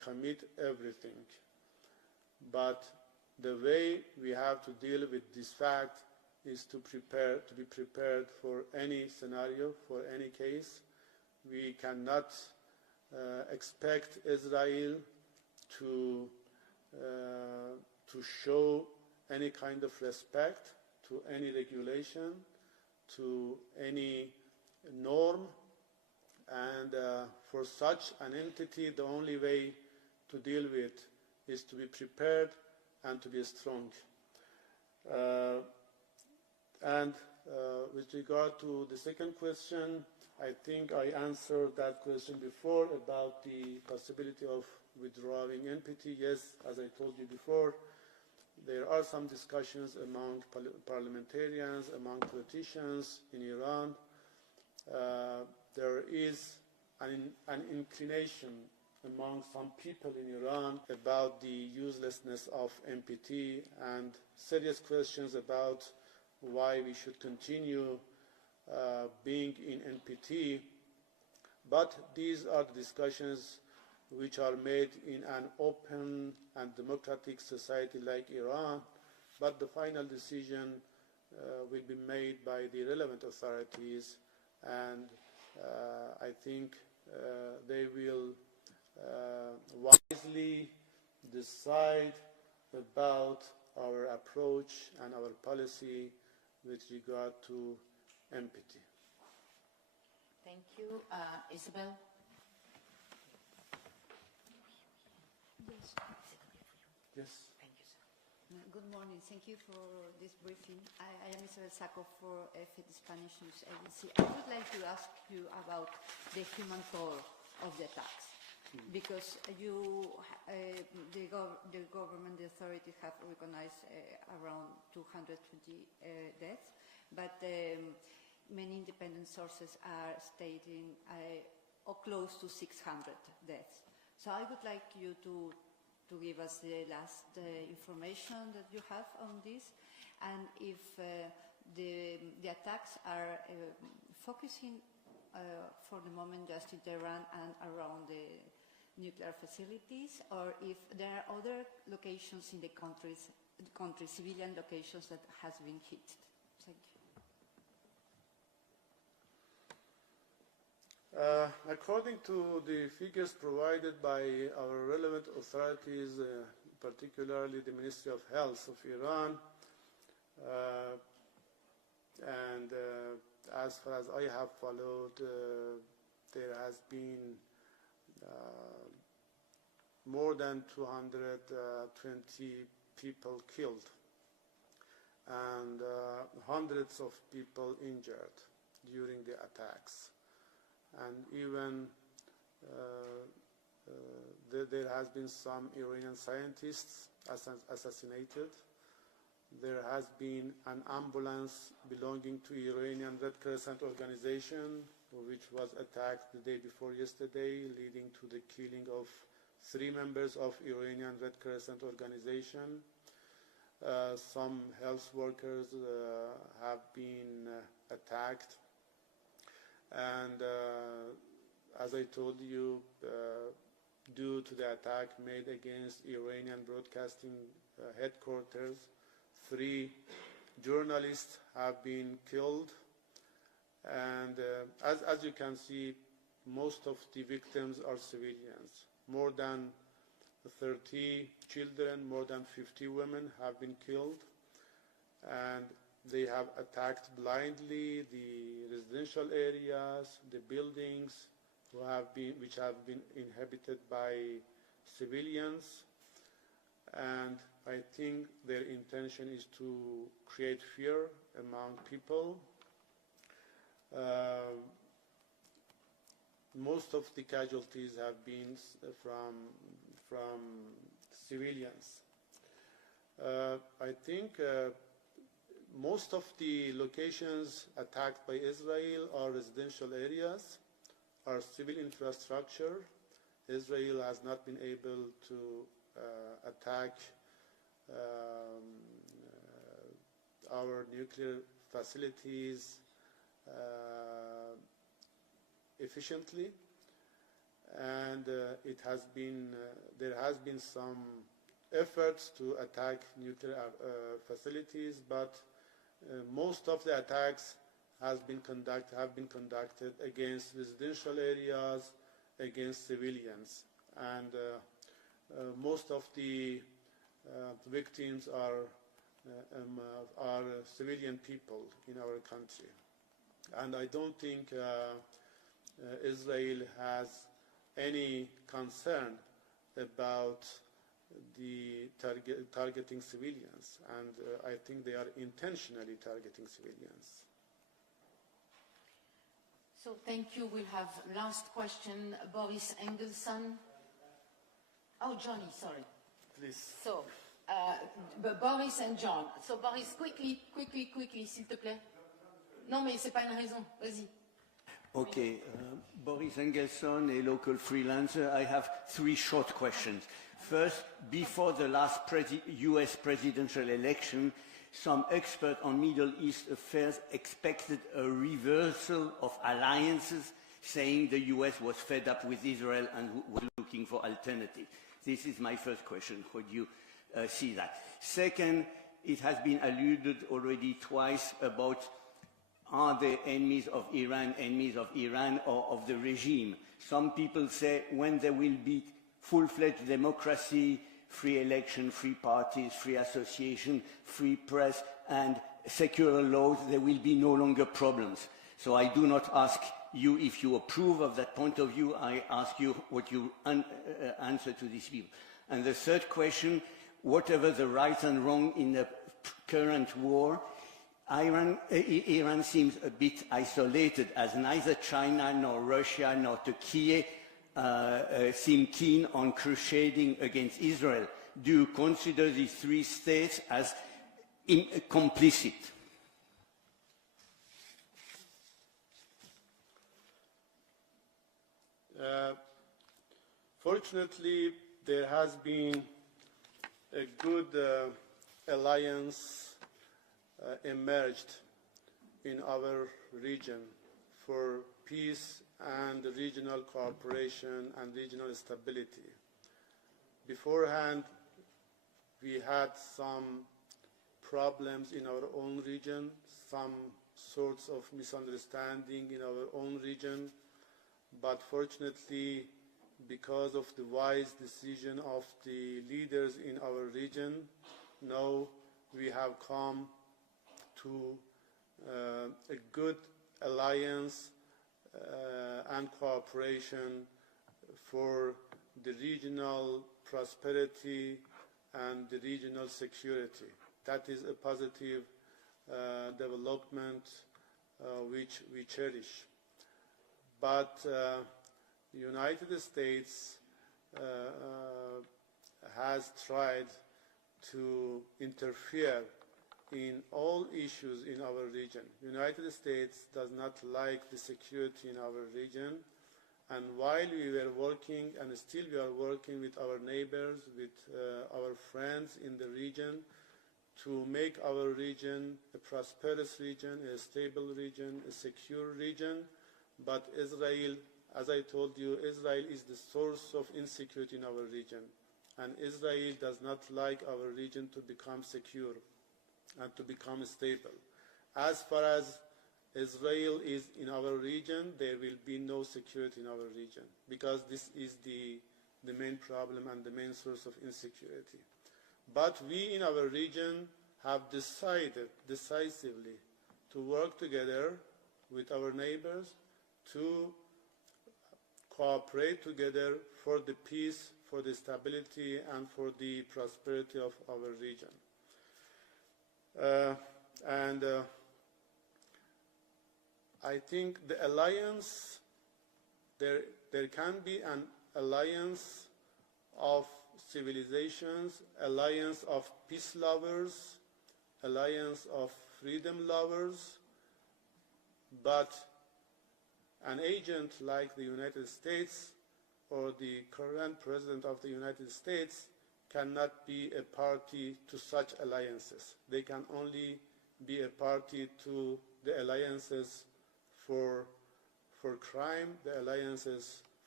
commit everything. But the way we have to deal with this fact is to be prepared for any scenario, for any case. We cannot expect Israel to show any kind of respect to any regulation, to any norm, and for such an entity, the only way to deal with is to be prepared and to be strong. With regard to the second question, I think I answered that question before about the possibility of withdrawing NPT. Yes, as I told you before, there are some discussions among parliamentarians, among politicians in Iran. There is an inclination among some people in Iran about the uselessness of NPT and serious questions about why we should continue being in NPT. But these are the discussions which are made in an open and democratic society like Iran, but the final decision will be made by the relevant authorities, and I think they will wisely decide about our approach and our policy with regard to NPT. Thank you. Isabel? Yes. Thank you, sir. Good morning. Thank you for this briefing. I am Isabel Saco for the Spanish News Agency. I would like to ask you about the human toll of the attacks, because the government, the authorities have recognized around 220 deaths, but many independent sources are stating or close to 600 deaths. So I would like you to give us the last information that you have on this, and if the attacks are focusing for the moment just in Tehran and around the nuclear facilities, or if there are other locations in the country, civilian locations that has been hit. Thank you. According to the figures provided by our relevant authorities, particularly the Ministry of Health of Iran, and as far as I have followed, there has been more than 220 people killed and hundreds of people injured during the attacks. And even there has been some Iranian scientists assassinated. There has been an ambulance belonging to Iranian Red Crescent organization, which was attacked the day before yesterday, leading to the killing of 3 members of Iranian Red Crescent organization. Some health workers have been attacked. And as I told you, due to the attack made against Iranian broadcasting headquarters, 3 journalists have been killed. And as you can see, most of the victims are civilians. More than 30 children, more than 50 women have been killed. And they have attacked blindly the residential areas, the buildings which have been inhabited by civilians. And I think their intention is to create fear among people. Most of the casualties have been from civilians. I think most of the locations attacked by Israel are residential areas, are civil infrastructure. Israel has not been able to attack our nuclear facilities efficiently. and there has been some efforts to attack nuclear facilities, but most of the attacks have been conducted against residential areas, against civilians, and most of the victims are civilian people in our country. And I don't think Israel has any concern about the targeting civilians, and I think they are intentionally targeting civilians. So thank you. We'll have last question, Boris Engelson. Oh, Johnny, sorry. Please. So, Boris and John. So, Boris, quickly, s'il te plaît. Non, mais c'est pas une raison. Vas-y. Okay, Boris Engelson, a local freelancer. I have 3 short questions. First, before the last US presidential election, some experts on Middle East affairs expected a reversal of alliances, saying the US was fed up with Israel and was looking for alternatives. This is my first question. How do you see that? Second, it has been alluded already twice about are they enemies of Iran or of the regime? Some people say when there will be full-fledged democracy, free election, free parties, free association, free press, and secular laws, there will be no longer problems. So I do not ask you if you approve of that point of view, I ask you what you answer to this view. And the third question, whatever the right and wrong in the current war, Iran seems a bit isolated, as neither China nor Russia nor Turkey seem keen on crusading against Israel. Do you consider these 3 states as complicit? Fortunately, there has been a good alliance emerged in our region for peace and regional cooperation and regional stability. Beforehand, we had some problems in our own region, some sorts of misunderstanding in our own region, but fortunately, because of the wise decision of the leaders in our region, now we have come to a good alliance and cooperation for the regional prosperity and the regional security. That is a positive development which we cherish. But the United States has tried to interfere in all issues in our region. The United States does not like the security in our region, and while we were working, and still we are working with our neighbors, with our friends in the region, to make our region a prosperous region, a stable region, a secure region, but Israel, as I told you, Israel is the source of insecurity in our region, and Israel does not like our region to become secure and to become stable. As far as Israel is in our region, there will be no security in our region, because this is the main problem and the main source of insecurity. But we in our region have decided decisively to work together with our neighbors to cooperate together for the peace, for the stability, and for the prosperity of our region. I think the alliance, there can be an alliance of civilizations, alliance of peace lovers, alliance of freedom lovers, but an agent like the United States or the current President of the United States cannot be a party to such alliances. They can only be a party to the alliances for crime, the alliances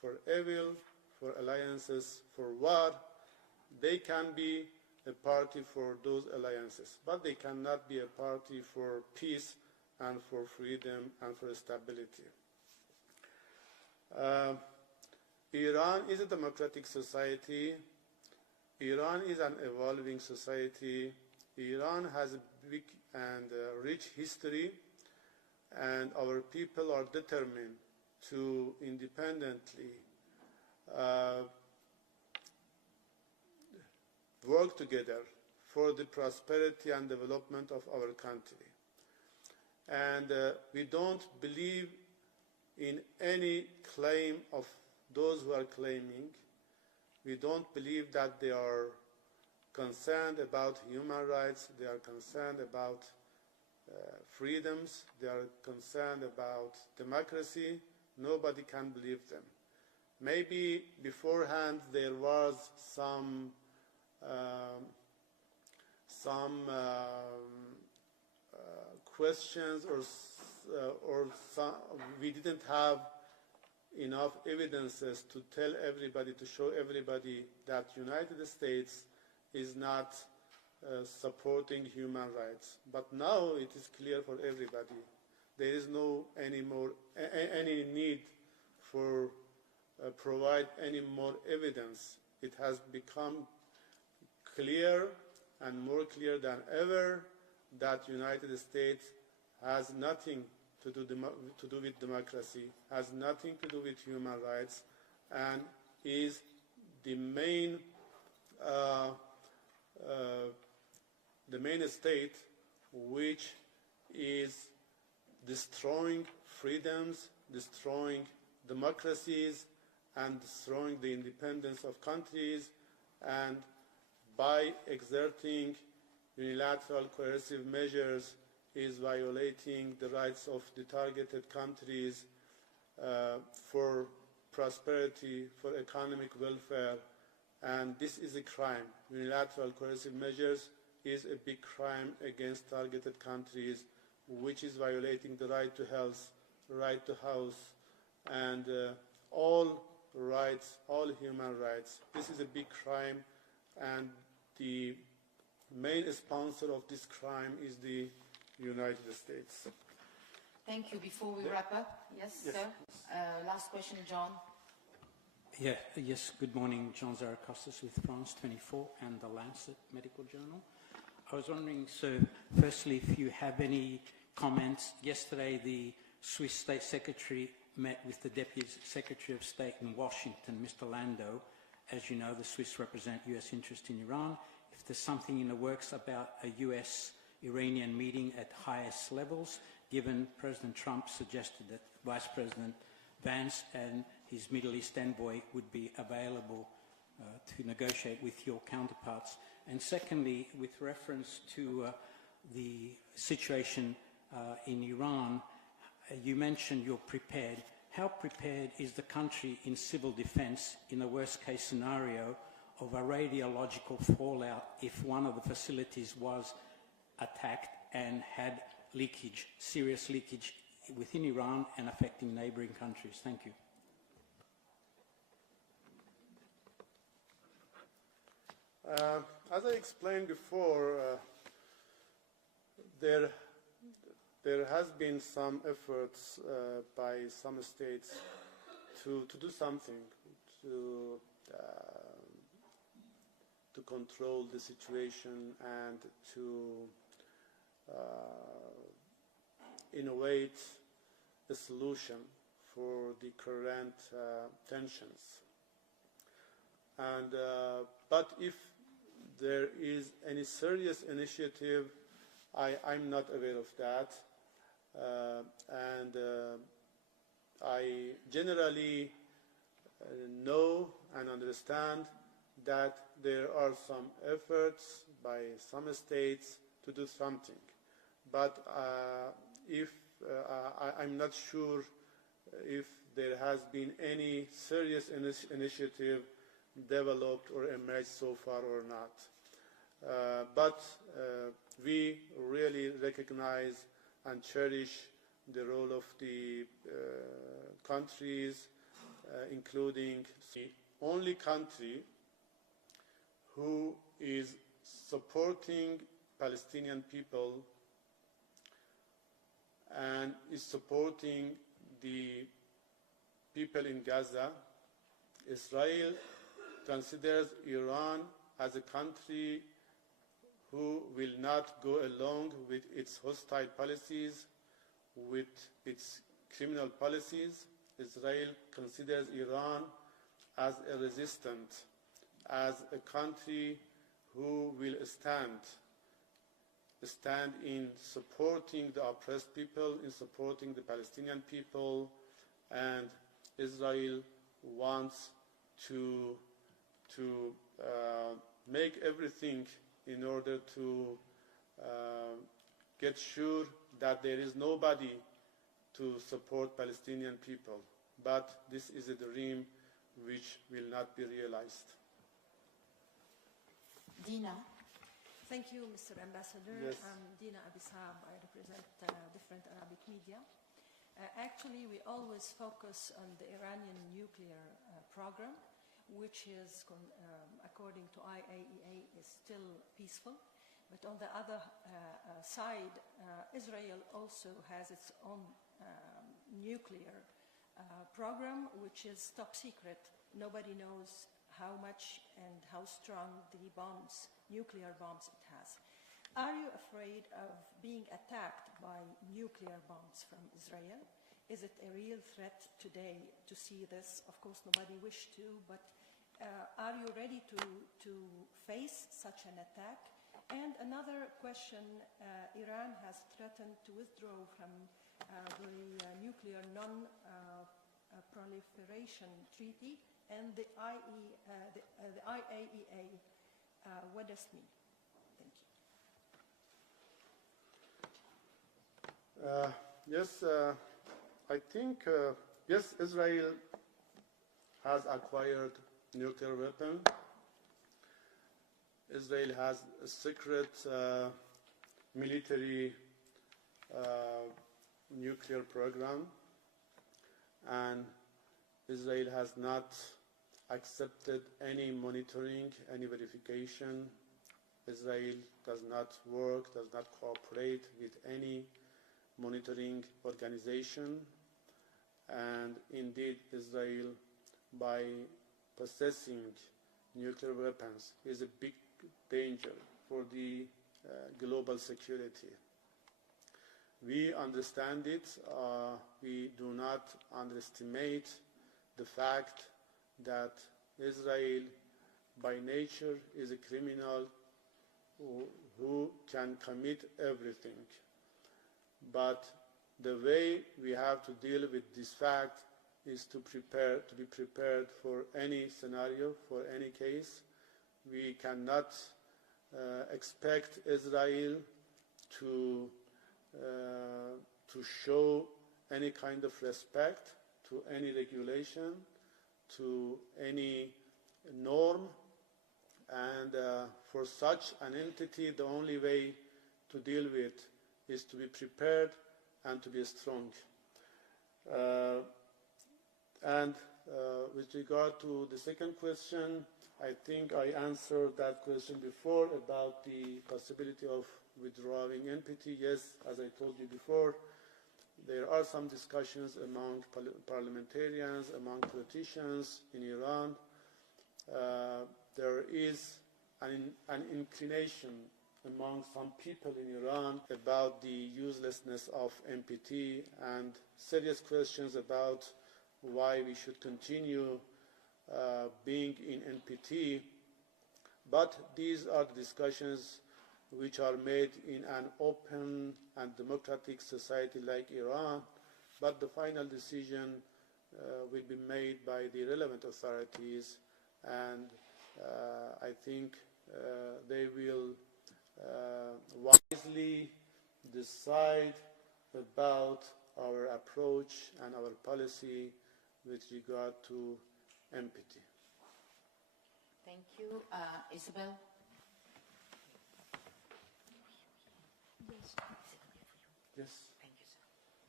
for evil, for alliances, for war, they can be a party for those alliances, but they cannot be a party for peace and for freedom and for stability. Iran is a democratic society. Iran is an evolving society. Iran has a big and rich history, and our people are determined to independently work together for the prosperity and development of our country. And we don't believe in any claim of those who are claiming. We don't believe that they are concerned about human rights, they are concerned about freedoms, they are concerned about democracy. Nobody can believe them. Maybe beforehand there was some questions, or we didn't have enough evidences to tell everybody, to show everybody that United States is not supporting human rights. But now it is clear for everybody. There is no any need for provide any more evidence. It has become clear and more clear than ever that United States has nothing to do with democracy, has nothing to do with human rights, and is the main state which is destroying freedoms, destroying democracies, and destroying the independence of countries, and by exerting unilateral coercive measures is violating the rights of the targeted countries for prosperity, for economic welfare, and this is a crime. Unilateral coercive measures is a big crime against targeted countries, which is violating the right to health, right to house, and all rights, all human rights. This is a big crime, and the main sponsor of this crime is the United States. Thank you. Before we wrap up, yes, sir. Last question, John. Yeah, yes, good morning. John Zarakostas with France 24 and the Lancet Medical Journal. I was wondering, so firstly, if you have any comments. Yesterday, the Swiss State Secretary met with the Deputy Secretary of State in Washington, Mr. Landau. As you know, the Swiss represent US interest in Iran. If there's something in the works about a US-Iranian meeting at highest levels, given President Trump suggested that Vice President Vance and his Middle East envoy would be available to negotiate with your counterparts. And secondly, with reference to the situation in Iran, you mentioned you're prepared. How prepared is the country in civil defense in the worst-case scenario of a radiological fallout if one of the facilities was attacked and had leakage, serious leakage within Iran and affecting neighboring countries? Thank you. As I explained before, there has been some efforts by some states to do something to control the situation and to innovate a solution for the current tensions. And but if there is any serious initiative, I'm not aware of that. And I generally know and understand that there are some efforts by some states to do something. But I'm not sure if there has been any serious initiative developed or emerged so far or not. But we really recognize and cherish the role of the countries including the only country who is supporting Palestinian people and is supporting the people in Gaza. Israel considers Iran as a country who will not go along with its hostile policies, with its criminal policies. Israel considers Iran as a resistant, as a country who will stand in supporting the oppressed people, in supporting the Palestinian people, and Israel wants to make everything in order to get sure that there is nobody to support Palestinian people. But this is a dream which will not be realized. Dina. Thank you, Mr. Ambassador. Yes. I'm Dina Abissab. I represent different Arabic media. Actually, we always focus on the Iranian nuclear program, which is, according to IAEA, is still peaceful. But on the other side, Israel also has its own nuclear program, which is top secret. Nobody knows how much and how strong the bombs, nuclear bombs it has. Are you afraid of being attacked by nuclear bombs from Israel? Is it a real threat today to see this? Of course, nobody wished to, but are you ready to face such an attack? And another question, Iran has threatened to withdraw from the nuclear non-proliferation treaty and the IAEA. What does it mean? Thank you. Yes, I think, yes, Israel has acquired nuclear weapon. Israel has a secret military nuclear program, and Israel has not accepted any monitoring, any verification. Israel does not work, does not cooperate with any monitoring organization, and indeed Israel, by possessing nuclear weapons, is a big danger for the global security. We understand it. We do not underestimate the fact that Israel by nature is a criminal who can commit everything. But the way we have to deal with this fact is to be prepared for any scenario, for any case. We cannot expect Israel to show any kind of respect to any regulation, to any norm, and for such an entity, the only way to deal with is to be prepared and to be strong. With regard to the second question, I think I answered that question before about the possibility of withdrawing NPT. Yes, as I told you before, there are some discussions among parliamentarians, among politicians in Iran. There is an inclination among some people in Iran about the uselessness of NPT and serious questions about why we should continue being in NPT. But these are the discussions which are made in an open and democratic society like Iran, but the final decision will be made by the relevant authorities, and I think they will wisely decide about our approach and our policy with regard to NPT. Thank you. Isabel? Yes. Thank you, sir.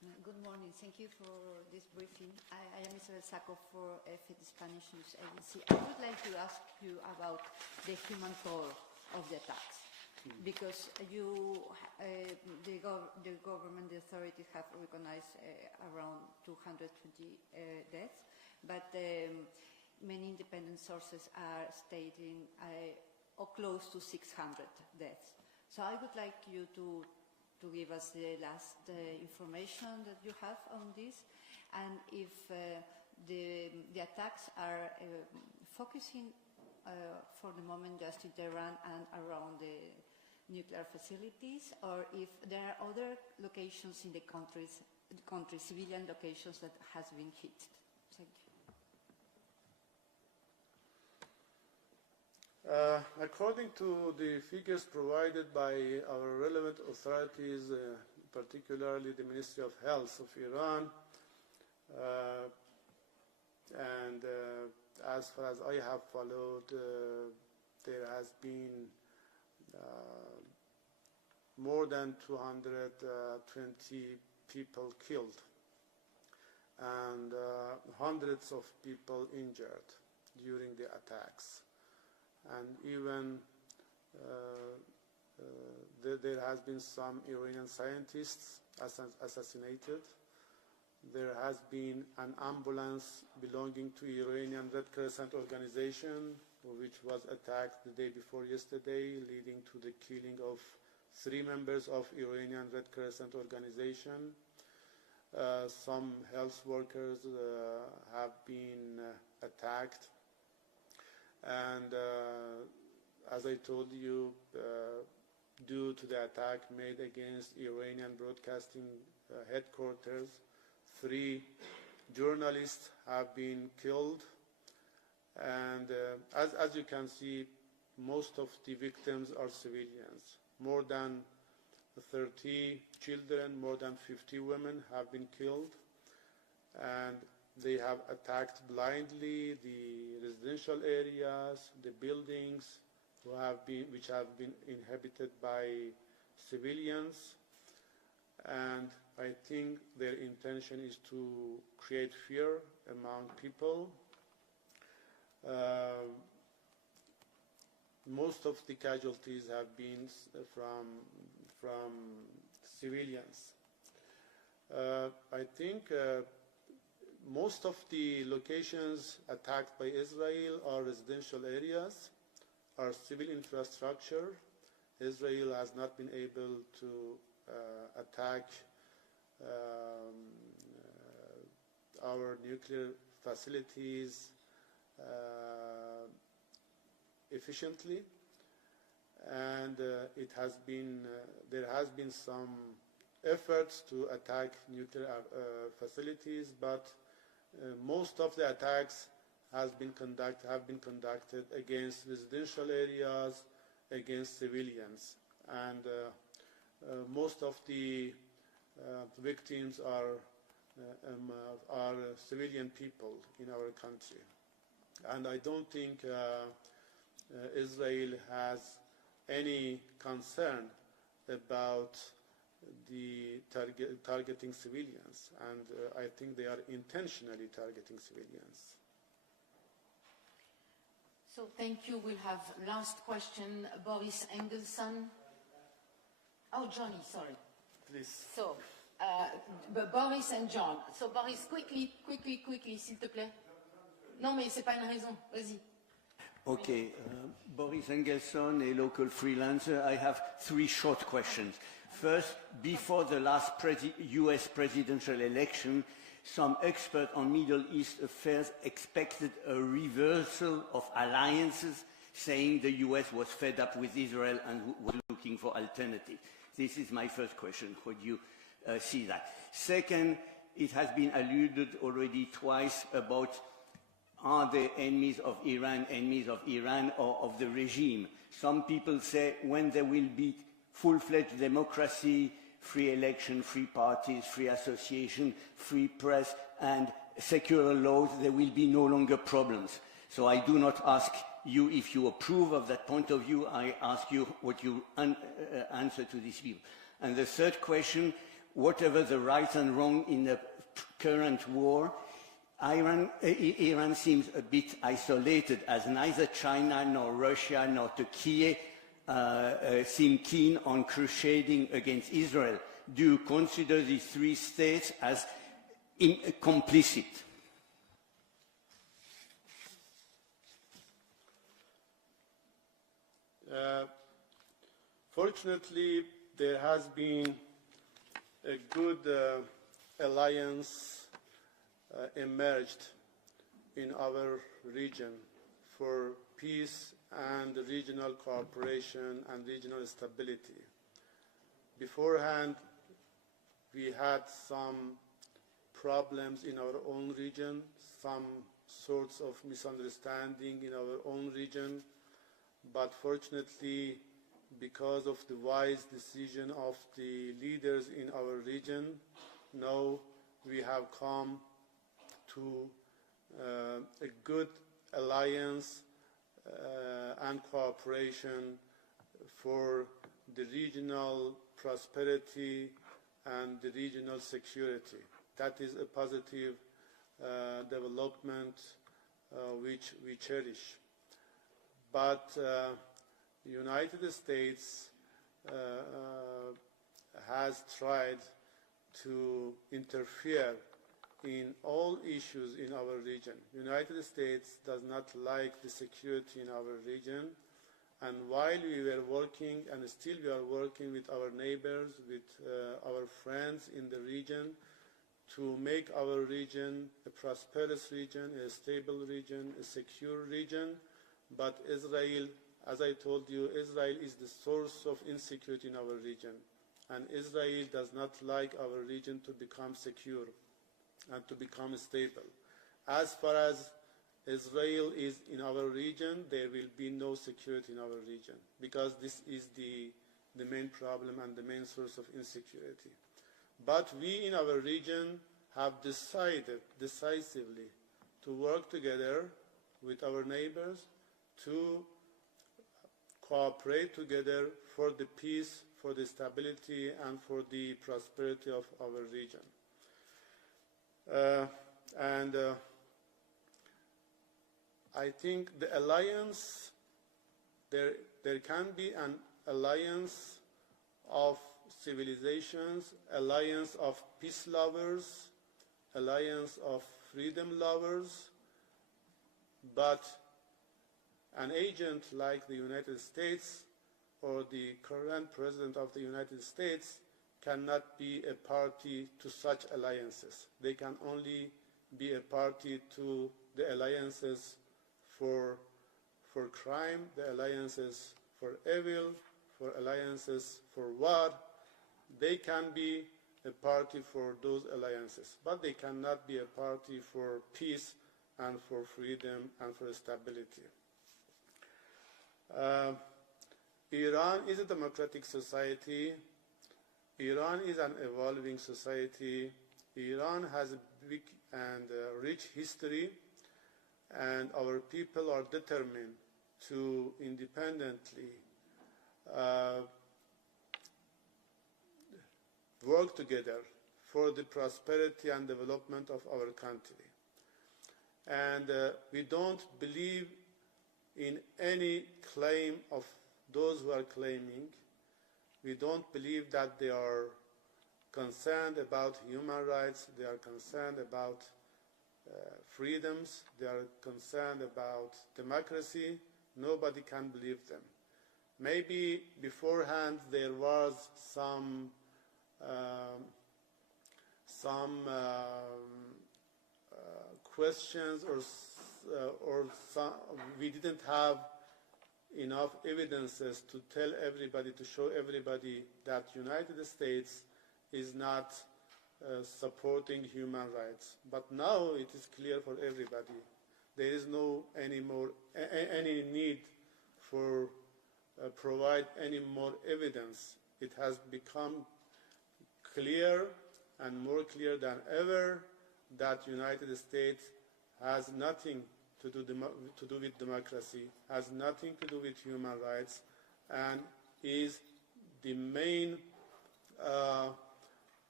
Good morning. Thank you for this briefing. I am Isabel Saco for FED Spanish News Agency. I would like to ask you about the human toll of the attacks, because the government, the authorities have recognized around 220 deaths, but many independent sources are stating or close to 600 deaths. So I would like you to give us the last information that you have on this, and if the attacks are focusing for the moment just in Tehran and around the nuclear facilities, or if there are other locations in the country, civilian locations that has been hit. Thank you. According to the figures provided by our relevant authorities, particularly the Ministry of Health of Iran, and as far as I have followed, there has been more than 220 people killed and hundreds of people injured during the attacks. And even there has been some Iranian scientists assassinated. There has been an ambulance belonging to Iranian Red Crescent organization, which was attacked the day before yesterday, leading to the killing of 3 members of Iranian Red Crescent organization. Some health workers have been attacked. And as I told you, due to the attack made against Iranian broadcasting headquarters, 3 journalists have been killed. And as you can see, most of the victims are civilians. More than 30 children, more than 50 women have been killed. And they have attacked blindly the residential areas, the buildings which have been inhabited by civilians. And I think their intention is to create fear among people. Most of the casualties have been from civilians. I think most of the locations attacked by Israel are residential areas, are civil infrastructure. Israel has not been able to attack our nuclear facilities efficiently, and there has been some efforts to attack nuclear facilities, but most of the attacks have been conducted against residential areas, against civilians, and most of the victims are civilian people in our country. And I don't think Israel has any concern about the targeting civilians, and I think they are intentionally targeting civilians. So thank you. We'll have last question, Boris Engelson. Oh, Johnny, sorry. Please. So, Boris and John. So Boris, quickly, s'il te plaît. Non, mais c'est pas une raison. Vas-y. Okay, Boris Engelson, a local freelancer. I have 3 short questions. First, before the last US presidential election, some experts on Middle East affairs expected a reversal of alliances, saying the US was fed up with Israel and was looking for alternatives. This is my first question. Would you see that? Second, it has been alluded already twice about are the enemies of Iran or of the regime? Some people say when there will be full-fledged democracy, free election, free parties, free association, free press, and secular laws, there will be no longer problems. So I do not ask you if you approve of that point of view. I ask you what you answer to this view. And the third question, whatever the right and wrong in the current war, Iran seems a bit isolated, as neither China nor Russia nor Turkey seem keen on crusading against Israel. Do you consider these three states as complicit? Fortunately, there has been a good alliance emerged in our region for peace and regional cooperation and regional stability. Beforehand, we had some problems in our own region, some sorts of misunderstanding in our own region, but fortunately, because of the wise decision of the leaders in our region, now we have come to a good alliance and cooperation for the regional prosperity and the regional security. That is a positive development which we cherish. But the United States has tried to interfere in all issues in our region. The United States does not like the security in our region, and while we were working, and still we are working with our neighbors, with our friends in the region, to make our region a prosperous region, a stable region, a secure region, but Israel, as I told you, Israel is the source of insecurity in our region, and Israel does not like our region to become secure and to become stable. As far as Israel is in our region, there will be no security in our region, because this is the main problem and the main source of insecurity. But we in our region have decided decisively to work together with our neighbors to cooperate together for the peace, for the stability, and for the prosperity of our region. I think the alliance, there can be an alliance of civilizations, alliance of peace lovers, alliance of freedom lovers, but an agent like the United States or the current president of the United States cannot be a party to such alliances. They can only be a party to the alliances for crime, the alliances for evil, for alliances for war. They can be a party for those alliances, but they cannot be a party for peace and for freedom and for stability. Iran is a democratic society. Iran is an evolving society. Iran has a big and rich history, and our people are determined to independently work together for the prosperity and development of our country. And we don't believe in any claim of those who are claiming. We don't believe that they are concerned about human rights, they are concerned about freedoms, they are concerned about democracy. Nobody can believe them. Maybe beforehand there was some questions or some, we didn't have enough evidences to tell everybody, to show everybody that United States is not supporting human rights. But now it is clear for everybody. There is no any need for provide any more evidence. It has become clear and more clear than ever that United States has nothing to do with democracy, has nothing to do with human rights, and is the main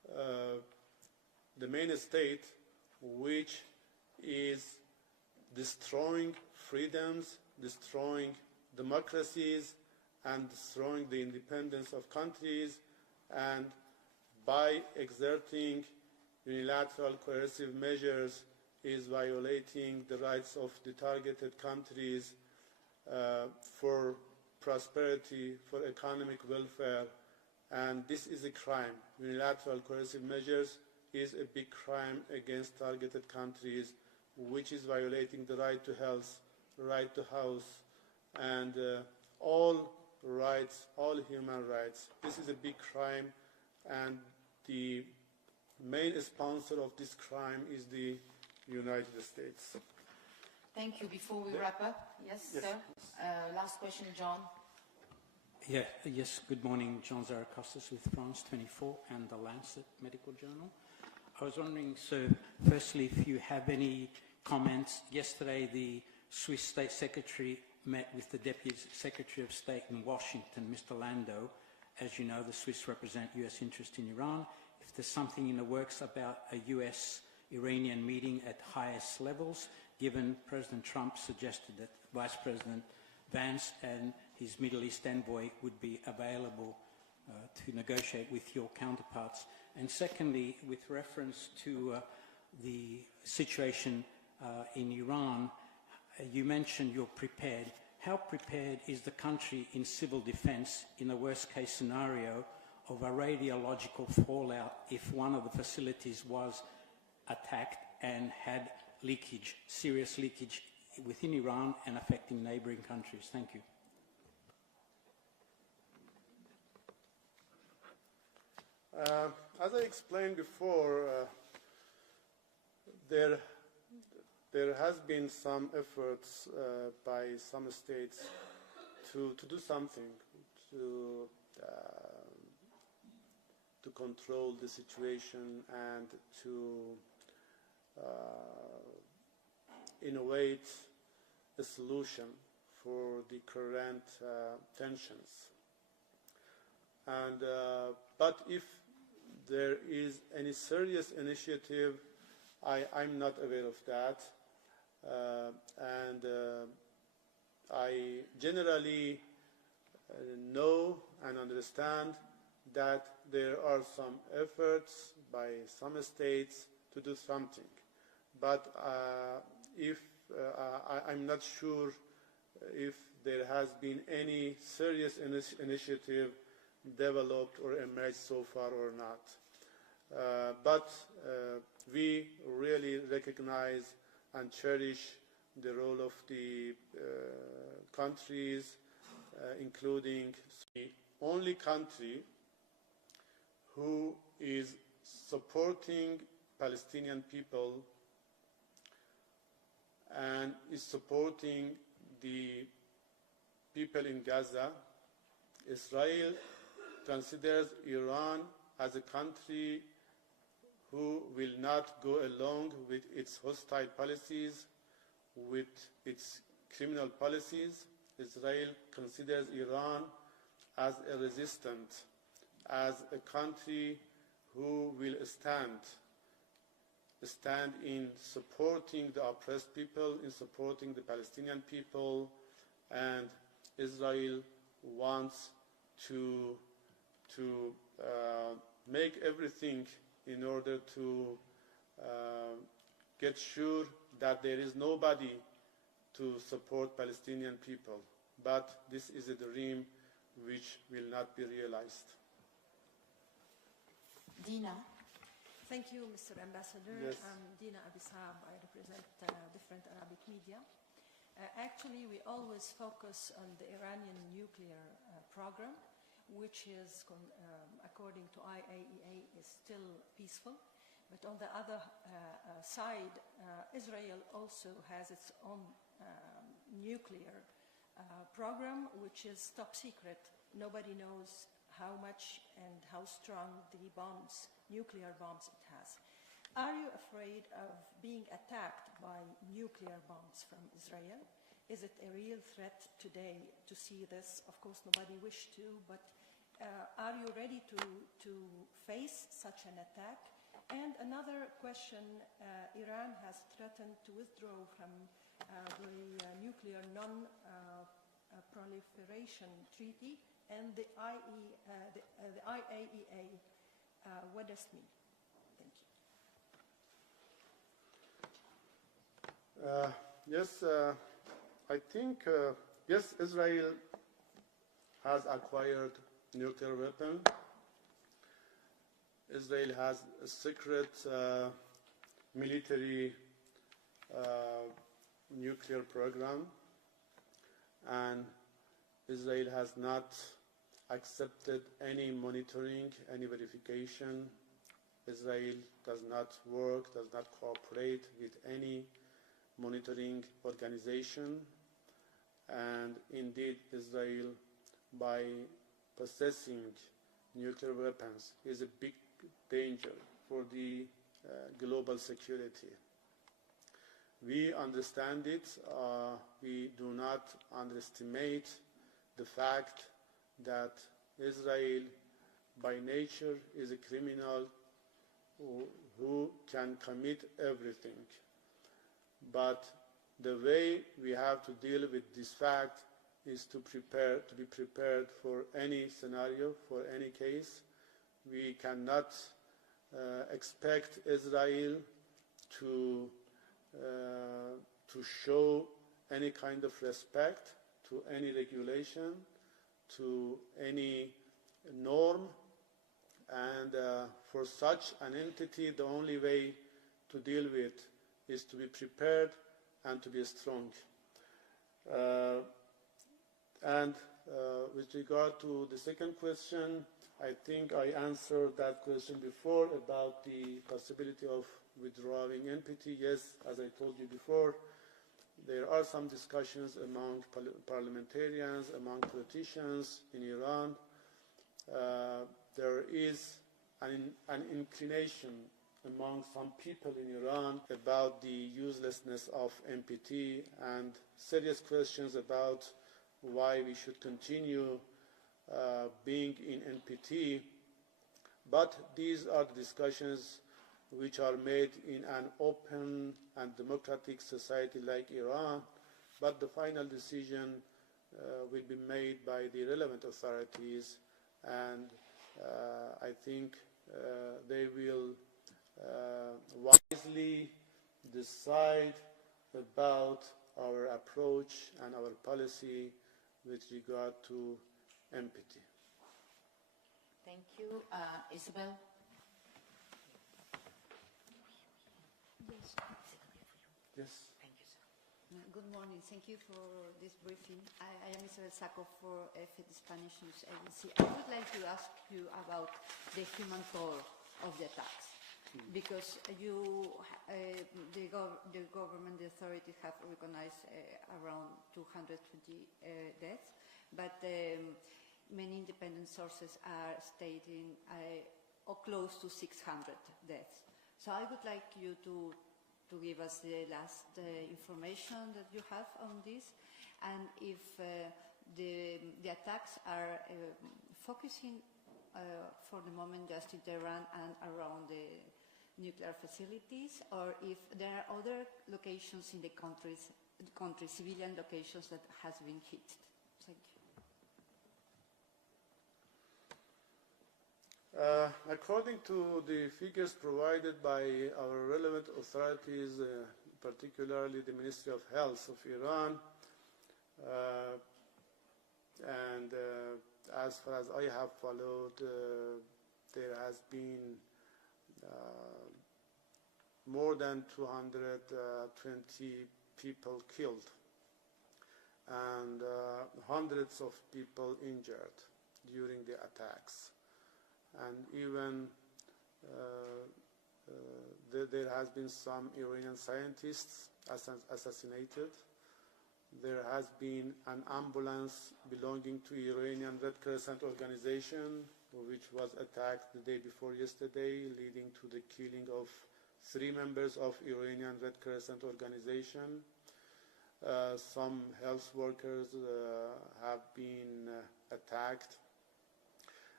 the main state which is destroying freedoms, destroying democracies, and destroying the independence of countries, and by exerting unilateral coercive measures is violating the rights of the targeted countries for prosperity, for economic welfare, and this is a crime. Unilateral coercive measures is a big crime against targeted countries, which is violating the right to health, right to house, and all rights, all human rights. This is a big crime, and the main sponsor of this crime is the United States. Thank you. Before we wrap up, yes, sir. Last question, John. Yes, good morning. John Zarakostas with France 24 and the Lancet Medical Journal. I was wondering, so firstly, if you have any comments. Yesterday, the Swiss State Secretary met with the Deputy Secretary of State in Washington, Mr. Landau. As you know, the Swiss represent US interest in Iran. If there's something in the works about a US-Iranian meeting at highest levels, given President Trump suggested that Vice President Vance and his Middle East envoy would be available to negotiate with your counterparts. And secondly, with reference to the situation in Iran, you mentioned you're prepared. How prepared is the country in civil defense in the worst-case scenario of a radiological fallout if one of the facilities was attacked and had leakage, serious leakage within Iran and affecting neighboring countries? Thank you. As I explained before, there has been some efforts by some states to do something to control the situation and to innovate a solution for the current tensions. And but if there is any serious initiative, I'm not aware of that. I generally know and understand that there are some efforts by some states to do something. But I'm not sure if there has been any serious initiative developed or emerged so far or not. But we really recognize and cherish the role of the countries, including the only country who is supporting Palestinian people and is supporting the people in Gaza. Israel considers Iran as a country who will not go along with its hostile policies, with its criminal policies. Israel considers Iran as a resistant, as a country who will stand in supporting the oppressed people, in supporting the Palestinian people, and Israel wants to make everything in order to get sure that there is nobody to support Palestinian people. But this is a dream which will not be realized. Dina. Thank you, Mr. Ambassador. Yes. I'm Dina Abishab. I represent different Arabic media. Actually, we always focus on the Iranian nuclear program, which is, according to IAEA, is still peaceful. But on the other side, Israel also has its own nuclear program, which is top secret. Nobody knows how much and how strong the bombs, nuclear bombs it has. Are you afraid of being attacked by nuclear bombs from Israel? Is it a real threat today to see this? Of course, nobody wished to, but Are you ready to face such an attack? And another question, Iran has threatened to withdraw from the nuclear non-proliferation treaty and the IAEA. What does it mean? Thank you. Yes, I think, yes, Israel has acquired nuclear weapon. Israel has a secret military nuclear program, and Israel has not accepted any monitoring, any verification. Israel does not work, does not cooperate with any monitoring organization, and indeed Israel, by possessing nuclear weapons, is a big danger for the global security. We understand it. We do not underestimate the fact that Israel by nature is a criminal who can commit everything. But the way we have to deal with this fact is to be prepared for any scenario, for any case. We cannot expect Israel to show any kind of respect to any regulation, to any norm, and for such an entity, the only way to deal with is to be prepared and to be strong. With regard to the second question, I think I answered that question before about the possibility of withdrawing NPT. Yes, as I told you before, there are some discussions among parliamentarians, among politicians in Iran. There is an inclination among some people in Iran about the uselessness of NPT and serious questions about why we should continue being in NPT. But these are the discussions which are made in an open and democratic society like Iran, but the final decision will be made by the relevant authorities, and I think they will wisely decide about our approach and our policy with regard to NPT. Thank you. Isabel? Yes. Yes. Thank you, sir. Good morning. Thank you for this briefing. I am Isabel Sacco for the Spanish News Agency. I would like to ask you about the human toll of the attacks, because the government, the authorities have recognized around 220 deaths, but many independent sources are stating close to 600 deaths. So I would like you to give us the last information that you have on this, and if the attacks are focusing for the moment just in Tehran and around the nuclear facilities, or if there are other locations in the country, civilian locations that has been hit. Thank you. According to the figures provided by our relevant authorities, particularly the Ministry of Health of Iran, and as far as I have followed, there has been more than 220 people killed and hundreds of people injured during the attacks. And even there has been some Iranian scientists assassinated. There has been an ambulance belonging to Iranian Red Crescent organization which was attacked the day before yesterday, leading to the killing of 3 members of Iranian Red Crescent organization. Some health workers have been attacked.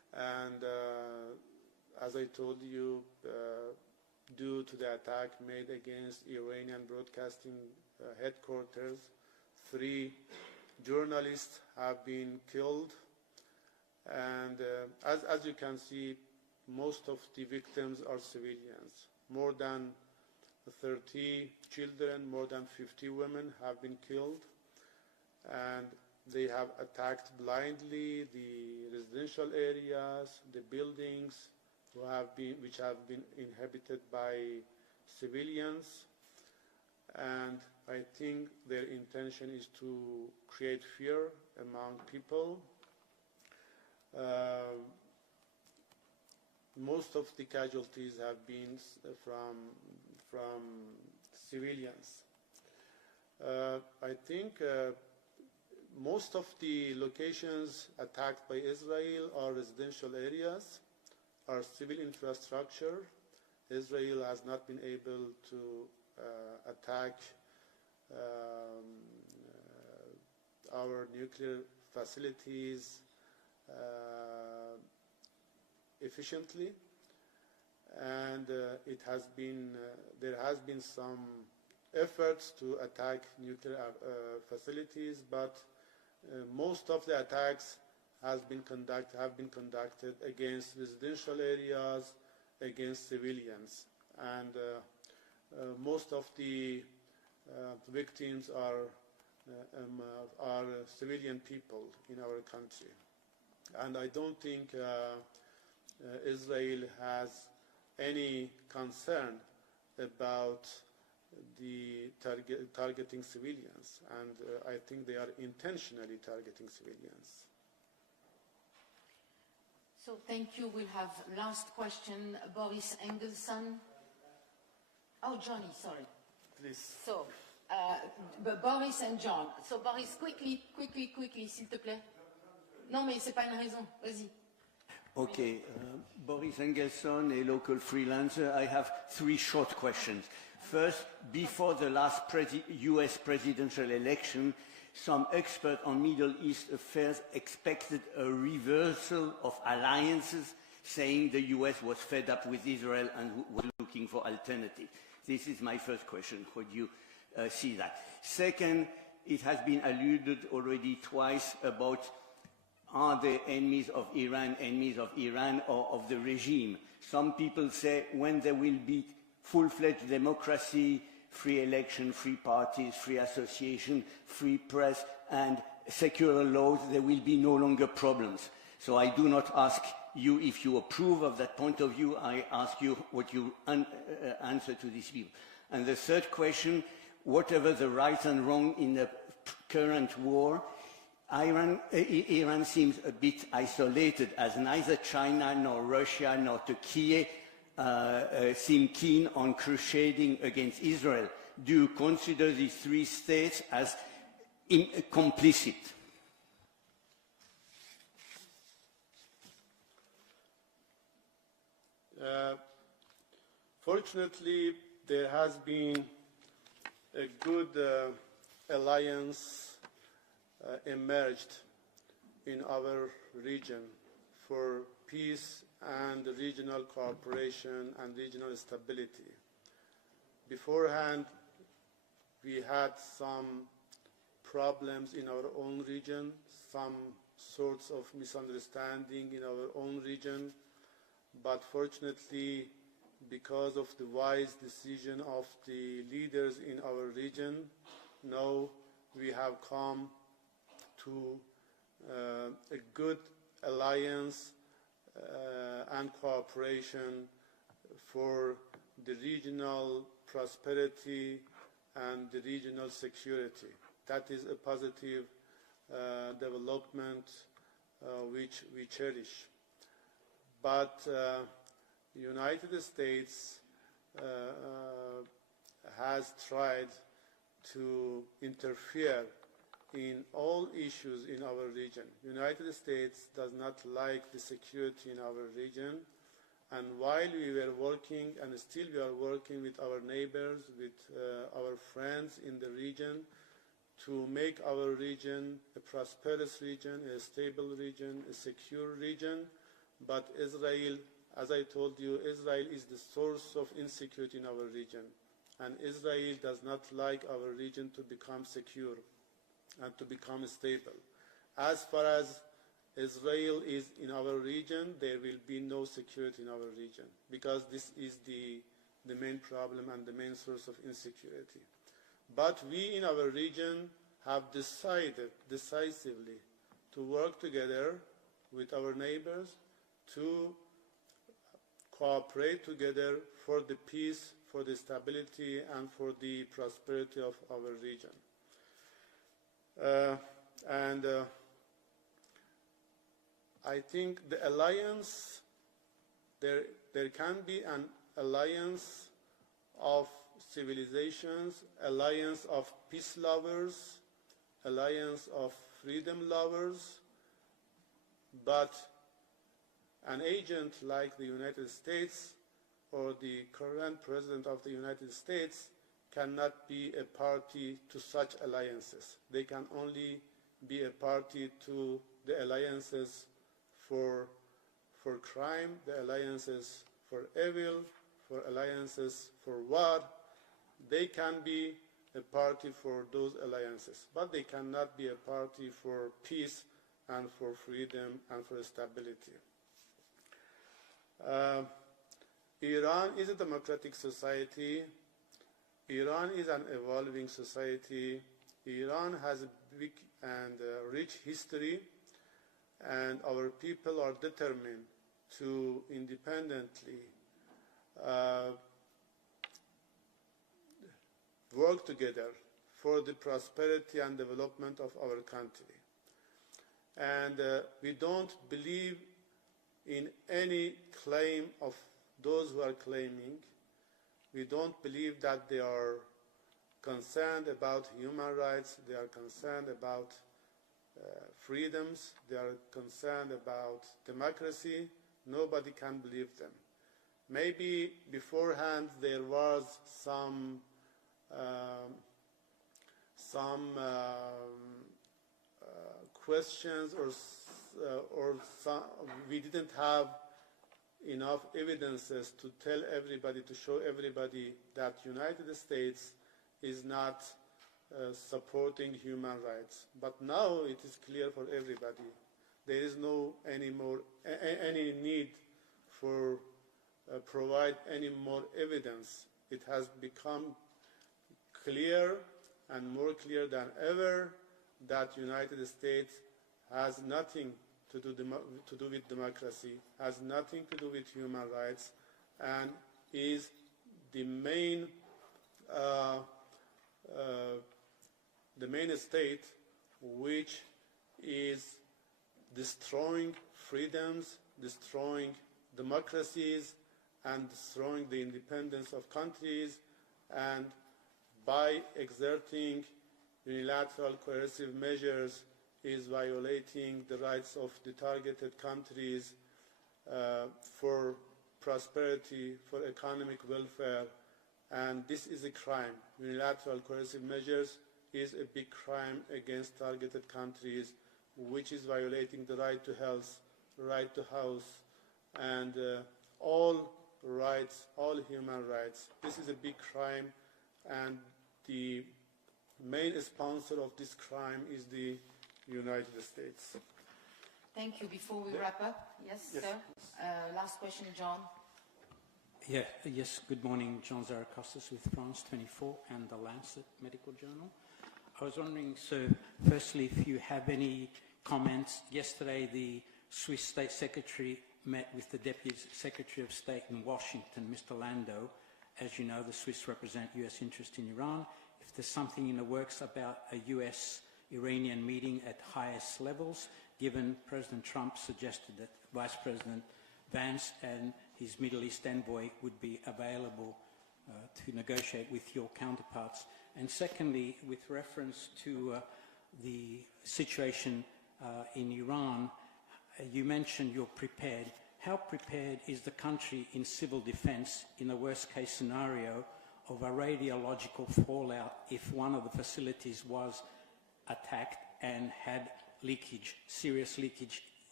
And as I told you, due to the attack made against Iranian broadcasting headquarters, 3 journalists have been killed. And as you can see, most of the victims are civilians. More than 30 children, more than 50 women have been killed. And they have attacked blindly the residential areas, the buildings which have been inhabited by civilians. And I think their intention is to create fear among people. Most of the casualties have been from civilians. I think most of the locations attacked by Israel are residential areas, are civil infrastructure. Israel has not been able to attack our nuclear facilities efficiently, and there has been some efforts to attack nuclear facilities, but most of the attacks have been conducted against residential areas, against civilians, and most of the victims are civilian people in our country. And I don't think Israel has any concern about the targeting civilians, and I think they are intentionally targeting civilians. So thank you. We'll have last question, Boris Engelson. Oh, Johnny, sorry. Please. So, Boris and John. So Boris, quickly, s'il te plaît. Non, mais c'est pas une raison. Vas-y. Okay, Boris Engelson, a local freelancer. I have 3 short questions. First, before the last US presidential election, some experts on Middle East affairs expected a reversal of alliances, saying the US was fed up with Israel and was looking for alternatives. This is my first question. Could you see that? Second, it has been alluded already twice about are the enemies of Iran or of the regime? Some people say when there will be full-fledged democracy, free election, free parties, free association, free press, and secular laws, there will be no longer problems. So I do not ask you if you approve of that point of view. I ask you what you answer to these people. And the third question, whatever the right and wrong in the current war, Iran seems a bit isolated, as neither China nor Russia nor Turkey seem keen on crusading against Israel. Do you consider these 3 states as complicit? Fortunately, there has been a good alliance emerged in our region for peace and regional cooperation and regional stability. Beforehand, we had some problems in our own region, some sorts of misunderstanding in our own region, but fortunately, because of the wise decision of the leaders in our region, now we have come to a good alliance and cooperation for the regional prosperity and the regional security. That is a positive development which we cherish. But the United States has tried to interfere in all issues in our region. The United States does not like the security in our region, and while we were working, and still we are working with our neighbors, with our friends in the region, to make our region a prosperous region, a stable region, a secure region, but Israel, as I told you, Israel is the source of insecurity in our region. And Israel does not like our region to become secure and to become stable. As far as Israel is in our region, there will be no security in our region, because this is the main problem and the main source of insecurity. But we in our region have decided decisively to work together with our neighbors to cooperate together for the peace, for the stability, and for the prosperity of our region. I think the alliance, there can be an alliance of civilizations, alliance of peace lovers, alliance of freedom lovers, but an agent like the United States or the current President of the United States cannot be a party to such alliances. They can only be a party to the alliances for crime, the alliances for evil, for alliances for war. They can be a party for those alliances, but they cannot be a party for peace and for freedom and for stability. Iran is a democratic society. Iran is an evolving society. Iran has a big and rich history, and our people are determined to independently work together for the prosperity and development of our country. And we don't believe in any claim of those who are claiming. We don't believe that they are concerned about human rights, they are concerned about freedoms, they are concerned about democracy. Nobody can believe them. Maybe beforehand there was some questions or some, we didn't have enough evidences to tell everybody, to show everybody that United States is not supporting human rights. But now it is clear for everybody. There is no any need for provide any more evidence. It has become clear and more clear than ever that United States has nothing to do with democracy, has nothing to do with human rights, and is the main state which is destroying freedoms, destroying democracies, and destroying the independence of countries, and by exerting unilateral coercive measures is violating the rights of the targeted countries for prosperity, for economic welfare, and this is a crime. Unilateral coercive measures is a big crime against targeted countries, which is violating the right to health, right to house, and all rights, all human rights. This is a big crime, and the main sponsor of this crime is the United States. Thank you. Before we wrap up, yes, sir. Last question, John. Yes, good morning. John Zarakostas with France 24 and the Lancet Medical Journal. I was wondering, so firstly, if you have any comments. Yesterday, the Swiss State Secretary met with the Deputy Secretary of State in Washington, Mr. Landau. As you know, the Swiss represent U.S. interest in Iran. If there's something in the works about a U.S.-Iranian meeting at highest levels, given President Trump suggested that Vice President Vance and his Middle East envoy would be available to negotiate with your counterparts. And secondly, with reference to the situation in Iran, you mentioned you're prepared. How prepared is the country in civil defense in the worst-case scenario of a radiological fallout if one of the facilities was attacked and had leakage, serious leakage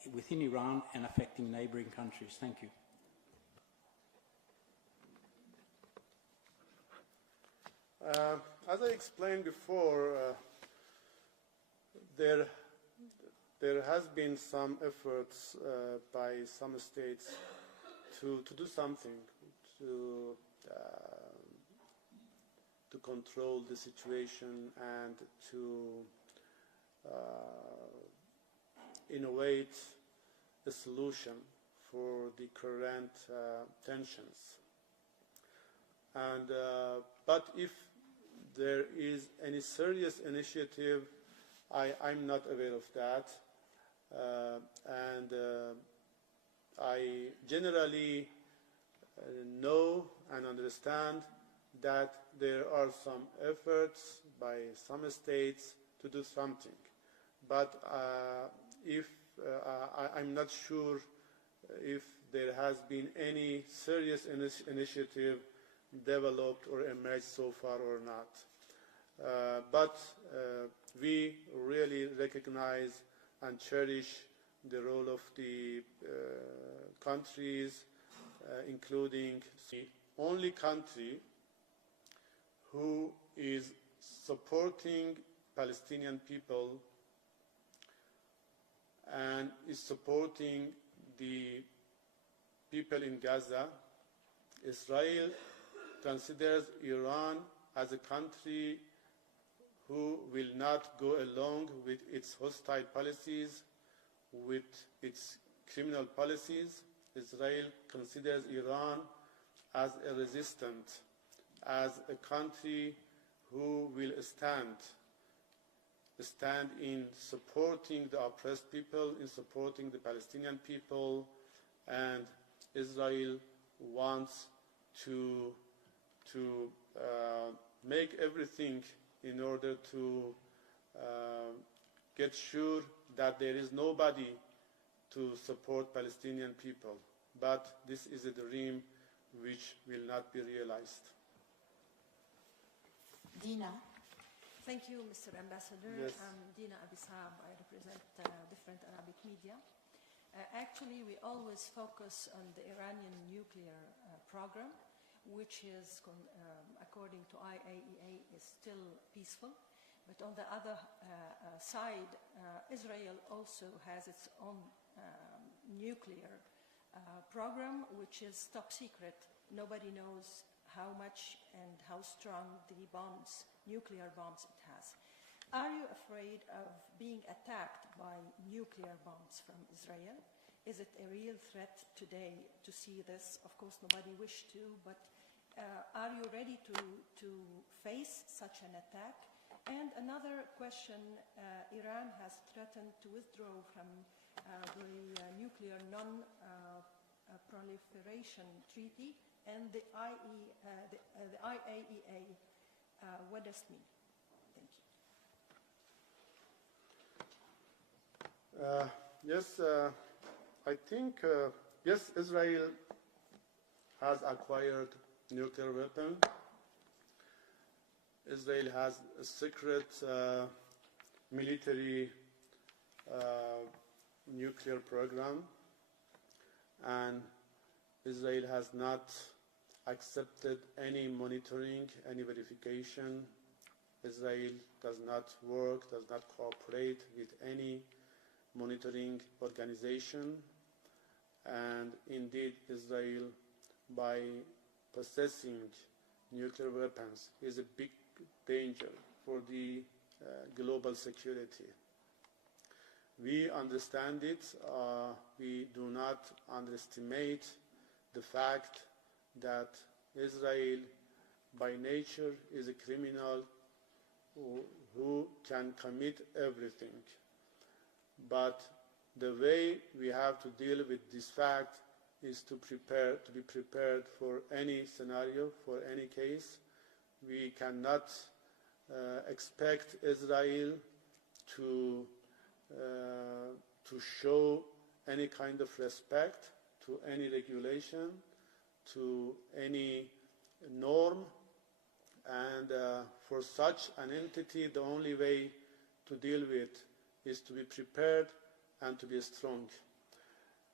within Iran and affecting neighboring countries? Thank you. As I explained before, there has been some efforts by some states to do something to control the situation and to innovate a solution for the current tensions. And but if there is any serious initiative, I'm not aware of that. I generally know and understand that there are some efforts by some states to do something. But I'm not sure if there has been any serious initiative developed or emerged so far or not. But we really recognize and cherish the role of the countries, including the only country who is supporting Palestinian people and is supporting the people in Gaza. Israel considers Iran as a country who will not go along with its hostile policies, with its criminal policies. Israel considers Iran as a resistant, as a country who will stand in supporting the oppressed people, in supporting the Palestinian people, and Israel wants to make everything in order to get sure that there is nobody to support Palestinian people. But this is a dream which will not be realized. Dina. Thank you, Mr. Ambassador. Yes. I'm Dina Abissab. I represent different Arabic media. Actually, we always focus on the Iranian nuclear program, which is, according to IAEA, is still peaceful. But on the other side, Israel also has its own nuclear program, which is top secret. Nobody knows how much and how strong the bombs, nuclear bombs it has. Are you afraid of being attacked by nuclear bombs from Israel? Is it a real threat today to see this? Of course, nobody wished to, but are you ready to face such an attack? And another question, Iran has threatened to withdraw from the nuclear non-proliferation treaty and the IAEA. What does it mean? Thank you. Yes, I think, yes, Israel has acquired nuclear weapon. Israel has a secret military nuclear program, and Israel has not accepted any monitoring, any verification. Israel does not work, does not cooperate with any monitoring organization. And indeed, Israel, by possessing nuclear weapons, is a big danger for the global security. We understand it. We do not underestimate the fact that Israel, by nature, is a criminal who can commit everything. But the way we have to deal with this fact is to be prepared for any scenario, for any case. We cannot expect Israel to show any kind of respect to any regulation, to any norm, and for such an entity, the only way to deal with is to be prepared and to be strong.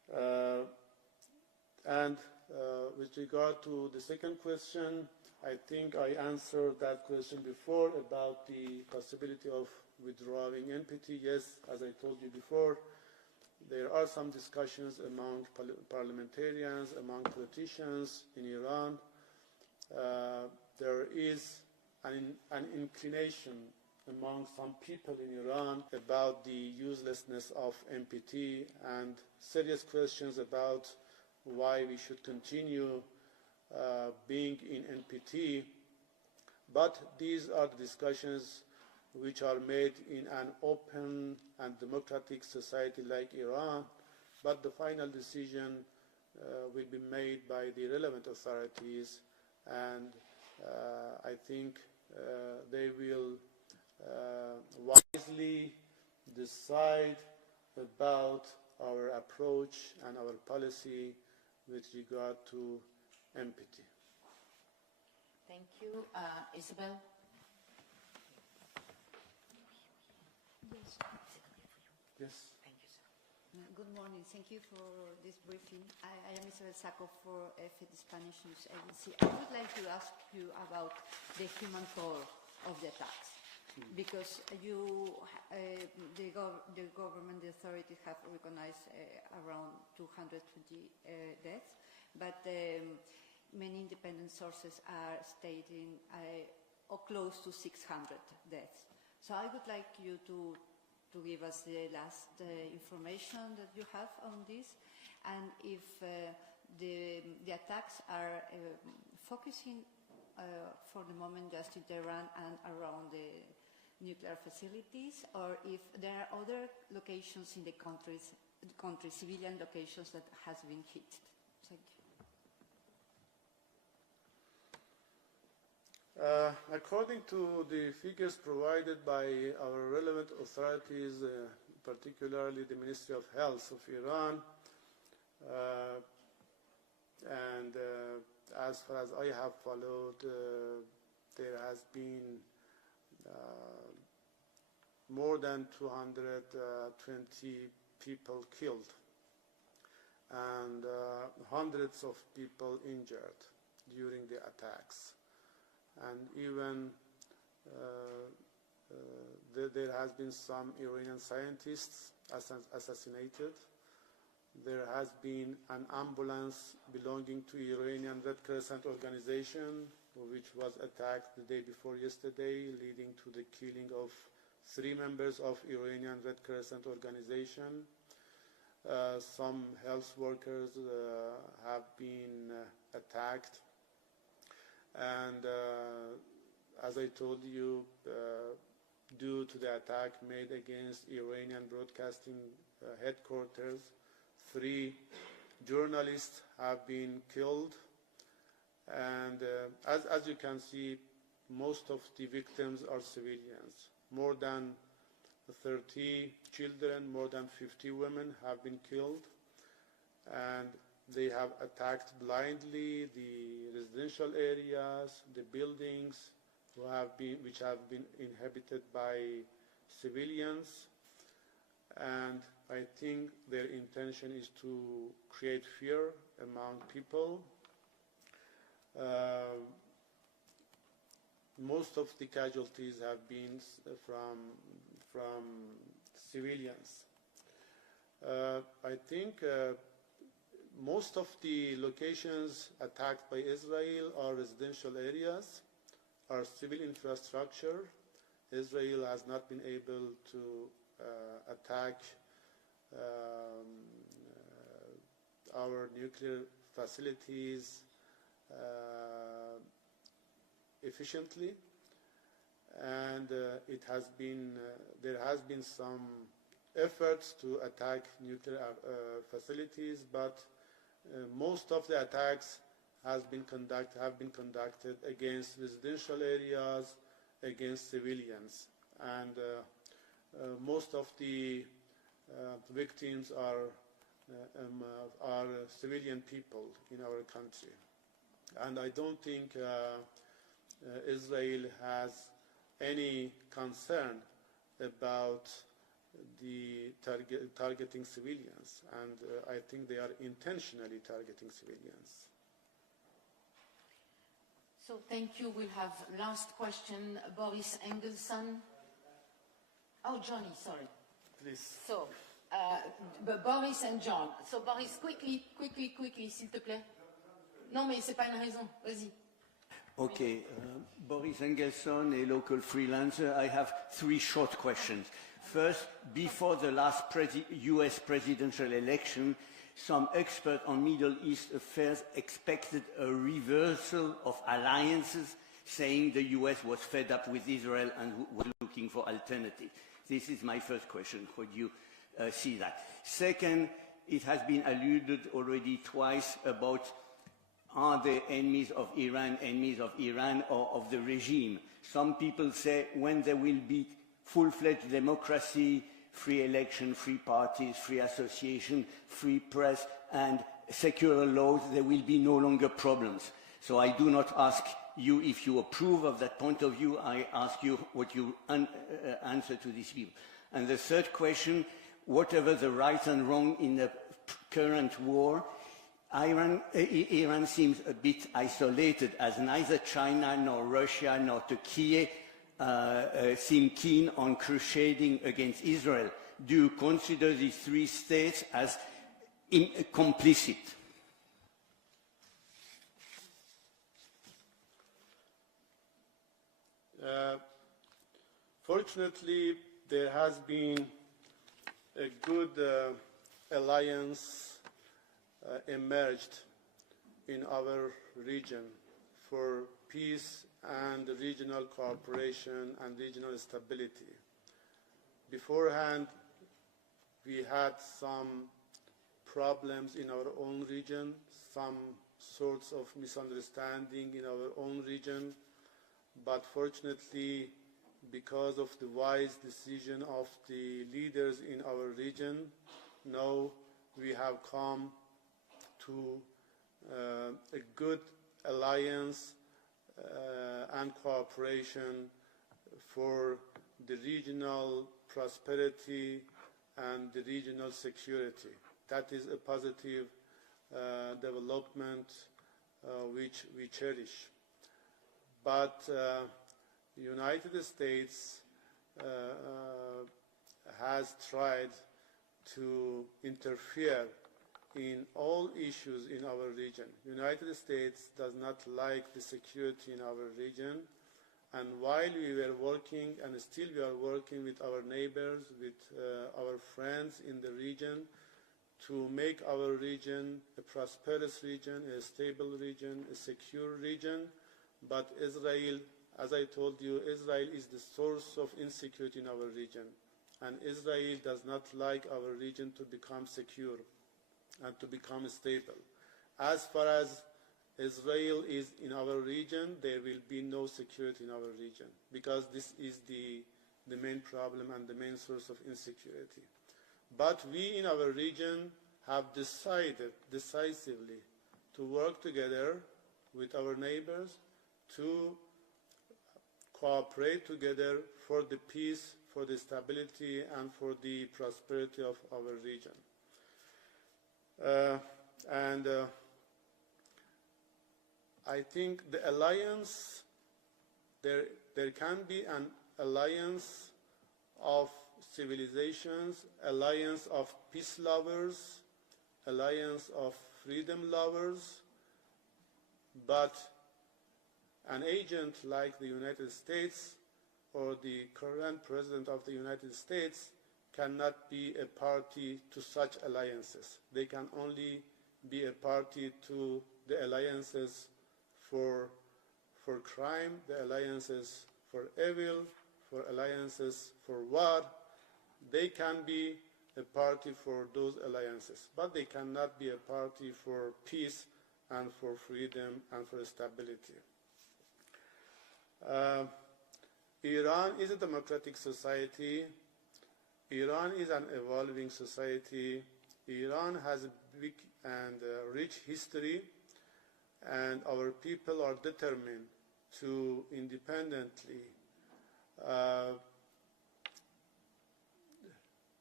And with regard to the second question, I think I answered that question before about the possibility of withdrawing NPT. Yes, as I told you before, there are some discussions among parliamentarians, among politicians in Iran. There is an inclination among some people in Iran about the uselessness of NPT and serious questions about why we should continue being in NPT. But these are the discussions which are made in an open and democratic society like Iran, but the final decision will be made by the relevant authorities, and I think they will wisely decide about our approach and our policy with regard to NPT. Thank you. Isabel? Yes. Thank you, sir. Good morning. Thank you for this briefing. I am Isabel Sacco for the Spanish News Agency. I would like to ask you about the human toll of the attacks, because the government, the authorities have recognized around 220 deaths, but many independent sources are stating close to 600 deaths. So I would like you to give us the last information that you have on this, and if the attacks are focusing for the moment just in Tehran and around the nuclear facilities, or if there are other locations in the country, civilian locations that has been hit. Thank you. According to the figures provided by our relevant authorities, particularly the Ministry of Health of Iran, and as far as I have followed, there has been more than 220 people killed and hundreds of people injured during the attacks. And even there has been some Iranian scientists assassinated. There has been an ambulance belonging to Iranian Red Crescent organization which was attacked the day before yesterday, leading to the killing of 3 members of Iranian Red Crescent organization. Some health workers have been attacked. And as I told you, due to the attack made against Iranian broadcasting headquarters, 3 journalists have been killed. And as you can see, most of the victims are civilians. More than 30 children, more than 50 women have been killed. And they have attacked blindly the residential areas, the buildings which have been inhabited by civilians. And I think their intention is to create fear among people. Most of the casualties have been from civilians. I think most of the locations attacked by Israel are residential areas, are civil infrastructure. Israel has not been able to attack our nuclear facilities efficiently, and there has been some efforts to attack nuclear facilities, but most of the attacks have been conducted against residential areas, against civilians, and most of the victims are civilian people in our country. And I don't think Israel has any concern about targeting civilians, and I think they are intentionally targeting civilians. So thank you. We'll have last question, Boris Engelson. Oh, Johnny, sorry. Please. So, Boris and John. So, Boris, quickly, s'il te plaît. Non, mais c'est pas une raison. Vas-y. Okay, Boris Engelson, a local freelancer. I have three short questions. First, before the last US presidential election, some experts on Middle East affairs expected a reversal of alliances, saying the US was fed up with Israel and was looking for alternatives. This is my first question. Could you see that? Second, it has been alluded already twice about are the enemies of Iran or of the regime. Some people say when there will be full-fledged democracy, free election, free parties, free association, free press, and secular laws, there will be no longer problems. So I do not ask you if you approve of that point of view, I ask you what you answer to these people. And the third question, whatever the right and wrong in the current war, Iran seems a bit isolated, as neither China nor Russia nor Turkey seem keen on crusading against Israel. Do you consider these three states as complicit? Fortunately, there has been a good alliance emerged in our region for peace and regional cooperation and regional stability. Beforehand, we had some problems in our own region, some sorts of misunderstanding in our own region, but fortunately, because of the wise decision of the leaders in our region, now we have come to a good alliance and cooperation for the regional prosperity and the regional security. That is a positive development which we cherish. But the United States has tried to interfere in all issues in our region. The United States does not like the security in our region, and while we were working, and still we are working with our neighbors, with our friends in the region, to make our region a prosperous region, a stable region, a secure region, but Israel, as I told you, Israel is the source of insecurity in our region, and Israel does not like our region to become secure and to become stable. As far as Israel is in our region, there will be no security in our region, because this is the main problem and the main source of insecurity. But we in our region have decided decisively to work together with our neighbors to cooperate together for the peace, for the stability, and for the prosperity of our region. I think the alliance, there can be an alliance of civilizations, alliance of peace lovers, alliance of freedom lovers, but an agent like the United States or the current president of the United States cannot be a party to such alliances. They can only be a party to the alliances for crime, the alliances for evil, for alliances for war. They can be a party for those alliances, but they cannot be a party for peace and for freedom and for stability. Iran is a democratic society. Iran is an evolving society. Iran has a big and rich history, and our people are determined to independently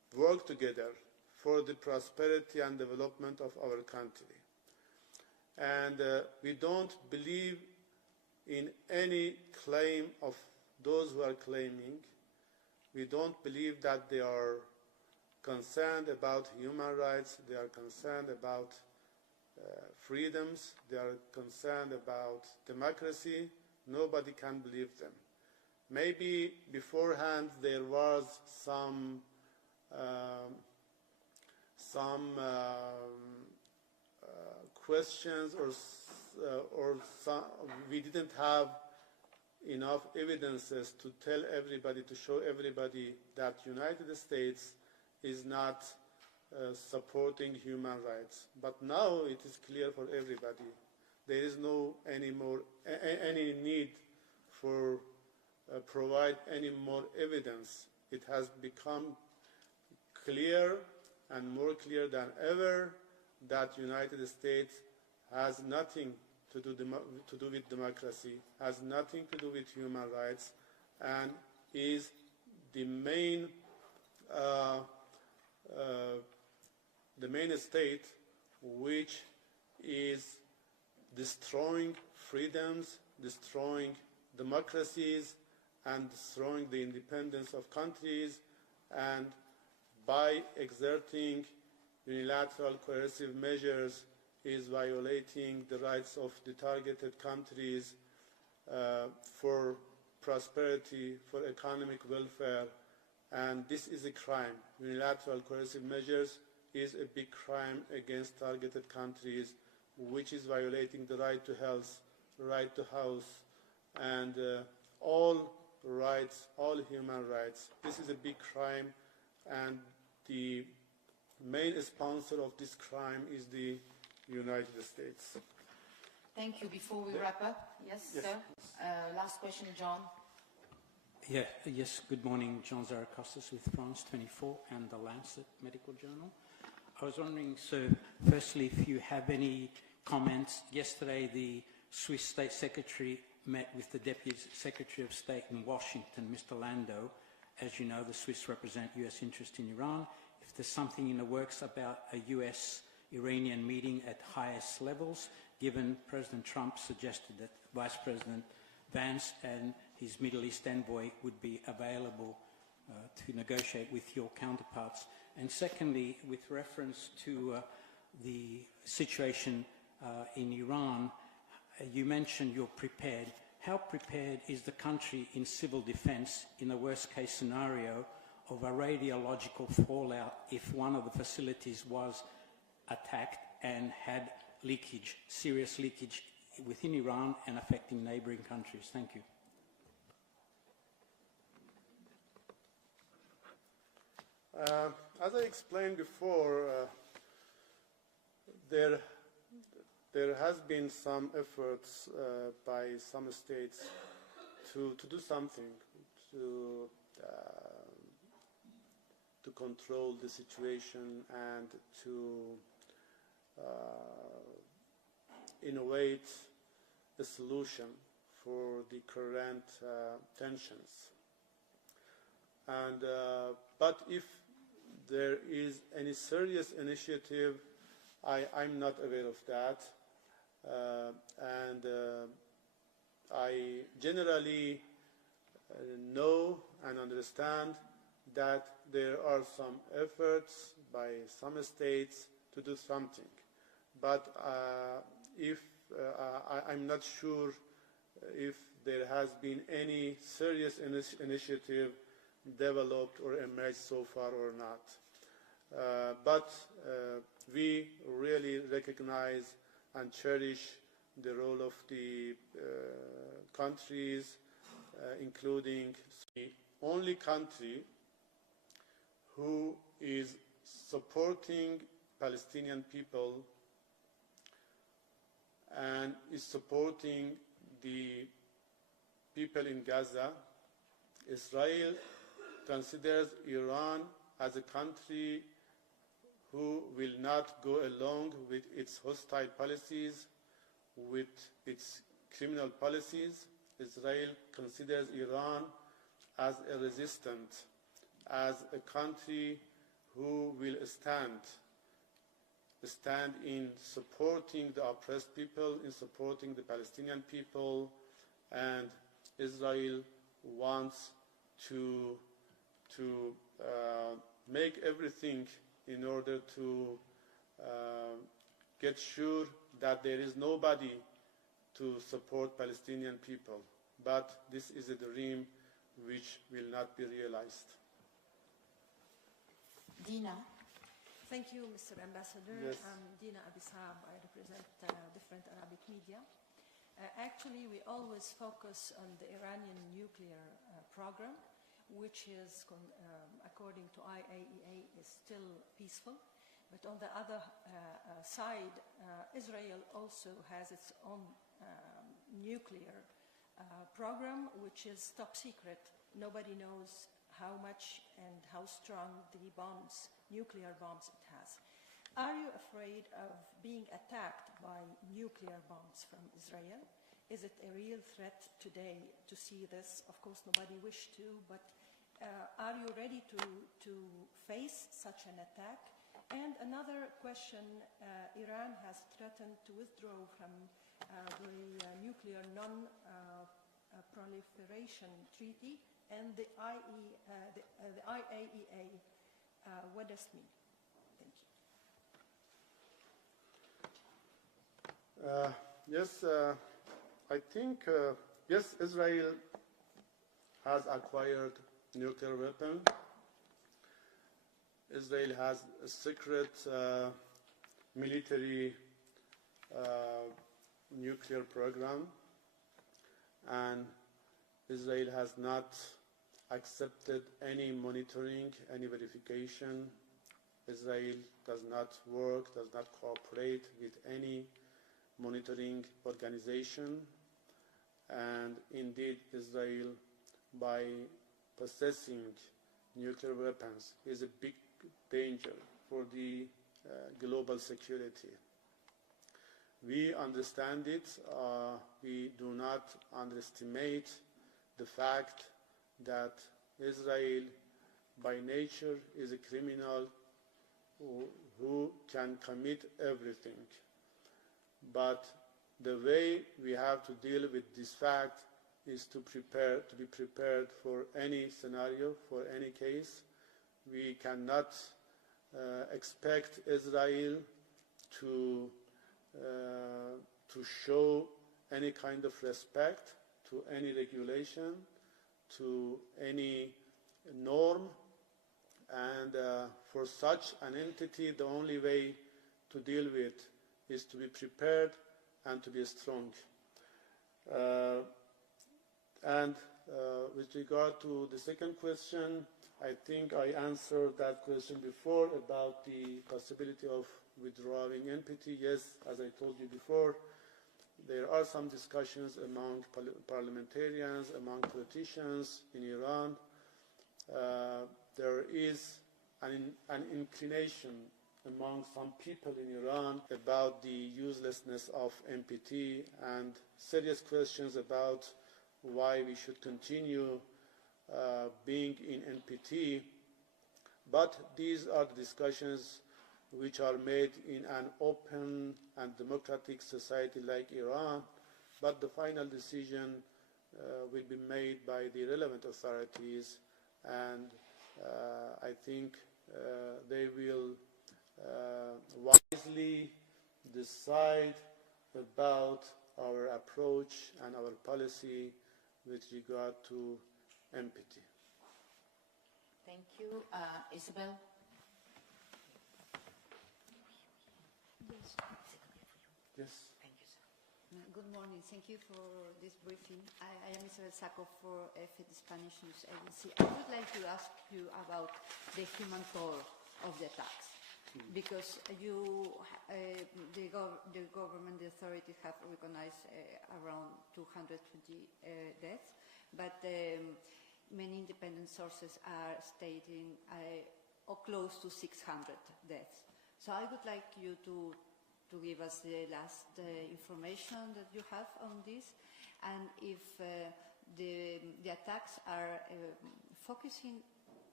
work together for the prosperity and development of our country. And we don't believe in any claim of those who are claiming. We don't believe that they are concerned about human rights, they are concerned about freedoms, they are concerned about democracy. Nobody can believe them. Maybe beforehand there was some questions or some, we didn't have enough evidences to tell everybody, to show everybody that United States is not supporting human rights. But now it is clear for everybody. There is no any need for provide any more evidence. It has become clear and more clear than ever that United States has nothing to do with democracy, has nothing to do with human rights, and is the main state which is destroying freedoms, destroying democracies, and destroying the independence of countries, and by exerting unilateral coercive measures is violating the rights of the targeted countries for prosperity, for economic welfare, and this is a crime. Unilateral coercive measures is a big crime against targeted countries, which is violating the right to health, right to house, and all rights, all human rights. This is a big crime, and the main sponsor of this crime is the United States. Thank you. Before we wrap up, yes, sir? Last question, John. Yes, good morning. John Zarakostas with France 24 and the Lancet Medical Journal. I was wondering, so firstly, if you have any comments. Yesterday, the Swiss State Secretary met with the Deputy Secretary of State in Washington, Mr. Landau. As you know, the Swiss represent U.S. interest in Iran. If there's something in the works about a U.S.-Iranian meeting at highest levels, given President Trump suggested that Vice President Vance and his Middle East envoy would be available to negotiate with your counterparts. And secondly, with reference to the situation in Iran, you mentioned you're prepared. How prepared is the country in civil defense in the worst-case scenario of a radiological fallout if one of the facilities was attacked and had leakage, serious leakage within Iran and affecting neighboring countries? Thank you. As I explained before, there has been some efforts by some states to do something to control the situation and to innovate a solution for the current tensions. And but if there is any serious initiative, I'm not aware of that. And I generally know and understand that there are some efforts by some states to do something. But I'm not sure if there has been any serious initiative developed or emerged so far or not. But we really recognize and cherish the role of the countries, including the only country who is supporting Palestinian people and is supporting the people in Gaza. Israel considers Iran as a country who will not go along with its hostile policies, with its criminal policies. Israel considers Iran as a resistant, as a country who will stand in supporting the oppressed people, in supporting the Palestinian people, and Israel wants to make everything in order to get sure that there is nobody to support Palestinian people. But this is a dream which will not be realized. Dina. Thank you, Mr. Ambassador. Yes. I'm Dina Abissab. I represent different Arabic media. Actually, we always focus on the Iranian nuclear program, which is, according to IAEA, is still peaceful. But on the other side, Israel also has its own nuclear program, which is top secret. Nobody knows how much and how strong the bombs, nuclear bombs it has. Are you afraid of being attacked by nuclear bombs from Israel? Is it a real threat today to see this? Of course, nobody wished to, but are you ready to face such an attack? And another question, Iran has threatened to withdraw from the nuclear non-proliferation treaty and the IAEA. What does it mean? Thank you. Yes, I think, yes, Israel has acquired nuclear weapon. Israel has a secret military nuclear program, and Israel has not accepted any monitoring, any verification. Israel does not work, does not cooperate with any monitoring organization. And indeed, Israel, by possessing nuclear weapons, is a big danger for the global security. We understand it. We do not underestimate the fact that Israel, by nature, is a criminal who can commit everything. But the way we have to deal with this fact is to be prepared for any scenario, for any case. We cannot expect Israel to show any kind of respect to any regulation, to any norm, and for such an entity, the only way to deal with is to be prepared and to be strong. With regard to the second question, I think I answered that question before about the possibility of withdrawing NPT. Yes, as I told you before, there are some discussions among parliamentarians, among politicians in Iran. There is an inclination among some people in Iran about the uselessness of NPT and serious questions about why we should continue being in NPT. But these are the discussions which are made in an open and democratic society like Iran, but the final decision will be made by the relevant authorities, and I think they will wisely decide about our approach and our policy with regard to NPT. Thank you. Isabel? Yes. Yes. Thank you, sir. Good morning. Thank you for this briefing. I am Isabel Saco for the Spanish News Agency. I would like to ask you about the human toll of the attacks, because the government, the authorities have recognized around 220 deaths, but many independent sources are stating close to 600 deaths. So I would like you to give us the last information that you have on this, and if the attacks are focusing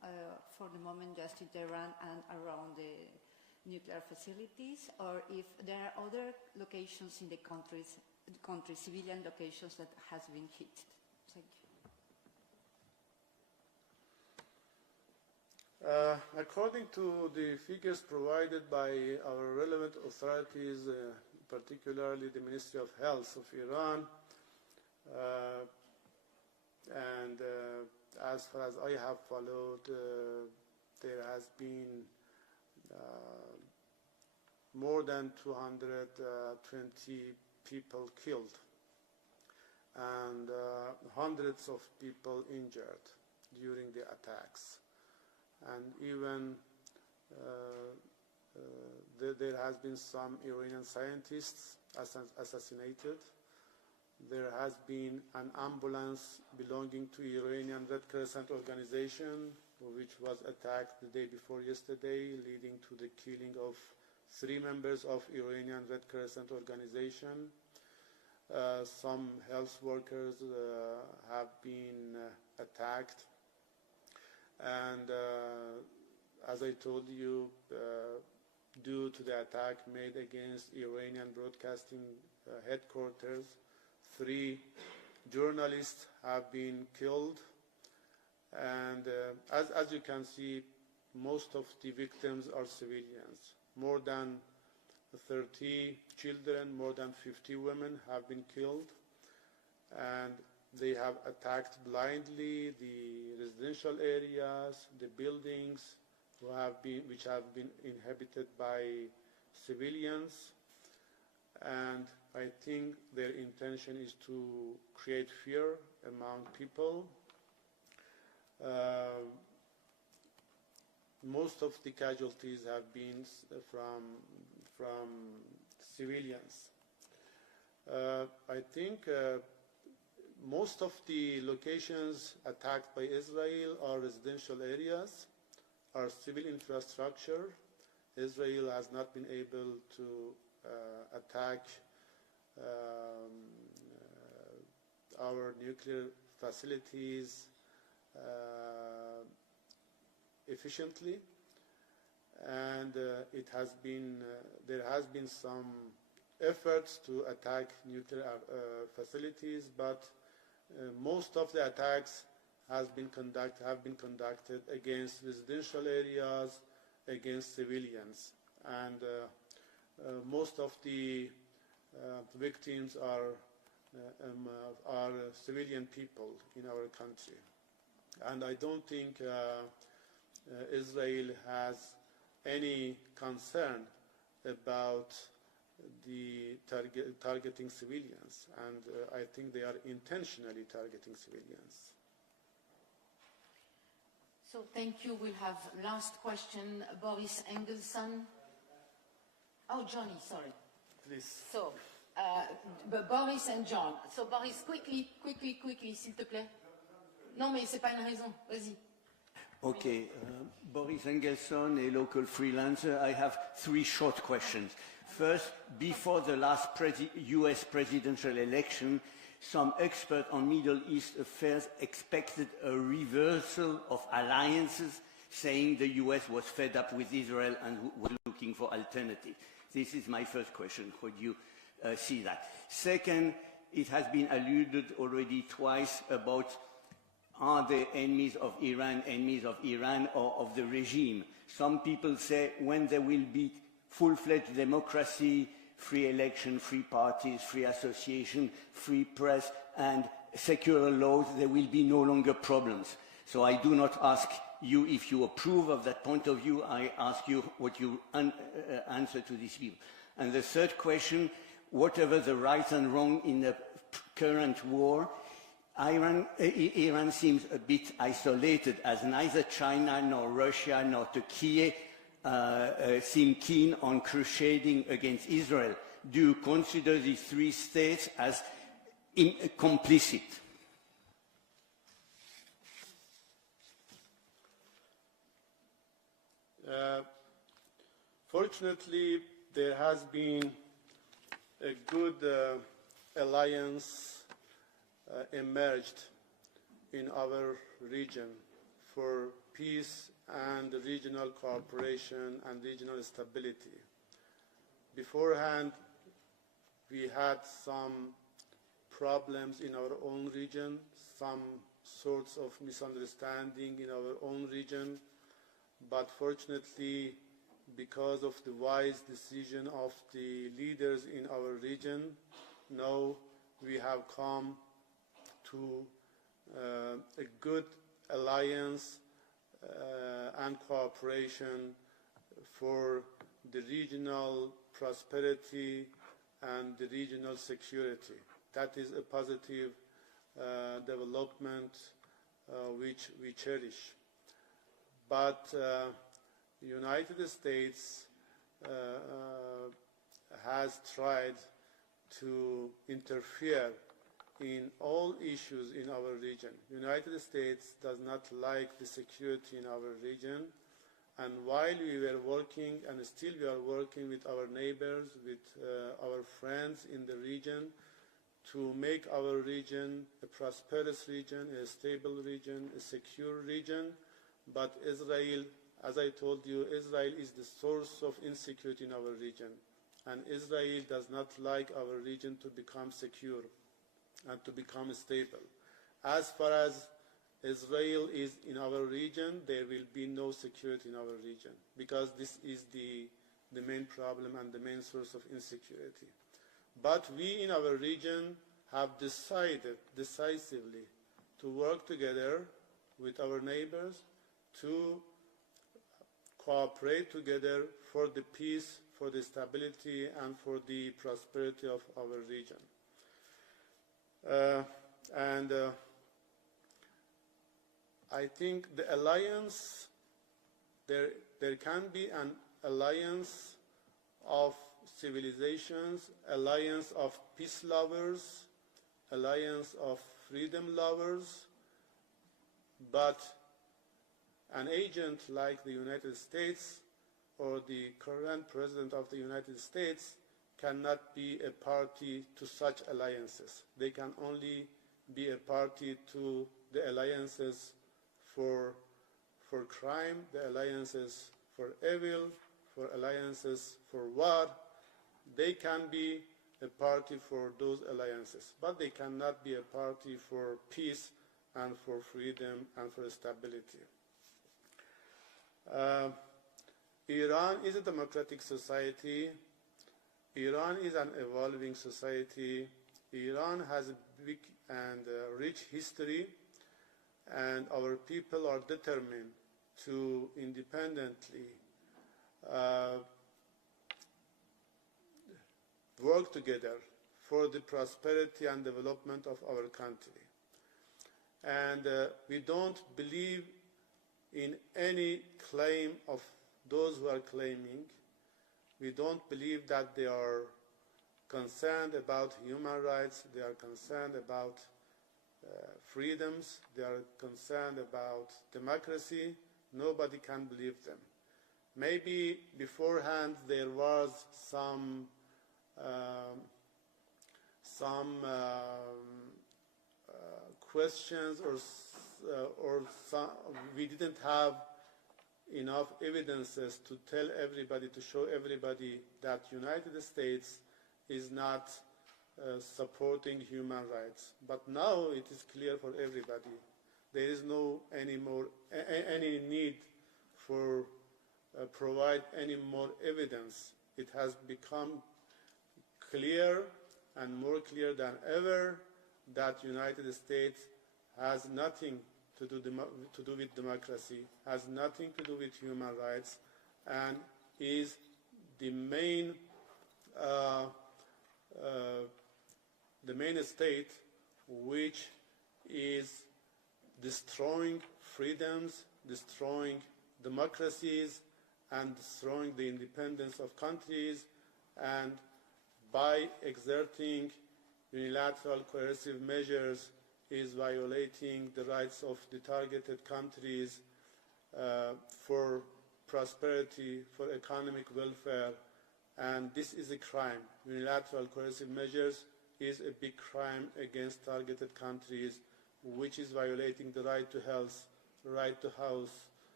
for the moment just in Tehran and around the nuclear facilities, or if there are other locations in the country, civilian locations that has been hit. Thank you. According to the figures provided by our relevant authorities, particularly the Ministry of Health of Iran, and as far as I have followed, there has been more than 220 people killed and hundreds of people injured during the attacks. And even there has been some Iranian scientists assassinated. There has been an ambulance belonging to Iranian Red Crescent organization which was attacked the day before yesterday, leading to the killing of 3 members of Iranian Red Crescent organization. Some health workers have been attacked. And as I told you, due to the attack made against Iranian broadcasting headquarters, 3 journalists have been killed. And as you can see, most of the victims are civilians. More than 30 children, more than 50 women have been killed. And they have attacked blindly the residential areas, the buildings which have been inhabited by civilians. And I think their intention is to create fear among people. Most of the casualties have been from civilians. I think most of the locations attacked by Israel are residential areas, are civil infrastructure. Israel has not been able to attack our nuclear facilities efficiently, and there has been some efforts to attack nuclear facilities, but most of the attacks have been conducted against residential areas, against civilians, and most of the victims are civilian people in our country. And I don't think Israel has any concern about the targeting civilians, and I think they are intentionally targeting civilians. So thank you. We'll have last question, Boris Engelson. Oh, Johnny, sorry. Please. So, Boris and John. So Boris, quickly, s'il te plaît. Non, mais c'est pas une raison. Vas-y. Okay, Boris Engelson, a local freelancer. I have 3 short questions. First, before the last US presidential election, some experts on Middle East affairs expected a reversal of alliances, saying the US was fed up with Israel and was looking for alternatives. This is my first question. Could you see that? Second, it has been alluded already twice about are the enemies of Iran or of the regime. Some people say when there will be full-fledged democracy, free election, free parties, free association, free press, and secular laws, there will be no longer problems. So I do not ask you if you approve of that point of view, I ask you what you answer to these people. And the third question, whatever the right and wrong in the current war, Iran seems a bit isolated, as neither China nor Russia nor Turkey seem keen on crusading against Israel. Do you consider these 3 states as complicit? Fortunately, there has been a good alliance emerged in our region for peace and regional cooperation and regional stability. Beforehand, we had some problems in our own region, some sorts of misunderstanding in our own region, but fortunately, because of the wise decision of the leaders in our region, now we have come to a good alliance and cooperation for the regional prosperity and the regional security. That is a positive development which we cherish. But the United States has tried to interfere in all issues in our region. The United States does not like the security in our region, and while we were working, and still we are working with our neighbors, with our friends in the region, to make our region a prosperous region, a stable region, a secure region, but Israel, as I told you, Israel is the source of insecurity in our region, and Israel does not like our region to become secure and to become stable. As far as Israel is in our region, there will be no security in our region, because this is the main problem and the main source of insecurity. But we in our region have decided decisively to work together with our neighbors to cooperate together for the peace, for the stability, and for the prosperity of our region. I think the alliance, there can be an alliance of civilizations, alliance of peace lovers, alliance of freedom lovers, but an agent like the United States or the current President of the United States cannot be a party to such alliances. They can only be a party to the alliances for crime, the alliances for evil, for alliances for war. They can be a party for those alliances, but they cannot be a party for peace and for freedom and for stability. Iran is a democratic society. Iran is an evolving society. Iran has a big and rich history, and our people are determined to independently work together for the prosperity and development of our country. And we don't believe in any claim of those who are claiming. We don't believe that they are concerned about human rights, they are concerned about freedoms, they are concerned about democracy. Nobody can believe them. Maybe beforehand there was some questions or some, we didn't have enough evidences to tell everybody, to show everybody that United States is not supporting human rights. But now it is clear for everybody. There is no any need for provide any more evidence. It has become clear and more clear than ever that United States has nothing to do with democracy, has nothing to do with human rights, and is the main state which is destroying freedoms, destroying democracies, and destroying the independence of countries, and by exerting unilateral coercive measures is violating the rights of the targeted countries for prosperity, for economic welfare, and this is a crime. Unilateral coercive measures is a big crime against targeted countries, which is violating the right to health, right to house,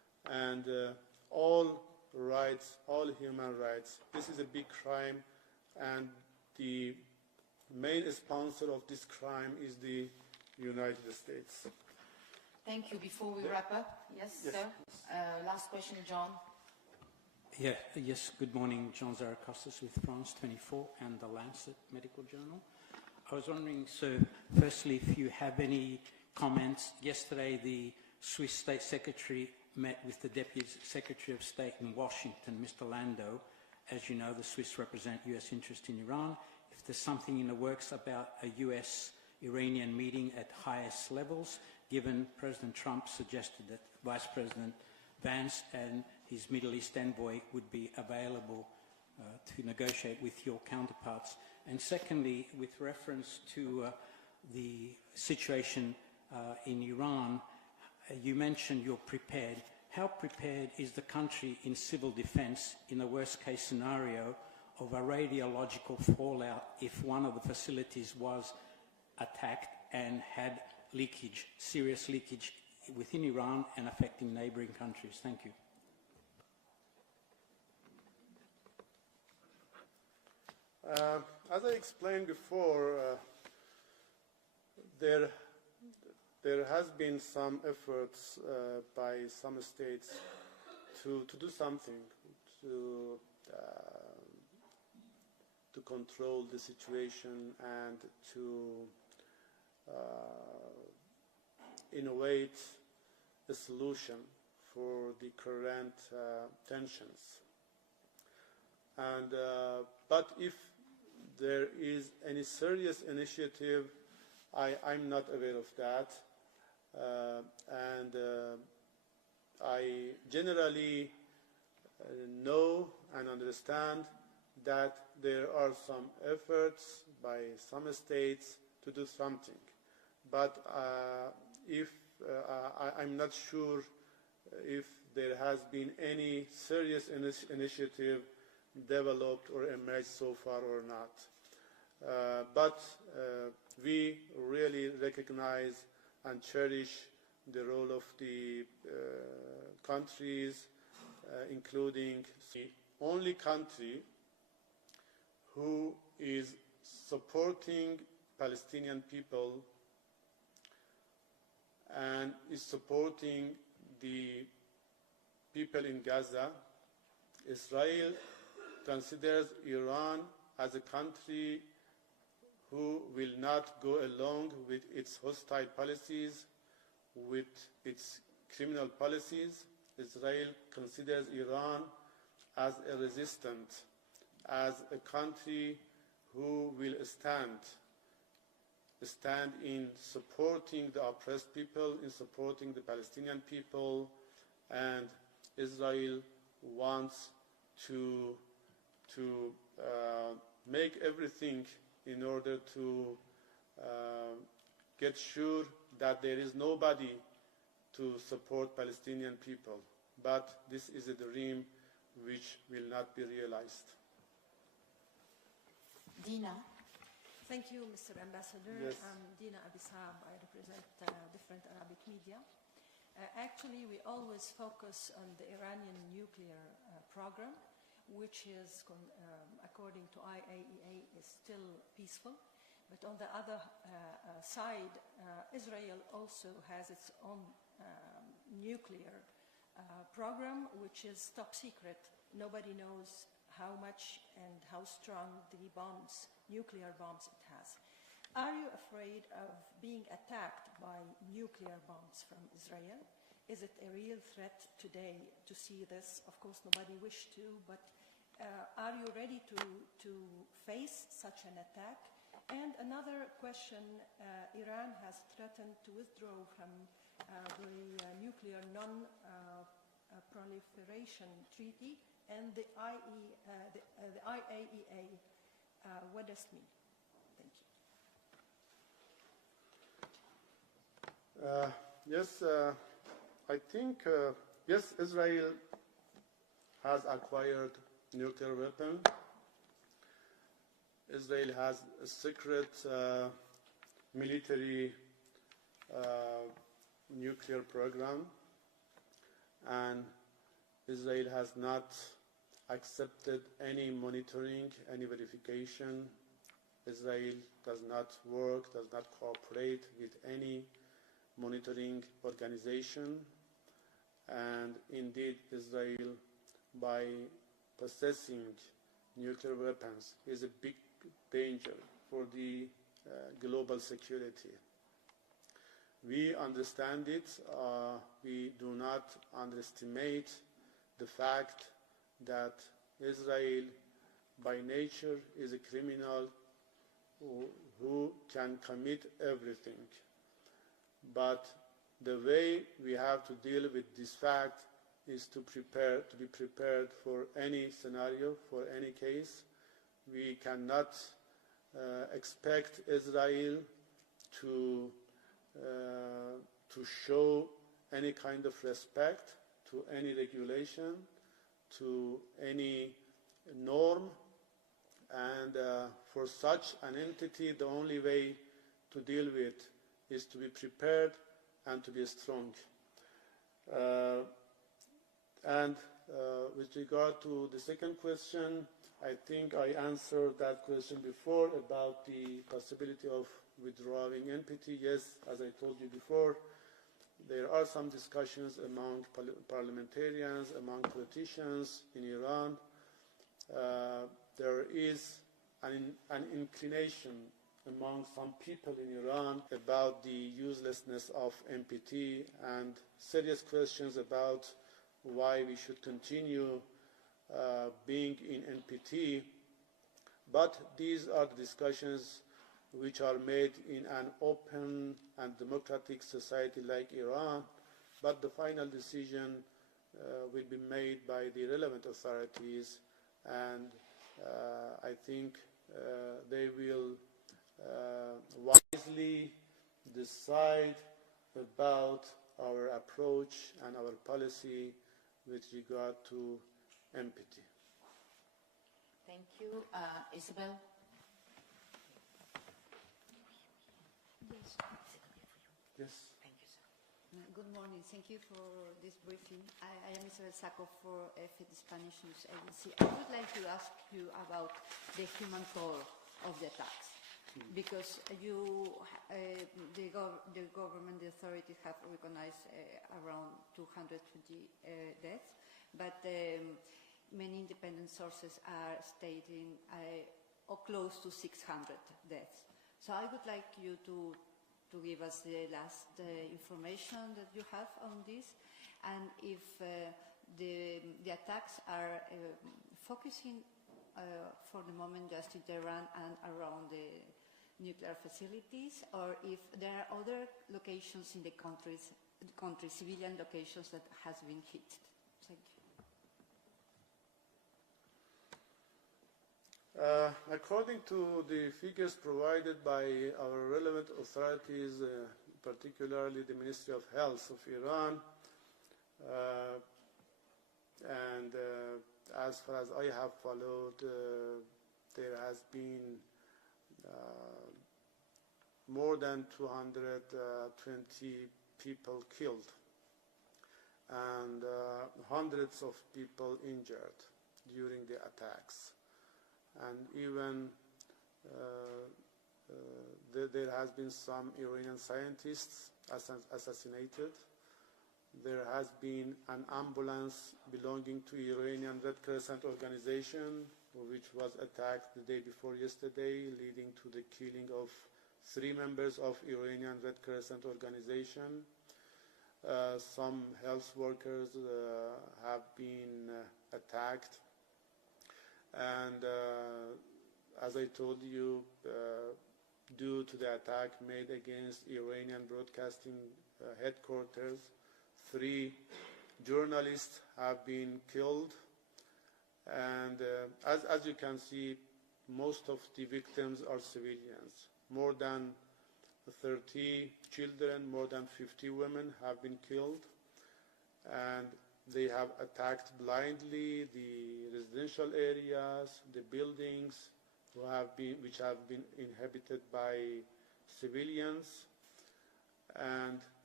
and all rights, all human rights. This is a big crime, and the main sponsor of this crime is the United States. Thank you. Before we wrap up, yes, sir. Last question, John. Yeah, yes, good morning. John Zarakostas with France 24 and the Lancet Medical Journal. I was wondering, so firstly, if you have any comments. Yesterday, the Swiss State Secretary met with the Deputy Secretary of State in Washington, Mr. Landau. As you know, the Swiss represent US interest in Iran. If there's something in the works about a US-Iranian meeting at highest levels, given President Trump suggested that Vice President Vance and his Middle East envoy would be available to negotiate with your counterparts. And secondly, with reference to the situation in Iran, you mentioned you're prepared. How prepared is the country in civil defense in the worst case scenario of a radiological fallout if one of the facilities was attacked and had leakage, serious leakage within Iran and affecting neighboring countries? Thank you. As I explained before, there has been some efforts by some states to do something to control the situation and to innovate a solution for the current tensions. And but if there is any serious initiative, I'm not aware of that. And I generally know and understand that there are some efforts by some states to do something. But I'm not sure if there has been any serious initiative developed or emerged so far or not. But we really recognize and cherish the role of the countries, including the only country who is supporting Palestinian people and is supporting the people in Gaza. Israel considers Iran as a country who will not go along with its hostile policies, with its criminal policies. Israel considers Iran as a resistant, as a country who will stand in supporting the oppressed people, in supporting the Palestinian people, and Israel wants to make everything in order to get sure that there is nobody to support Palestinian people. But this is a dream which will not be realized. Dina. Thank you, Mr. Ambassador. Yes. I'm Dina Abissab. I represent different Arabic media. Actually, we always focus on the Iranian nuclear program, which is, according to IAEA, is still peaceful. But on the other side, Israel also has its own nuclear program, which is top secret. Nobody knows how much and how strong the bombs, nuclear bombs it has. Are you afraid of being attacked by nuclear bombs from Israel? Is it a real threat today to see this? Of course, nobody wished to, but are you ready to face such an attack? And another question, Iran has threatened to withdraw from the nuclear non-proliferation treaty and the IAEA. What does it mean? Thank you. Yes, I think, yes, Israel has acquired nuclear weapon. Israel has a secret military nuclear program. and Israel has not accepted any monitoring, any verification. Israel does not work, does not cooperate with any monitoring organization, and indeed Israel, by possessing nuclear weapons, is a big danger for the global security. We understand it. We do not underestimate the fact that Israel by nature is a criminal who can commit everything. But the way we have to deal with this fact is to be prepared for any scenario, for any case. We cannot expect Israel to show any kind of respect to any regulation, to any norm, and for such an entity, the only way to deal with is to be prepared and to be strong. With regard to the second question, I think I answered that question before about the possibility of withdrawing NPT. Yes, as I told you before, there are some discussions among parliamentarians, among politicians in Iran. There is an inclination among some people in Iran about the uselessness of NPT and serious questions about why we should continue being in NPT. But these are the discussions which are made in an open and democratic society like Iran, but the final decision will be made by the relevant authorities, and I think they will wisely decide about our approach and our policy with regard to NPT. Thank you. Isabel? Yes. Thank you, sir. Good morning. Thank you for this briefing. I am Isabel Saco for FED Spanish News Agency. I would like to ask you about the human toll of the attacks, because the government, the authorities have recognized around 220 deaths, but many independent sources are stating close to 600 deaths. So I would like you to give us the last information that you have on this, and if the attacks are focusing for the moment just in Tehran and around the nuclear facilities, or if there are other locations in the country, civilian locations that has been hit. Thank you. According to the figures provided by our relevant authorities, particularly the Ministry of Health of Iran, and as far as I have followed, there has been more than 220 people killed and hundreds of people injured during the attacks. And even there has been some Iranian scientists assassinated. There has been an ambulance belonging to Iranian Red Crescent organization which was attacked the day before yesterday, leading to the killing of 3 members of Iranian Red Crescent organization. Some health workers have been attacked. And as I told you, due to the attack made against Iranian broadcasting headquarters, 3 journalists have been killed. And as you can see, most of the victims are civilians. More than 30 children, more than 50 women have been killed. And they have attacked blindly the residential areas, the buildings which have been inhabited by civilians. And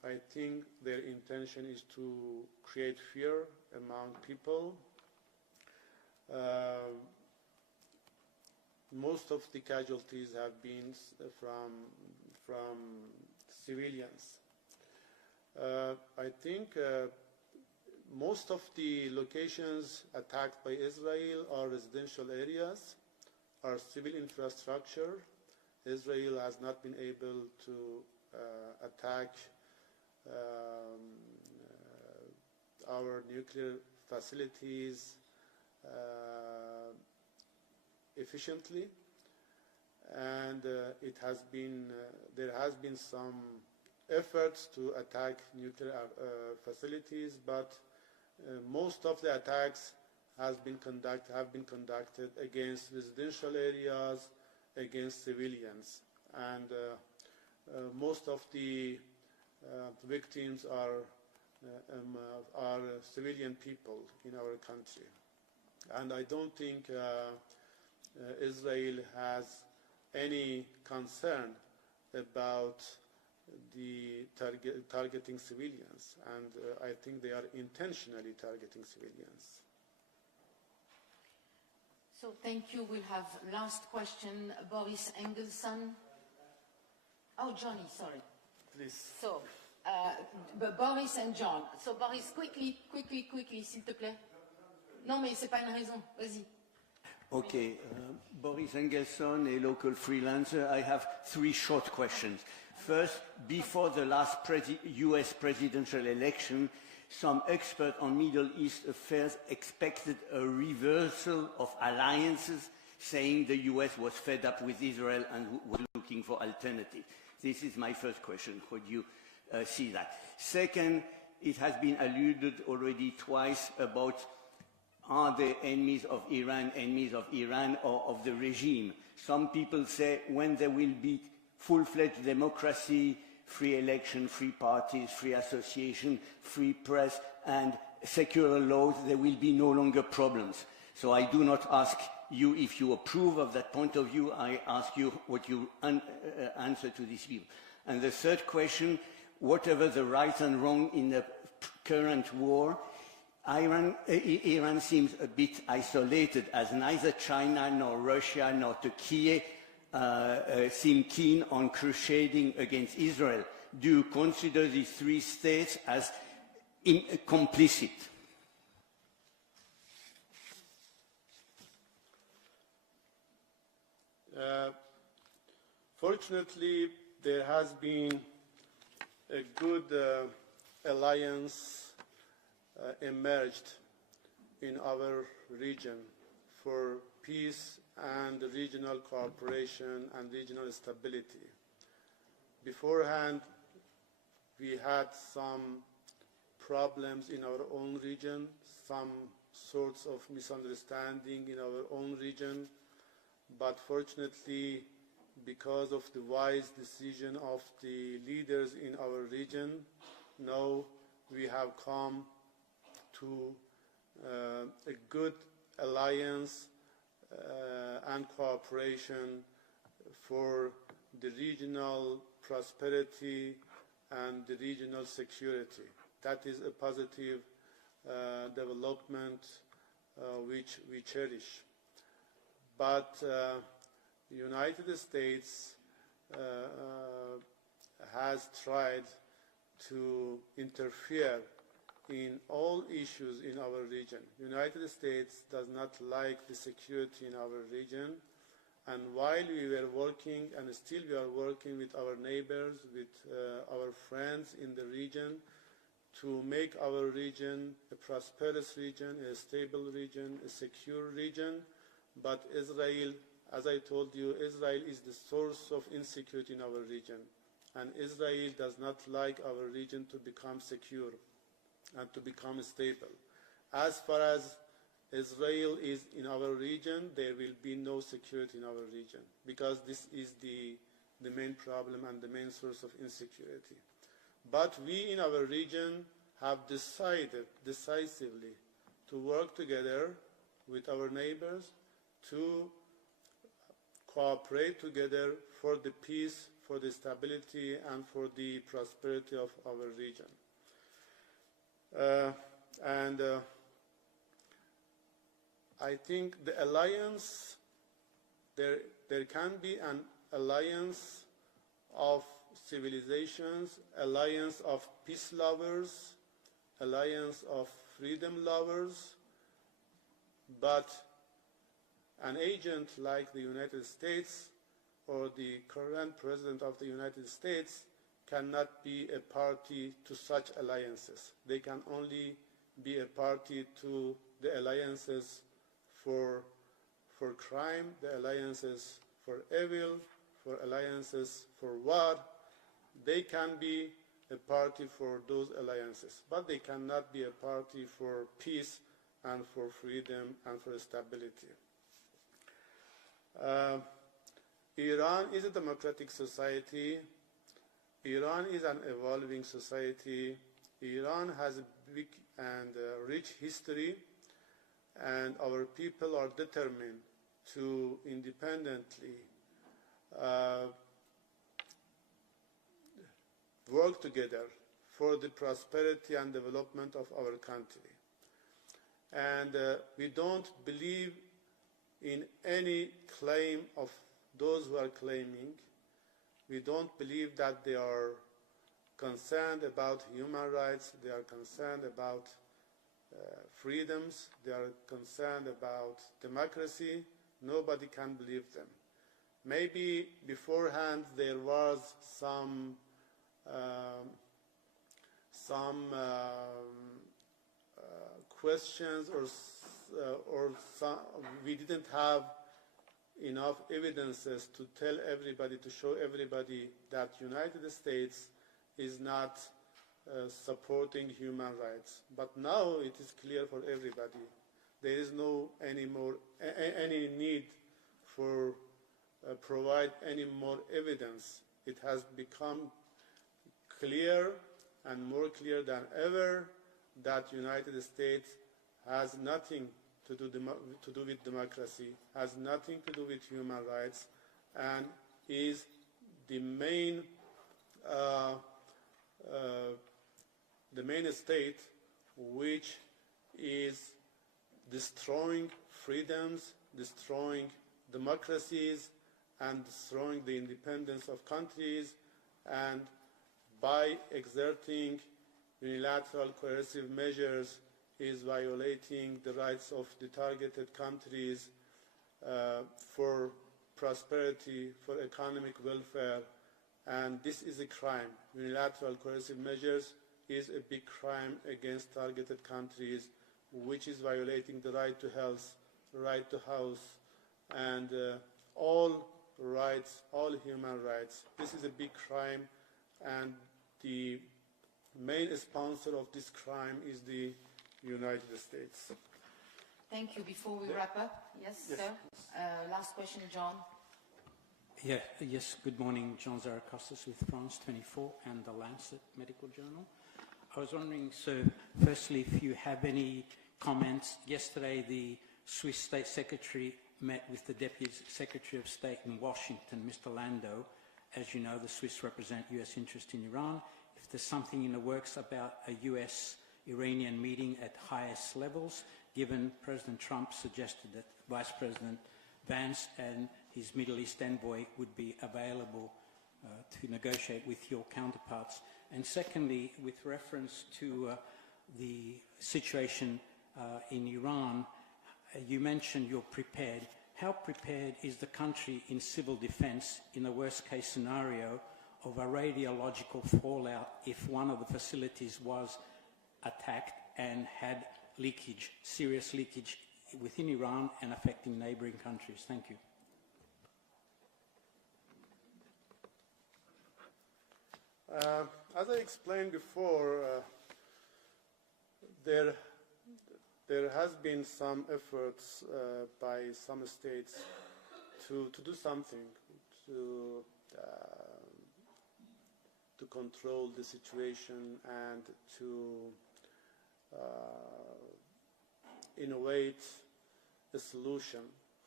I think their intention is to create fear among people. Most of the casualties have been from civilians. I think most of the locations attacked by Israel are residential areas, are civil infrastructure. Israel has not been able to attack our nuclear facilities efficiently, and there has been some efforts to attack nuclear facilities, but most of the attacks have been conducted against residential areas, against civilians, and most of the victims are civilian people in our country. And I don't think Israel has any concern about the targeting civilians, and I think they are intentionally targeting civilians. So thank you. We'll have last question, Boris Engelson. Oh, Johnny, sorry. Please. So, Boris and John. So Boris, quickly, s'il te plaît. Non, mais c'est pas une raison. Vas-y. Okay, Boris Engelson, a local freelancer. I have 3 short questions. First, before the last US presidential election, some experts on Middle East affairs expected a reversal of alliances, saying the US was fed up with Israel and was looking for alternatives. This is my first question. Could you see that? Second, it has been alluded already twice about are the enemies of Iran or of the regime. Some people say when there will be full-fledged democracy, free election, free parties, free association, free press, and secular laws, there will be no longer problems. So I do not ask you if you approve of that point of view, I ask you what you answer to these people. And the third question, whatever the right and wrong in the current war, Iran seems a bit isolated, as neither China nor Russia nor Turkey seem keen on crusading against Israel. Do you consider these 3 states as complicit? Fortunately, there has been a good alliance emerged in our region for peace and regional cooperation and regional stability. Beforehand, we had some problems in our own region, some sorts of misunderstanding in our own region, but fortunately, because of the wise decision of the leaders in our region, now we have come to a good alliance and cooperation for the regional prosperity and the regional security. That is a positive development which we cherish. But the United States has tried to interfere in all issues in our region. The United States does not like the security in our region, and while we were working, and still we are working with our neighbors, with our friends in the region, to make our region a prosperous region, a stable region, a secure region, but Israel, as I told you, Israel is the source of insecurity in our region, and Israel does not like our region to become secure and to become stable. As far as Israel is in our region, there will be no security in our region, because this is the main problem and the main source of insecurity. But we in our region have decided decisively to work together with our neighbors to cooperate together for the peace, for the stability, and for the prosperity of our region. I think the alliance, there can be an alliance of civilizations, alliance of peace lovers, alliance of freedom lovers, but an agent like the United States or the current President of the United States cannot be a party to such alliances. They can only be a party to the alliances for crime, the alliances for evil, for alliances for war. They can be a party for those alliances, but they cannot be a party for peace and for freedom and for stability. Iran is a democratic society. Iran is an evolving society. Iran has a big and rich history, and our people are determined to independently work together for the prosperity and development of our country. And we don't believe in any claim of those who are claiming. We don't believe that they are concerned about human rights, they are concerned about freedoms, they are concerned about democracy. Nobody can believe them. Maybe beforehand there was some questions or some, we didn't have enough evidences to tell everybody, to show everybody that United States is not supporting human rights. But now it is clear for everybody. There is no any need for provide any more evidence. It has become clear and more clear than ever that United States has nothing to do with democracy, has nothing to do with human rights, and is the main state which is destroying freedoms, destroying democracies, and destroying the independence of countries, and by exerting unilateral coercive measures is violating the rights of the targeted countries for prosperity, for economic welfare, and this is a crime. Unilateral coercive measures is a big crime against targeted countries, which is violating the right to health, right to house, and all rights, all human rights. This is a big crime, and the main sponsor of this crime is the United States. Thank you. Before we wrap up, yes, sir? Last question, John. Yes, good morning. John Zarakostas with France 24 and the Lancet Medical Journal. I was wondering, so firstly, if you have any comments. Yesterday, the Swiss State Secretary met with the Deputy Secretary of State in Washington, Mr. Landau. As you know, the Swiss represent U.S. interest in Iran. If there's something in the works about a U.S.-Iranian meeting at highest levels, given President Trump suggested that Vice President Vance and his Middle East envoy would be available to negotiate with your counterparts. And secondly, with reference to the situation in Iran, you mentioned you're prepared. How prepared is the country in civil defense in the worst-case scenario of a radiological fallout if one of the facilities was attacked and had leakage, serious leakage within Iran and affecting neighboring countries? Thank you. As I explained before, there has been some efforts by some states to do something to control the situation and to innovate a solution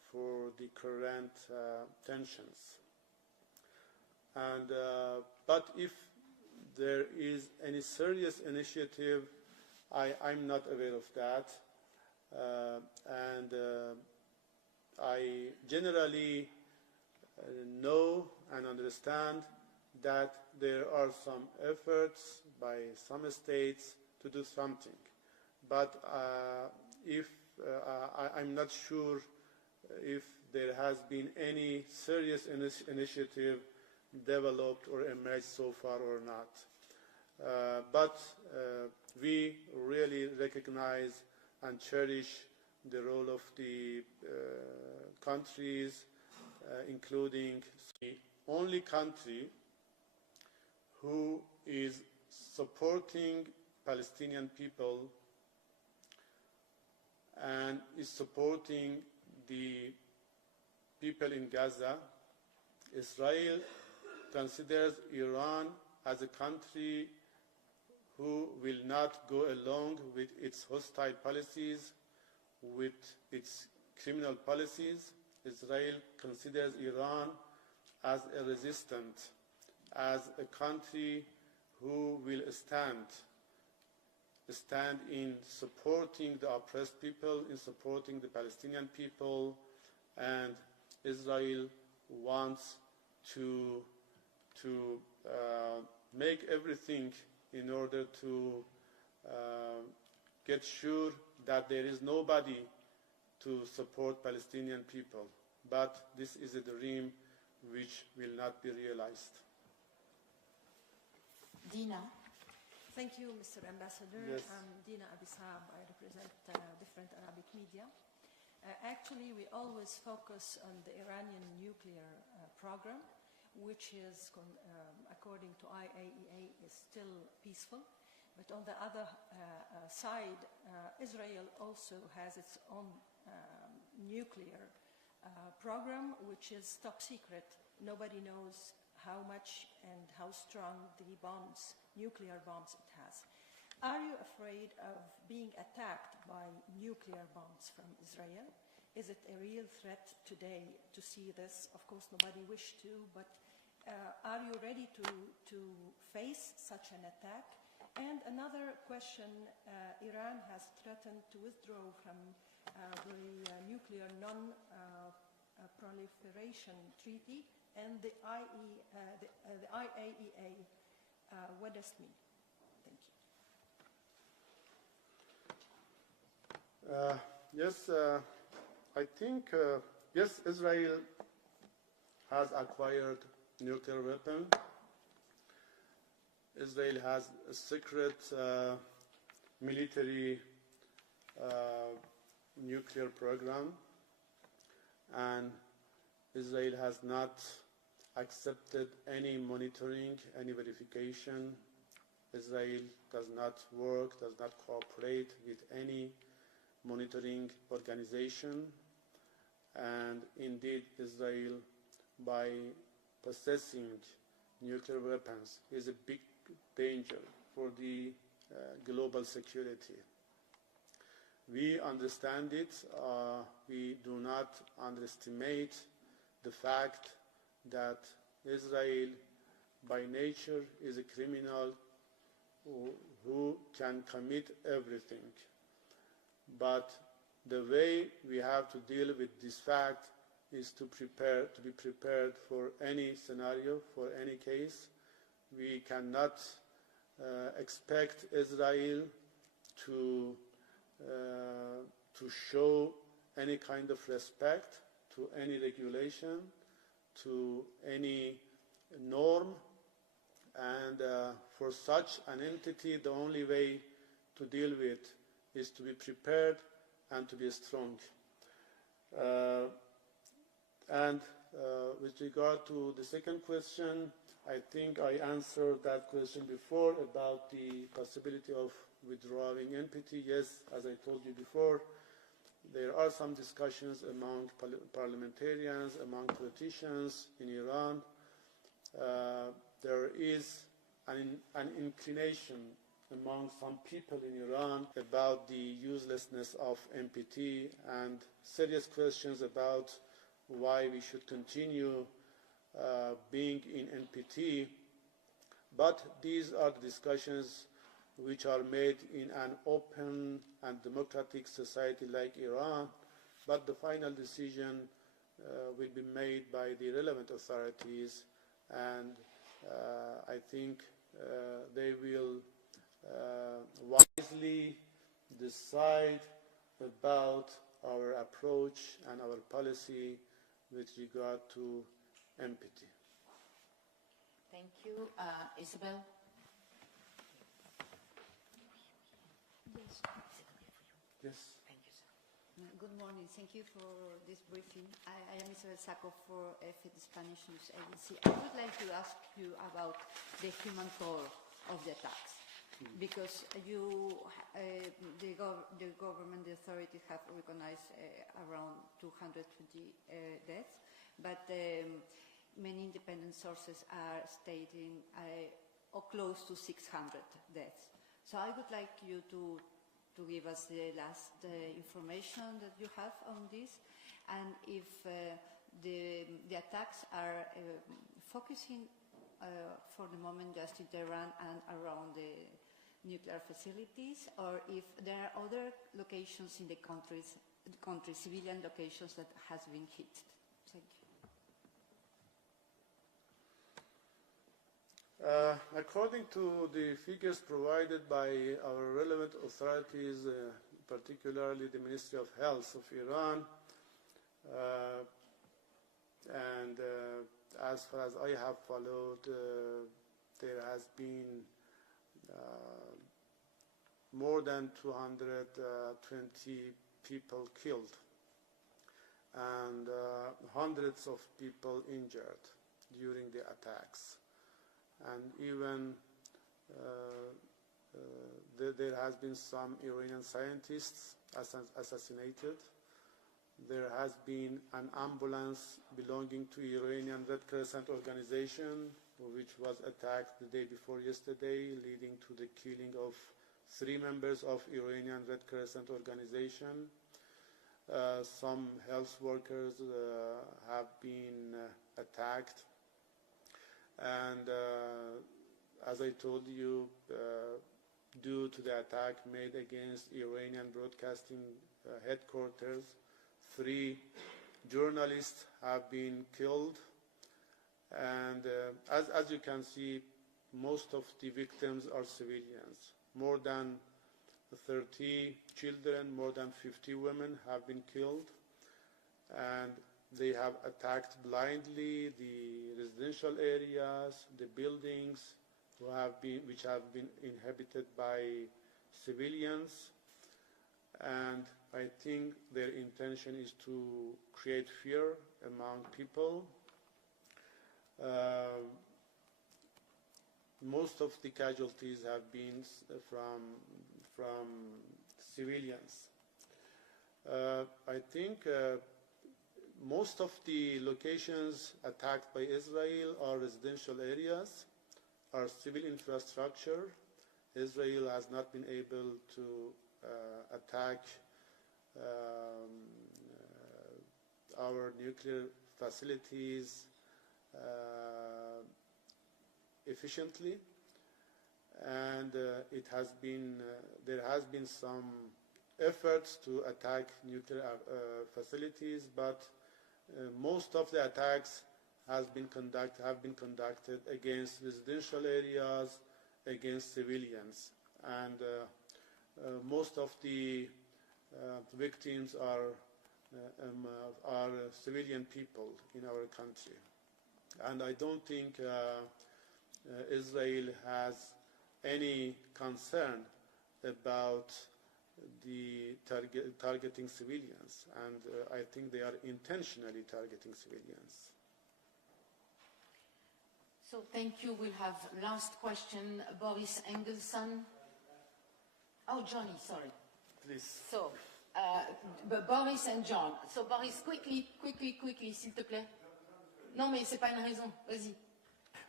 for the current tensions. And, but if there is any serious initiative, I'm not aware of that. I generally know and understand that there are some efforts by some states to do something. But I'm not sure if there has been any serious initiative developed or emerged so far or not. But we really recognize and cherish the role of the countries, including the only country who is supporting Palestinian people and is supporting the people in Gaza. Israel considers Iran as a country who will not go along with its hostile policies, with its criminal policies. Israel considers Iran as a resistant, as a country who will stand in supporting the oppressed people, in supporting the Palestinian people, and Israel wants to make everything in order to get sure that there is nobody to support Palestinian people. But this is a dream which will not be realized. Dina. Thank you, Mr. Ambassador. Yes. I'm Dina Abissab. I represent different Arabic media. Actually, we always focus on the Iranian nuclear program, which is, according to IAEA, is still peaceful. But on the other side, Israel also has its own nuclear program, which is top secret. Nobody knows how much and how strong the bombs, nuclear bombs it has. Are you afraid of being attacked by nuclear bombs from Israel? Is it a real threat today to see this? Of course, nobody wished to, but are you ready to face such an attack? And another question, Iran has threatened to withdraw from the nuclear non-proliferation treaty and the IAEA. What does it mean? Thank you. Yes, I think, yes, Israel has acquired nuclear weapon. Israel has a secret military nuclear program, and Israel has not accepted any monitoring, any verification. Israel does not work, does not cooperate with any monitoring organization. And indeed, Israel, by possessing nuclear weapons, is a big danger for the global security. We understand it. We do not underestimate the fact that Israel, by nature, is a criminal who can commit everything. But the way we have to deal with this fact is to be prepared for any scenario, for any case. We cannot expect Israel to show any kind of respect to any regulation, to any norm, and for such an entity, the only way to deal with is to be prepared and to be strong. With regard to the second question, I think I answered that question before about the possibility of withdrawing NPT. Yes, as I told you before, there are some discussions among parliamentarians, among politicians in Iran. There is an inclination among some people in Iran about the uselessness of NPT and serious questions about why we should continue being in NPT. But these are the discussions which are made in an open and democratic society like Iran, but the final decision will be made by the relevant authorities, and I think they will wisely decide about our approach and our policy with regard to NPT. Thank you. Isabel? Yes. Yes. Thank you, sir. Good morning. Thank you for this briefing. I am Isabel Saco for EFE, the Spanish News Agency. I would like to ask you about the human toll of the attacks, because the government, the authorities have recognized around 220 deaths, but many independent sources are stating or close to 600 deaths. So I would like you to give us the last information that you have on this, and if the attacks are focusing for the moment just in Tehran and around the nuclear facilities, or if there are other locations in the country, civilian locations that has been hit. Thank you. According to the figures provided by our relevant authorities, particularly the Ministry of Health of Iran, and as far as I have followed, there has been more than 220 people killed and hundreds of people injured during the attacks. And even there has been some Iranian scientists assassinated. There has been an ambulance belonging to Iranian Red Crescent organization which was attacked the day before yesterday, leading to the killing of 3 members of Iranian Red Crescent organization. Some health workers have been attacked. And as I told you, due to the attack made against Iranian broadcasting headquarters, 3 journalists have been killed. And as you can see, most of the victims are civilians. More than 30 children, more than 50 women have been killed. And they have attacked blindly the residential areas, the buildings which have been inhabited by civilians. And I think their intention is to create fear among people. Most of the casualties have been from civilians. I think most of the locations attacked by Israel are residential areas, are civil infrastructure. Israel has not been able to attack our nuclear facilities efficiently, and there has been some efforts to attack nuclear facilities, but most of the attacks have been conducted against residential areas, against civilians, and most of the victims are civilian people in our country. And I don't think Israel has any concern about the targeting civilians, and I think they are intentionally targeting civilians. So thank you. We'll have last question, Boris Engelson. Oh, Johnny, sorry. Please. So, Boris and John. So Boris, quickly, s'il te plaît. Non, mais c'est pas une raison. Vas-y.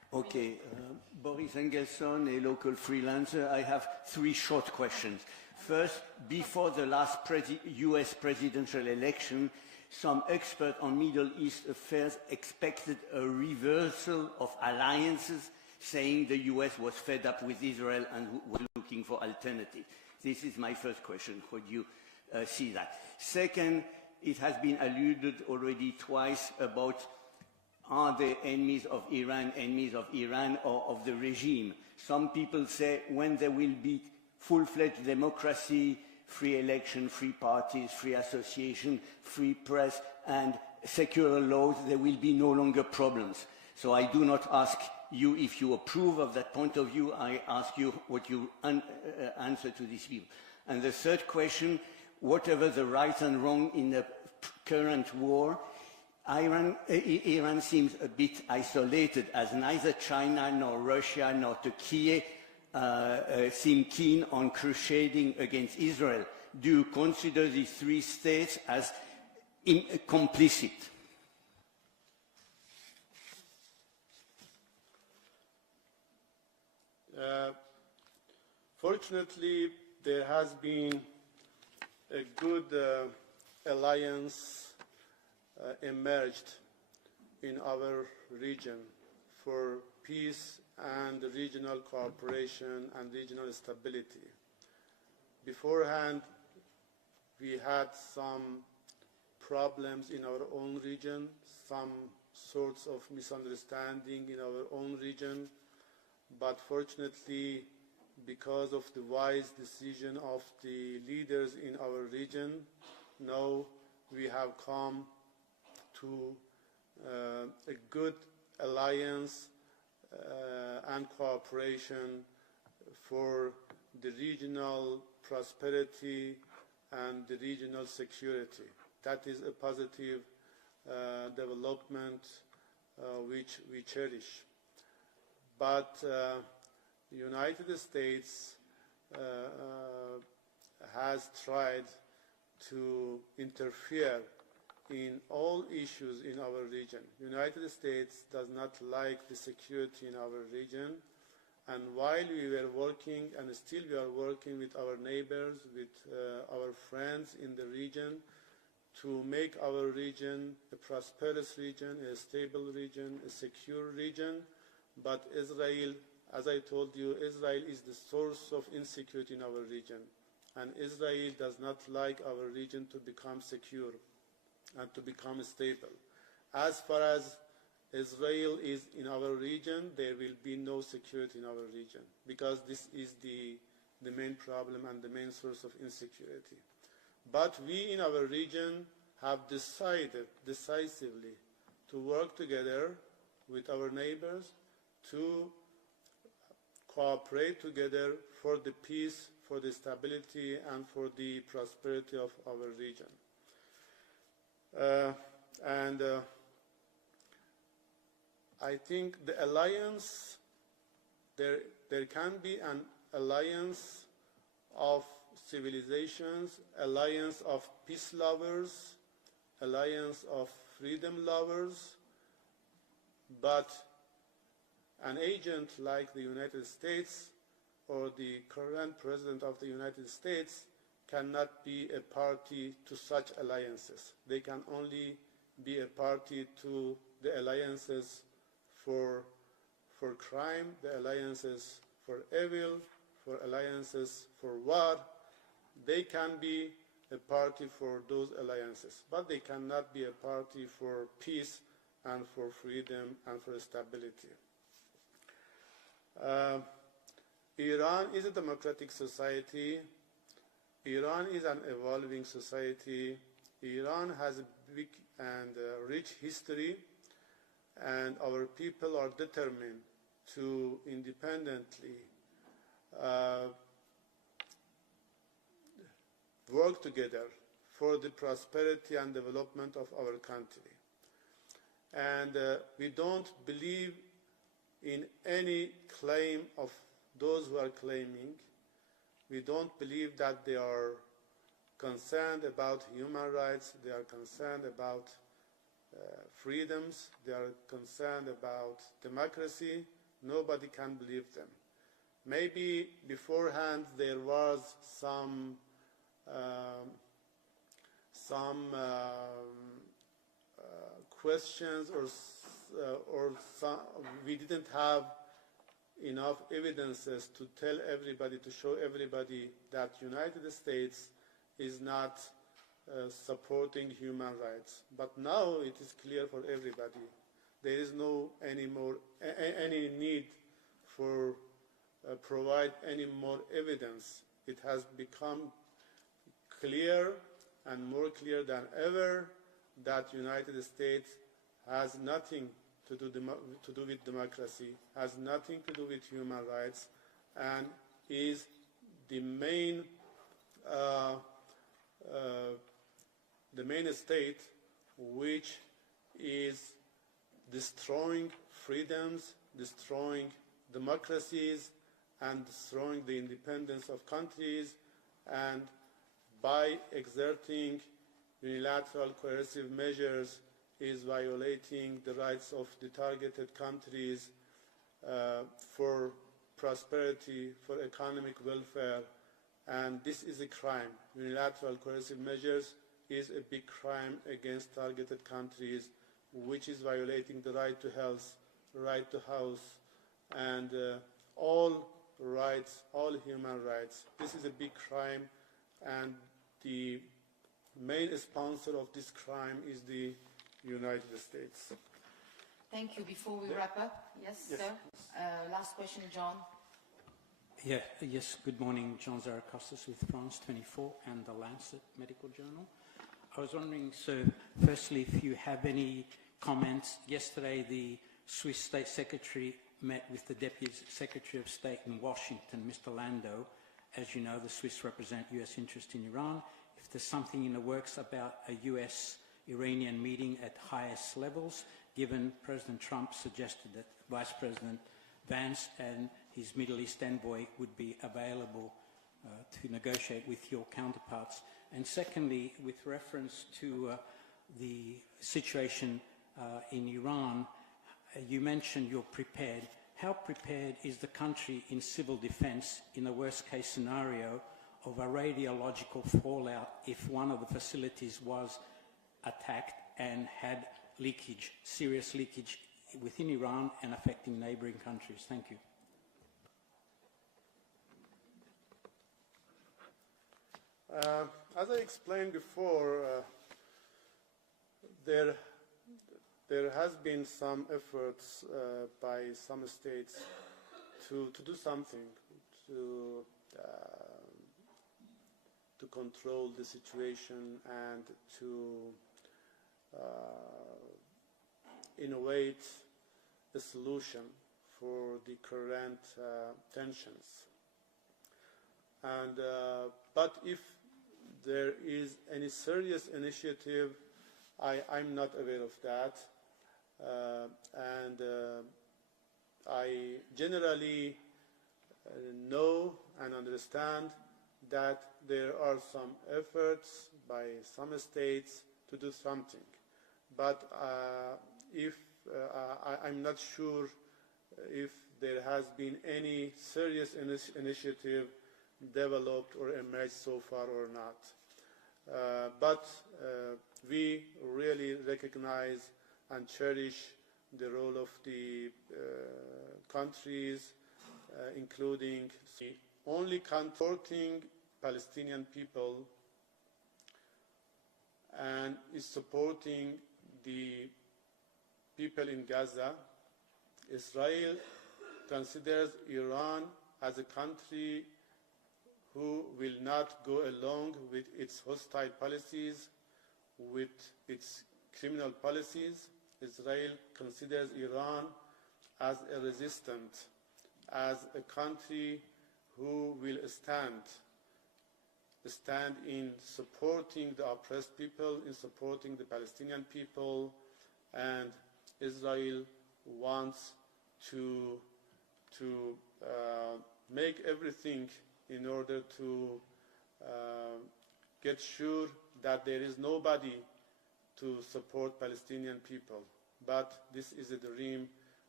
Okay, Boris Engelson, a local freelancer. I have three short questions. First, before the last US presidential election, some experts on Middle East affairs expected a reversal of alliances, saying the US was fed up with Israel and was looking for alternatives. This is my first question. Could you see that? Second, it has been alluded already twice about are the enemies of Iran or of the regime? Some people say when there will be full-fledged democracy, free election, free parties, free association, free press, and secular laws, there will be no longer problems. So I do not ask you if you approve of that point of view, I ask you what you answer to this view. And the third question, whatever the right and wrong in the current war, Iran seems a bit isolated, as neither China nor Russia nor Turkey seem keen on crusading against Israel. Do you consider these three states as complicit? Fortunately, there has been a good alliance emerged in our region for peace and regional cooperation and regional stability. Beforehand, we had some problems in our own region, some sorts of misunderstanding in our own region, but fortunately, because of the wise decision of the leaders in our region, now we have come to a good alliance and cooperation for the regional prosperity and the regional security. That is a positive development which we cherish. But the United States has tried to interfere in all issues in our region. United States does not like the security in our region, and while we were working, and still we are working with our neighbors, with our friends in the region, to make our region a prosperous region, a stable region, a secure region, but Israel, as I told you, Israel is the source of insecurity in our region, and Israel does not like our region to become secure and to become stable. As far as Israel is in our region, there will be no security in our region, because this is the main problem and the main source of insecurity. But we in our region have decided decisively to work together with our neighbors to cooperate together for the peace, for the stability, and for the prosperity of our region. I think the alliance, there can be an alliance of civilizations, alliance of peace lovers, alliance of freedom lovers, but an agent like the United States or the current President of the United States cannot be a party to such alliances. They can only be a party to the alliances for crime, the alliances for evil, for alliances for war. They can be a party for those alliances, but they cannot be a party for peace and for freedom and for stability. Iran is a democratic society. Iran is an evolving society. Iran has a big and rich history, and our people are determined to independently work together for the prosperity and development of our country. And we don't believe in any claim of those who are claiming. We don't believe that they are concerned about human rights, they are concerned about freedoms, they are concerned about democracy. Nobody can believe them. Maybe beforehand there was some questions, or we didn't have enough evidences to tell everybody, to show everybody that United States is not supporting human rights. But now it is clear for everybody. There is no any need for provide any more evidence. It has become clear and more clear than ever that United States has nothing to do with democracy, has nothing to do with human rights, and is the main state which is destroying freedoms, destroying democracies, and destroying the independence of countries, and by exerting unilateral coercive measures is violating the rights of the targeted countries for prosperity, for economic welfare, and this is a crime. Unilateral coercive measures is a big crime against targeted countries, which is violating the right to health, right to house, and all rights, all human rights. This is a big crime, and the main sponsor of this crime is the United States. Thank you. Before we wrap up, yes, sir. Last question, John. Yeah, yes, good morning. John Zarakostas with France 24 and the Lancet Medical Journal. I was wondering, so firstly, if you have any comments. Yesterday, the Swiss State Secretary met with the Deputy Secretary of State in Washington, Mr. Landau. As you know, the Swiss represent US interest in Iran. If there's something in the works about a US-Iranian meeting at highest levels, given President Trump suggested that Vice President Vance and his Middle East envoy would be available to negotiate with your counterparts. And secondly, with reference to the situation in Iran, you mentioned you're prepared. How prepared is the country in civil defense in the worst-case scenario of a radiological fallout if one of the facilities was attacked and had leakage, serious leakage within Iran and affecting neighboring countries? Thank you. As I explained before, there has been some efforts by some states to do something to control the situation and to innovate a solution for the current tensions. And but if there is any serious initiative, I'm not aware of that. And I generally know and understand that there are some efforts by some states to do something. But I'm not sure if there has been any serious initiative developed or emerged so far or not. But we really recognize and cherish the role of the countries, including the only supporting Palestinian people and is supporting the people in Gaza. Israel considers Iran as a country who will not go along with its hostile policies, with its criminal policies. Israel considers Iran as a resistant, as a country who will stand in supporting the oppressed people, in supporting the Palestinian people, and Israel wants to make everything in order to get sure that there is nobody to support Palestinian people. But this is a dream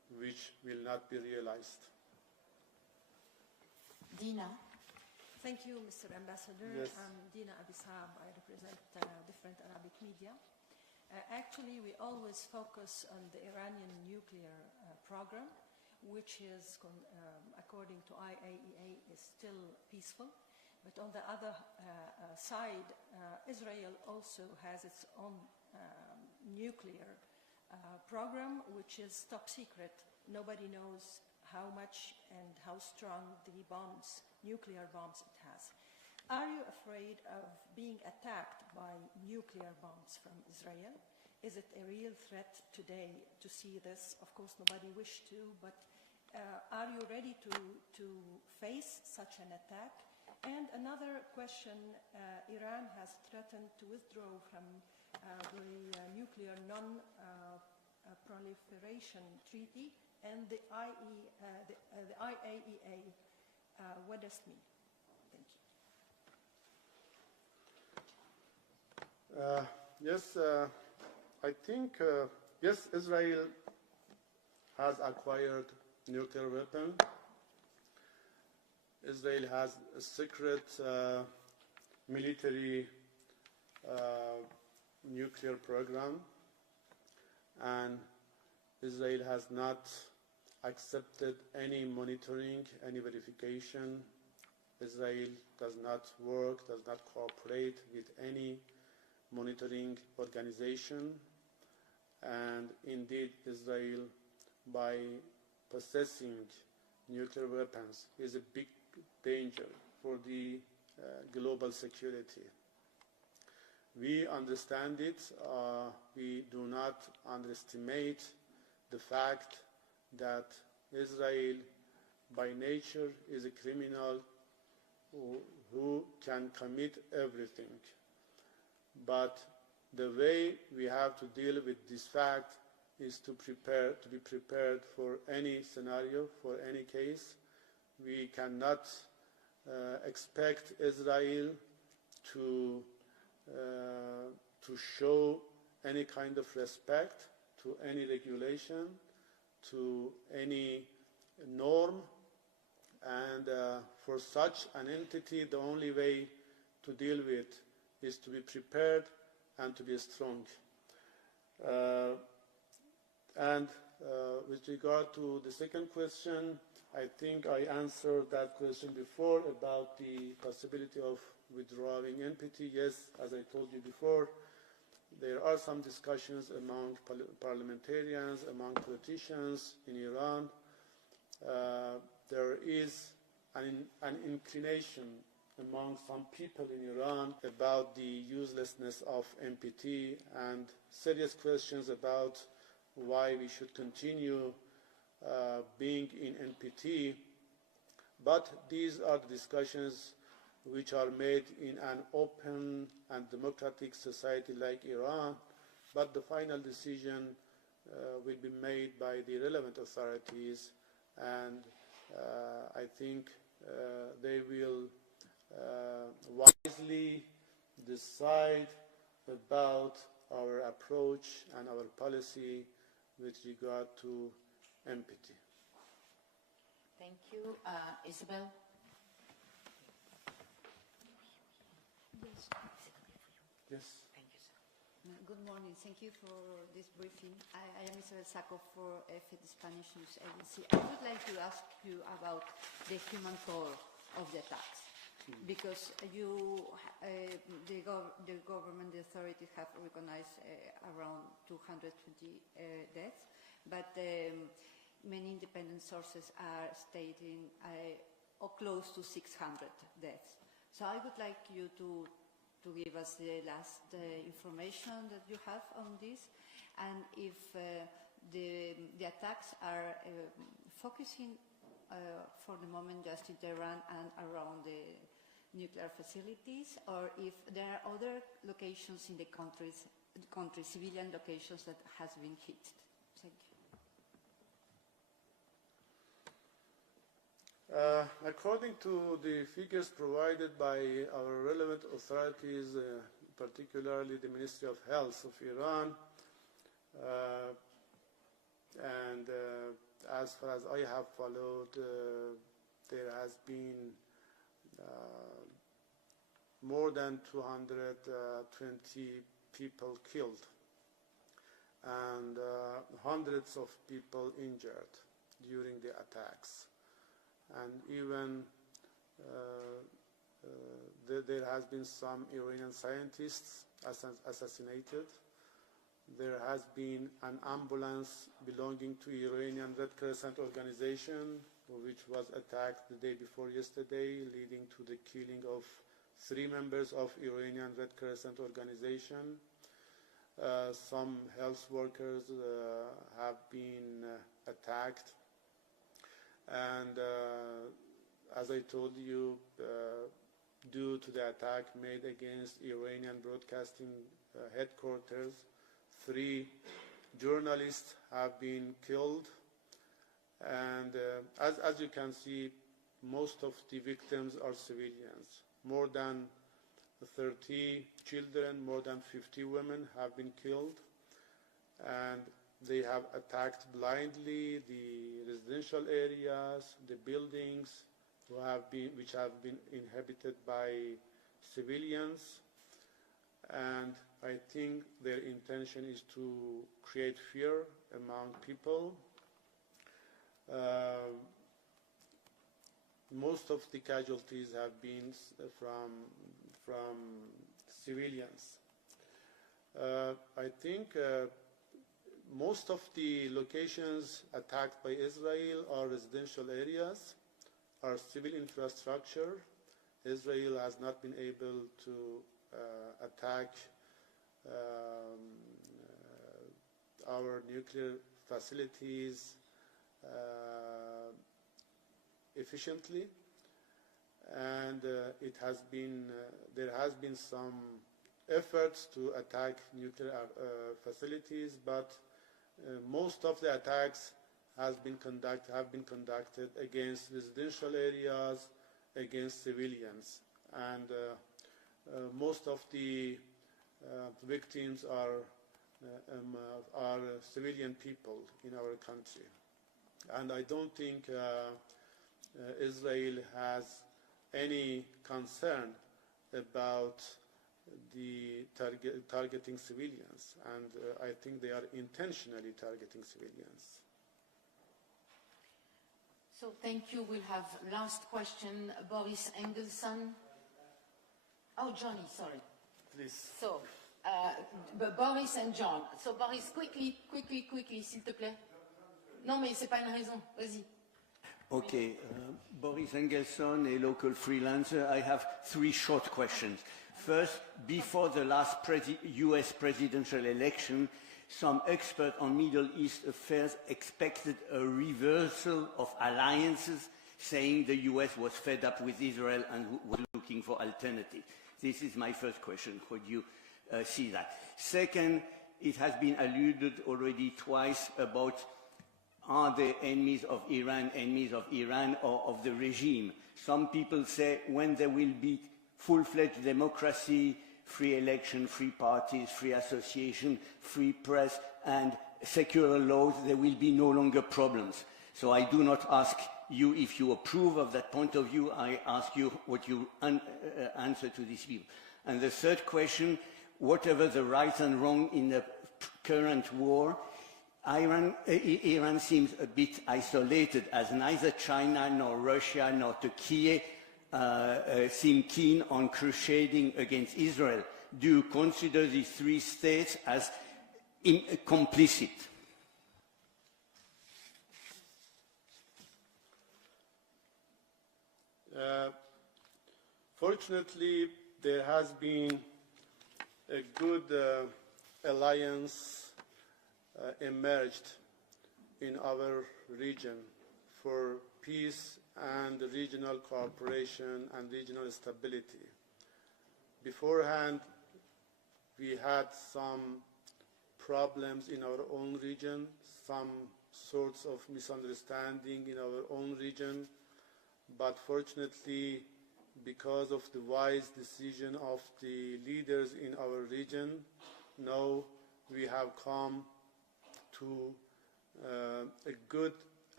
which will not be realized. Dina. Thank you, Mr. Ambassador. Yes. I'm Dina Abissab. I represent different Arabic media. Actually, we always focus on the Iranian nuclear program, which is, according to IAEA, is still peaceful. But on the other side, Israel also has its own nuclear program, which is top secret. Nobody knows how much and how strong the bombs, nuclear bombs it has. Are you afraid of being attacked by nuclear bombs from Israel? Is it a real threat today to see this? Of course, nobody wished to, but are you ready to face such an attack? And another question, Iran has threatened to withdraw from the nuclear non-proliferation treaty and the IAEA. What does it mean? Thank you. Yes, I think, yes, Israel has acquired nuclear weapons. Israel has a secret military nuclear program, and Israel has not accepted any monitoring, any verification. Israel does not work, does not cooperate with any monitoring organization, and indeed Israel, by possessing nuclear weapons, is a big danger for the global security. We understand it. We do not underestimate the fact that Israel by nature is a criminal who can commit everything. But the way we have to deal with this fact is to be prepared for any scenario, for any case. We cannot expect Israel to show any kind of respect to any regulation, to any norm, and for such an entity, the only way to deal with is to be prepared and to be strong. With regard to the second question, I think I answered that question before about the possibility of withdrawing NPT. Yes, as I told you before, there are some discussions among parliamentarians, among politicians in Iran. There is an inclination among some people in Iran about the uselessness of NPT and serious questions about why we should continue being in NPT. But these are the discussions which are made in an open and democratic society like Iran, but the final decision will be made by the relevant authorities, and I think they will wisely decide about our approach and our policy with regard to NPT. Thank you. Isabel? Yes. Thank you, sir. Good morning. Thank you for this briefing. I am Isabel Sakov for FED Spanish News Agency. I would like to ask you about the human toll of the attacks, because the government, the authorities have recognized around 220 deaths, but many independent sources are stating close to 600 deaths. So I would like you to give us the last information that you have on this, and if the attacks are focusing for the moment just in Tehran and around the nuclear facilities, or if there are other locations in the country, civilian locations that has been hit. Thank you. According to the figures provided by our relevant authorities, particularly the Ministry of Health of Iran, and as far as I have followed, there has been more than 220 people killed and hundreds of people injured during the attacks. And even there has been some Iranian scientists assassinated. There has been an ambulance belonging to Iranian Red Crescent organization which was attacked the day before yesterday, leading to the killing of 3 members of Iranian Red Crescent organization. Some health workers have been attacked. And as I told you, due to the attack made against Iranian broadcasting headquarters, 3 journalists have been killed. And as you can see, most of the victims are civilians. More than 30 children, more than 50 women have been killed. And they have attacked blindly the residential areas, the buildings which have been inhabited by civilians. And I think their intention is to create fear among people. Most of the casualties have been from civilians. I think most of the locations attacked by Israel are residential areas, are civil infrastructure. Israel has not been able to attack our nuclear facilities efficiently, and there has been some efforts to attack nuclear facilities, but most of the attacks have been conducted against residential areas, against civilians, and most of the victims are civilian people in our country. And I don't think Israel has any concern about the targeting civilians, and I think they are intentionally targeting civilians. So thank you. We'll have last question, Boris Engelson. Oh, Johnny, sorry. Please. So, Boris and John. So Boris, quickly, s'il te plaît. Non, mais c'est pas une raison. Vas-y. Okay, Boris Engelson, a local freelancer. I have 3 short questions. First, before the last US presidential election, some experts on Middle East affairs expected a reversal of alliances, saying the US was fed up with Israel and was looking for alternatives. This is my first question. Could you see that? Second, it has been alluded already twice about are the enemies of Iran or of the regime? Some people say when there will be full-fledged democracy, free election, free parties, free association, free press, and secular laws, there will be no longer problems. So I do not ask you if you approve of that point of view, I ask you what you answer to these people. And the third question, whatever the right and wrong in the current war, Iran seems a bit isolated, as neither China nor Russia nor Turkey seem keen on crusading against Israel. Do you consider these 3 states as complicit? Fortunately, there has been a good alliance emerged in our region for peace and regional cooperation and regional stability. Beforehand, we had some problems in our own region, some sorts of misunderstanding in our own region, but fortunately, because of the wise decision of the leaders in our region, now we have come to a good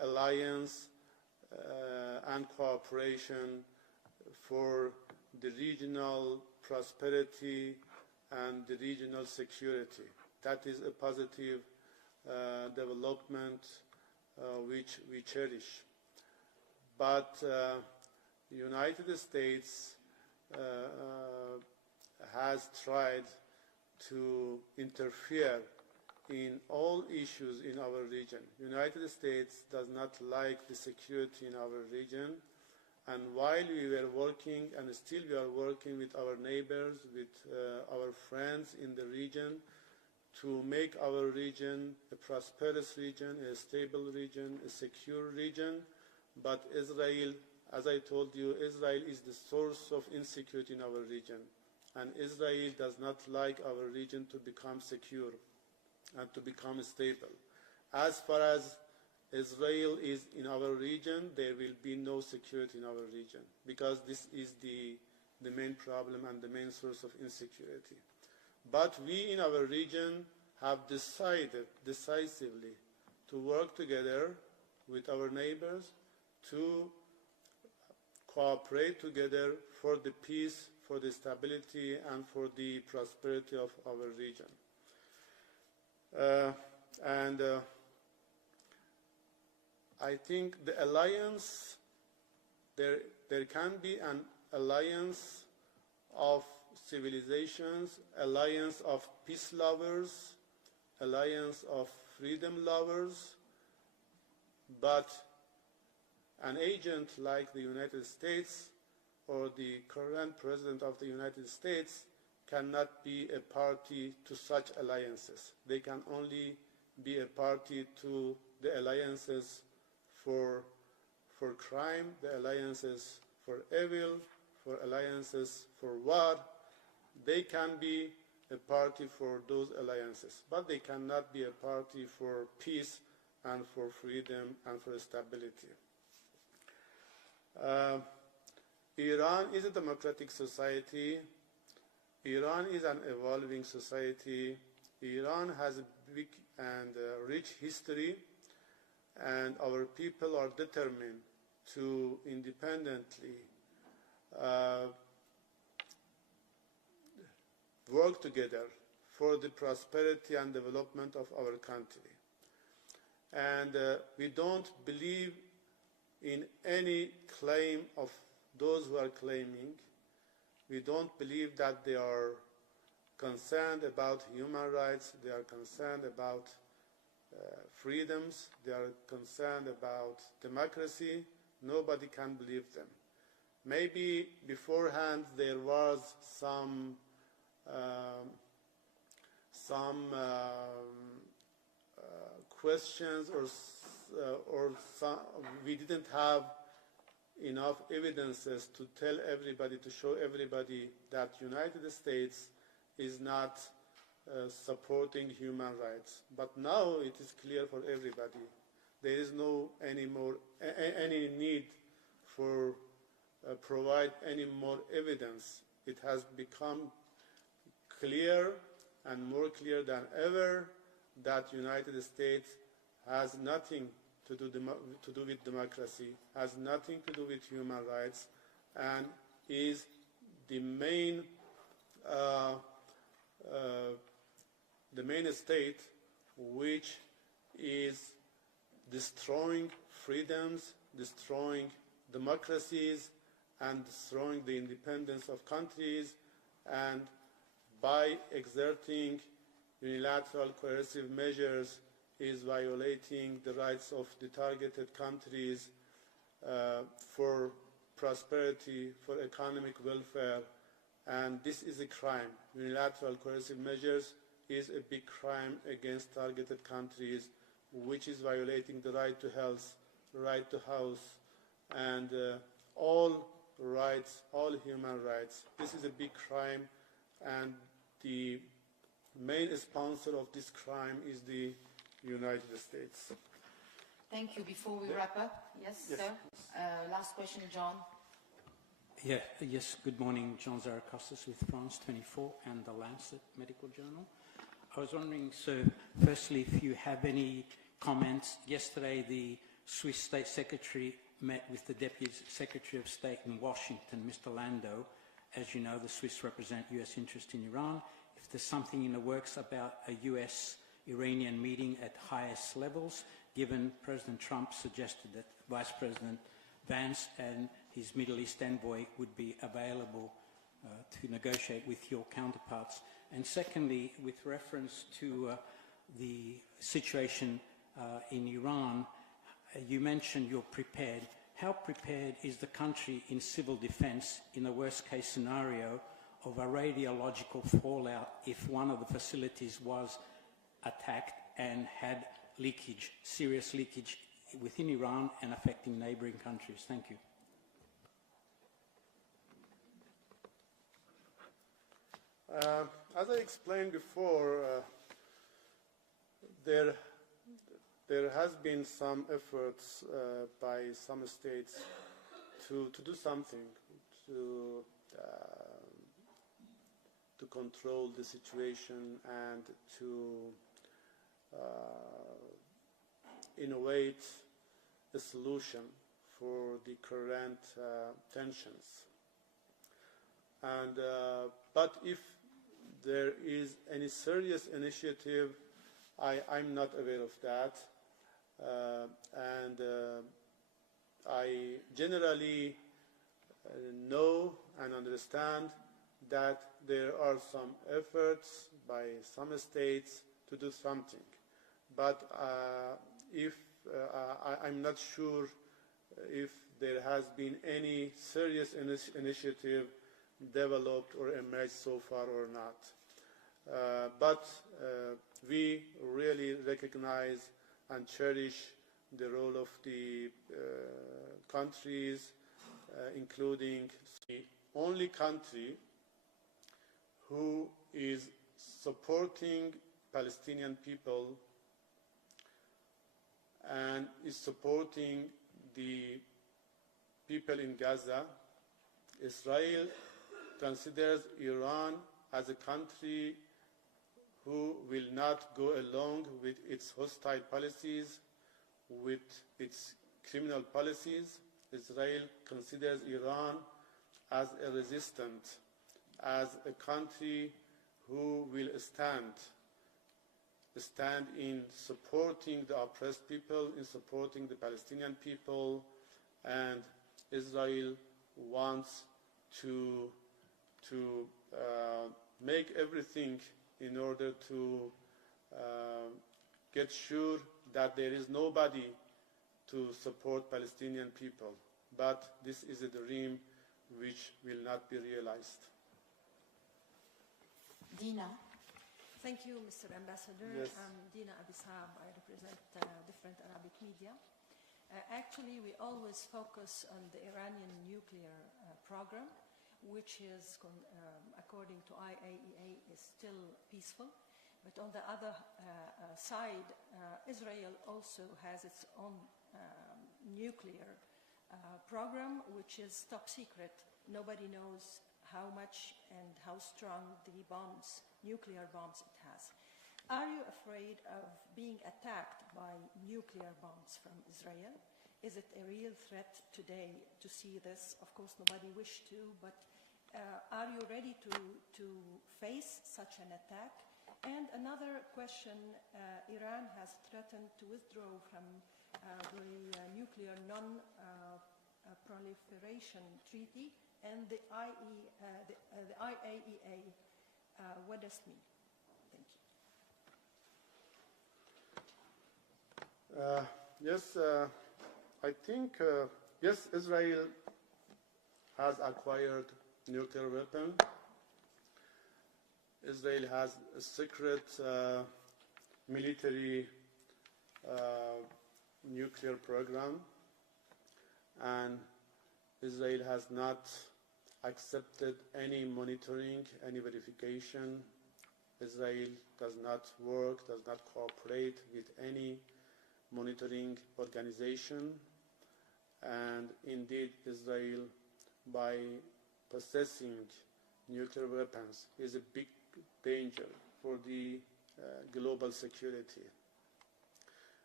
alliance and cooperation for the regional prosperity and the regional security. That is a positive development which we cherish. But the United States has tried to interfere in all issues in our region. United States does not like the security in our region, and while we were working, and still we are working with our neighbors, with our friends in the region, to make our region a prosperous region, a stable region, a secure region. But Israel, as I told you, Israel is the source of insecurity in our region. And Israel does not like our region to become secure and to become stable. As far as Israel is in our region, there will be no security in our region, because this is the main problem and the main source of insecurity. But we in our region have decided decisively to work together with our neighbors to cooperate together for the peace, for the stability, and for the prosperity of our region. I think the alliance, there can be an alliance of civilizations, alliance of peace lovers, alliance of freedom lovers, but an agent like the United States or the current president of the United States cannot be a party to such alliances. They can only be a party to the alliances for crime, the alliances for evil, for alliances for war. They can be a party for those alliances, but they cannot be a party for peace and for freedom and for stability. Iran is a democratic society. Iran is an evolving society. Iran has a big and rich history, and our people are determined to independently work together for the prosperity and development of our country. And we don't believe in any claim of those who are claiming. We don't believe that they are concerned about human rights, they are concerned about freedoms, they are concerned about democracy. Nobody can believe them. Maybe beforehand there was some questions, or some, we didn't have enough evidences to tell everybody, to show everybody that United States is not supporting human rights. But now it is clear for everybody. There is no any need for provide any more evidence. It has become clear and more clear than ever that United States has nothing to do with democracy, has nothing to do with human rights, and is the main state which is destroying freedoms, destroying democracies, and destroying the independence of countries, and by exerting unilateral coercive measures is violating the rights of the targeted countries for prosperity, for economic welfare, and this is a crime. Unilateral coercive measures is a big crime against targeted countries, which is violating the right to health, right to house, and all rights, all human rights. This is a big crime, and the main sponsor of this crime is the United States. Thank you. Before we wrap up, yes, sir. Last question, John. Yes, good morning. John Zarakostas with France 24 and the Lancet Medical Journal. I was wondering, so firstly, if you have any comments. Yesterday, the Swiss State Secretary met with the Deputy Secretary of State in Washington, Mr. Landau. As you know, the Swiss represent US interest in Iran. If there's something in the works about a US-Iranian meeting at highest levels, given President Trump suggested that Vice President Vance and his Middle East envoy would be available to negotiate with your counterparts. And secondly, with reference to the situation in Iran, you mentioned you're prepared. How prepared is the country in civil defense in the worst-case scenario of a radiological fallout if one of the facilities was attacked and had leakage, serious leakage within Iran and affecting neighboring countries? Thank you. As I explained before, there has been some efforts by some states to do something to control the situation and to innovate a solution for the current tensions. And but if there is any serious initiative, I'm not aware of that. I generally know and understand that there are some efforts by some states to do something. But I'm not sure if there has been any serious initiative developed or emerged so far or not. But we really recognize and cherish the role of the countries, including the only country who is supporting Palestinian people and is supporting the people in Gaza. Israel considers Iran as a country who will not go along with its hostile policies, with its criminal policies. Israel considers Iran as a resistant, as a country who will stand in supporting the oppressed people, in supporting the Palestinian people, and Israel wants to make everything in order to get sure that there is nobody to support Palestinian people. But this is a dream which will not be realized. Dina. Thank you, Mr. Ambassador. Yes. I'm Dina Abissab. I represent different Arabic media. Actually, we always focus on the Iranian nuclear program, which is, according to IAEA, is still peaceful. But on the other side, Israel also has its own nuclear program, which is top secret. Nobody knows how much and how strong the bombs, nuclear bombs it has. Are you afraid of being attacked by nuclear bombs from Israel? Is it a real threat today to see this? Of course, nobody wished to, but are you ready to face such an attack? And another question, Iran has threatened to withdraw from the nuclear non-proliferation treaty and the IAEA. What does it mean? Thank you. Yes, I think, yes, Israel has acquired nuclear weapon. Israel has a secret military nuclear program, and Israel has not accepted any monitoring, any verification. Israel does not work, does not cooperate with any monitoring organization. And indeed, Israel, by possessing nuclear weapons, is a big danger for the global security.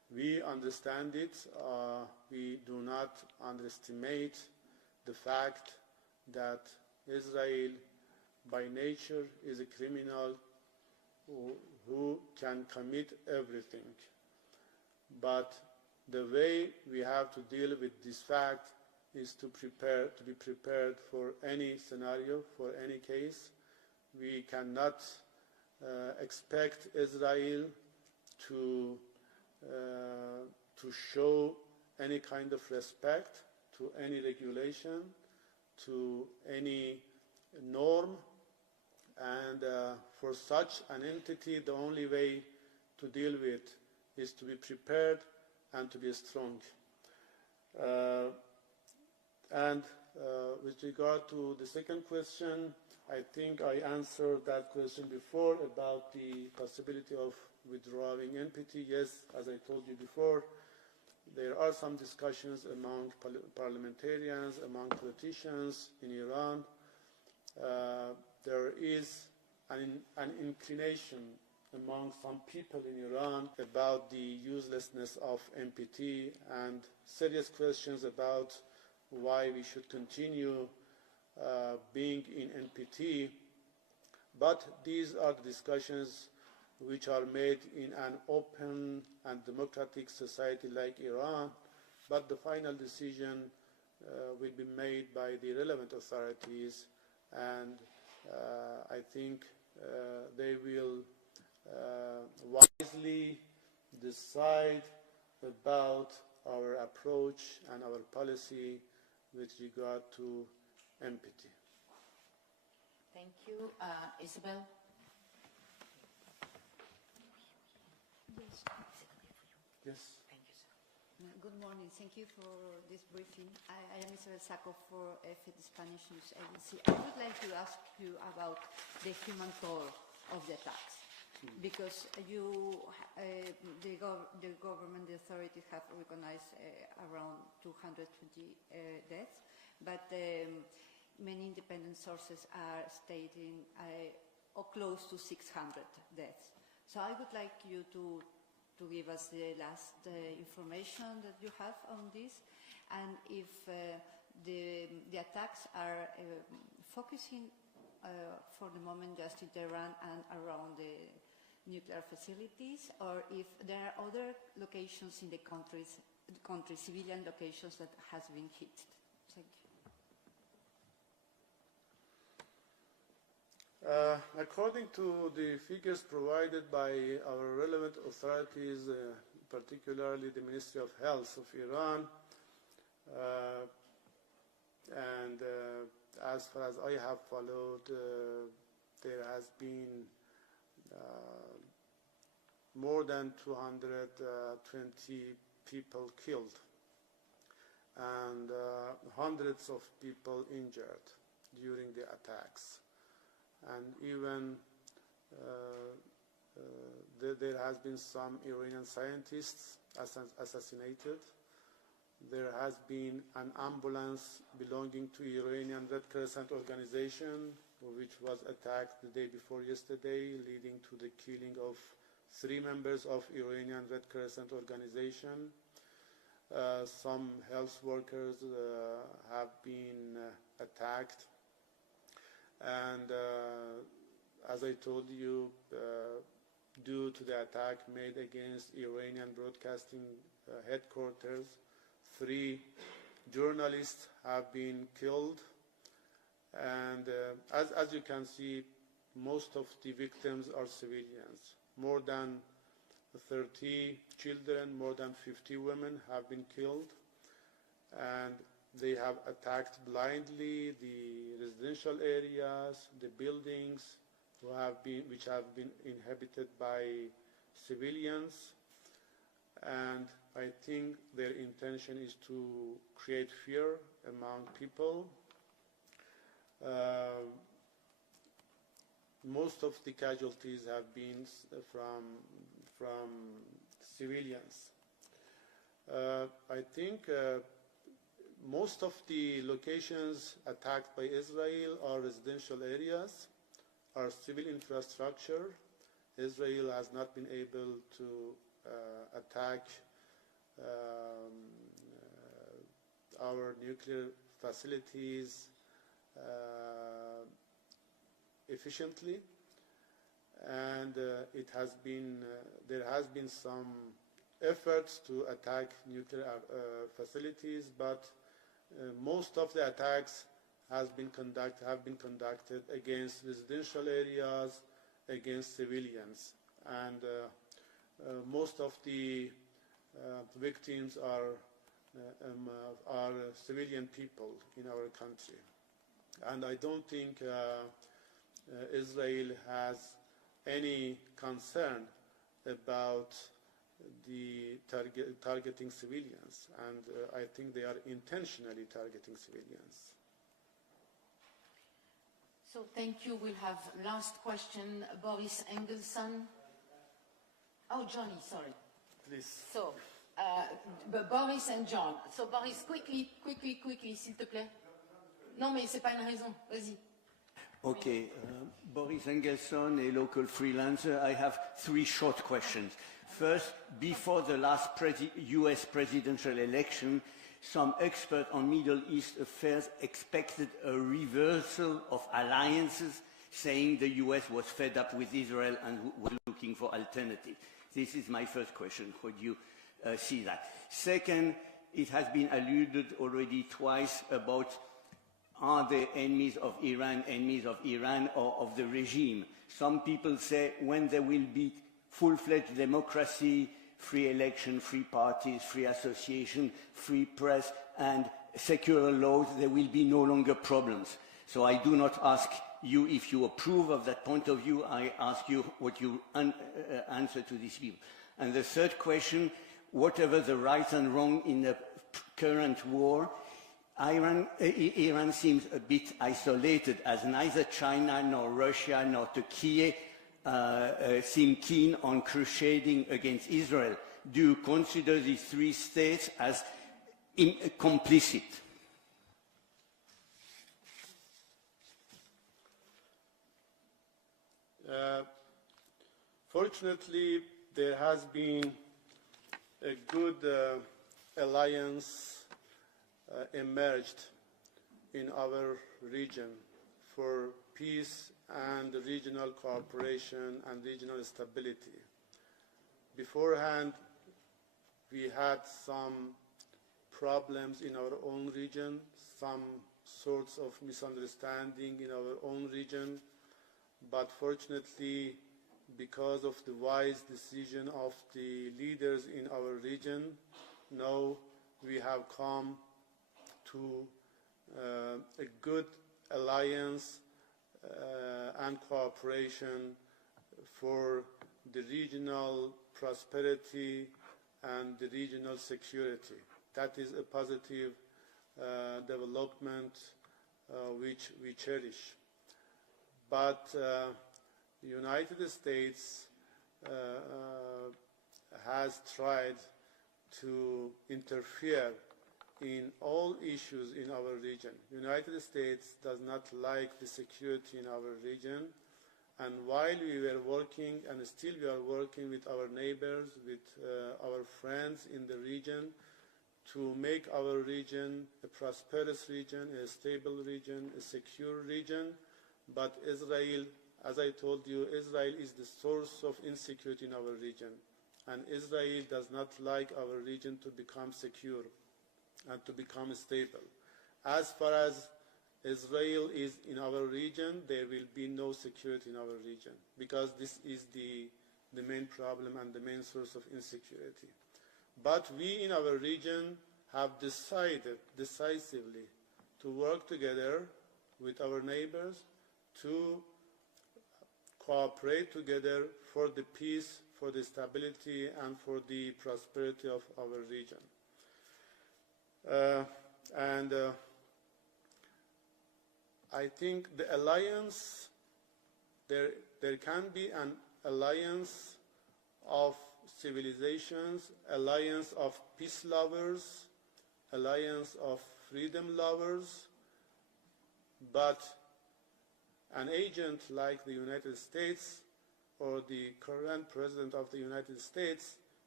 We understand it. We do not underestimate the fact that Israel, by nature, is a criminal who can commit everything. But the way we have to deal with this fact is to be prepared for any scenario, for any case. We cannot expect Israel to show any kind of respect to any regulation, to any norm, and for such an entity, the only way to deal with is to be prepared and to be strong. With regard to the second question, I think I answered that question before about the possibility of withdrawing NPT. Yes, as I told you before, there are some discussions among parliamentarians, among politicians in Iran. There is an inclination among some people in Iran about the uselessness of NPT and serious questions about why we should continue being in NPT. But these are the discussions which are made in an open and democratic society like Iran, but the final decision will be made by the relevant authorities, and I think they will wisely decide about our approach and our policy with regard to NPT. Thank you. Isabel? Yes. Thank you, sir. Good morning. Thank you for this briefing. I am Isabel Sacco for FED Spanish News Agency. I would like to ask you about the human toll of the attacks, because the government, the authorities have recognized around 220 deaths, but many independent sources are stating close to 600 deaths. So I would like you to give us the last information that you have on this, and if the attacks are focusing for the moment just in Tehran and around the nuclear facilities, or if there are other locations in the country, civilian locations that has been hit. Thank you. According to the figures provided by our relevant authorities, particularly the Ministry of Health of Iran, and as far as I have followed, there has been more than 220 people killed and hundreds of people injured during the attacks. And even there has been some Iranian scientists assassinated. There has been an ambulance belonging to Iranian Red Crescent organization, which was attacked the day before yesterday, leading to the killing of 3 members of Iranian Red Crescent organization. Some health workers have been attacked. And as I told you, due to the attack made against Iranian broadcasting headquarters, 3 journalists have been killed. And as you can see, most of the victims are civilians. More than 30 children, more than 50 women have been killed. And they have attacked blindly the residential areas, the buildings which have been inhabited by civilians. And I think their intention is to create fear among people. Most of the casualties have been from civilians. I think most of the locations attacked by Israel are residential areas, are civil infrastructure. Israel has not been able to attack our nuclear facilities efficiently, and there has been some efforts to attack nuclear facilities, but most of the attacks have been conducted against residential areas, against civilians, and most of the victims are civilian people in our country. And I don't think Israel has any concern about the targeting civilians, and I think they are intentionally targeting civilians. So thank you. We'll have last question, Boris Engelson. Oh, Johnny, sorry. Please. So, Boris and John. So Boris, quickly, s'il te plaît. Non, mais c'est pas une raison. Vas-y. Okay, Boris Engelson, a local freelancer. I have three short questions. First, before the last US presidential election, some experts on Middle East affairs expected a reversal of alliances, saying the US was fed up with Israel and was looking for alternatives. This is my first question. Could you see that? Second, it has been alluded already twice about are the enemies of Iran or of the regime. Some people say when there will be full-fledged democracy, free election, free parties, free association, free press, and secular laws, there will be no longer problems. So I do not ask you if you approve of that point of view, I ask you what you answer to these people. And the third question, whatever the right and wrong in the current war, Iran seems a bit isolated, as neither China nor Russia nor Turkey seem keen on crusading against Israel. Do you consider these three states as complicit? Fortunately, there has been a good alliance emerged in our region for peace and regional cooperation and regional stability. Beforehand, we had some problems in our own region, some sorts of misunderstanding in our own region, but fortunately, because of the wise decision of the leaders in our region, now we have come to a good alliance and cooperation for the regional prosperity and the regional security. That is a positive development which we cherish. But the United States has tried to interfere in all issues in our region. The United States does not like the security in our region, and while we were working, and still we are working with our neighbors, with our friends in the region, to make our region a prosperous region, a stable region, a secure region, but Israel, as I told you, Israel is the source of insecurity in our region, and Israel does not like our region to become secure and to become stable. As far as Israel is in our region, there will be no security in our region, because this is the main problem and the main source of insecurity. But we in our region have decided decisively to work together with our neighbors to cooperate together for the peace, for the stability, and for the prosperity of our region. I think the alliance, there can be an alliance of civilizations, alliance of peace lovers, alliance of freedom lovers, but an agent like the United States or the current president of the United States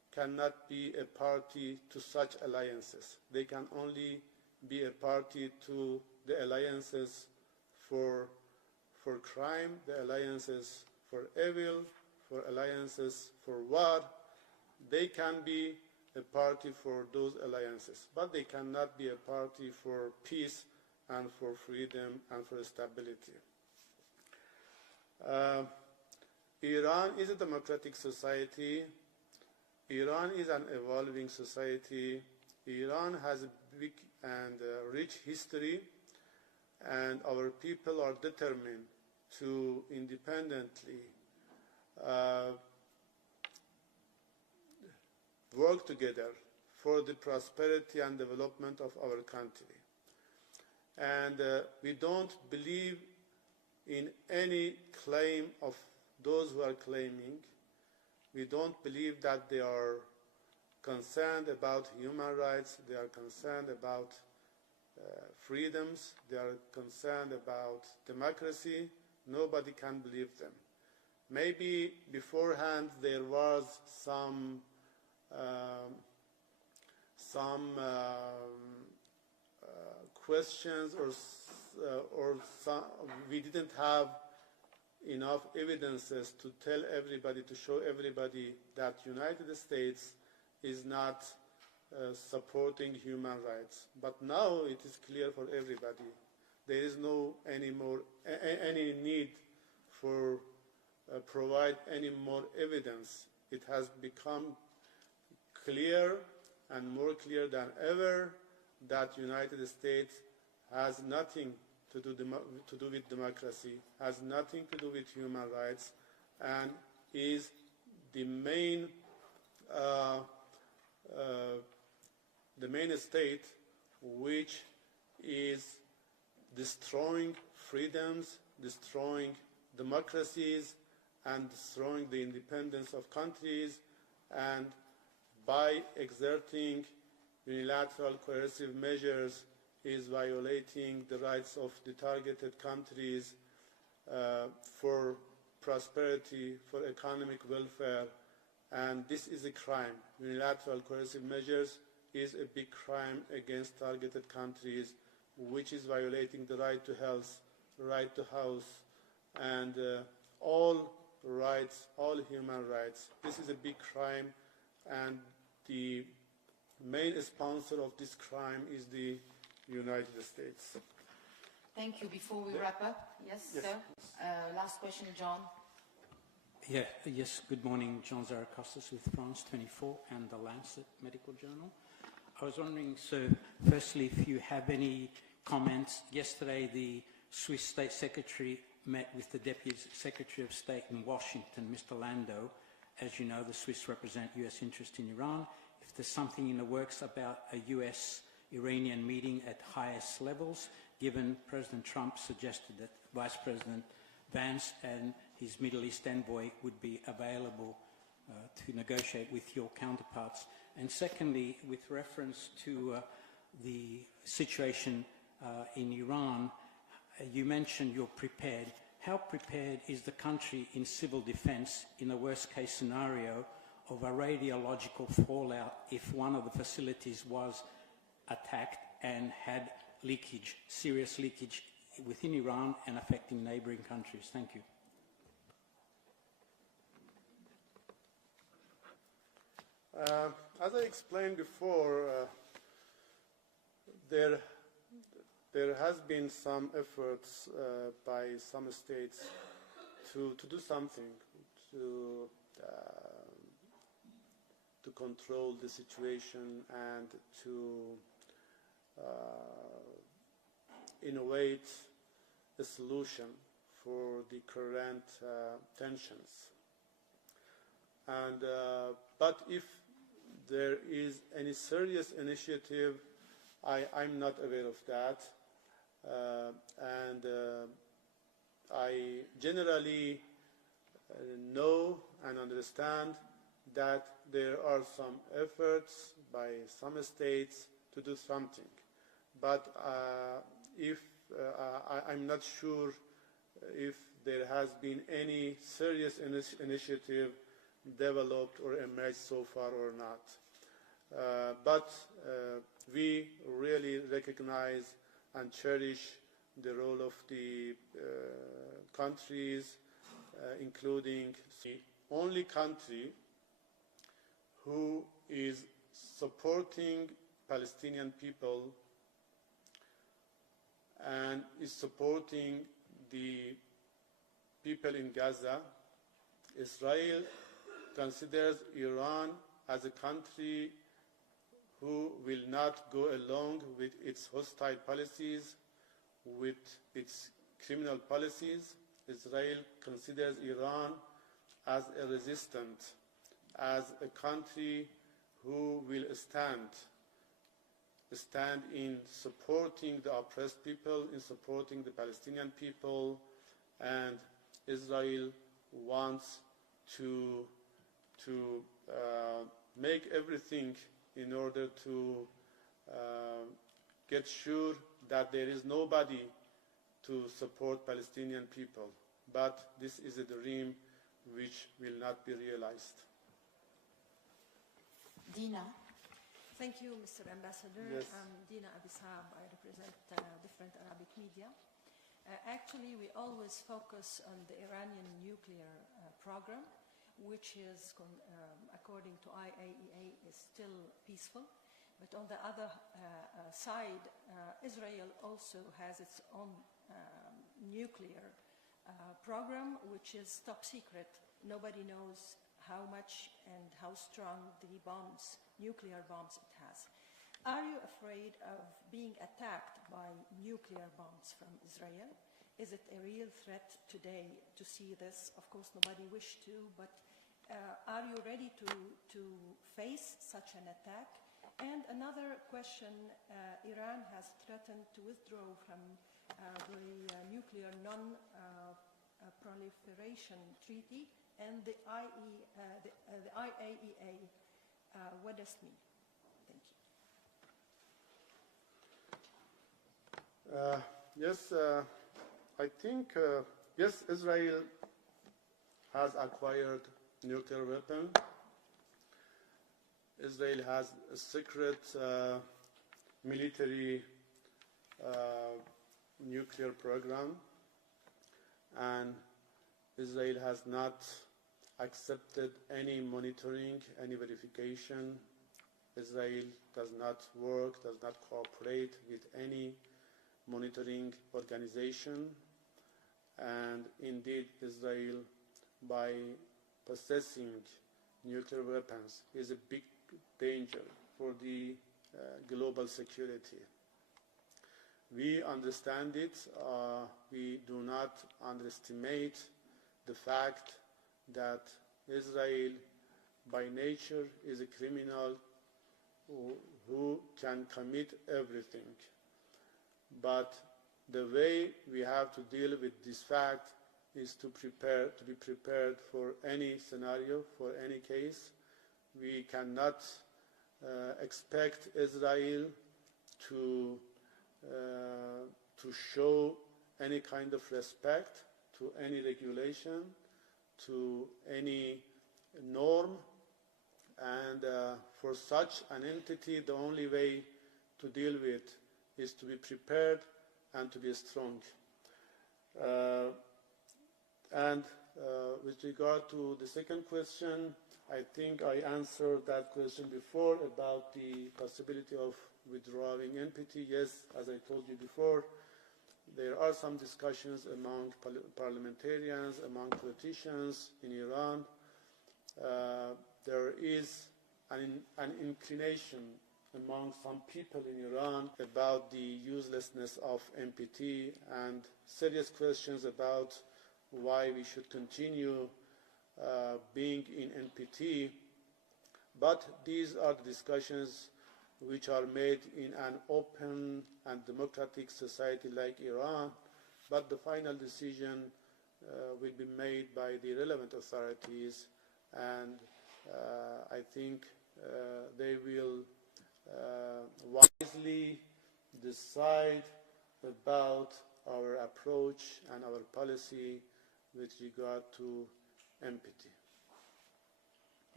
cannot be a party to such alliances. They can only be a party to the alliances for crime, the alliances for evil, for alliances for war. They can be a party for those alliances, but they cannot be a party for peace and for freedom and for stability. Iran is a democratic society. Iran is an evolving society. Iran has a big and rich history, and our people are determined to independently work together for the prosperity and development of our country. And we don't believe in any claim of those who are claiming. We don't believe that they are concerned about human rights, they are concerned about freedoms, they are concerned about democracy. Nobody can believe them. Maybe beforehand there was some questions or some, we didn't have enough evidences to tell everybody, to show everybody that United States is not supporting human rights. But now it is clear for everybody. There is no any need for provide any more evidence. It has become clear and more clear than ever that United States has nothing to do with democracy, has nothing to do with human rights, and is the main state which is destroying freedoms, destroying democracies, and destroying the independence of countries, and by exerting unilateral coercive measures is violating the rights of the targeted countries for prosperity, for economic welfare, and this is a crime. Unilateral coercive measures is a big crime against targeted countries, which is violating the right to health, right to house, and all rights, all human rights. This is a big crime, and the main sponsor of this crime is the United States. Thank you. Before we wrap up, yes, sir? Last question, John. Yes, good morning. John Zarakostas with France 24 and the Lancet Medical Journal. I was wondering, so firstly, if you have any comments. Yesterday, the Swiss State Secretary met with the Deputy Secretary of State in Washington, Mr. Landau. As you know, the Swiss represent U.S. interest in Iran. If there's something in the works about a U.S.-Iranian meeting at highest levels, given President Trump suggested that Vice President Vance and his Middle East envoy would be available to negotiate with your counterparts. And secondly, with reference to the situation in Iran, you mentioned you're prepared. How prepared is the country in civil defense in the worst-case scenario of a radiological fallout if one of the facilities was attacked and had leakage, serious leakage within Iran and affecting neighboring countries? Thank you. As I explained before, there has been some efforts by some states to do something to control the situation and to innovate a solution for the current tensions. And but if there is any serious initiative, I'm not aware of that. And I generally know and understand that there are some efforts by some states to do something. But I'm not sure if there has been any serious initiative developed or emerged so far or not. But we really recognize and cherish the role of the countries, including the only country who is supporting Palestinian people and is supporting the people in Gaza. Israel considers Iran as a country who will not go along with its hostile policies, with its criminal policies. Israel considers Iran as a resistant, as a country who will stand in supporting the oppressed people, in supporting the Palestinian people, and Israel wants to make everything in order to get sure that there is nobody to support Palestinian people. But this is a dream which will not be realized. Dina. Thank you, Mr. Ambassador. Yes. I'm Dina Abissab. I represent different Arabic media. Actually, we always focus on the Iranian nuclear program, which is, according to IAEA, is still peaceful. But on the other side, Israel also has its own nuclear program, which is top secret. Nobody knows how much and how strong the bombs, nuclear bombs it has. Are you afraid of being attacked by nuclear bombs from Israel? Is it a real threat today to see this? Of course, nobody wished to, but are you ready to face such an attack? And another question, Iran has threatened to withdraw from the nuclear non-proliferation treaty and the IAEA. What does it mean? Thank you. Yes, I think, yes, Israel has acquired nuclear weapon. Israel has a secret military nuclear program, and Israel has not accepted any monitoring, any verification. Israel does not work, does not cooperate with any monitoring organization. And indeed, Israel, by possessing nuclear weapons, is a big danger for the global security. We understand it. We do not underestimate the fact that Israel, by nature, is a criminal who can commit everything. But the way we have to deal with this fact is to be prepared for any scenario, for any case. We cannot expect Israel to show any kind of respect to any regulation, to any norm, and for such an entity, the only way to deal with is to be prepared and to be strong. With regard to the second question, I think I answered that question before about the possibility of withdrawing NPT. Yes, as I told you before, there are some discussions among parliamentarians, among politicians in Iran. There is an inclination among some people in Iran about the uselessness of NPT and serious questions about why we should continue being in NPT. But these are the discussions which are made in an open and democratic society like Iran, but the final decision will be made by the relevant authorities, and I think they will wisely decide about our approach and our policy with regard to NPT.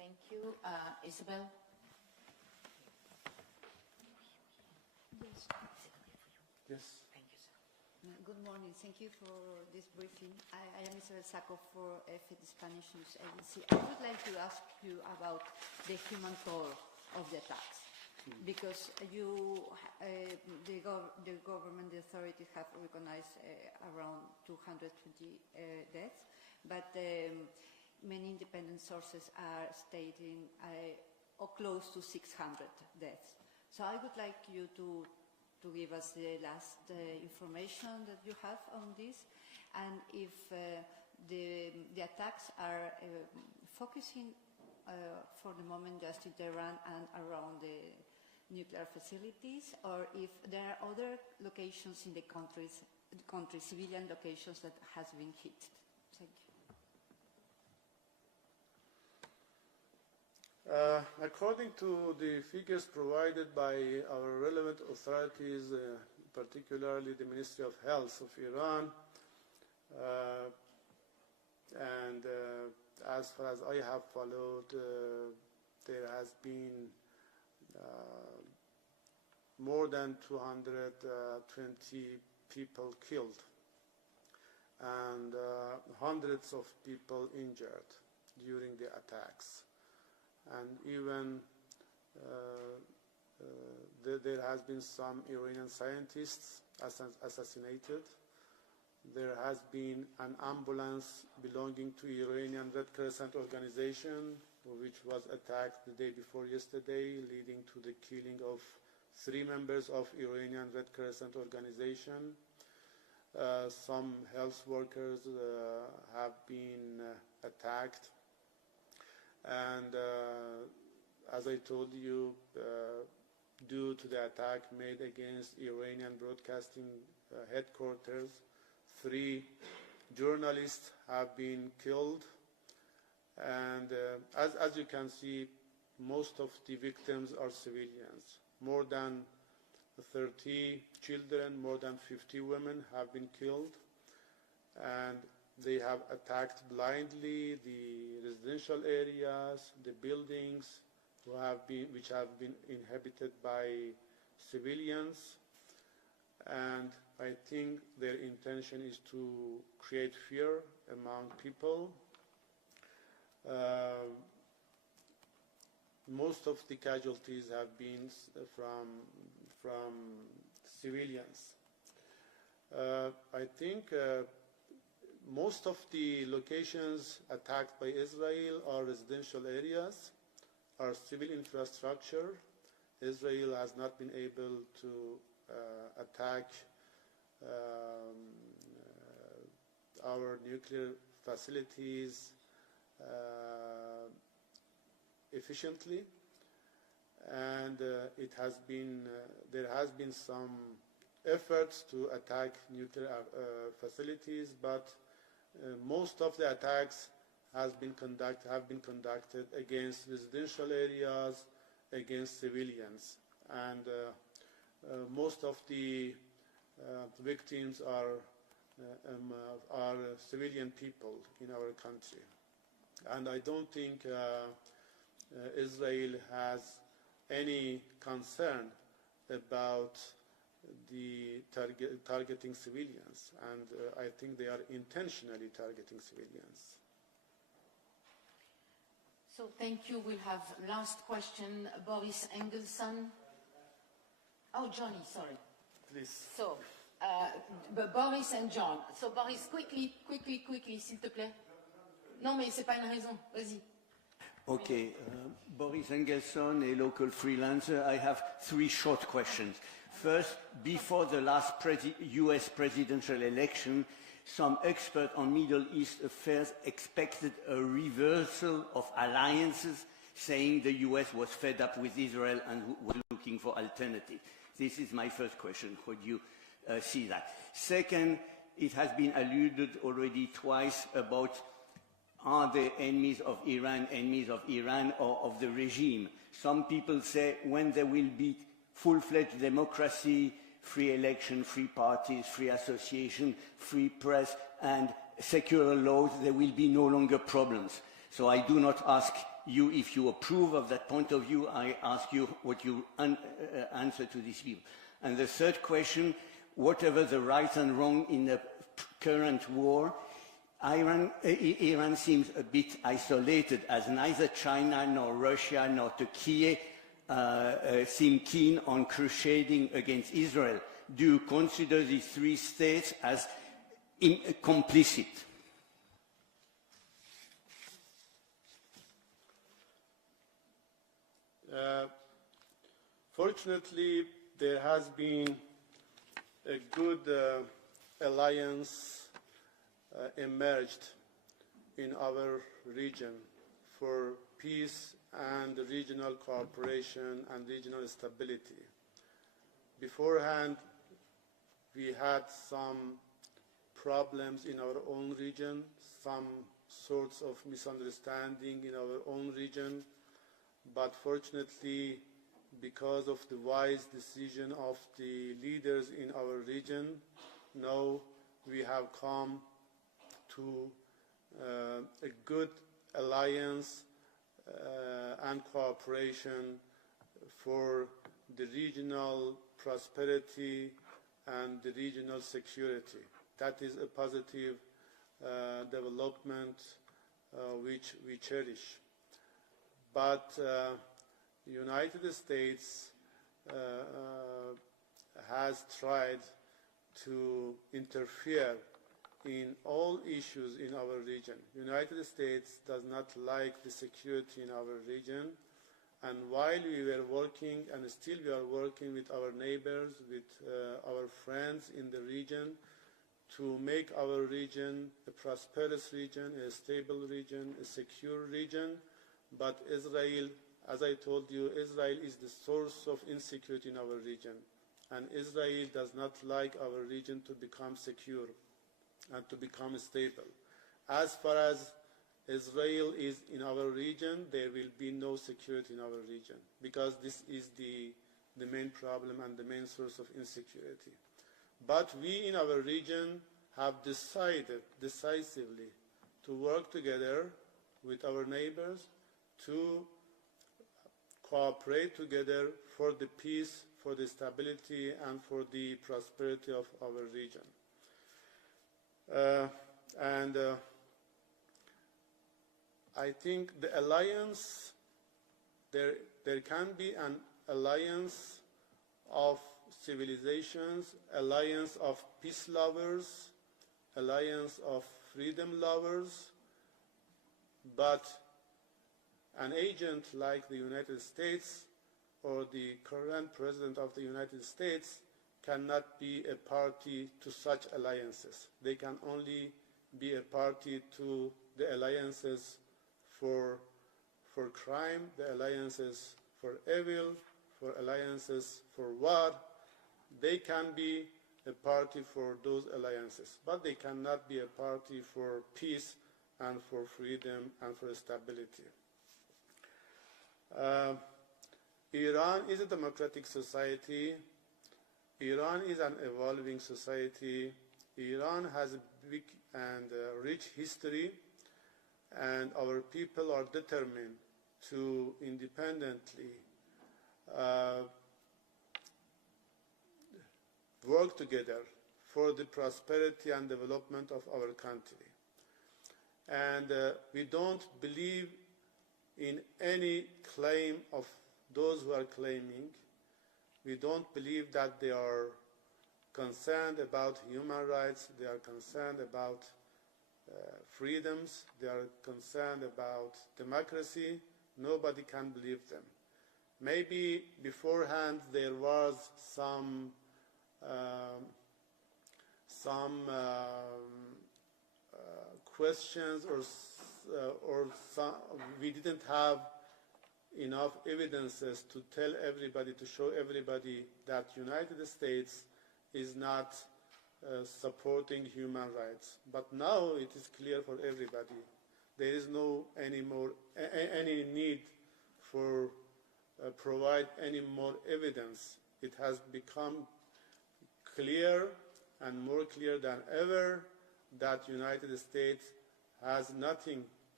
Thank you. Isabel? Yes. Thank you, sir. Good morning. Thank you for this briefing. I am Isabel Saco for the Spanish News Agency. I would like to ask you about the human toll of the attacks, because the government, the authorities have recognized around 220 deaths, but many independent sources are stating or close to 600 deaths. So I would like you to give us the last information that you have on this, and if the attacks are focusing for the moment just in Tehran and around the nuclear facilities, or if there are other locations in the country, civilian locations that has been hit. Thank you. According to the figures provided by our relevant authorities, particularly the Ministry of Health of Iran, and as far as I have followed, there has been more than 220 people killed and hundreds of people injured during the attacks. And even there has been some Iranian scientists assassinated. There has been an ambulance belonging to Iranian Red Crescent organization, which was attacked the day before yesterday, leading to the killing of 3 members of Iranian Red Crescent organization. Some health workers have been attacked. And as I told you, due to the attack made against Iranian broadcasting headquarters, 3 journalists have been killed. And as you can see, most of the victims are civilians. More than 30 children, more than 50 women have been killed. And they have attacked blindly the residential areas, the buildings which have been inhabited by civilians. And I think their intention is to create fear among people. Most of the casualties have been from civilians. I think most of the locations attacked by Israel are residential areas, are civil infrastructure. Israel has not been able to attack our nuclear facilities efficiently, and there has been some efforts to attack nuclear facilities, but most of the attacks have been conducted against residential areas, against civilians, and most of the victims are civilian people in our country. And I don't think Israel has any concern about the targeting civilians, and I think they are intentionally targeting civilians. So thank you. We'll have last question, Boris Engelson. Oh, Johnny, sorry. Please. So, Boris and John. So Boris, quickly, s'il te plaît. Non, mais c'est pas une raison. Vas-y. Okay, Boris Engelson, a local freelancer. I have 3 short questions. First, before the last US presidential election, some experts on Middle East affairs expected a reversal of alliances, saying the US was fed up with Israel and was looking for alternatives. This is my first question. Could you see that? Second, it has been alluded already twice about are the enemies of Iran or of the regime. Some people say when there will be full-fledged democracy, free election, free parties, free association, free press, and secular laws, there will be no longer problems. So I do not ask you, if you approve of that point of view, I ask you what you answer to these people. And the third question, whatever the right and wrong in the current war, Iran seems a bit isolated, as neither China nor Russia nor Turkey seem keen on crusading against Israel. Do you consider these three states as complicit? Fortunately, there has been a good alliance emerged in our region for peace and regional cooperation and regional stability. Beforehand, we had some problems in our own region, some sorts of misunderstanding in our own region, but fortunately, because of the wise decision of the leaders in our region, now we have come to a good alliance and cooperation for the regional prosperity and the regional security. That is a positive development which we cherish. But the United States has tried to interfere in all issues in our region. United States does not like the security in our region, and while we were working, and still we are working with our neighbors, with our friends in the region, to make our region a prosperous region, a stable region, a secure region, but Israel, as I told you, Israel is the source of insecurity in our region, and Israel does not like our region to become secure and to become stable. As far as Israel is in our region, there will be no security in our region, because this is the main problem and the main source of insecurity. But we in our region have decided decisively to work together with our neighbors to cooperate together for the peace, for the stability, and for the prosperity of our region. I think the alliance, there can be an alliance of civilizations, alliance of peace lovers, alliance of freedom lovers, but an agent like the United States or the current President of the United States cannot be a party to such alliances. They can only be a party to the alliances for crime, the alliances for evil, for alliances for war. They can be a party for those alliances, but they cannot be a party for peace and for freedom and for stability. Iran is a democratic society. Iran is an evolving society. Iran has a big and rich history, and our people are determined to independently work together for the prosperity and development of our country. And we don't believe in any claim of those who are claiming. We don't believe that they are concerned about human rights, they are concerned about freedoms, they are concerned about democracy. Nobody can believe them. Maybe beforehand there was some questions or some, we didn't have enough evidences to tell everybody, to show everybody that United States is not supporting human rights. But now it is clear for everybody. There is no any need for provide any more evidence. It has become clear and more clear than ever that United States has nothing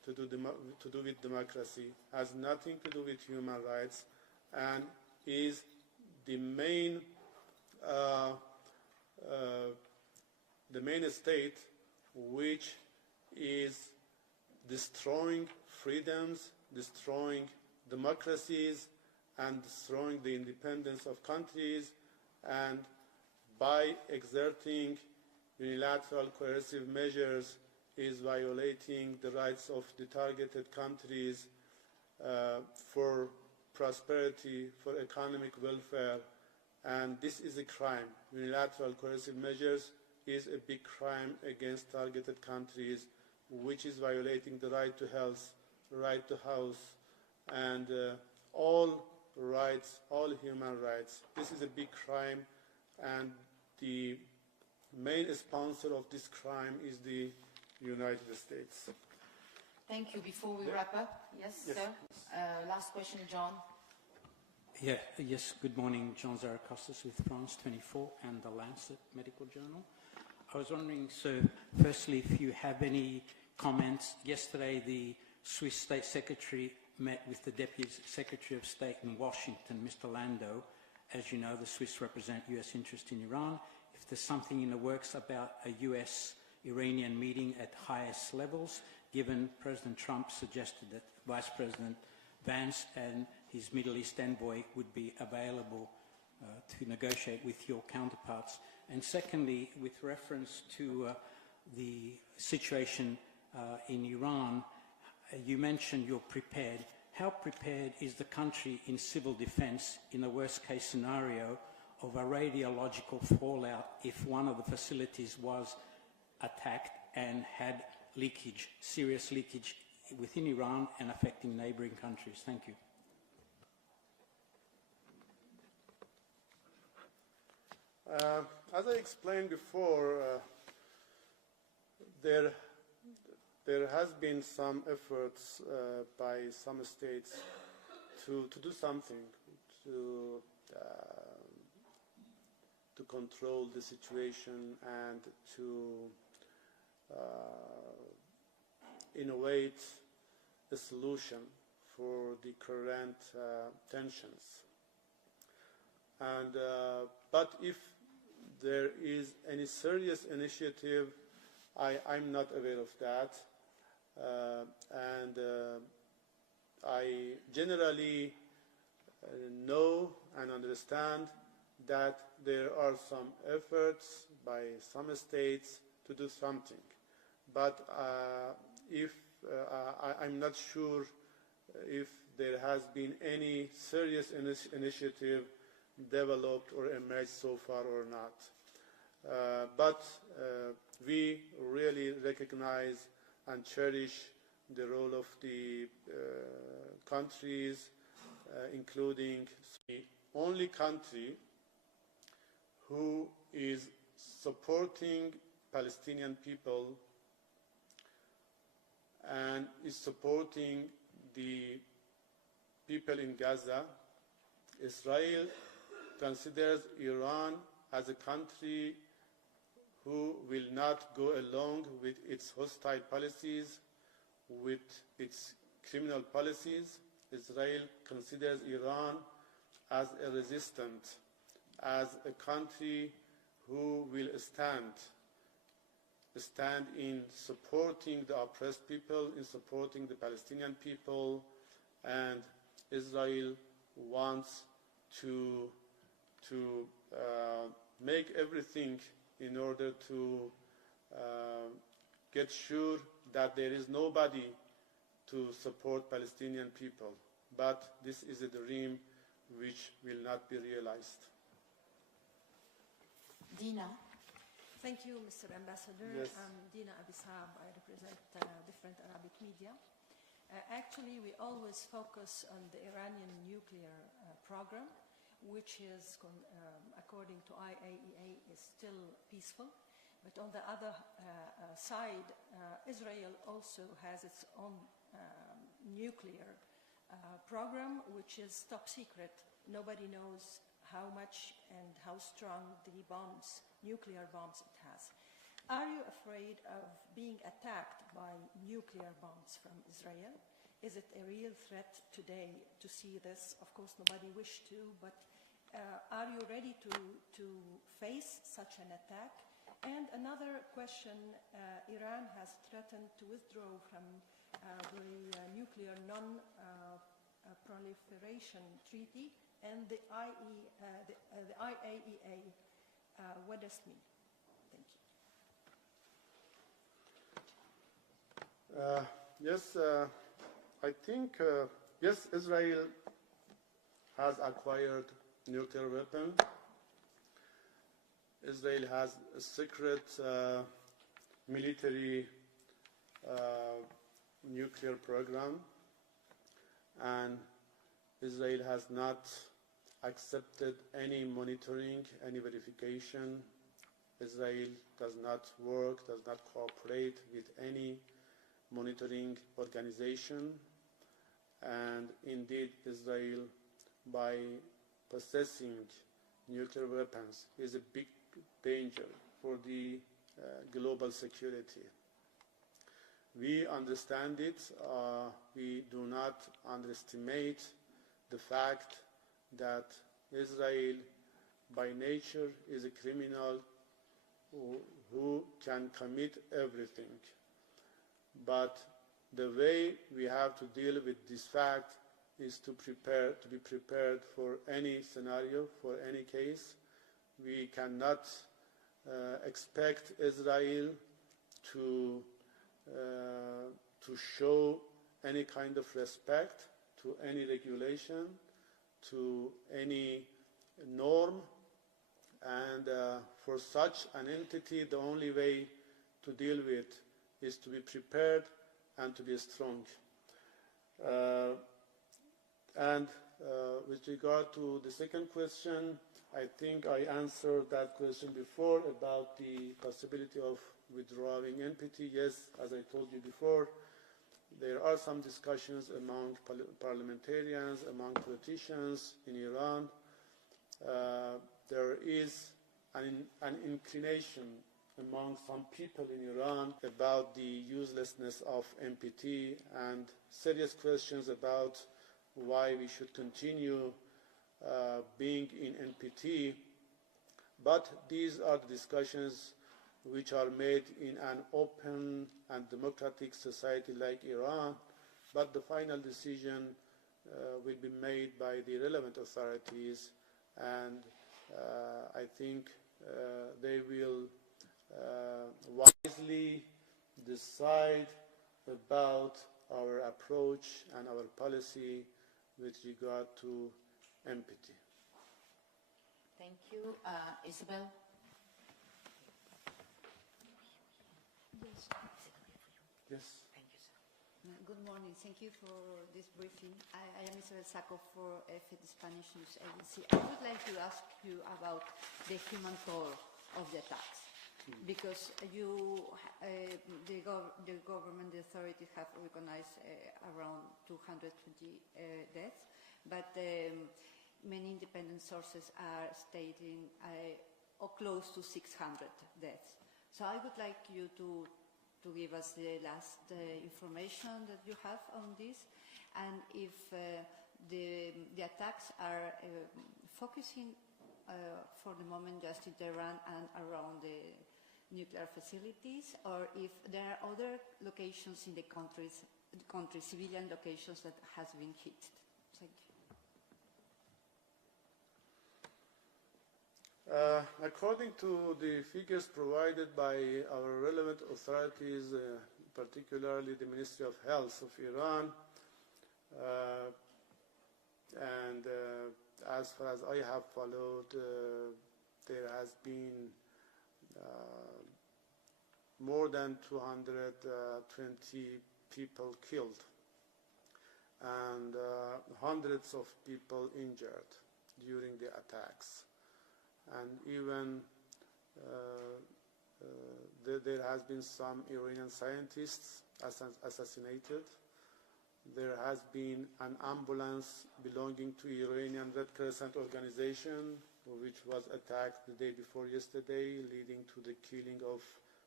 to do with democracy, has nothing to do with human rights, and is the main state which is destroying freedoms, destroying democracies, and destroying the independence of countries, and by exerting unilateral coercive measures is violating the rights of the targeted countries for prosperity, for economic welfare, and this is a crime. Unilateral coercive measures is a big crime against targeted countries, which is violating the right to health, right to house, and all rights, all human rights. This is a big crime, and the main sponsor of this crime is the United States. Thank you. Before we wrap up, yes, sir? Last question, John. Yeah, yes, good morning. John Zarakostas with France 24 and the Lancet Medical Journal. I was wondering, so firstly, if you have any comments. Yesterday, the Swiss State Secretary met with the Deputy Secretary of State in Washington, Mr. Landau. As you know, the Swiss represent U.S. interest in Iran. If there's something in the works about a U.S.-Iranian meeting at highest levels, given President Trump suggested that Vice President Vance and his Middle East envoy would be available to negotiate with your counterparts. And secondly, with reference to the situation in Iran, you mentioned you're prepared. How prepared is the country in civil defense in the worst-case scenario of a radiological fallout if one of the facilities was attacked and had leakage, serious leakage within Iran and affecting neighboring countries? Thank you. As I explained before, there has been some efforts by some states to do something to control the situation and to innovate a solution for the current tensions. And but if there is any serious initiative, I'm not aware of that. And I generally know and understand that there are some efforts by some states to do something. But I'm not sure if there has been any serious initiative developed or emerged so far or not. But we really recognize and cherish the role of the countries, including the only country who is supporting Palestinian people and is supporting the people in Gaza. Israel considers Iran as a country who will not go along with its hostile policies, with its criminal policies. Israel considers Iran as a resistant, as a country who will stand in supporting the oppressed people, in supporting the Palestinian people, and Israel wants to make everything in order to get sure that there is nobody to support Palestinian people. But this is a dream which will not be realized. Dina. Thank you, Mr. Ambassador. Yes. I'm Dina Abissab. I represent different Arabic media. Actually, we always focus on the Iranian nuclear program, which is, according to IAEA, is still peaceful. But on the other side, Israel also has its own nuclear program, which is top secret. Nobody knows how much and how strong the bombs, nuclear bombs, it has. Are you afraid of being attacked by nuclear bombs from Israel? Is it a real threat today to see this? Of course, nobody wished to, but are you ready to face such an attack? And another question, Iran has threatened to withdraw from the nuclear non-proliferation treaty and the IAEA. What does it mean? Thank you. Yes, I think, yes, Israel has acquired nuclear weapons. Israel has a secret military nuclear program, and Israel has not accepted any monitoring, any verification. Israel does not work, does not cooperate with any monitoring organization, and indeed Israel, by possessing nuclear weapons, is a big danger for the global security. We understand it. We do not underestimate the fact that Israel by nature is a criminal who can commit everything. But the way we have to deal with this fact is to be prepared for any scenario, for any case. We cannot expect Israel to show any kind of respect to any regulation, to any norm, and for such an entity, the only way to deal with is to be prepared and to be strong. With regard to the second question, I think I answered that question before about the possibility of withdrawing NPT. Yes, as I told you before, there are some discussions among parliamentarians, among politicians in Iran. There is an inclination among some people in Iran about the uselessness of NPT and serious questions about why we should continue being in NPT. But these are the discussions which are made in an open and democratic society like Iran, but the final decision will be made by the relevant authorities, and I think they will wisely decide about our approach and our policy with regard to NPT. Thank you. Isabel? Yes. Yes. Thank you, sir. Good morning. Thank you for this briefing. I am Isabel Saco for the Spanish News Agency. I would like to ask you about the human toll of the attacks, because the government, the authorities have recognized around 220 deaths, but many independent sources are stating or close to 600 deaths. So I would like you to give us the last information that you have on this, and if the attacks are focusing for the moment just in Tehran and around the nuclear facilities, or if there are other locations in the country, civilian locations that has been hit. Thank you. According to the figures provided by our relevant authorities, particularly the Ministry of Health of Iran, and as far as I have followed, there has been more than 220 people killed and hundreds of people injured during the attacks. And even there has been some Iranian scientists assassinated. There has been an ambulance belonging to Iranian Red Crescent organization which was attacked the day before yesterday, leading to the killing of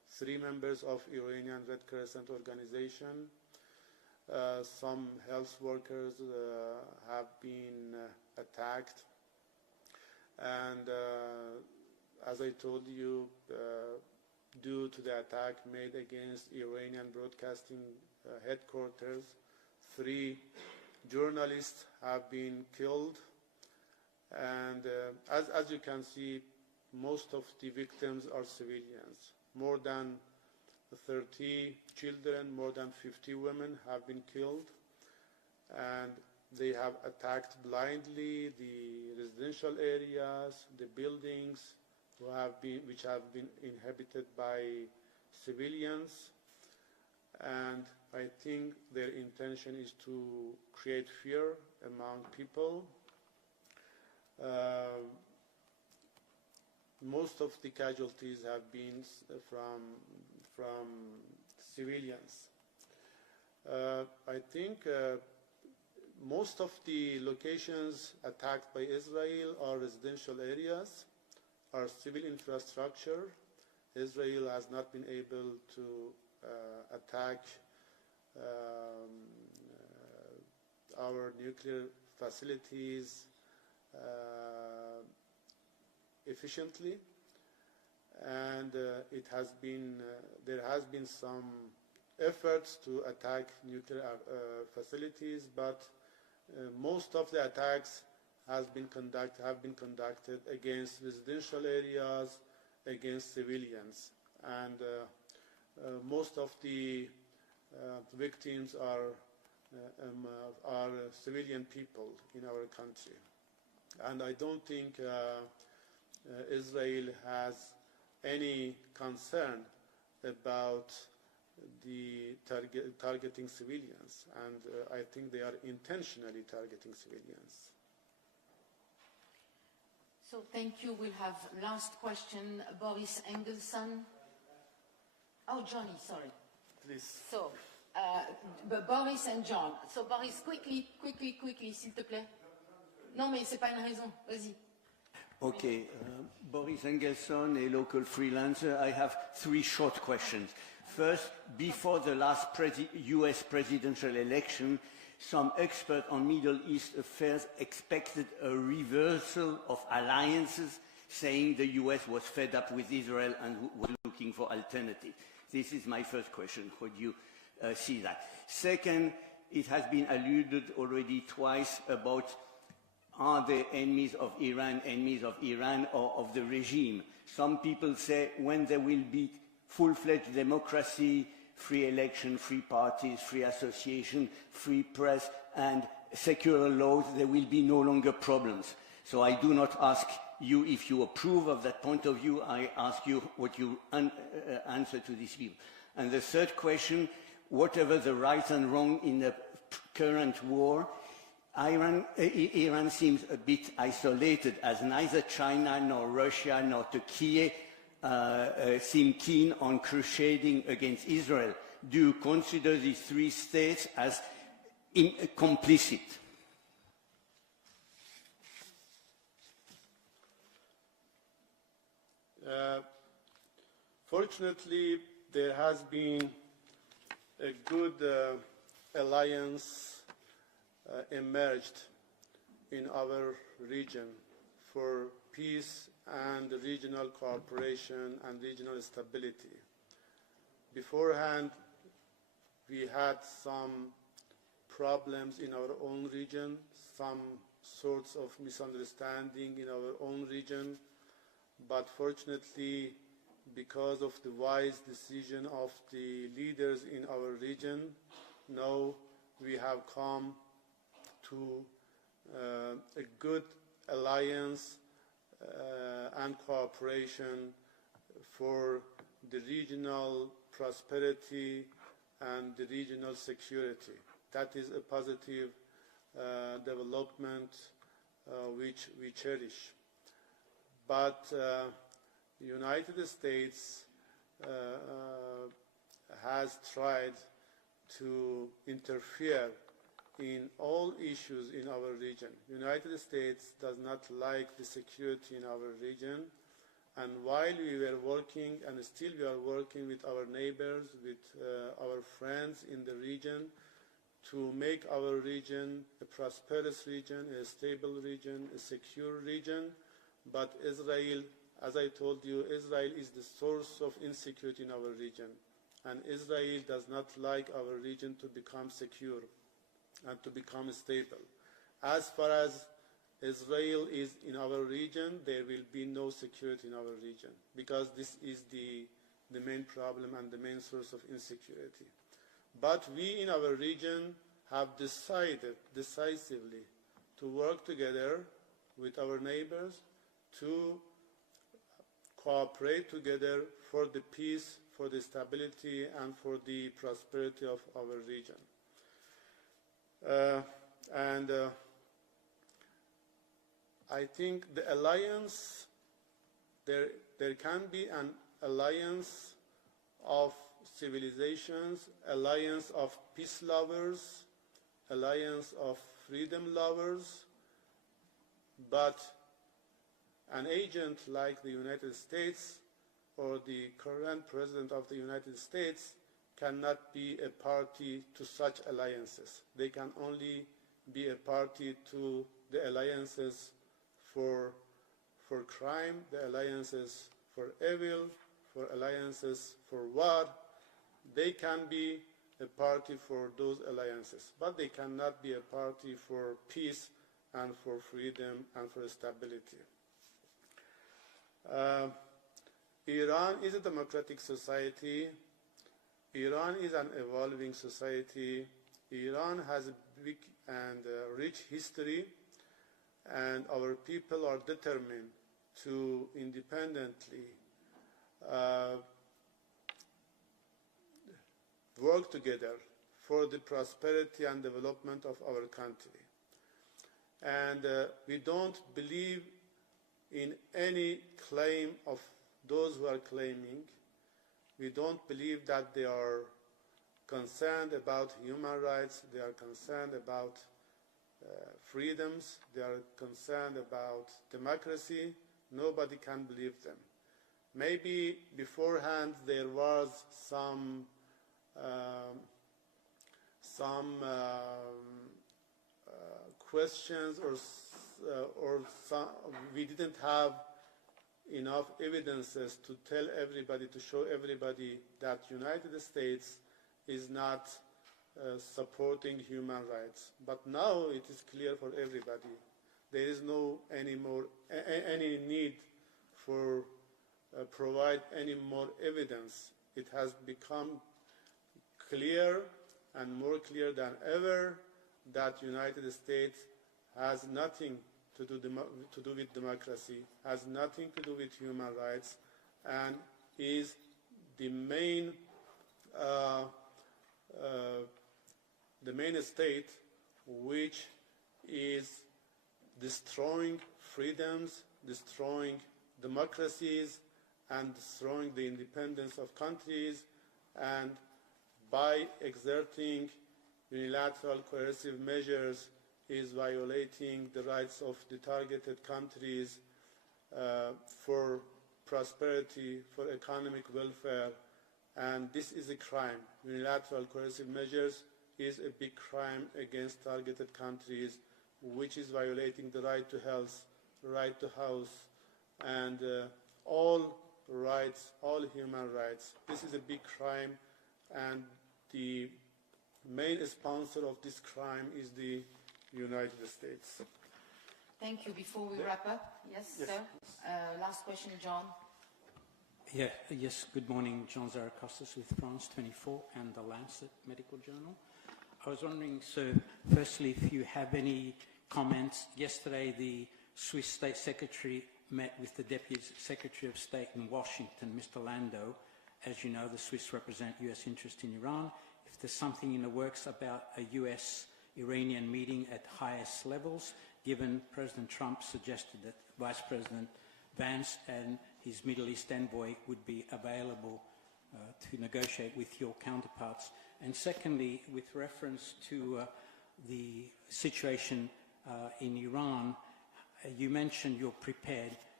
3 members of Iranian Red Crescent organization. Some health workers have been attacked. And as I told you, due to the attack made against Iranian broadcasting headquarters, 3 journalists have been killed. And as you can see, most of the victims are civilians. More than 30 children, more than 50 women have been killed. And they have attacked blindly the residential areas, the buildings which have been inhabited by civilians. And I think their intention is to create fear among people. Most of the casualties have been from civilians. I think most of the locations attacked by Israel are residential areas, are civil infrastructure. Israel has not been able to attack our nuclear facilities efficiently, and there has been some efforts to attack nuclear facilities, but most of the attacks have been conducted against residential areas, against civilians, and most of the victims are civilian people in our country. And I don't think Israel has any concern about the targeting civilians, and I think they are intentionally targeting civilians. So thank you. We'll have last question, Boris Engelson. Oh, Johnny, sorry. Please. So, Boris and John. So, Boris, quickly, s'il te plaît. Non, mais c'est pas une raison. Vas-y. Okay, Boris Engelson, a local freelancer. I have 3 short questions. First, before the last US presidential election, some experts on Middle East affairs expected a reversal of alliances, saying the US was fed up with Israel and was looking for alternatives. This is my first question. How do you see that? Second, it has been alluded already twice about are the enemies of Iran or of the regime? Some people say when there will be full-fledged democracy, free election, free parties, free association, free press, and secular laws, there will be no longer problems. So I do not ask you if you approve of that point of view, I ask you what you answer to this view. And the third question, whatever the right and wrong in the current war, Iran seems a bit isolated, as neither China nor Russia nor Turkey seem keen on crusading against Israel. Do you consider these 3 states as complicit? Fortunately, there has been a good alliance emerged in our region for peace and regional cooperation and regional stability. Beforehand, we had some problems in our own region, some sorts of misunderstanding in our own region, but fortunately, because of the wise decision of the leaders in our region, now we have come to a good alliance and cooperation for the regional prosperity and the regional security. That is a positive development which we cherish. But the United States has tried to interfere in all issues in our region. The United States does not like the security in our region, And while we were working, and still we are working with our neighbors, with our friends in the region, to make our region a prosperous region, a stable region, a secure region. But Israel, as I told you, Israel is the source of insecurity in our region. And Israel does not like our region to become secure and to become stable. As far as Israel is in our region, there will be no security in our region, because this is the main problem and the main source of insecurity. But we in our region have decided decisively to work together with our neighbors to cooperate together for the peace, for the stability, and for the prosperity of our region. I think the alliance, there can be an alliance of civilizations, alliance of peace lovers, alliance of freedom lovers, but an agent like the United States or the current President of the United States cannot be a party to such alliances. They can only be a party to the alliances for crime, the alliances for evil, for alliances for war. They can be a party for those alliances, but they cannot be a party for peace and for freedom and for stability. Iran is a democratic society. Iran is an evolving society. Iran has a big and rich history, and our people are determined to independently work together for the prosperity and development of our country. And we don't believe in any claim of those who are claiming. We don't believe that they are concerned about human rights, they are concerned about freedoms, they are concerned about democracy. Nobody can believe them. Maybe beforehand there was some questions, or some, we didn't have enough evidences to tell everybody, to show everybody that United States is not supporting human rights. But now it is clear for everybody. There is no any need for provide any more evidence. It has become clear and more clear than ever that United States has nothing to do with democracy, has nothing to do with human rights, and is the main state which is destroying freedoms, destroying democracies, and destroying the independence of countries, and by exerting unilateral coercive measures is violating the rights of the targeted countries for prosperity, for economic welfare, and this is a crime. Unilateral coercive measures is a big crime against targeted countries, which is violating the right to health, right to house, and all rights, all human rights. This is a big crime, and the main sponsor of this crime is the United States. Thank you. Before we wrap up, yes, sir. Last question, John. Yes, good morning. John Zarakostas with France 24 and the Lancet Medical Journal. I was wondering, so firstly, if you have any comments. Yesterday, the Swiss State Secretary met with the Deputy Secretary of State in Washington, Mr. Landau. As you know, the Swiss represent U.S. interest in Iran. If there's something in the works about a U.S.-Iranian meeting at highest levels, given President Trump suggested that Vice President Vance and his Middle East envoy would be available to negotiate with your counterparts. And secondly, with reference to the situation in Iran, you mentioned you're prepared.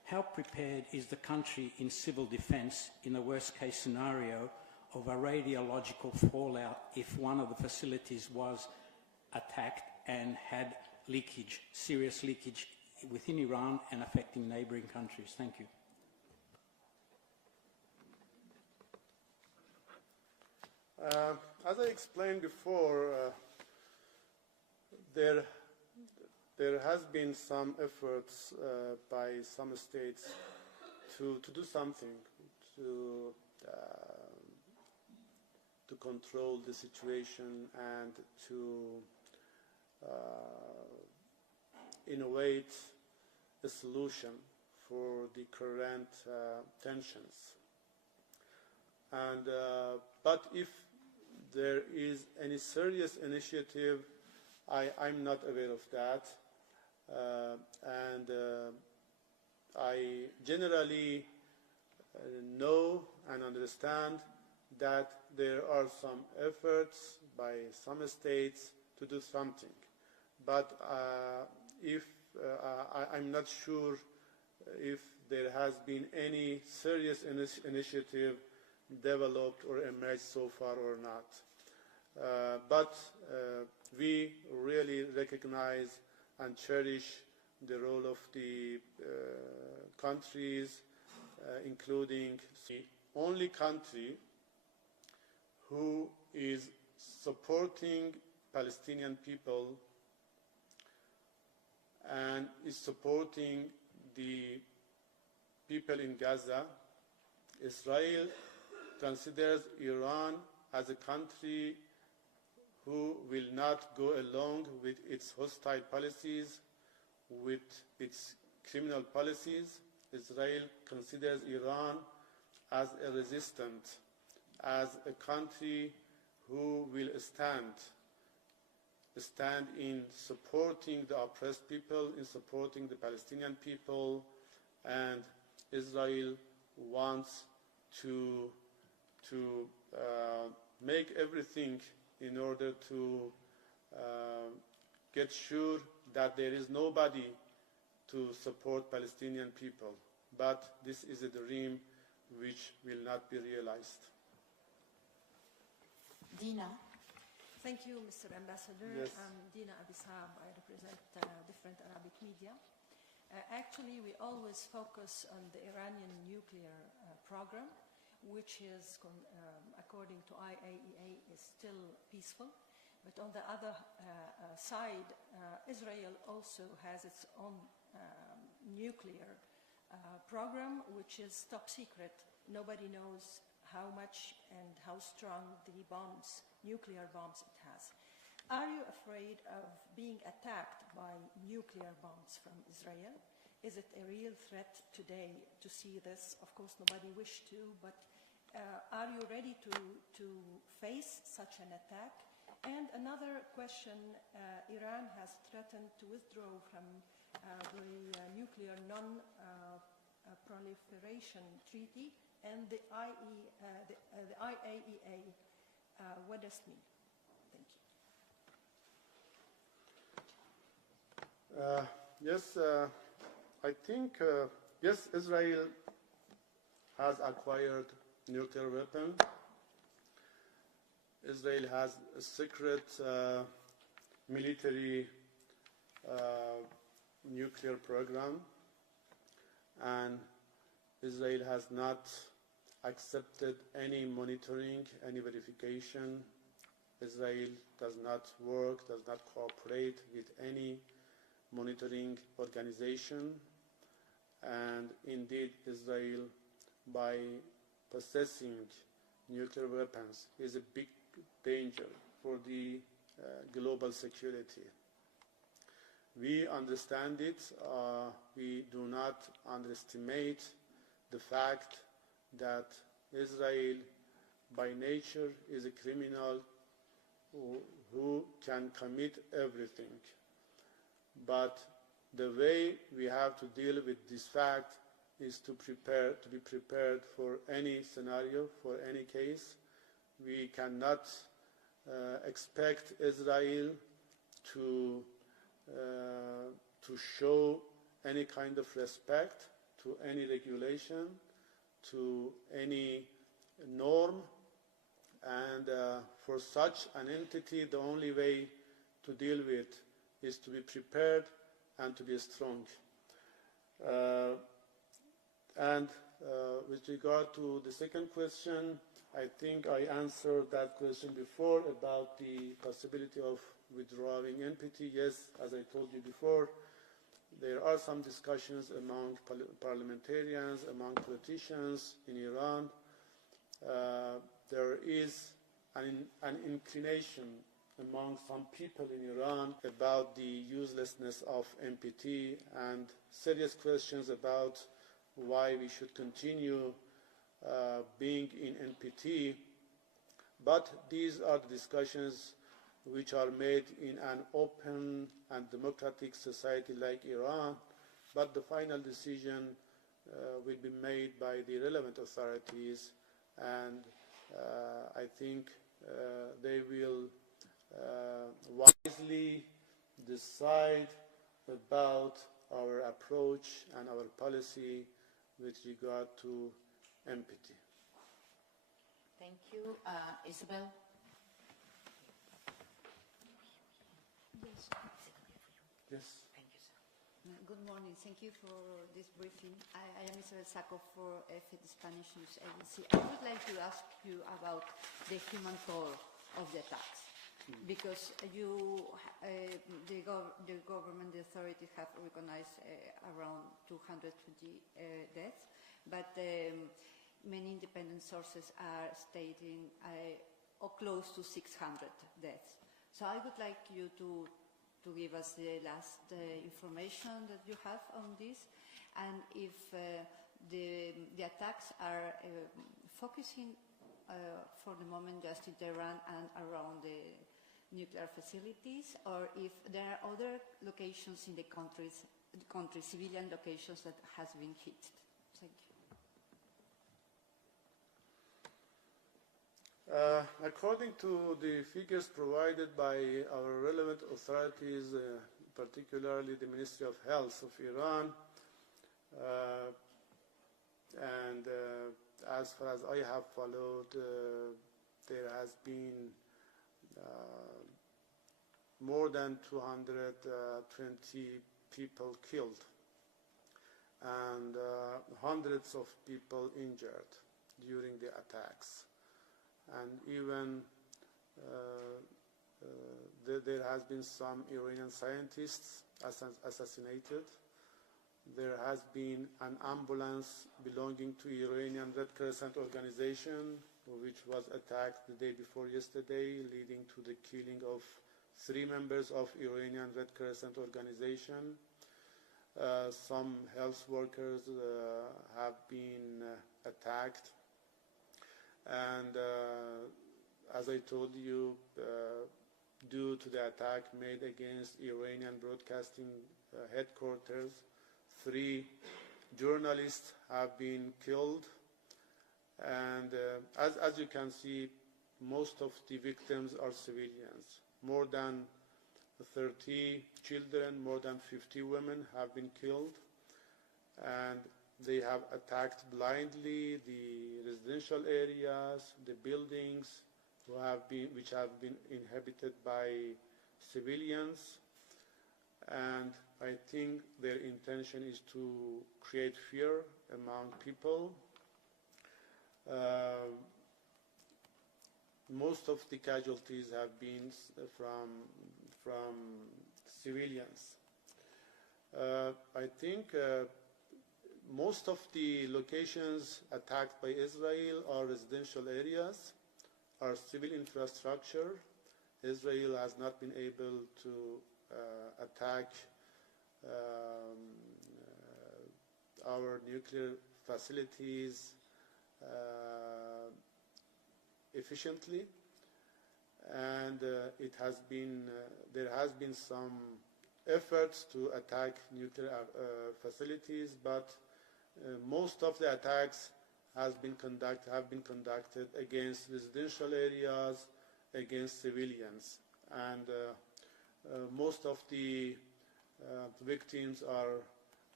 how prepared is the country in civil defence in the worst-case scenario of a radiological fallout if one of the facilities was attacked and had leakage, serious leakage within Iran and affecting neighbouring countries? Thank you. As I explained before, there has been some efforts by some states to do something to control the situation and to innovate a solution for the current tensions. And but if there is any serious initiative, I'm not aware of that. I generally know and understand that there are some efforts by some states to do something. But I'm not sure if there has been any serious initiative developed or emerged so far or not. But we really recognize and cherish the role of the countries, including the only country who is supporting Palestinian people and is supporting the people in Gaza. Israel considers Iran as a country who will not go along with its hostile policies, with its criminal policies. Israel considers Iran as a resistant, as a country who will stand in supporting the oppressed people, in supporting the Palestinian people, and Israel wants to make everything in order to get sure that there is nobody to support Palestinian people. But this is a dream which will not be realized. Dina. Thank you, Mr. Ambassador. Yes. I'm Dina Abissab. I represent different Arabic media. Actually, we always focus on the Iranian nuclear program, which is, according to IAEA, is still peaceful. But on the other side, Israel also has its own nuclear program, which is top secret. Nobody knows how much and how strong the bombs, nuclear bombs it has. Are you afraid of being attacked by nuclear bombs from Israel? Is it a real threat today to see this? Of course, nobody wished to, but are you ready to face such an attack? And another question, Iran has threatened to withdraw from the nuclear non-proliferation treaty and the IAEA. What does it mean? Thank you. Yes, I think, yes, Israel has acquired nuclear weapon. Israel has a secret military nuclear program, and Israel has not accepted any monitoring, any verification. Israel does not work, does not cooperate with any monitoring organization. And indeed, Israel, by possessing nuclear weapons, is a big danger for the global security. We understand it. We do not underestimate the fact that Israel, by nature, is a criminal who can commit everything. But the way we have to deal with this fact is to be prepared for any scenario, for any case. We cannot expect Israel to show any kind of respect to to any regulation, to any norm, and for such an entity, the only way to deal with is to be prepared and to be strong. With regard to the second question, I think I answered that question before about the possibility of withdrawing NPT. Yes, as I told you before, there are some discussions among parliamentarians, among politicians in Iran. There is an inclination among some people in Iran about the uselessness of NPT and serious questions about why we should continue being in NPT. But these are the discussions which are made in an open and democratic society like Iran, but the final decision will be made by the relevant authorities, and I think they will wisely decide about our approach and our policy with regard to NPT. Thank you. Isabel? Yes. Yes. Thank you, sir. Good morning. Thank you for this briefing. I am Isabel Sacco for the Spanish News Agency. I would like to ask you about the human toll of the attacks, because the government, the authorities have recognized around 220 deaths, but many independent sources are stating or close to 600 deaths. So I would like you to give us the last information that you have on this, and if the attacks are focusing for the moment just in Tehran and around the nuclear facilities, or if there are other locations in the country, civilian locations that has been hit. Thank you. According to the figures provided by our relevant authorities, particularly the Ministry of Health of Iran, and as far as I have followed, there has been more than 220 people killed and hundreds of people injured during the attacks. And even there has been some Iranian scientists assassinated. There has been an ambulance belonging to Iranian Red Crescent organization which was attacked the day before yesterday, leading to the killing of 3 members of Iranian Red Crescent organization. Some health workers have been attacked. And as I told you, due to the attack made against Iranian broadcasting headquarters, 3 journalists have been killed. And as you can see, most of the victims are civilians. More than 30 children, more than 50 women have been killed. And they have attacked blindly the residential areas, the buildings which have been inhabited by civilians. And I think their intention is to create fear among people. Most of the casualties have been from civilians. I think most of the locations attacked by Israel are residential areas, are civil infrastructure. Israel has not been able to attack our nuclear facilities efficiently, and there has been some efforts to attack nuclear facilities, but most of the attacks have been conducted against residential areas, against civilians, and most of the victims are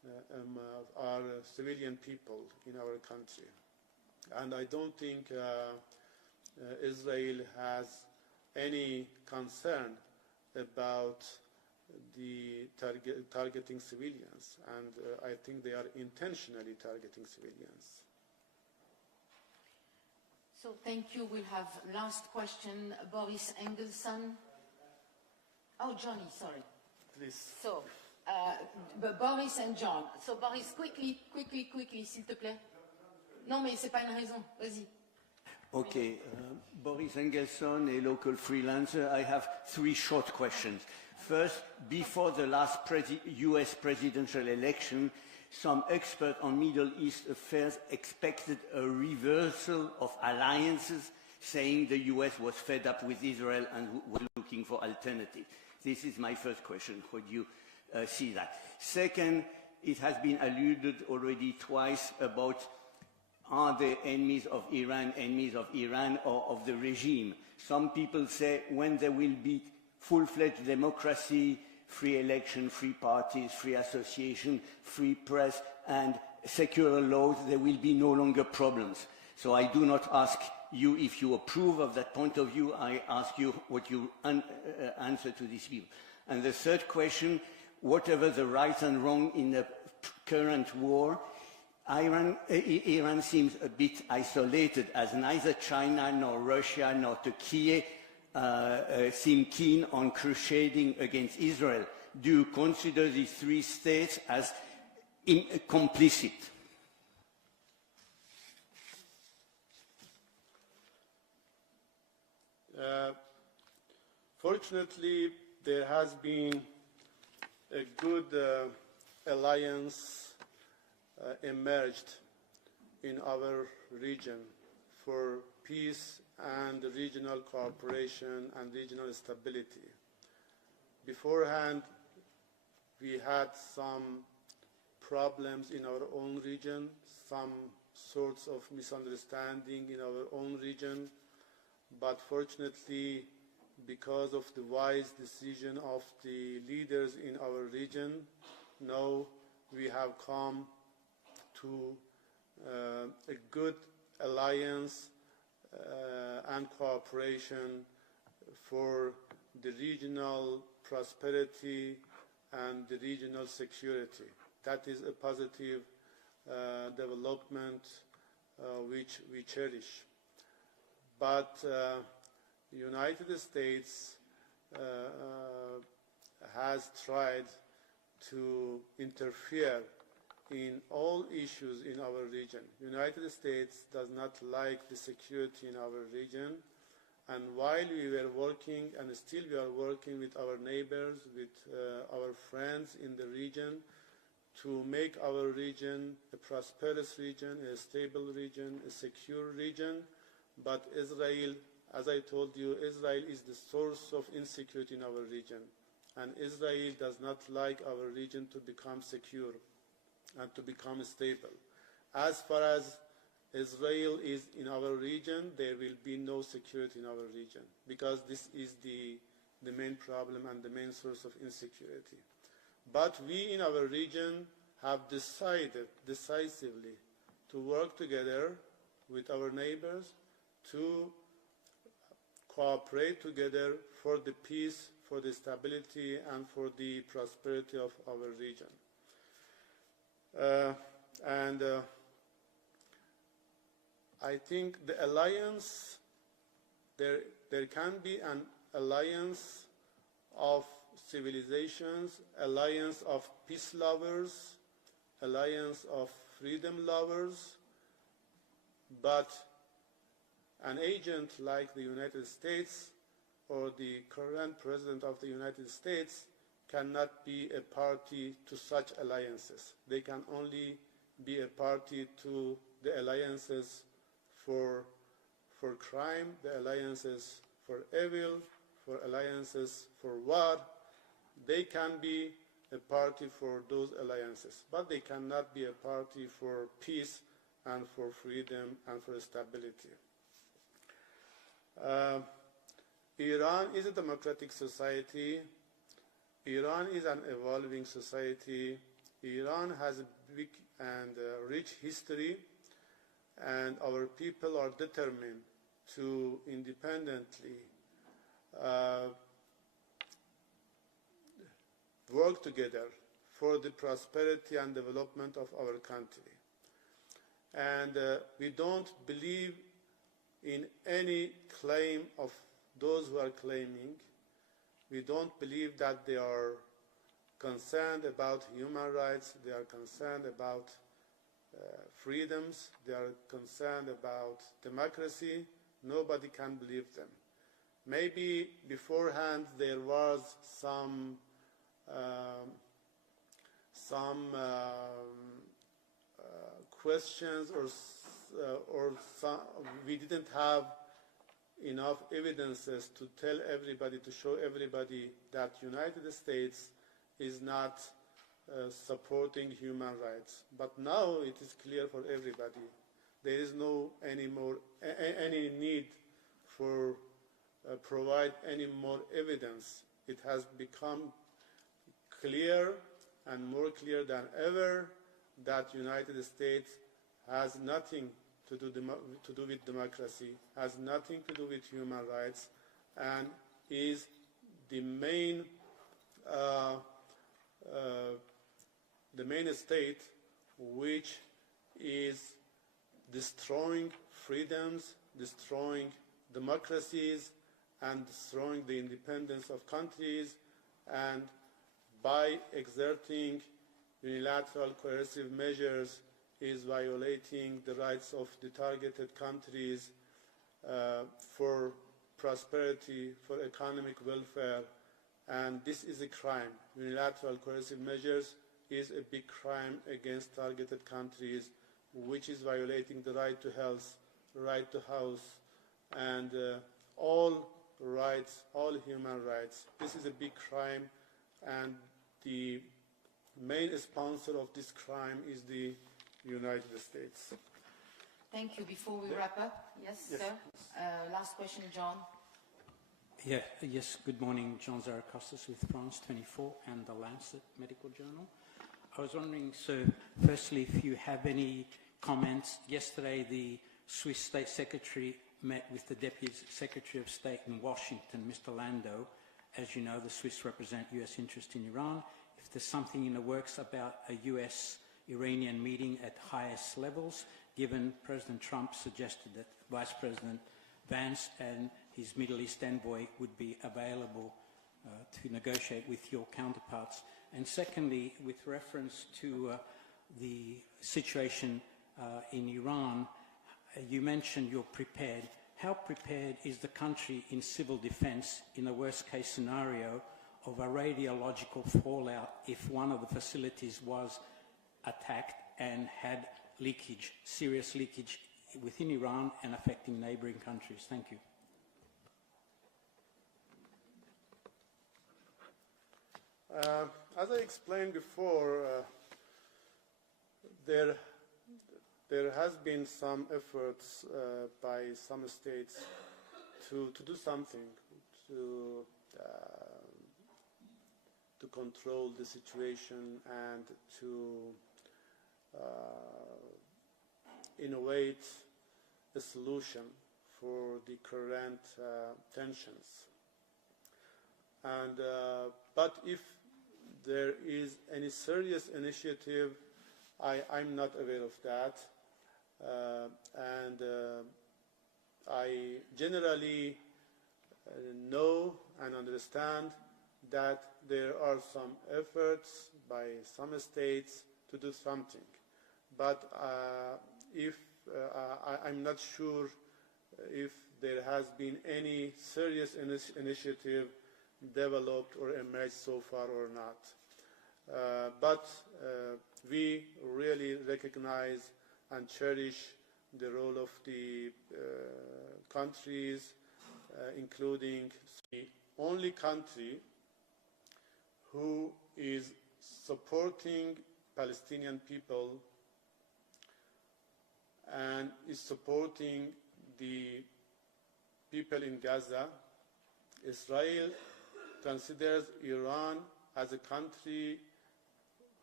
our civilian people in our country. And I don't think Israel has any concern about the targeting civilians, and I think they are intentionally targeting civilians. So thank you. We'll have last question, Boris Engelson. Oh, Johnny, sorry. Please. So, Boris and John. So, Boris, quickly, s'il te plaît. Non, mais c'est pas une raison. Vas-y. Okay, Boris Engelson, a local freelancer. I have three short questions. First, before the last US presidential election, some experts on Middle East affairs expected a reversal of alliances, saying the US was fed up with Israel and was looking for alternatives. This is my first question. Could you see that? Second, it has been alluded already twice about are the enemies of Iran or of the regime? Some people say when there will be full-fledged democracy, free election, free parties, free association, free press, and secular laws, there will be no longer problems. So I do not ask you if you approve of that point of view, I ask you what you answer to this view. And the third question, whatever the right and wrong in the current war, Iran seems a bit isolated, as neither China nor Russia nor Turkey seem keen on crusading against Israel. Do you consider these three states as complicit? Fortunately, there has been a good alliance emerged in our region for peace and regional cooperation and regional stability. Beforehand, we had some problems in our own region, some sorts of misunderstanding in our own region, but fortunately, because of the wise decision of the leaders in our region, now we have come to a good alliance and cooperation for the regional prosperity and the regional security. That is a positive development which we cherish. But the United States has tried to interfere in all issues in our region. United States does not like the security in our region, and while we were working, and still we are working with our neighbors, with our friends in the region, to make our region a prosperous region, a stable region, a secure region, but Israel, as I told you, Israel is the source of insecurity in our region, and Israel does not like our region to become secure and to become stable. As far as Israel is in our region, there will be no security in our region, because this is the main problem and the main source of insecurity. But we in our region have decided decisively to work together with our neighbors to cooperate together for the peace, for the stability, and for the prosperity of our region. I think the alliance, there can be an alliance of civilizations, alliance of peace lovers, alliance of freedom lovers, but an agent like the United States or the current President of the United States cannot be a party to such alliances. They can only be a party to the alliances for crime, the alliances for evil, for alliances for war. They can be a party for those alliances, but they cannot be a party for peace and for freedom and for stability. Iran is a democratic society. Iran is an evolving society. Iran has a big and rich history, and our people are determined to independently work together for the prosperity and development of our country. And we don't believe in any claim of those who are claiming. We don't believe that they are concerned about human rights, they are concerned about freedoms, they are concerned about democracy. Nobody can believe them. Maybe beforehand there was some questions, or we didn't have enough evidences to tell everybody, to show everybody that United States is not supporting human rights. But now it is clear for everybody. There is no any need for provide any more evidence. It has become clear and more clear than ever that United States has nothing to do with democracy, has nothing to do with human rights, and is the main state which is destroying freedoms, destroying democracies, and destroying the independence of countries, and by exerting unilateral coercive measures is violating the rights of the targeted countries for prosperity, for economic welfare, and this is a crime. Unilateral coercive measures is a big crime against targeted countries, which is violating the right to health, right to house, and all rights, all human rights. This is a big crime, and the main sponsor of this crime is the United States. Thank you. Before we wrap up, yes, sir. Last question, John. Yes, good morning. John Zarakostas with France 24 and the Lancet Medical Journal. I was wondering, so firstly, if you have any comments. Yesterday, the Swiss State Secretary met with the Deputy Secretary of State in Washington, Mr. Landau. As you know, the Swiss represent U.S. interest in Iran. If there's something in the works about a U.S.-Iranian meeting at highest levels, given President Trump suggested that Vice President Vance and his Middle East envoy would be available to negotiate with your counterparts. And secondly, with reference to the situation in Iran, you mentioned you're prepared. How prepared is the country in civil defense in the worst-case scenario of a radiological fallout if one of the facilities was attacked and had leakage, serious leakage within Iran and affecting neighboring countries? Thank you. As I explained before, there has been some efforts by some states to do something to control the situation and to innovate a solution for the current tensions. And but if there is any serious initiative, I'm not aware of that. And I generally know and understand that there are some efforts by some states to do something. But I'm not sure if there has been any serious initiative developed or emerged so far or not. But we really recognize and cherish the role of the countries, including the only country who is supporting Palestinian people and is supporting the people in Gaza. Israel considers Iran as a country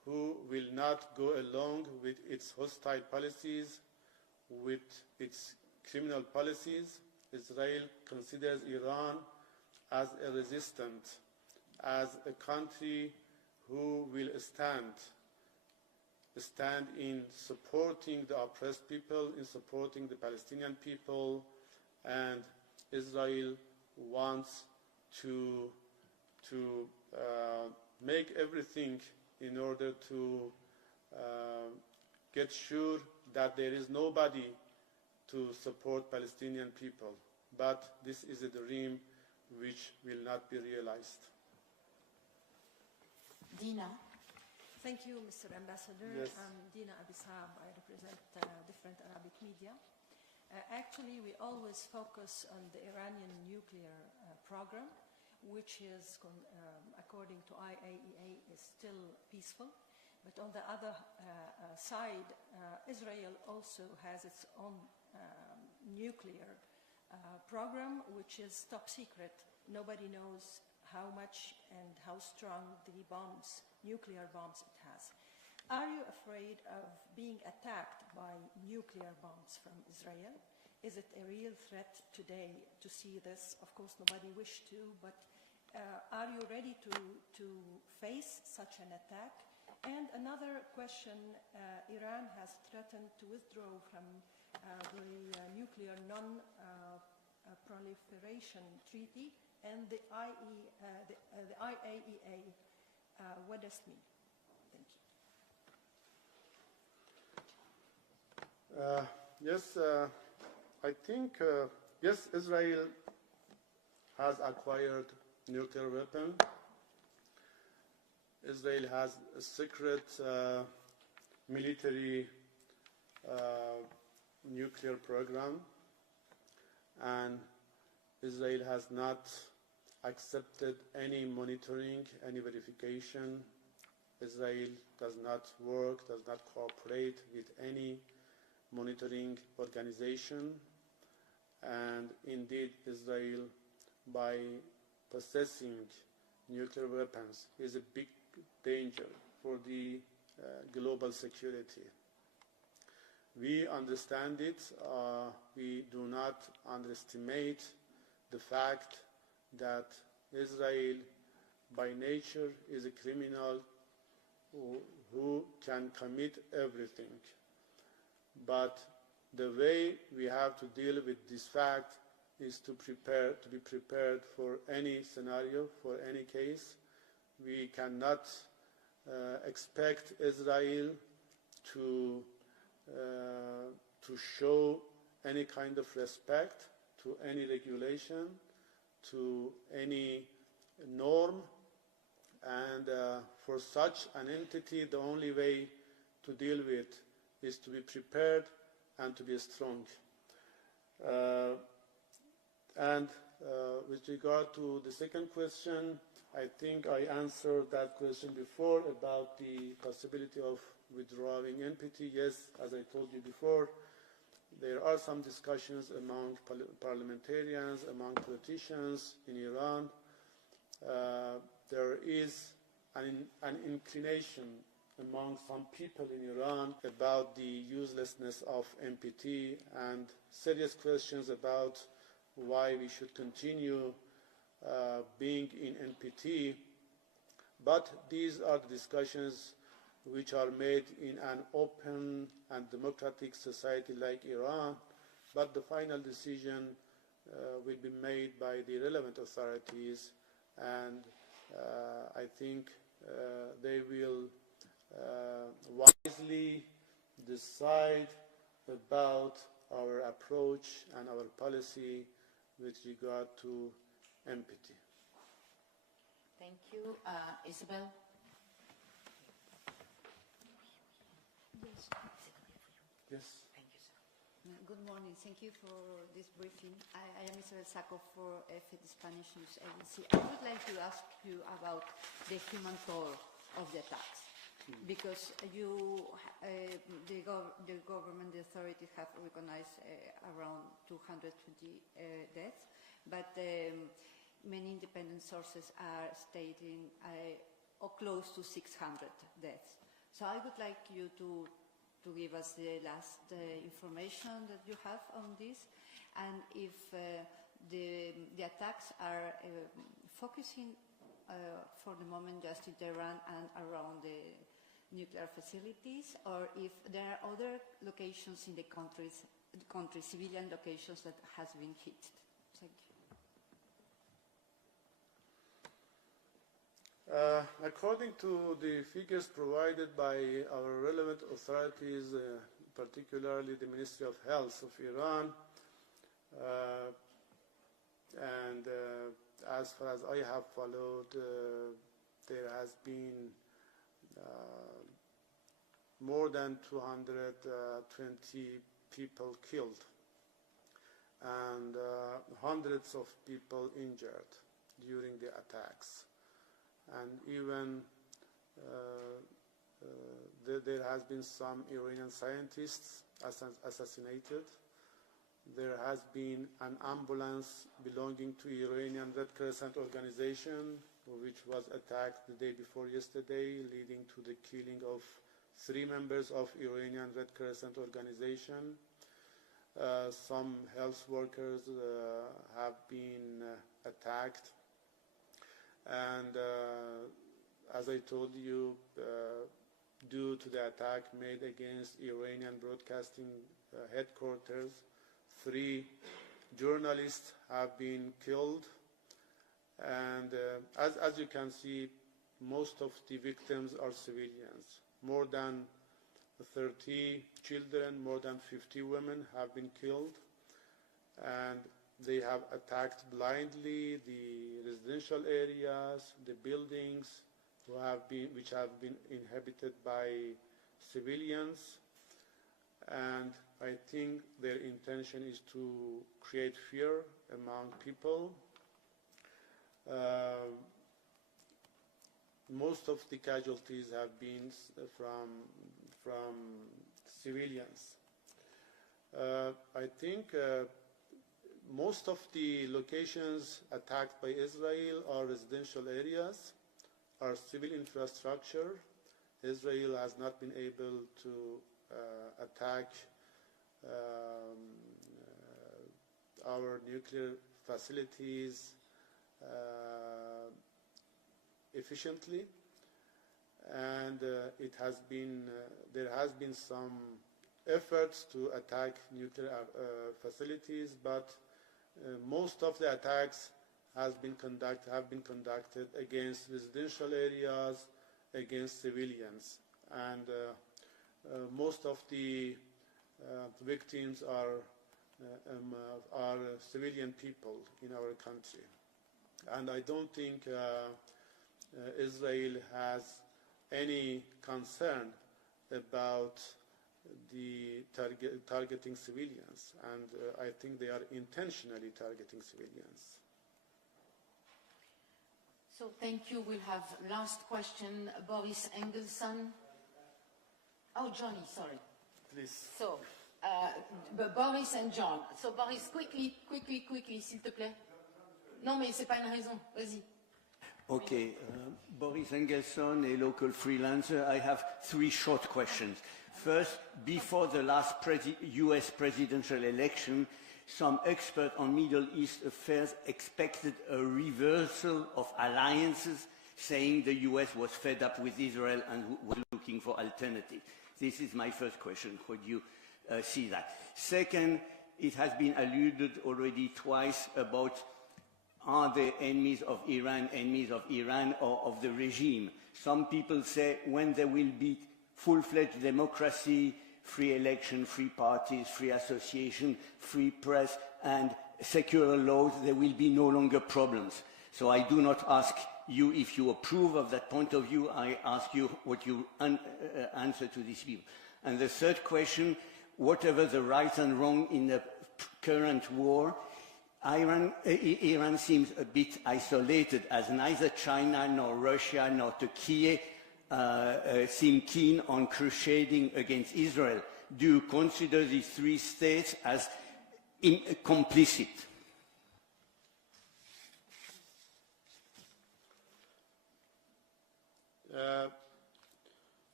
who will not go along with its hostile policies, with its criminal policies. Israel considers Iran as a resistant, as a country who will stand in supporting the oppressed people, in supporting the Palestinian people, and Israel wants to make everything in order to get sure that there is nobody to support Palestinian people. But this is a dream which will not be realized. Dina. Thank you, Mr. Ambassador. Yes. I'm Dina Abissab. I represent different Arabic media. Actually, we always focus on the Iranian nuclear program, which is, according to IAEA, is still peaceful. But on the other side, Israel also has its own nuclear program, which is top secret. Nobody knows how much and how strong the bombs, nuclear bombs it has. Are you afraid of being attacked by nuclear bombs from Israel? Is it a real threat today to see this? Of course, nobody wished to, but are you ready to face such an attack? And another question, Iran has threatened to withdraw from the nuclear non-proliferation treaty and the IAEA. What does it mean? Thank you. Yes, I think, yes, Israel has acquired nuclear weapon. Israel has a secret military nuclear program, and Israel has not accepted any monitoring, any verification. Israel does not work, does not cooperate with any monitoring organization, and indeed Israel, by possessing nuclear weapons, is a big danger for the global security. We understand it. We do not underestimate the fact that Israel by nature is a criminal who can commit everything. But the way we have to deal with this fact is to be prepared for any scenario, for any case. We cannot expect Israel to show any kind of respect to any regulation, to any norm, and for such an entity, the only way to deal with is to be prepared and to be strong. With regard to the second question, I think I answered that question before about the possibility of withdrawing NPT. Yes, as I told you before, there are some discussions among parliamentarians, among politicians in Iran. There is an inclination among some people in Iran about the uselessness of NPT and serious questions about why we should continue being in NPT. But these are the discussions which are made in an open and democratic society like Iran, but the final decision will be made by the relevant authorities, and I think they will wisely decide about our approach and our policy with regard to NPT. Thank you. Isabel? Yes. Yes. Thank you, sir. Good morning. Thank you for this briefing. I am Isabel Sakov for EFE, the Spanish News Agency. I would like to ask you about the human toll of the attacks, because the government, the authorities have recognized around 220 deaths, but many independent sources are stating close to 600 deaths. So I would like you to give us the last information that you have on this, and if the attacks are focusing for the moment just in Tehran and around the nuclear facilities, or if there are other locations in the country, civilian locations that has been hit. Thank you. According to the figures provided by our relevant authorities, particularly the Ministry of Health of Iran, and as far as I have followed, there has been more than 220 people killed and hundreds of people injured during the attacks. And even there has been some Iranian scientists assassinated. There has been an ambulance belonging to Iranian Red Crescent organization, which was attacked the day before yesterday, leading to the killing of 3 members of Iranian Red Crescent organization. Some health workers have been attacked. And as I told you, due to the attack made against Iranian broadcasting headquarters, 3 journalists have been killed. And as you can see, most of the victims are civilians. More than 30 children, more than 50 women have been killed. And they have attacked blindly the residential areas, the buildings which have been inhabited by civilians. And I think their intention is to create fear among people. Most of the casualties have been from civilians. I think most of the locations attacked by Israel are residential areas, are civil infrastructure. Israel has not been able to attack our nuclear facilities efficiently, and there has been some efforts to attack nuclear facilities, but most of the attacks have been conducted against residential areas, against civilians, and most of the victims are civilian people in our country. And I don't think Israel has any concern about the targeting civilians, and I think they are intentionally targeting civilians. So thank you. We'll have last question, Boris Engelson. Oh, Johnny, sorry. Please. So, Boris and John. So Boris, quickly, s'il te plaît. Non, mais c'est pas une raison. Vas-y. Okay, Boris Engelson, a local freelancer. I have 3 short questions. First, before the last US presidential election, some experts on Middle East affairs expected a reversal of alliances, saying the US was fed up with Israel and was looking for alternatives. This is my first question. Could you see that? Second, it has been alluded already twice about are the enemies of Iran or of the regime? Some people say when there will be full-fledged democracy, free election, free parties, free association, free press, and secular laws, there will be no longer problems. So I do not ask you if you approve of that point of view, I ask you what you answer to these people. And the third question, whatever the right and wrong in the current war, Iran seems a bit isolated, as neither China nor Russia nor Turkey seem keen on crusading against Israel. Do you consider these 3 states as complicit?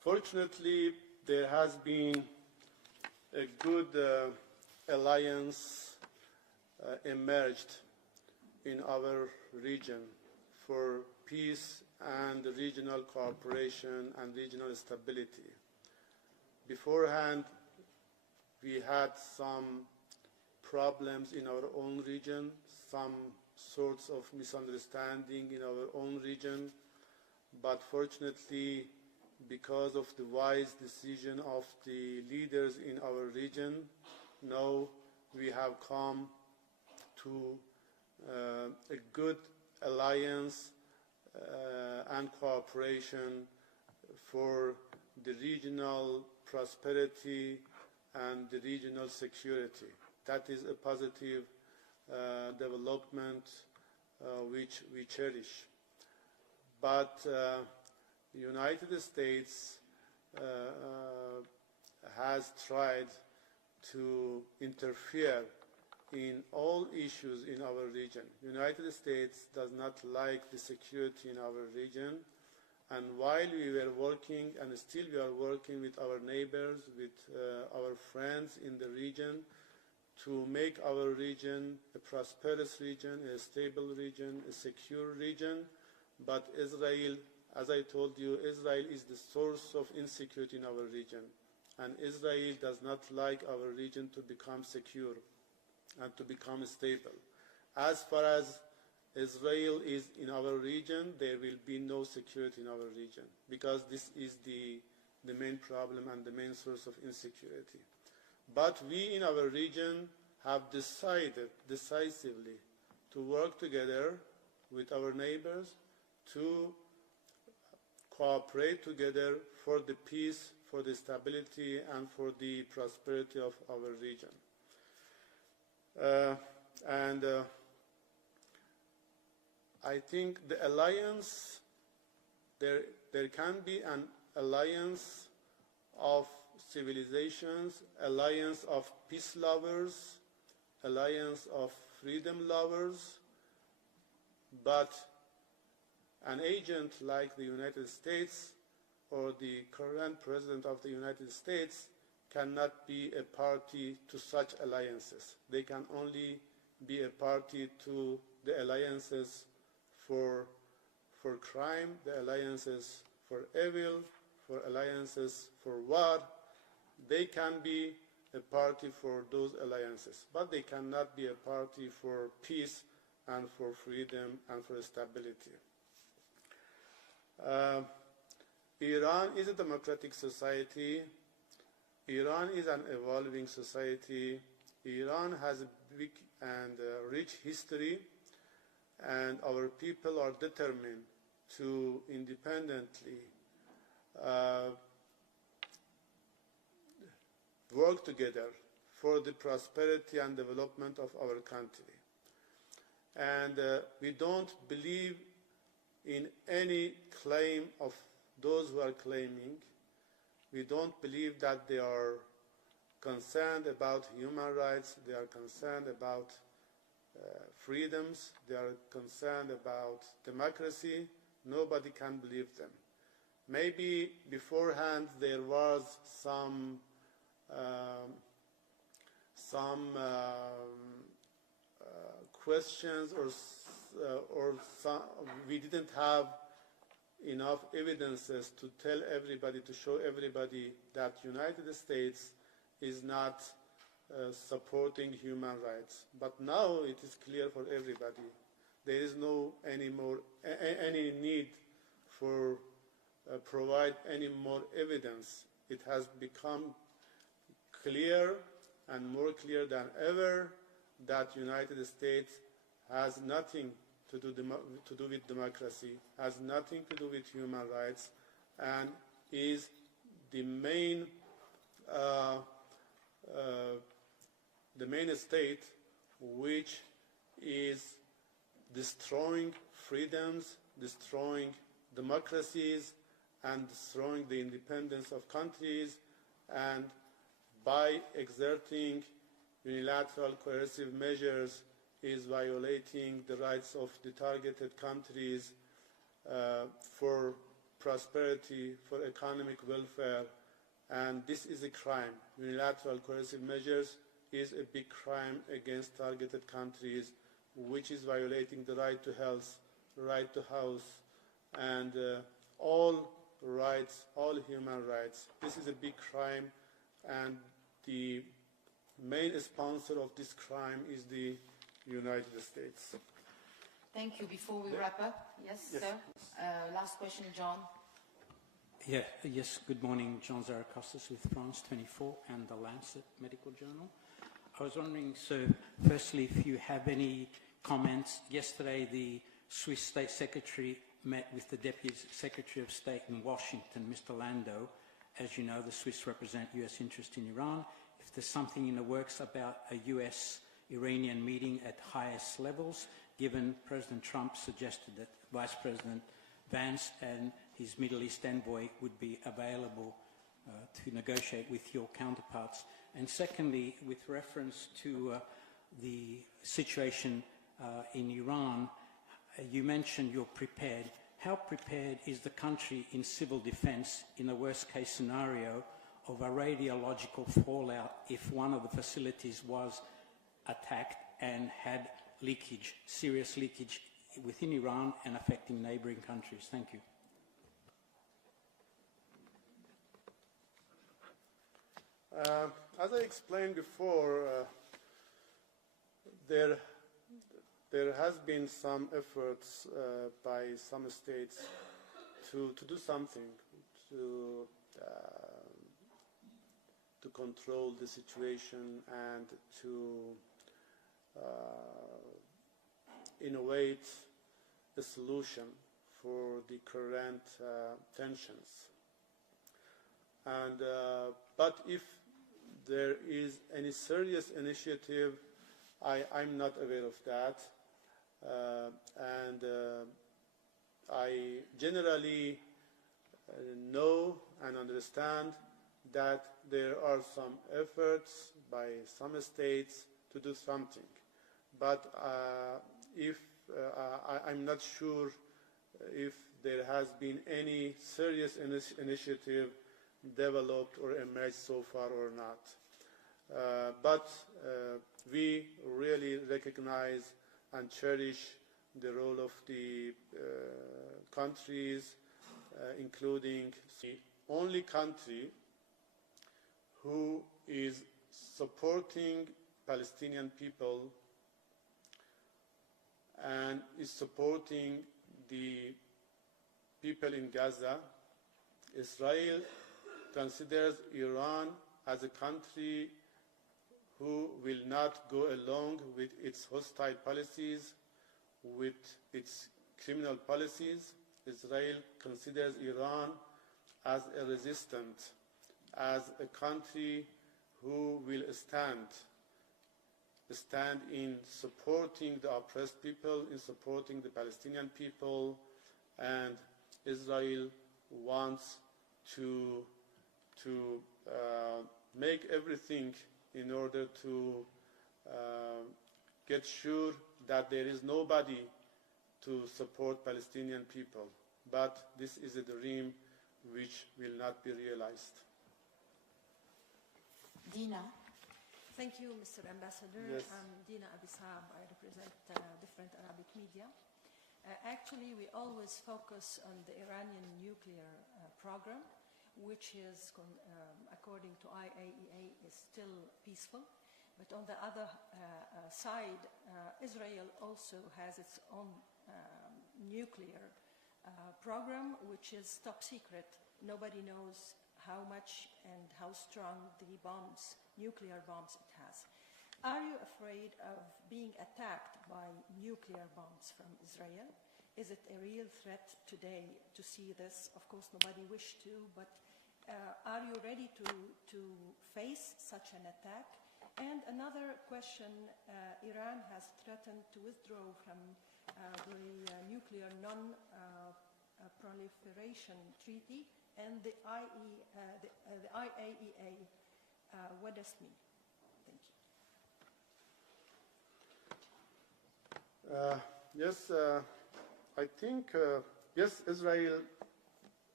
Fortunately, there has been a good alliance emerged in our region for peace and regional cooperation and regional stability. Beforehand, we had some problems in our own region, some sorts of misunderstanding in our own region, but fortunately, because of the wise decision of the leaders in our region, now we have come to a good alliance and cooperation for the regional prosperity and the regional security. That is a positive development which we cherish. But the United States has tried to interfere in all issues in our region. The United States does not like the security in our region, and while we were working, and still we are working with our neighbors, with our friends in the region, to make our region a prosperous region, a stable region, a secure region, but Israel, as I told you, Israel is the source of insecurity in our region, and Israel does not like our region to become secure and to become stable. As far as Israel is in our region, there will be no security in our region, because this is the main problem and the main source of insecurity. But we in our region have decided decisively to work together with our neighbors to cooperate together for the peace, for the stability, and for the prosperity of our region. I think the alliance, there can be an alliance of civilizations, alliance of peace lovers, alliance of freedom lovers, but an agent like the United States or the current president of the United States cannot be a party to such alliances. They can only be a party to the alliances for crime, the alliances for evil, for alliances for war. They can be a party for those alliances, but they cannot be a party for peace and for freedom and for stability. Iran is a democratic society. Iran is an evolving society. Iran has a big and rich history, and our people are determined to independently work together for the prosperity and development of our country. And we don't believe in any claim of those who are claiming. We don't believe that they are concerned about human rights, they are concerned about freedoms, they are concerned about democracy. Nobody can believe them. Maybe beforehand there was some questions or some, we didn't have enough evidences to tell everybody, to show everybody that United States is not supporting human rights. But now it is clear for everybody. There is no any need for provide any more evidence. It has become clear and more clear than ever that United States has nothing to do with democracy, has nothing to do with human rights, and is the main state which is destroying freedoms, destroying democracies, and destroying the independence of countries, and by exerting unilateral coercive measures is violating the rights of the targeted countries for prosperity, for economic welfare, and this is a crime. Unilateral coercive measures is a big crime against targeted countries, which is violating the right to health, right to house, and all rights, all human rights. This is a big crime, and the main sponsor of this crime is the United States. Thank you. Before we wrap up, yes, sir. Last question, John. Yes, good morning. John Zarakostas with France 24 and the Lancet Medical Journal. I was wondering, so firstly, if you have any comments. Yesterday, the Swiss State Secretary met with the Deputy Secretary of State in Washington, Mr. Landau. As you know, the Swiss represent US interest in Iran. If there's something in the works about a US-Iranian meeting at highest levels, given President Trump suggested that Vice President Vance and his Middle East envoy would be available to negotiate with your counterparts. And secondly, with reference to the situation in Iran, you mentioned you're prepared. How prepared is the country in civil defense in the worst-case scenario of a radiological fallout if one of the facilities was attacked and had leakage, serious leakage within Iran and affecting neighboring countries? Thank you. As I explained before, there has been some efforts by some states to do something to control the situation and to innovate a solution for the current tensions. And but if there is any serious initiative, I'm not aware of that. I generally know and understand that there are some efforts by some states to do something. But I'm not sure if there has been any serious initiative developed or emerged so far or not. But we really recognize and cherish the role of the countries, including the only country who is supporting Palestinian people and is supporting the people in Gaza. Israel considers Iran as a country who will not go along with its hostile policies, with its criminal policies. Israel considers Iran as a resistant, as a country who will stand in supporting the oppressed people, in supporting the Palestinian people, and Israel wants to make everything in order to get sure that there is nobody to support Palestinian people. But this is a dream which will not be realized. Dina. Thank you, Mr. Ambassador. Yes. I'm Dina Abissab. I represent different Arabic media. Actually, we always focus on the Iranian nuclear program, which is, according to IAEA, is still peaceful. But on the other side, Israel also has its own nuclear program, which is top secret. Nobody knows how much and how strong the bombs, nuclear bombs it has. Are you afraid of being attacked by nuclear bombs from Israel? Is it a real threat today to see this? Of course, nobody wished to, but are you ready to face such an attack? And another question, Iran has threatened to withdraw from the nuclear non-proliferation treaty and the IAEA. What does it mean? Thank you. Yes, I think, yes, Israel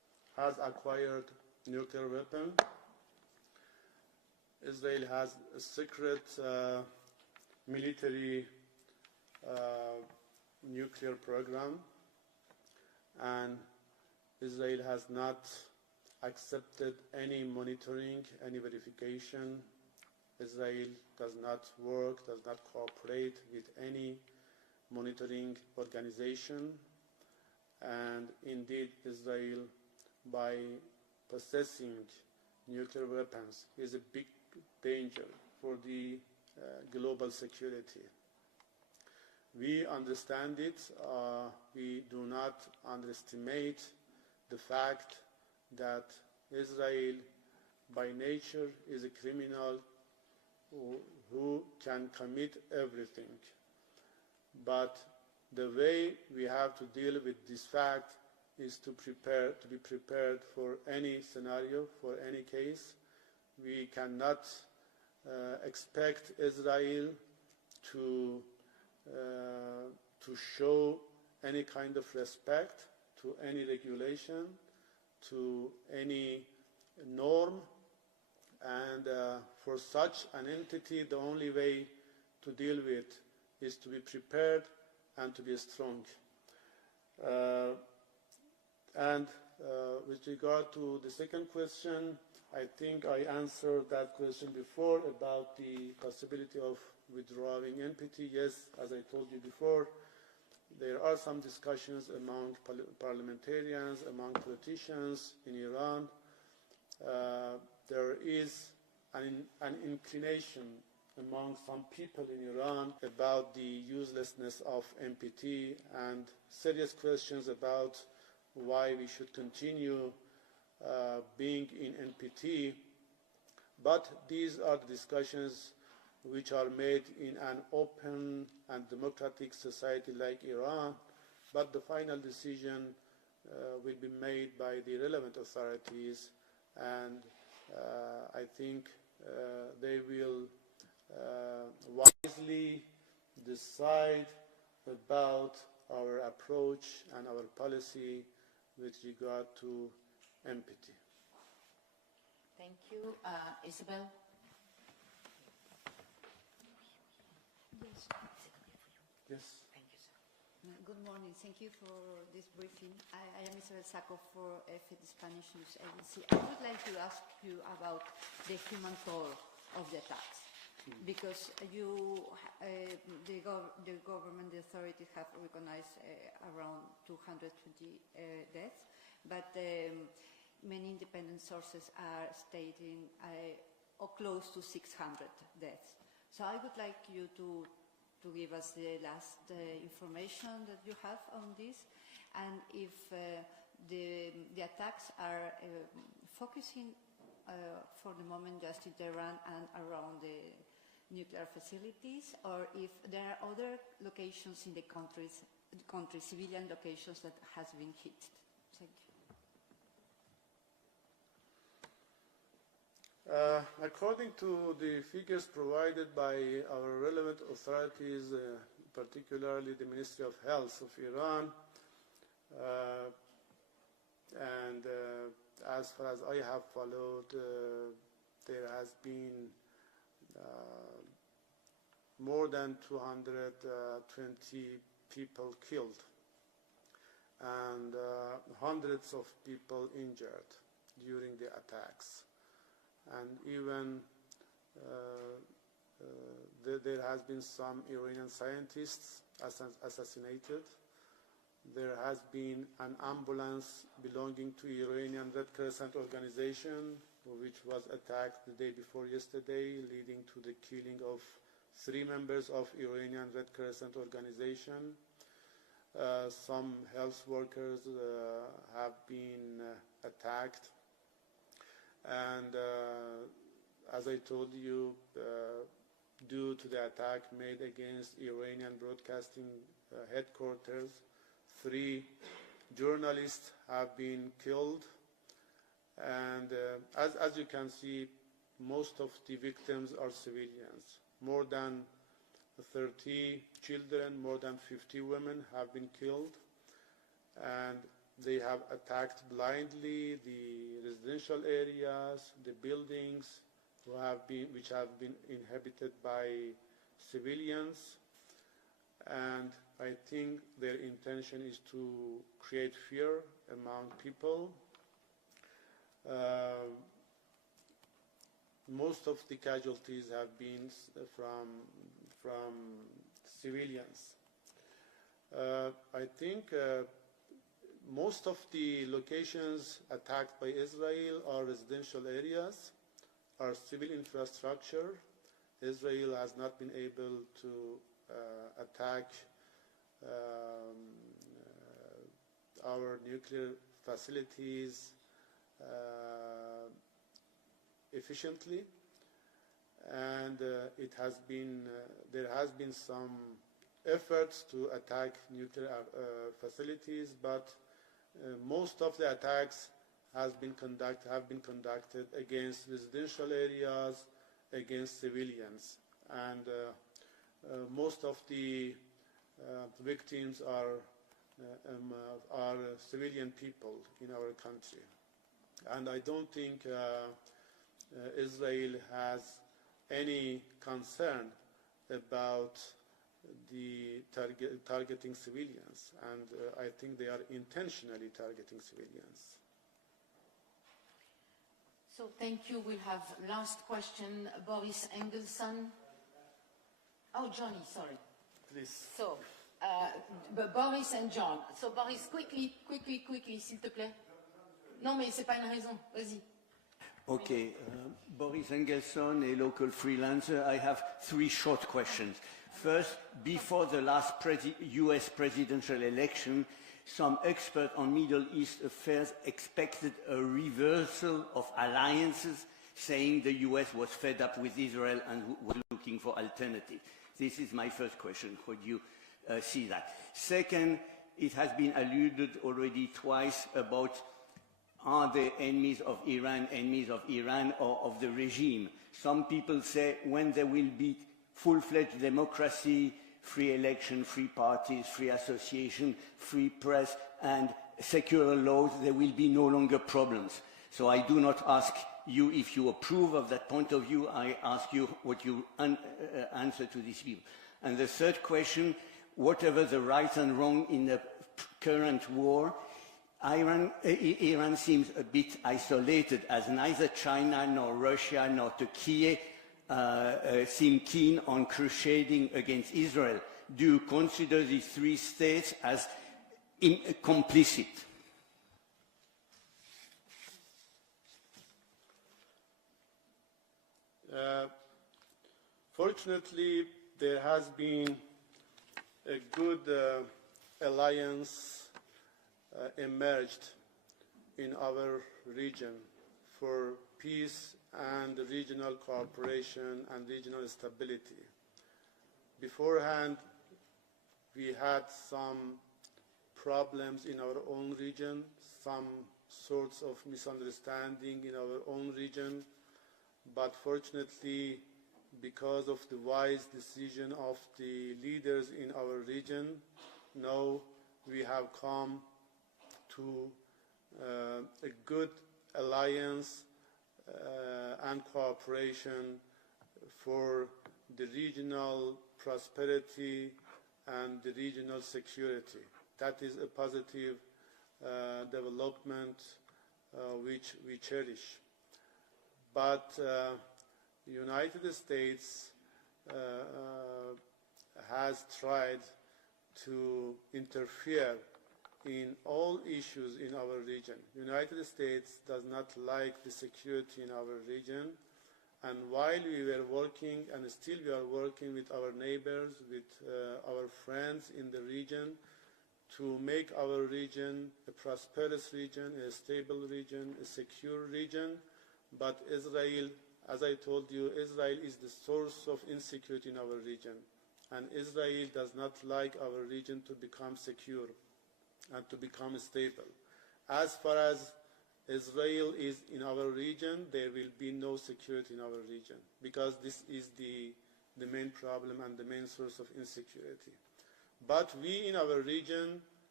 has acquired nuclear weapon. Israel has a secret military nuclear program, and Israel has not accepted any monitoring, any verification. Israel does not work, does not cooperate with any monitoring organization. And indeed, Israel, by possessing nuclear weapons, is a big danger for the global security. We understand it. We do not underestimate the fact that Israel, by nature, is a criminal who can commit everything. But the way we have to deal with this fact is to be prepared for any scenario, for any case. We cannot expect Israel to show any kind of respect to any regulation, to any norm, and for such an entity, the only way to deal with is to be prepared and to be strong. With regard to the second question, I think I answered that question before about the possibility of withdrawing NPT. Yes, as I told you before, there are some discussions among parliamentarians, among politicians in Iran. There is an inclination among some people in Iran about the uselessness of NPT and serious questions about why we should continue being in NPT. But these are the discussions which are made in an open and democratic society like Iran, but the final decision will be made by the relevant authorities, and I think they will wisely decide about our approach and our policy with regard to NPT. Thank you. Isabel? Yes. Thank you, sir. Good morning. Thank you for this briefing. I am Isabel Sacco for FED Spanish News Agency. I would like to ask you about the human toll of the attacks, because the government, the authorities have recognized around 220 deaths, but many independent sources are stating close to 600 deaths. So I would like you to give us the last information that you have on this, and if the attacks are focusing for the moment just in Tehran and around the nuclear facilities, or if there are other locations in the country, civilian locations that has been hit. Thank you. According to the figures provided by our relevant authorities, particularly the Ministry of Health of Iran, and as far as I have followed, there has been more than 220 people killed and hundreds of people injured during the attacks. And even there has been some Iranian scientists assassinated. There has been an ambulance belonging to Iranian Red Crescent organization, which was attacked the day before yesterday, leading to the killing of 3 members of Iranian Red Crescent organization. Some health workers have been attacked. And as I told you, due to the attack made against Iranian broadcasting headquarters, 3 journalists have been killed. And as you can see, most of the victims are civilians. More than 30 children, more than 50 women have been killed. And They have attacked blindly the residential areas, the buildings which have been inhabited by civilians, and I think their intention is to create fear among people. Most of the casualties have been from civilians. I think most of the locations attacked by Israel are residential areas, are civil infrastructure. Israel has not been able to attack our nuclear facilities efficiently, and there has been some efforts to attack nuclear facilities, but most of the attacks have been conducted against residential areas, against civilians, and most of the victims are civilian people in our country. And I don't think Israel has any concern about the targeting civilians, and I think they are intentionally targeting civilians. So thank you. We'll have last question, Boris Engelson. Oh, Johnny, sorry. Please. So, Boris and John. So Boris, quickly, s'il te plaît. Non, mais c'est pas une raison. Vas-y. Okay, Boris Engelson, a local freelancer. I have 3 short questions. First, before the last US presidential election, some experts on Middle East affairs expected a reversal of alliances, saying the US was fed up with Israel and was looking for alternatives. This is my first question. Could you see that? Second, it has been alluded already twice about are the enemies of Iran or of the regime. Some people say when there will be full-fledged democracy, free election, free parties, free association, free press, and secular laws, there will be no longer problems. So I do not ask you if you approve of that point of view, I ask you what you answer to these people. And the third question, whatever the right and wrong in the current war, Iran seems a bit isolated, as neither China nor Russia nor Turkey seem keen on crusading against Israel. Do you consider these 3 states as complicit? Fortunately, there has been a good alliance emerged in our region for peace and regional cooperation and regional stability. Beforehand, we had some problems in our own region, some sorts of misunderstanding in our own region, but fortunately, because of the wise decision of the leaders in our region, now we have come to a good alliance and cooperation for the regional prosperity and the regional security. That is a positive development which we cherish. But the United States has tried to interfere in all issues in our region. The United States does not like the security in our region, and while we were working, and still we are working with our neighbors, with our friends in the region, to make our region a prosperous region, a stable region, a secure region, but Israel, as I told you, Israel is the source of insecurity in our region, and Israel does not like our region to become secure and to become stable. As far as Israel is in our region, there will be no security in our region, because this is the main problem and the main source of insecurity. But we in our region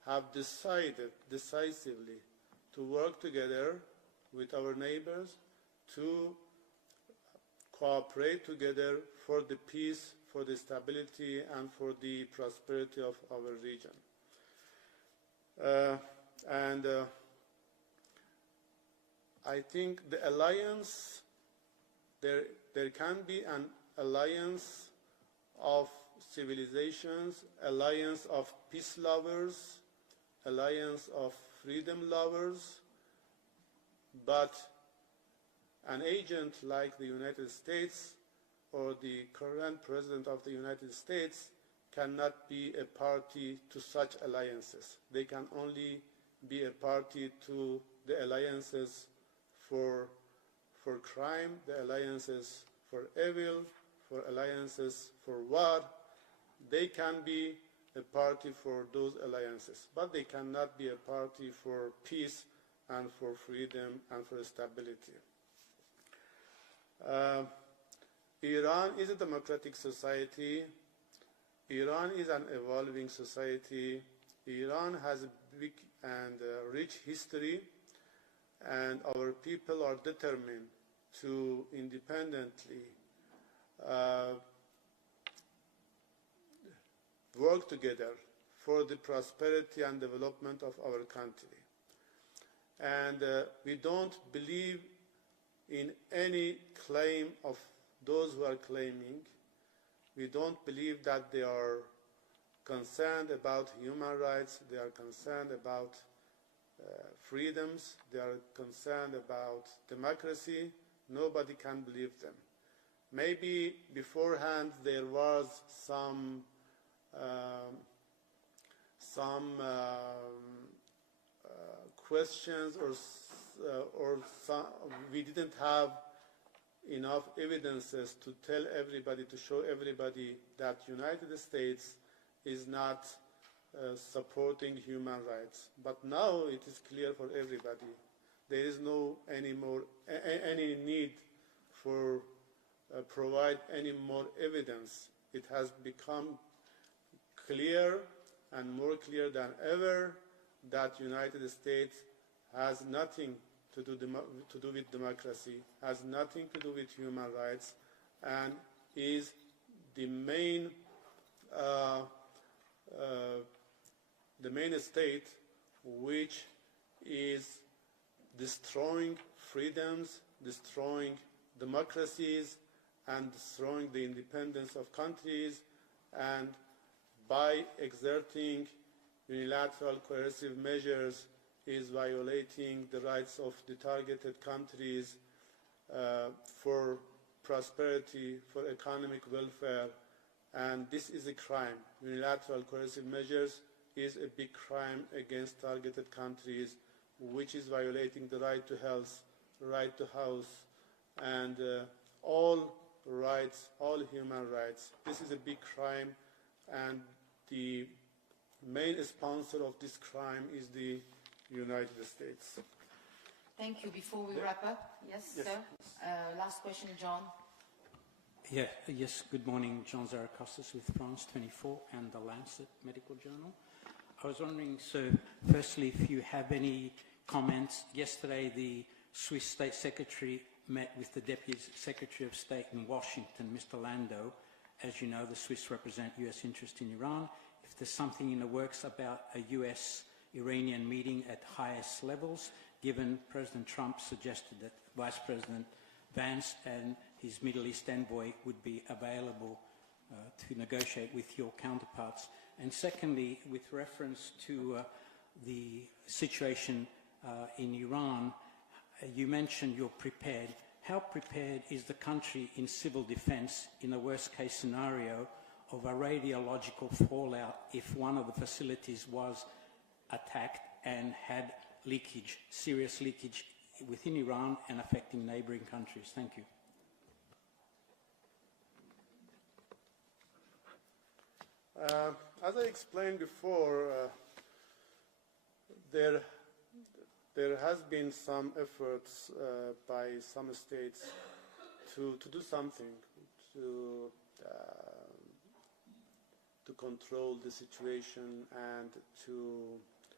have decided decisively to work together with our neighbors to cooperate together for the peace, for the stability, and for the prosperity of our region. I think the alliance, there can be an alliance of civilizations, alliance of peace lovers, alliance of freedom lovers, but an agent like the United States or the current President of the United States cannot be a party to such alliances. They can only be a party to the alliances for crime, the alliances for evil, for alliances for war. They can be a party for those alliances, but they cannot be a party for peace and for freedom and for stability. Iran is a democratic society. Iran is an evolving society. Iran has a big and rich history, and our people are determined to independently work together for the prosperity and development of our country. And we don't believe in any claim of those who are claiming. We don't believe that they are concerned about human rights, they are concerned about freedoms, they are concerned about democracy. Nobody can believe them. Maybe beforehand there was some questions or some, we didn't have enough evidences to tell everybody, to show everybody that United States is not supporting human rights. But now it is clear for everybody. There is no any need for provide any more evidence. It has become clear and more clear than ever that United States has nothing to do with democracy, has nothing to do with human rights, and is the main state which is destroying freedoms, destroying democracies, and destroying the independence of countries, and by exerting unilateral coercive measures is violating the rights of the targeted countries for prosperity, for economic welfare, and this is a crime. Unilateral coercive measures is a big crime against targeted countries, which is violating the right to health, right to house, and all rights, all human rights. This is a big crime, and the main sponsor of this crime is the United States. Thank you. Before we wrap up, yes, sir. Last question, John. Yes, good morning. John Zarakostas with France 24 and the Lancet Medical Journal. I was wondering, so firstly, if you have any comments. Yesterday, the Swiss State Secretary met with the Deputy Secretary of State in Washington, Mr. Landau. As you know, the Swiss represent U.S. interest in Iran. If there's something in the works about a U.S.-Iranian meeting at highest levels, given President Trump suggested that Vice President Vance and his Middle East envoy would be available to negotiate with your counterparts. And secondly, with reference to the situation in Iran, you mentioned you're prepared. How prepared is the country in civil defense in the worst-case scenario of a radiological fallout if one of the facilities was attacked and had leakage, serious leakage within Iran and affecting neighboring countries? Thank you. As I explained before, there has been some efforts by some states to do something to control the situation and to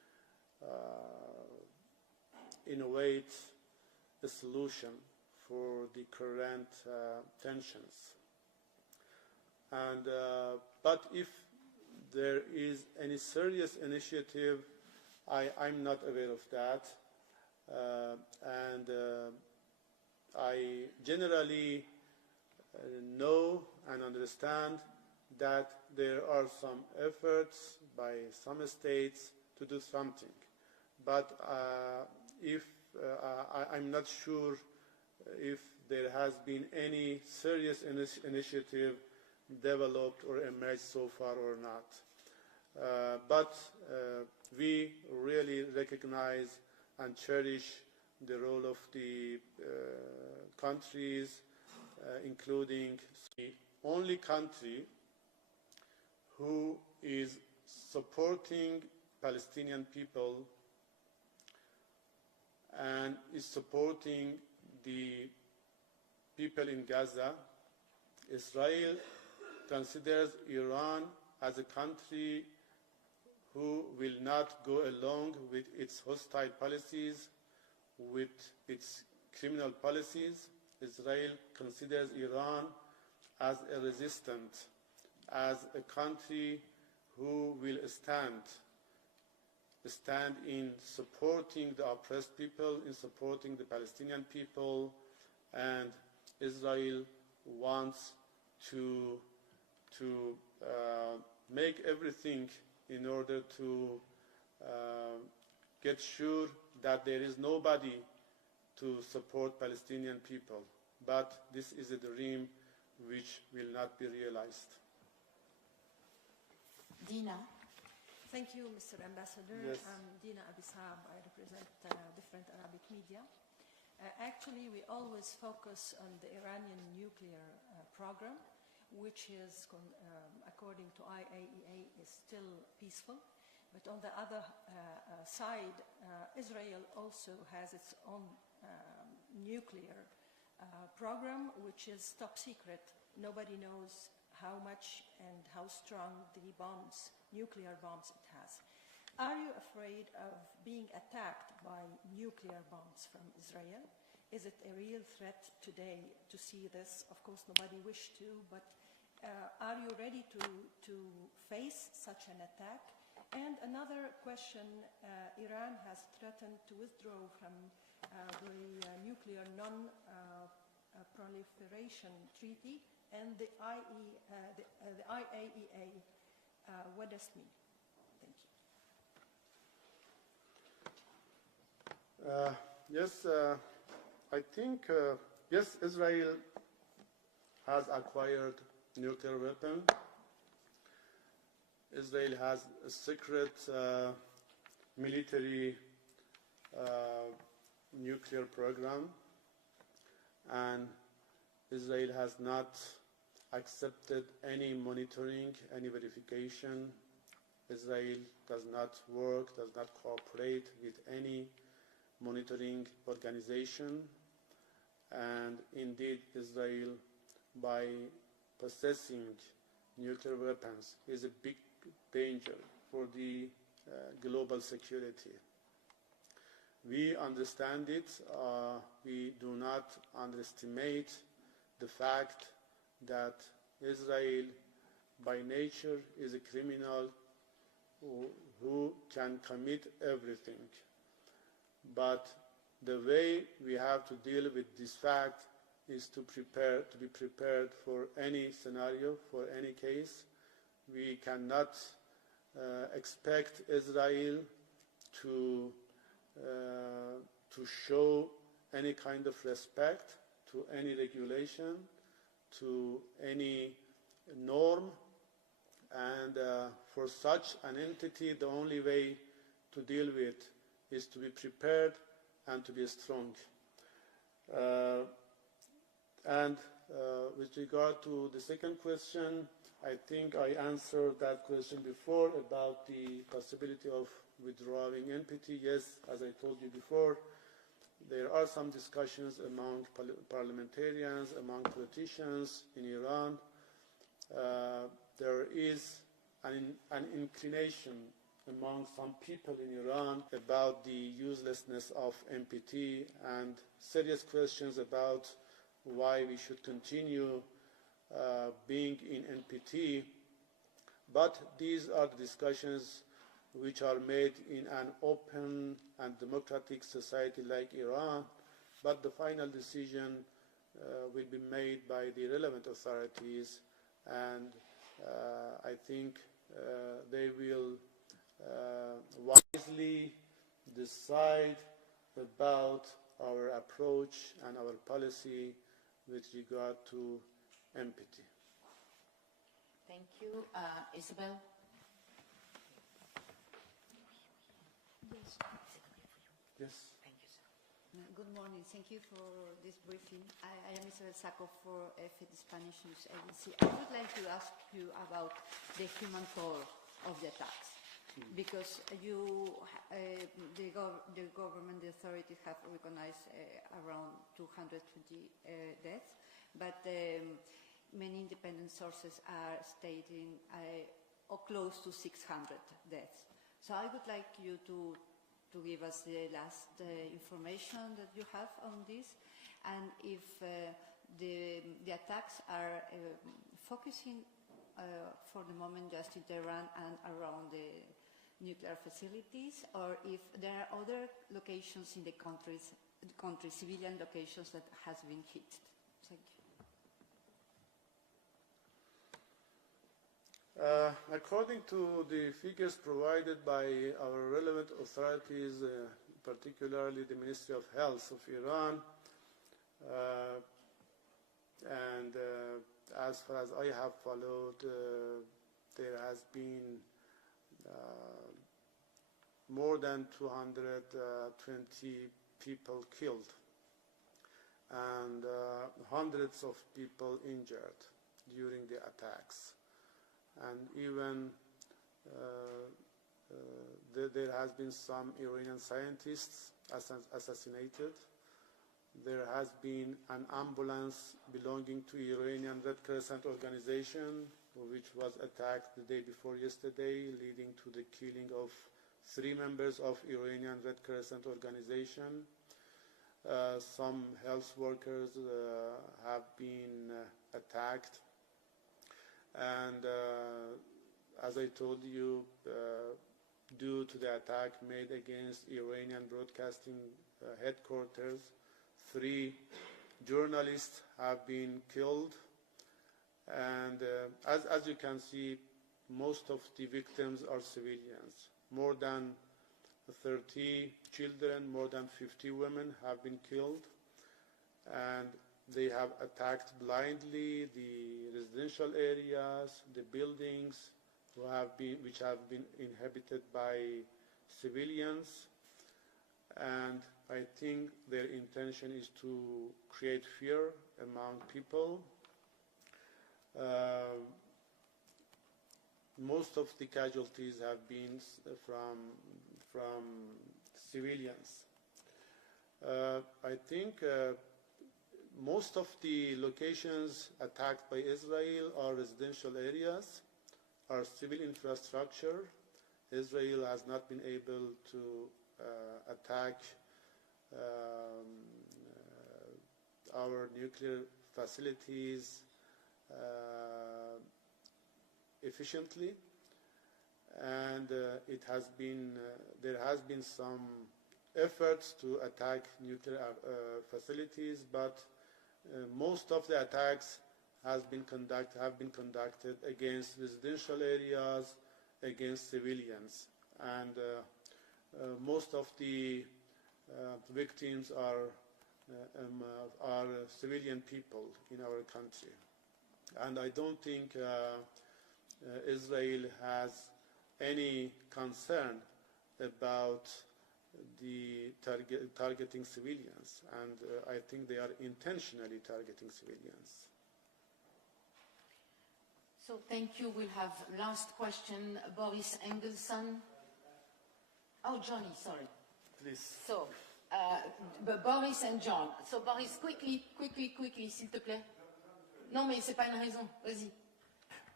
innovate a solution for the current tensions. And but if there is any serious initiative, I'm not aware of that, and I generally know and understand that there are some efforts by some states to do something, but I'm not sure if there has been any serious initiative developed or emerged so far or not. But we really recognize and cherish the role of the countries, including the only country who is supporting Palestinian people and is supporting the people in Gaza. Israel considers Iran as a country who will not go along with its hostile policies, with its criminal policies. Israel considers Iran as a resistant, as a country who will stand in supporting the oppressed people, in supporting the Palestinian people, and Israel wants to make everything in order to get sure that there is nobody to support Palestinian people. But this is a dream which will not be realized. Dina. Thank you, Mr. Ambassador. Yes. I'm Dina Abissab. I represent different Arabic media. Actually, we always focus on the Iranian nuclear program, which is, according to IAEA, is still peaceful. But on the other side, Israel also has its own nuclear program, which is top secret. Nobody knows how much and how strong the bombs, nuclear bombs it has. Are you afraid of being attacked by nuclear bombs from Israel? Is it a real threat today to see this? Of course, nobody wished to, but are you ready to face such an attack? And another question, Iran has threatened to withdraw from the nuclear non-proliferation treaty and the IAEA. What does it mean? Thank you. Yes, I think, yes, Israel has acquired nuclear weapon. Israel has a secret military nuclear program, and Israel has not accepted any monitoring, any verification. Israel does not work, does not cooperate with any monitoring organization, and indeed Israel, by possessing nuclear weapons, is a big danger for the global security. We understand it. We do not underestimate the fact that Israel by nature is a criminal who can commit everything. But the way we have to deal with this fact is to be prepared for any scenario, for any case. We cannot expect Israel to show any kind of respect to any regulation, to any norm, and for such an entity, the only way to deal with is to be prepared and to be strong. With regard to the second question, I think I answered that question before about the possibility of withdrawing NPT. Yes, as I told you before, there are some discussions among parliamentarians, among politicians in Iran. There is an inclination among some people in Iran about the uselessness of NPT and serious questions about why we should continue being in NPT. But these are the discussions which are made in an open and democratic society like Iran, but the final decision will be made by the relevant authorities, and I think they will wisely decide about our approach and our policy with regard to NPT. Thank you. Isabel? Yes. Thank you, sir. Good morning. Thank you for this briefing. I am Isabel Sacco for FED Spanish News Agency. I would like to ask you about the human toll of the attacks, because the government, the authorities have recognized around 220 deaths, but many independent sources are stating or close to 600 deaths. So I would like you to give us the last information that you have on this, and if the attacks are focusing for the moment just in Tehran and around the nuclear facilities, or if there are other locations in the country, civilian locations that has been hit. Thank you. According to the figures provided by our relevant authorities, particularly the Ministry of Health of Iran, and as far as I have followed, there has been more than 220 people killed and hundreds of people injured during the attacks. And even there has been some Iranian scientists assassinated. There has been an ambulance belonging to Iranian Red Crescent organization which was attacked the day before yesterday, leading to the killing of 3 members of Iranian Red Crescent organization. Some health workers have been attacked. And as I told you, due to the attack made against Iranian broadcasting headquarters, 3 journalists have been killed. And as you can see, most of the victims are civilians. More than 30 children, more than 50 women have been killed. And they have attacked blindly the residential areas, the buildings which have been inhabited by civilians. And I think their intention is to create fear among people. Most of the casualties have been from civilians. I think most of the locations attacked by Israel are residential areas, are civil infrastructure. Israel has not been able to attack our nuclear facilities efficiently, and there has been some efforts to attack nuclear facilities, but most of the attacks have been conducted against residential areas, against civilians, and most of the victims are civilian people in our country. And I don't think Israel has any concern about the targeting civilians, and I think they are intentionally targeting civilians. So thank you. We'll have last question, Boris Engelson. Oh, Johnny, sorry. Please. So, Boris and John. So Boris, quickly, s'il te plaît. Non, mais c'est pas une raison. Vas-y.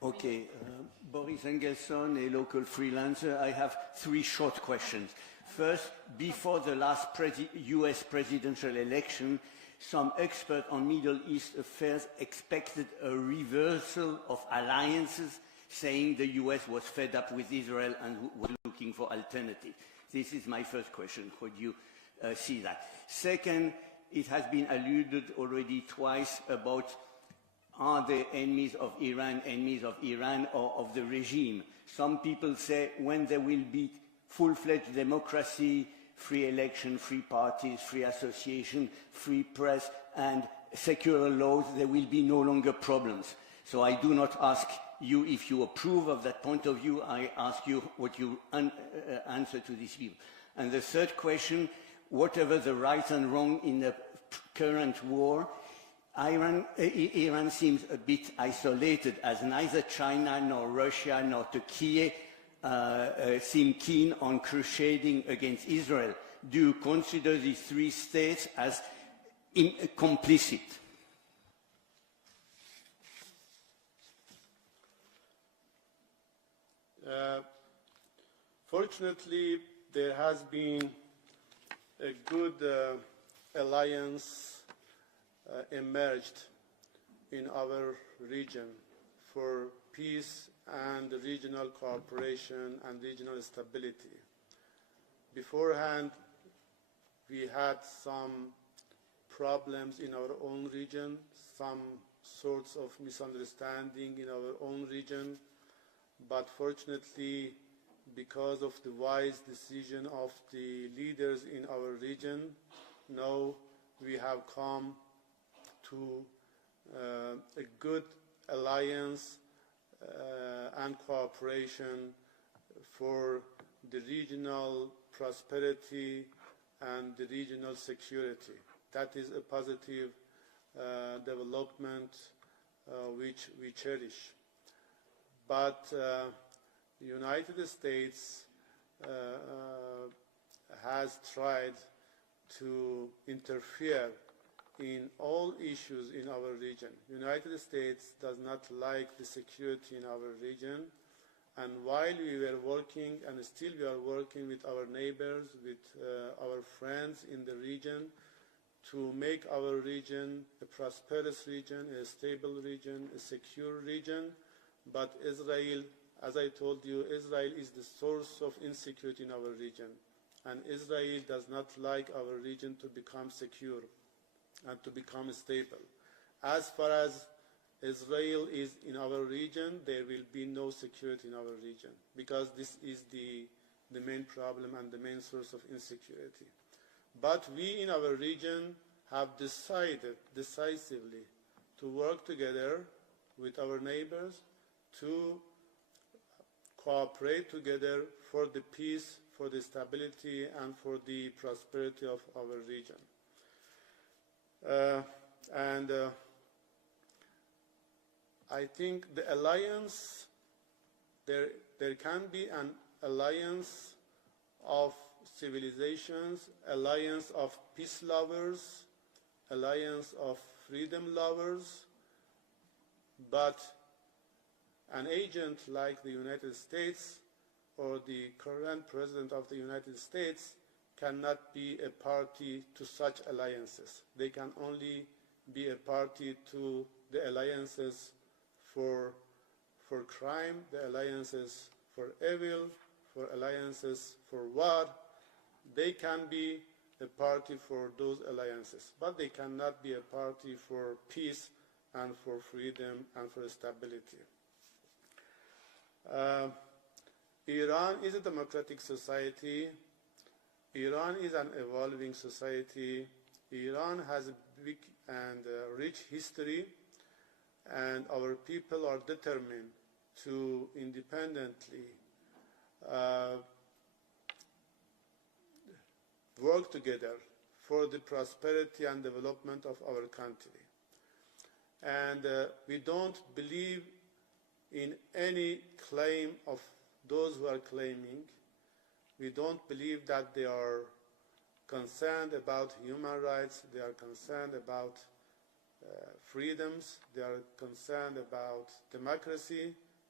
Okay, Boris Engelson, a local freelancer. I have three short questions. First, before the last US presidential election, some experts on Middle East affairs expected a reversal of alliances, saying the US was fed up with Israel and was looking for alternatives. This is my first question. Could you see that? Second, it has been alluded already twice about are the enemies of Iran or of the regime. Some people say when there will be full-fledged democracy, free election, free parties, free association, free press, and secular laws, there will be no longer problems. So I do not ask you if you approve of that point of view, I ask you what you answer to these people. And the third question, whatever the right and wrong in the current war, Iran seems a bit isolated, as neither China nor Russia nor Turkey seem keen on crusading against Israel. Do you consider these three states as complicit? Fortunately, there has been a good alliance emerged in our region for peace and regional cooperation and regional stability. Beforehand, we had some problems in our own region, some sorts of misunderstanding in our own region, but fortunately, because of the wise decision of the leaders in our region, now we have come to a good alliance and cooperation for the regional prosperity and the regional security. That is a positive development which we cherish. But the United States has tried to interfere in all issues in our region. The United States does not like the security in our region, and while we were working, and still we are working with our neighbors, with our friends in the region, to make our region a prosperous region, a stable region, a secure region, but Israel, as I told you, Israel is the source of insecurity in our region, and Israel does not like our region to become secure and to become stable. As far as Israel is in our region, there will be no security in our region, because this is the main problem and the main source of insecurity. But we in our region have decided decisively to work together with our neighbors to cooperate together for the peace, for the stability, and for the prosperity of our region. I think the alliance, there can be an alliance of civilizations, alliance of peace lovers, alliance of freedom lovers, but an agent like the United States or the current President of the United States cannot be a party to such alliances. They can only be a party to the alliances for crime, the alliances for evil, for alliances for war. They can be a party for those alliances, but they cannot be a party for peace and for freedom and for stability. Iran is a democratic society. Iran is an evolving society. Iran has a big and rich history, and our people are determined to independently work together for the prosperity and development of our country. And we don't believe in any claim of those who are claiming. We don't believe that they are concerned about human rights, they are concerned about freedoms, they are concerned about democracy.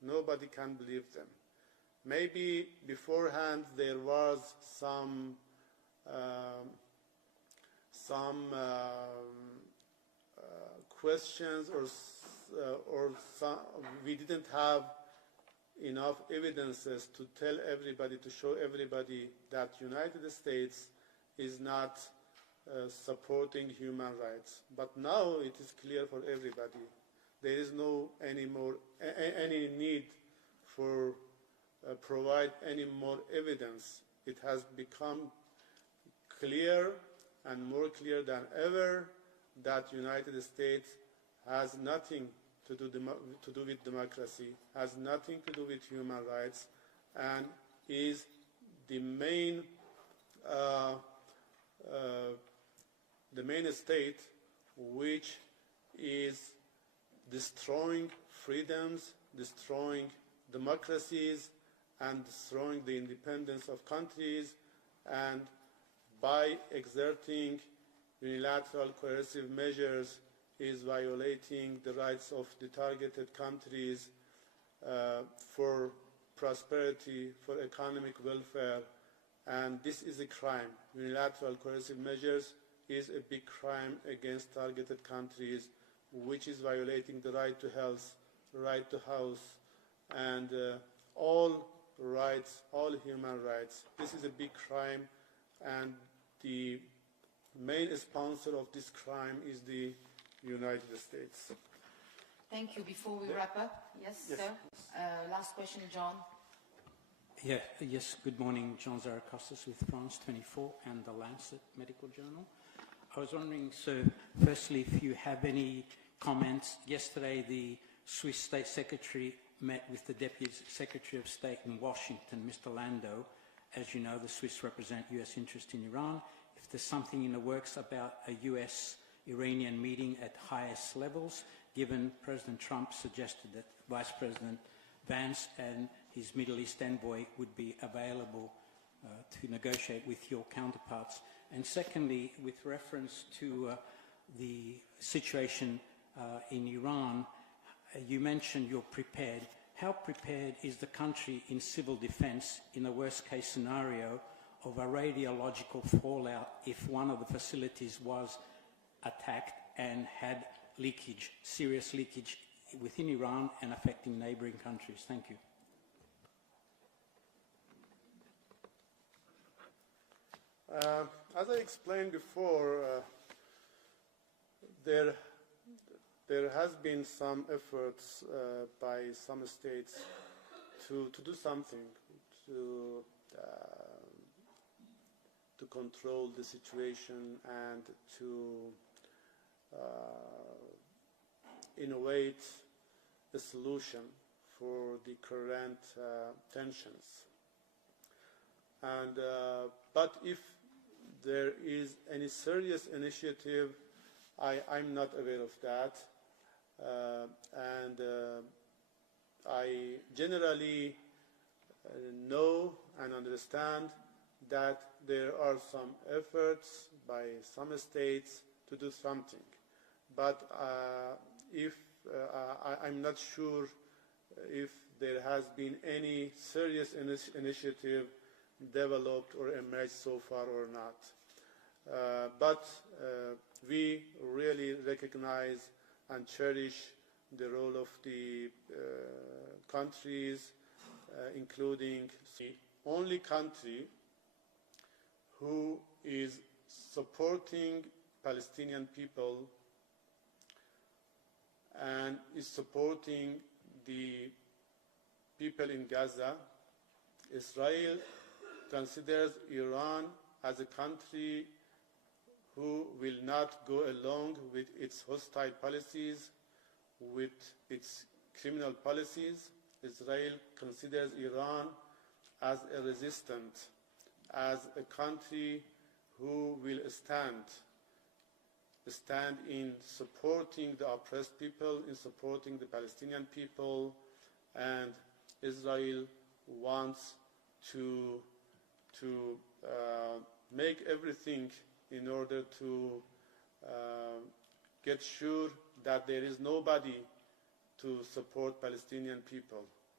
Nobody can believe them. Maybe beforehand there was some questions, or some, we didn't have enough evidences to tell everybody, to show everybody that United States is not supporting human rights. But now it is clear for everybody. There is no any need for provide any more evidence. It has become clear and more clear than ever that United States has nothing to do with democracy, has nothing to do with human rights, and is the main state which is destroying freedoms, destroying democracies, and destroying the independence of countries, and by exerting unilateral coercive measures is violating the rights of the targeted countries for prosperity, for economic welfare, and this is a crime. Unilateral coercive measures is a big crime against targeted countries, which is violating the right to health, right to house, and all rights, all human rights. This is a big crime, and the main sponsor of this crime is the United States. Thank you. Before we wrap up, yes, sir? Last question, John. Yes, good morning. John Zarakostas with France 24 and the Lancet Medical Journal. I was wondering, so firstly, if you have any comments. Yesterday, the Swiss State Secretary met with the Deputy Secretary of State in Washington, Mr. Landau. As you know, the Swiss represent U.S. interest in Iran. If there's something in the works about a U.S.-Iranian meeting at highest levels, given President Trump suggested that Vice President Vance and his Middle East envoy would be available to negotiate with your counterparts. And secondly, with reference to the situation in Iran, you mentioned you're prepared. How prepared is the country in civil defense in the worst-case scenario of a radiological fallout if one of the facilities was attacked and had leakage, serious leakage within Iran and affecting neighboring countries? Thank you. As I explained before, there has been some efforts by some states to do something to control the situation and to innovate a solution for the current tensions. And but if there is any serious initiative, I'm not aware of that. And I generally know and understand that there are some efforts by some states to do something. But I'm not sure if there has been any serious initiative developed or emerged so far or not. But we really recognize and cherish the role of the countries, including the only country who is supporting Palestinian people and is supporting the people in Gaza. Israel considers Iran as a country who will not go along with its hostile policies, with its criminal policies. Israel considers Iran as a resistant, as a country who will stand in supporting the oppressed people, in supporting the Palestinian people, and Israel wants to make everything in order to get sure that there is nobody to support Palestinian people.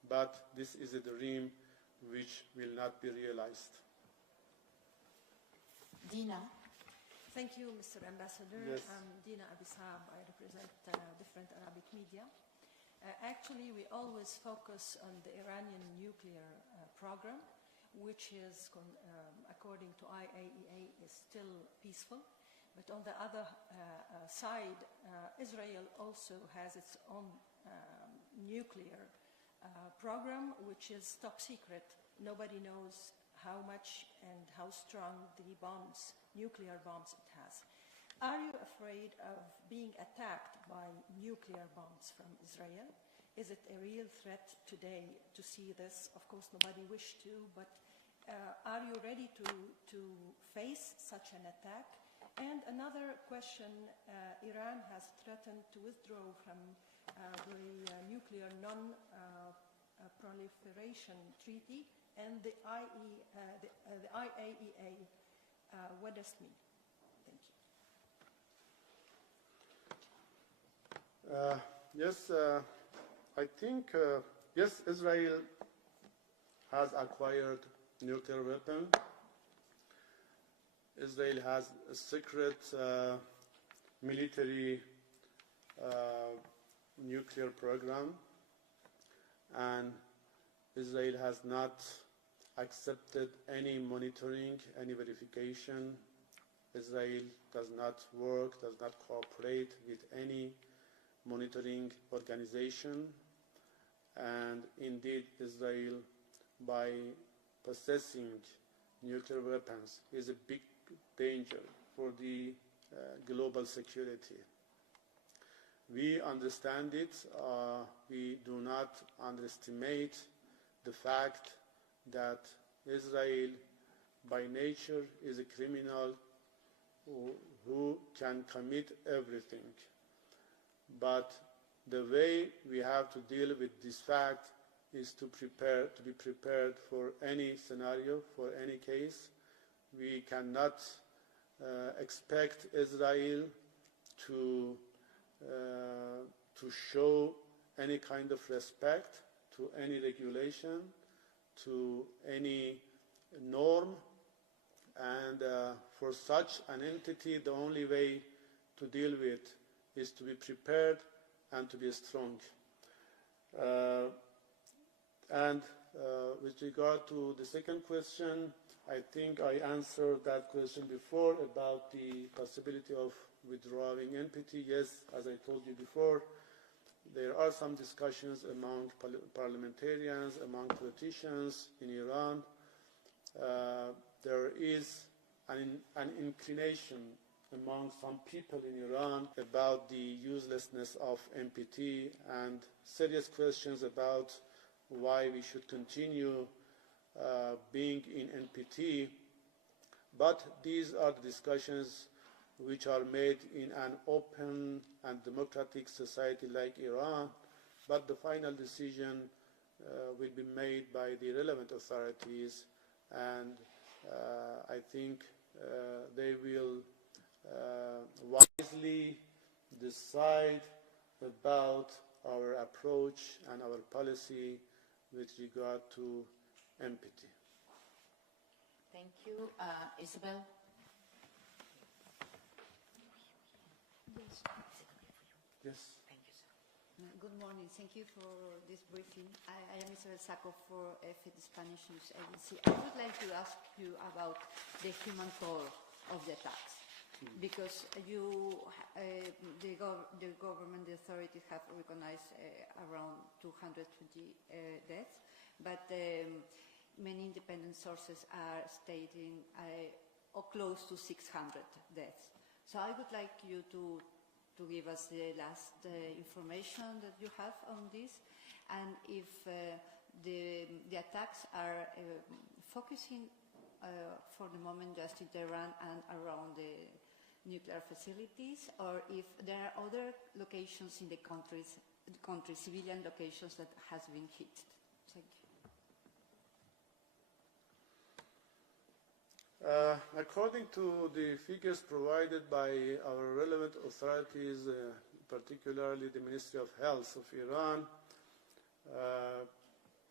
but this is a dream which will not be realized. Dina. Thank you, Mr. Ambassador. Yes. I'm Dina Abissab. I represent different Arabic media. Actually, we always focus on the Iranian nuclear program, which is, according to IAEA, is still peaceful. But on the other side, Israel also has its own nuclear program, which is top secret. Nobody knows how much and how strong the bombs, nuclear bombs it has. Are you afraid of being attacked by nuclear bombs from Israel? Is it a real threat today to see this? Of course, nobody wished to, but are you ready to face such an attack? And another question, Iran has threatened to withdraw from the nuclear non-proliferation treaty and the IAEA. What does it mean? Thank you. Yes, I think, yes, Israel has acquired nuclear weapon. Israel has a secret military nuclear program, and Israel has not accepted any monitoring, any verification. Israel does not work, does not cooperate with any monitoring organization, and indeed Israel, by possessing nuclear weapons, is a big danger for the global security. We understand it. We do not underestimate the fact that Israel by nature is a criminal who can commit everything. But the way we have to deal with this fact is to be prepared for any scenario, for any case. We cannot expect Israel to show any kind of respect to any regulation, to any norm, and for such an entity, the only way to deal with is to be prepared and to be strong. With regard to the second question, I think I answered that question before about the possibility of withdrawing NPT. Yes, as I told you before, there are some discussions among parliamentarians, among politicians in Iran. There is an inclination among some people in Iran about the uselessness of NPT and serious questions about why we should continue being in NPT. But these are the discussions which are made in an open and democratic society like Iran, but the final decision will be made by the relevant authorities, and I think they will wisely decide about our approach and our policy with regard to NPT. Thank you. Isabel? Yes. Thank you, sir. Good morning. Thank you for this briefing. I am Isabel Sakov for the Spanish News Agency. I would like to ask you about the human toll of the attacks, because the government, the authorities have recognized around 220 deaths, but many independent sources are stating close to 600 deaths. So I would like you to give us the last information that you have on this, and if the attacks are focusing for the moment just in Tehran and around the nuclear facilities, or if there are other locations in the country, civilian locations that has been hit. Thank you. According to the figures provided by our relevant authorities, particularly the Ministry of Health of Iran,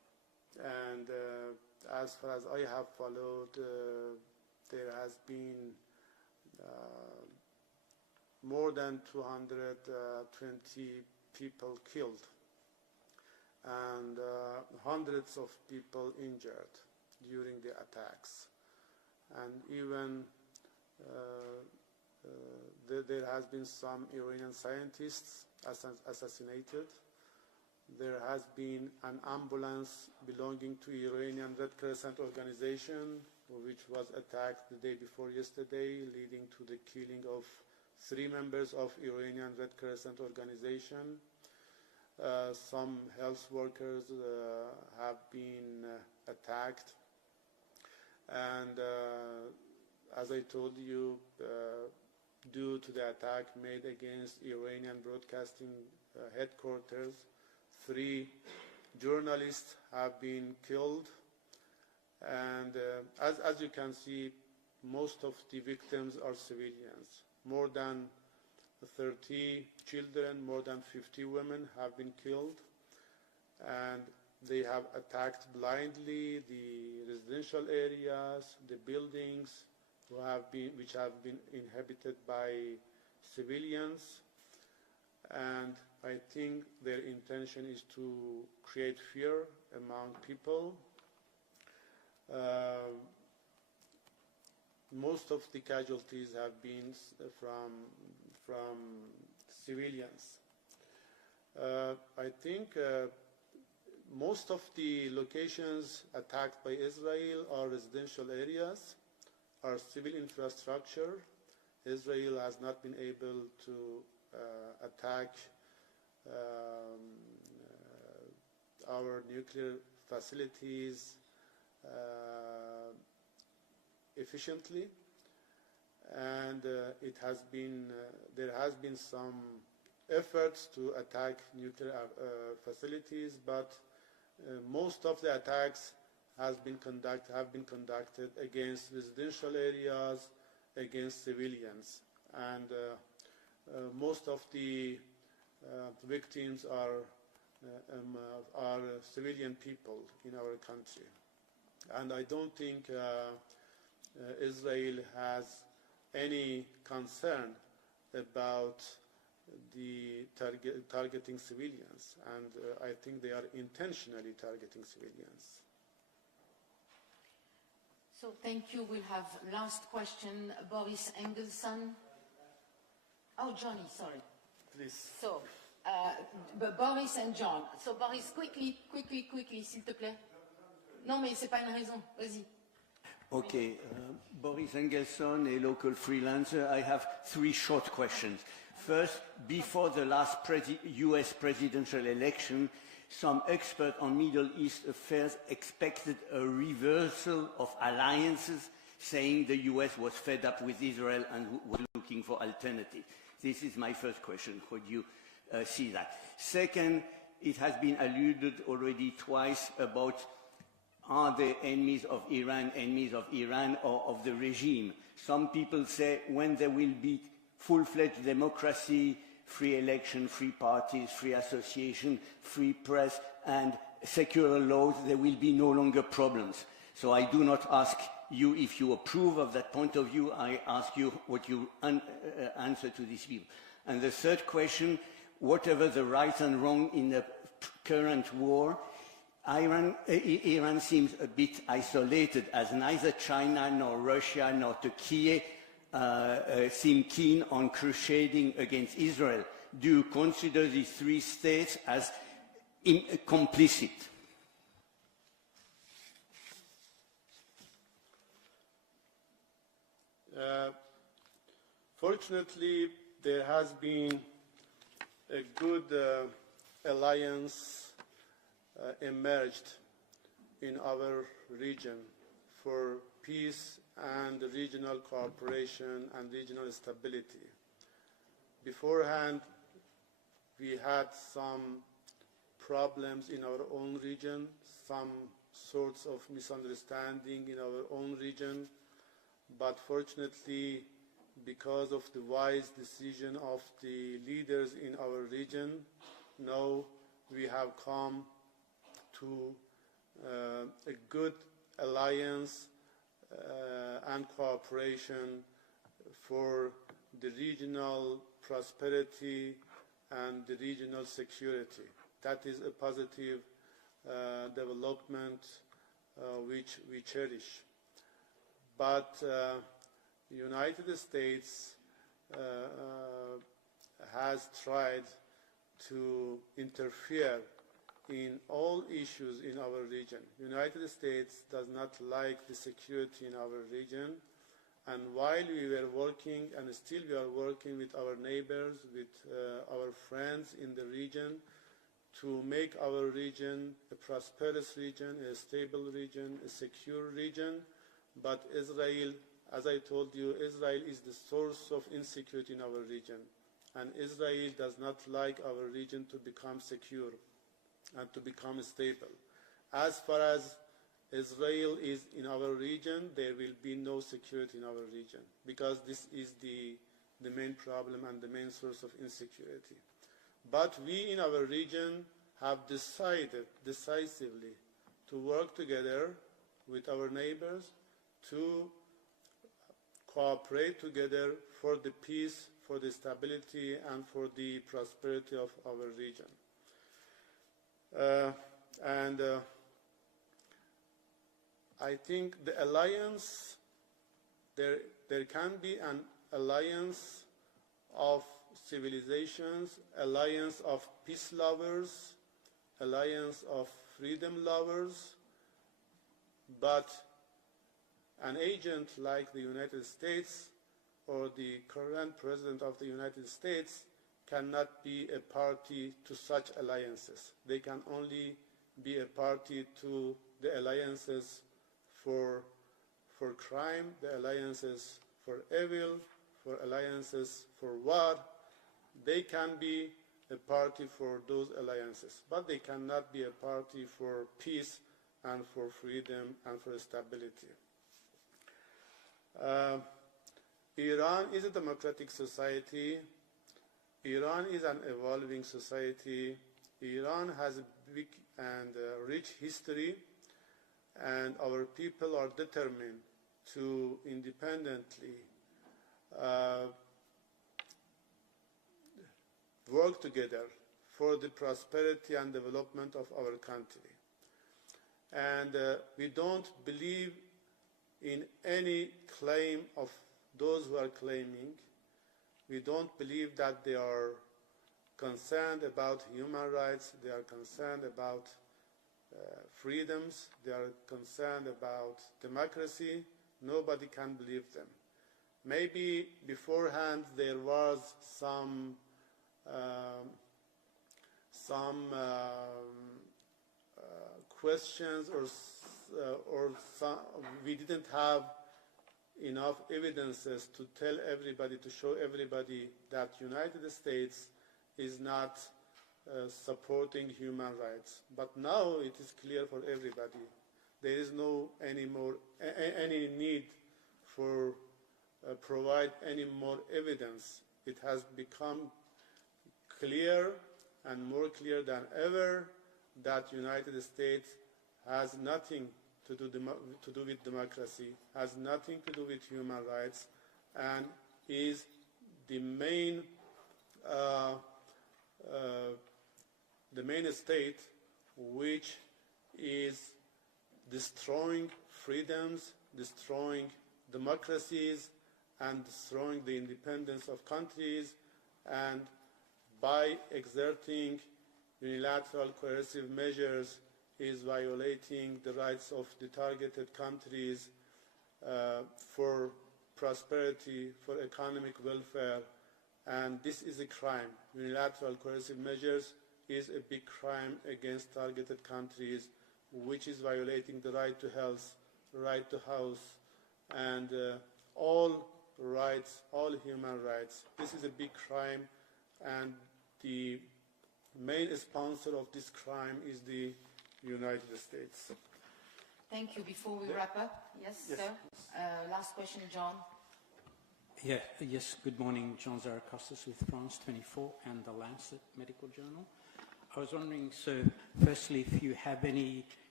and as far as I have followed, there has been more than 220 people killed and hundreds of people injured during the attacks. And even there has been some Iranian scientists assassinated. There has been an ambulance belonging to Iranian Red Crescent organization which was attacked the day before yesterday, leading to the killing of 3 members of Iranian Red Crescent organization. Some health workers have been attacked, and as I told you, due to the attack made against Iranian broadcasting headquarters, 3 journalists have been killed, and as you can see, most of the victims are civilians. More than 30 children, more than 50 women have been killed, and they have attacked blindly the residential areas, the buildings which have been inhabited by civilians, and I think their intention is to create fear among people. Most of the casualties have been from civilians. I think most of the locations attacked by Israel are residential areas, are civil infrastructure. Israel has not been able to attack our nuclear facilities efficiently, and there has been some efforts to attack nuclear facilities, but most of the attacks have been conducted against residential areas, against civilians, and most of the victims are civilian people in our country. And I don't think Israel has any concern about the targeting civilians, and I think they are intentionally targeting civilians. So thank you. We'll have last question, Boris Engelson. Oh, Johnny, sorry. Please. So, Boris and John. So Boris, quickly, s'il te plaît. Non, mais c'est pas une raison. Vas-y. Okay, Boris Engelson, a local freelancer. I have 3 short questions. First, before the last US presidential election, some experts on Middle East affairs expected a reversal of alliances, saying the US was fed up with Israel and was looking for alternatives. This is my first question. Could you see that? Second, it has been alluded already twice about are the enemies of Iran or of the regime. Some people say when there will be full-fledged democracy, free election, free parties, free association, free press, and secular laws, there will be no longer problems. So I do not ask you if you approve of that point of view, I ask you what you answer to these people. And the third question, whatever the right and wrong in the current war, Iran seems a bit isolated, as neither China nor Russia nor Turkey seem keen on crusading against Israel. Do you consider these 3 states as complicit? Fortunately, there has been a good alliance emerged in our region for peace and regional cooperation and regional stability. Beforehand, we had some problems in our own region, some sorts of misunderstanding in our own region, but fortunately, because of the wise decision of the leaders in our region, now we have come to a good alliance and cooperation for the regional prosperity and the regional security. That is a positive development which we cherish. But the United States has tried to interfere in all issues in our region. The United States does not like the security in our region, and while we were working, and still we are working with our neighbors, with our friends in the region, to make our region a prosperous region, a stable region, a secure region, but Israel, as I told you, Israel is the source of insecurity in our region, and Israel does not like our region to become secure and to become stable. As far as Israel is in our region, there will be no security in our region, because this is the main problem and the main source of insecurity. But we in our region have decided decisively to work together with our neighbors to cooperate together for the peace, for the stability, and for the prosperity of our region. I think the alliance, there can be an alliance of civilizations, alliance of peace lovers, alliance of freedom lovers, but an agent like the United States or the current President of the United States cannot be a party to such alliances. They can only be a party to the alliances for crime, the alliances for evil, for alliances for war. They can be a party for those alliances, but they cannot be a party for peace and for freedom and for stability. Iran is a democratic society. Iran is an evolving society. Iran has a big and rich history, and our people are determined to independently work together for the prosperity and development of our country. And we don't believe in any claim of those who are claiming. We don't believe that they are concerned about human rights, they are concerned about freedoms, they are concerned about democracy. Nobody can believe them. Maybe beforehand there was some questions or some, we didn't have enough evidences to tell everybody, to show everybody that United States is not supporting human rights. But now it is clear for everybody. There is no any need for provide any more evidence. It has become clear and more clear than ever that United States has nothing to do with democracy, has nothing to do with human rights, and is the main state which is destroying freedoms, destroying democracies, and destroying the independence of countries, and by exerting unilateral coercive measures is violating the rights of the targeted countries for prosperity, for economic welfare, and this is a crime. Unilateral coercive measures is a big crime against targeted countries, which is violating the right to health, right to house, and all rights, all human rights. This is a big crime, and the main sponsor of this crime is the United States. Thank you. Before we wrap up, yes, sir? Last question, John. Yes, good morning. John Zarakostas with France 24 and the Lancet Medical Journal. I was wondering, so firstly, if you have any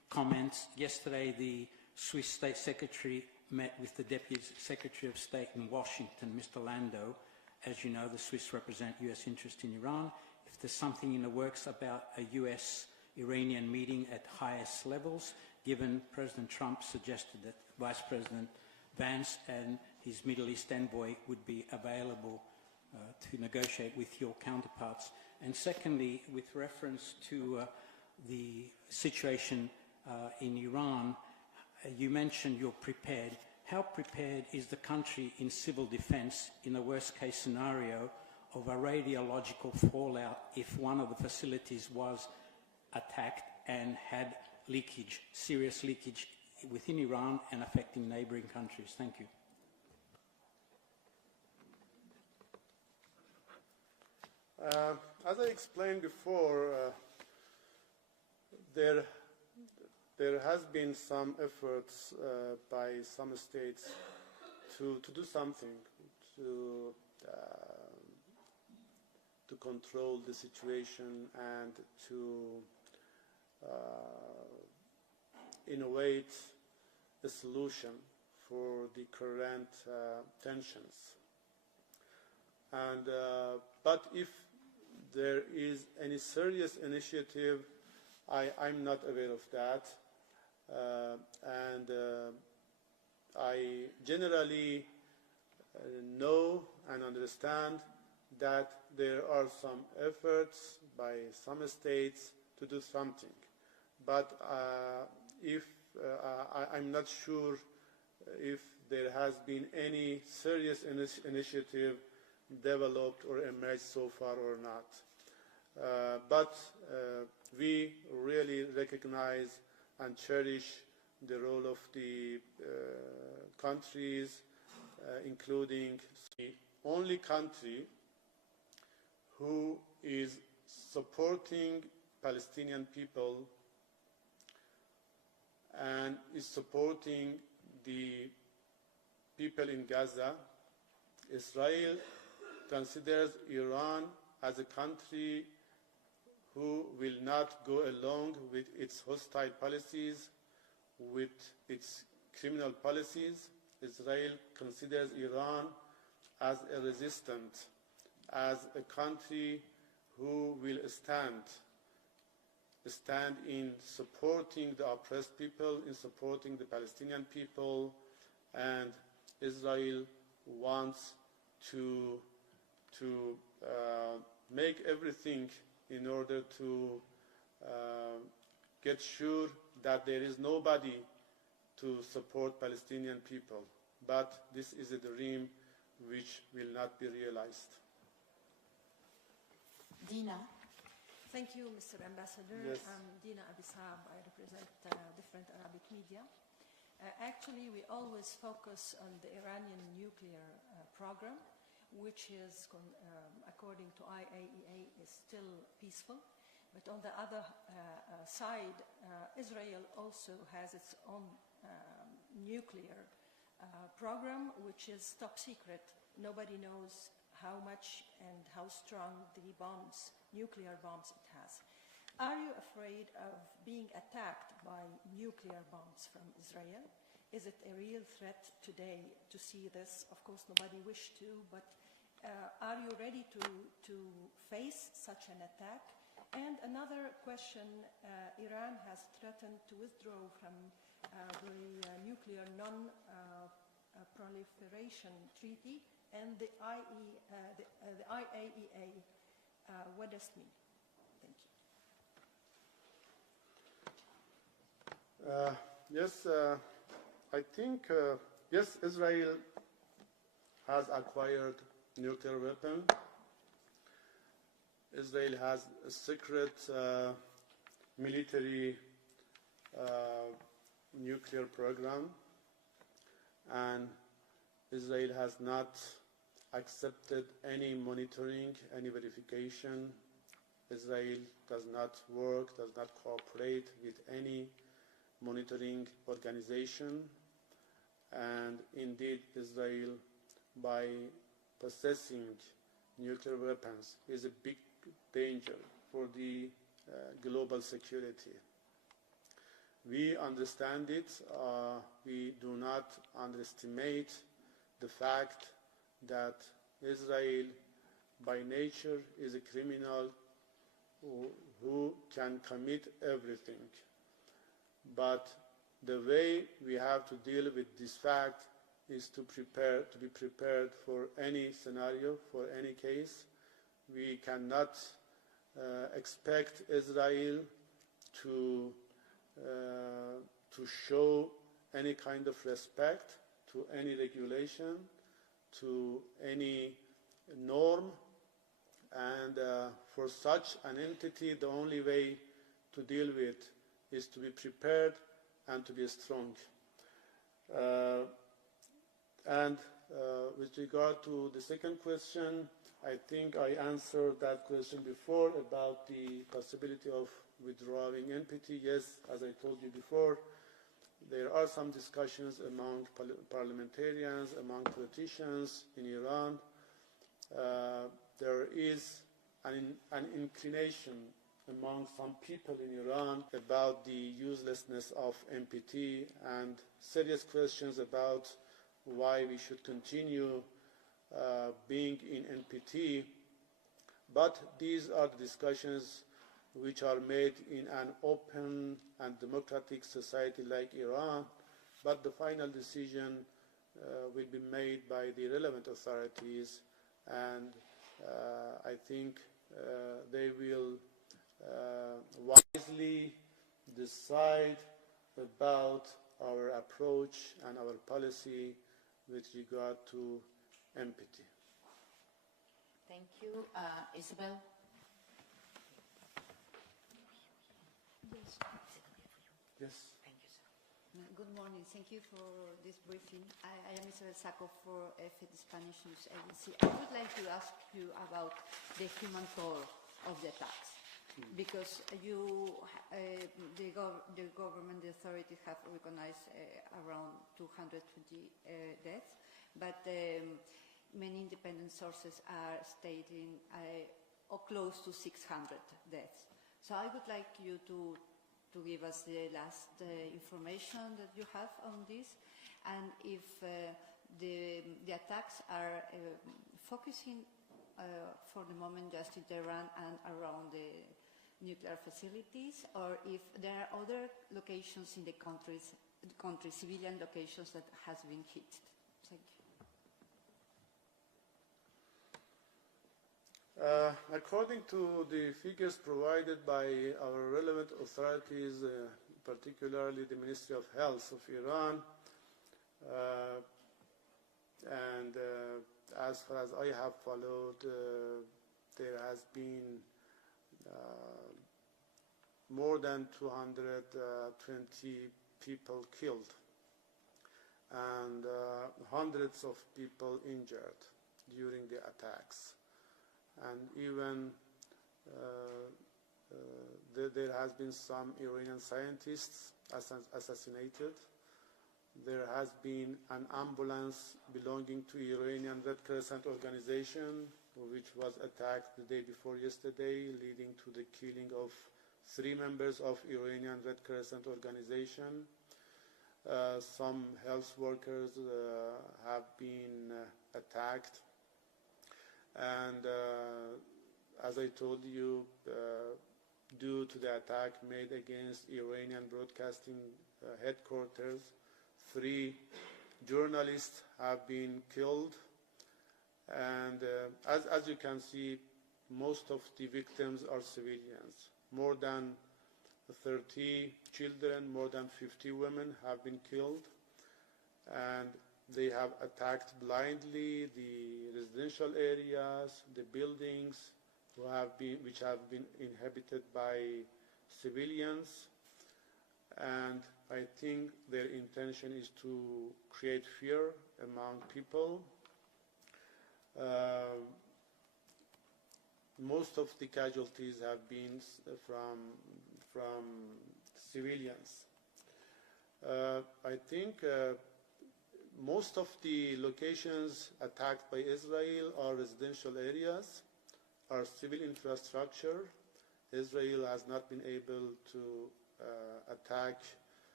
comments. Yesterday, the Swiss State Secretary met with the Deputy Secretary of State in Washington, Mr. Landau. As you know, the Swiss represent US interest in Iran. If there's something in the works about a US-Iranian meeting at highest levels, given President Trump suggested that Vice President Vance and his Middle East envoy would be available to negotiate with your counterparts. And secondly, with reference to the situation in Iran, you mentioned you're prepared. How prepared is the country in civil defense in the worst case scenario of a radiological fallout if one of the facilities was attacked and had leakage, serious leakage within Iran and affecting neighboring countries? Thank you. As I explained before, there has been some efforts by some states to do something to control the situation and to innovate a solution for the current tensions. And but if there is any serious initiative, I'm not aware of that. I generally know and understand that there are some efforts by some states to do something. But I'm not sure if there has been any serious initiative developed or emerged so far or not. But we really recognize and cherish the role of the countries, including the only country who is supporting Palestinian people and is supporting the people in Gaza. Israel considers Iran as a country who will not go along with its hostile policies, with its criminal policies. Israel considers Iran as a resistant, as a country who will stand in supporting the oppressed people, in supporting the Palestinian people, and Israel wants to make everything in order to get sure that there is nobody to support Palestinian people. But this is a dream which will not be realized. Dina. Thank you, Mr. Ambassador. Yes. I'm Dina Abissab. I represent different Arabic media. Actually, we always focus on the Iranian nuclear program, which is, according to IAEA, is still peaceful. But on the other side, Israel also has its own nuclear program, which is top secret. Nobody knows how much and how strong the bombs, nuclear bombs it has. Are you afraid of being attacked by nuclear bombs from Israel? Is it a real threat today to see this? Of course, nobody wished to, but are you ready to face such an attack? And another question, Iran has threatened to withdraw from the nuclear non-proliferation treaty and the IAEA. What does it mean? Thank you. Yes, I think, yes, Israel has acquired nuclear weapon. Israel has a secret military nuclear program, and Israel has not accepted any monitoring, any verification. Israel does not work, does not cooperate with any monitoring organization. And indeed, Israel, by possessing nuclear weapons, is a big danger for the global security. We understand it. We do not underestimate the fact that Israel, by nature, is a criminal who can commit everything. But the way we have to deal with this fact is to be prepared for any scenario, for any case. We cannot expect Israel to show any kind of respect to any regulation, to any norm, and for such an entity, the only way to deal with is to be prepared and to be strong. With regard to the second question, I think I answered that question before about the possibility of withdrawing NPT. Yes, as I told you before, there are some discussions among parliamentarians, among politicians in Iran. There is an inclination among some people in Iran about the uselessness of NPT and serious questions about why we should continue being in NPT. But these are the discussions which are made in an open and democratic society like Iran, but the final decision will be made by the relevant authorities, and I think they will wisely decide about our approach and our policy with regard to NPT. Thank you. Isabel? Yes. Thank you, sir. Good morning. Thank you for this briefing. I am Isabel Saco for FED Spanish News Agency. I would like to ask you about the human toll of the attacks, because the government, the authorities have recognized around 220 deaths, but many independent sources are stating close to 600 deaths. So I would like you to give us the last information that you have on this, and if the attacks are focusing for the moment just in Tehran and around the nuclear facilities, or if there are other locations in the country, civilian locations that has been hit. Thank you. According to the figures provided by our relevant authorities, particularly the Ministry of Health of Iran, and as far as I have followed, there has been more than 220 people killed and hundreds of people injured during the attacks. And even there has been some Iranian scientists assassinated. There has been an ambulance belonging to Iranian Red Crescent organization which was attacked the day before yesterday, leading to the killing of 3 members of Iranian Red Crescent organization. Some health workers have been attacked. And as I told you, due to the attack made against Iranian broadcasting headquarters, 3 journalists have been killed. And as you can see, most of the victims are civilians. More than 30 children, more than 50 women have been killed. And they have attacked blindly the residential areas, the buildings which have been inhabited by civilians. And I think their intention is to create fear among people. Most of the casualties have been from civilians. I think most of the locations attacked by Israel are residential areas, are civil infrastructure. Israel has not been able to attack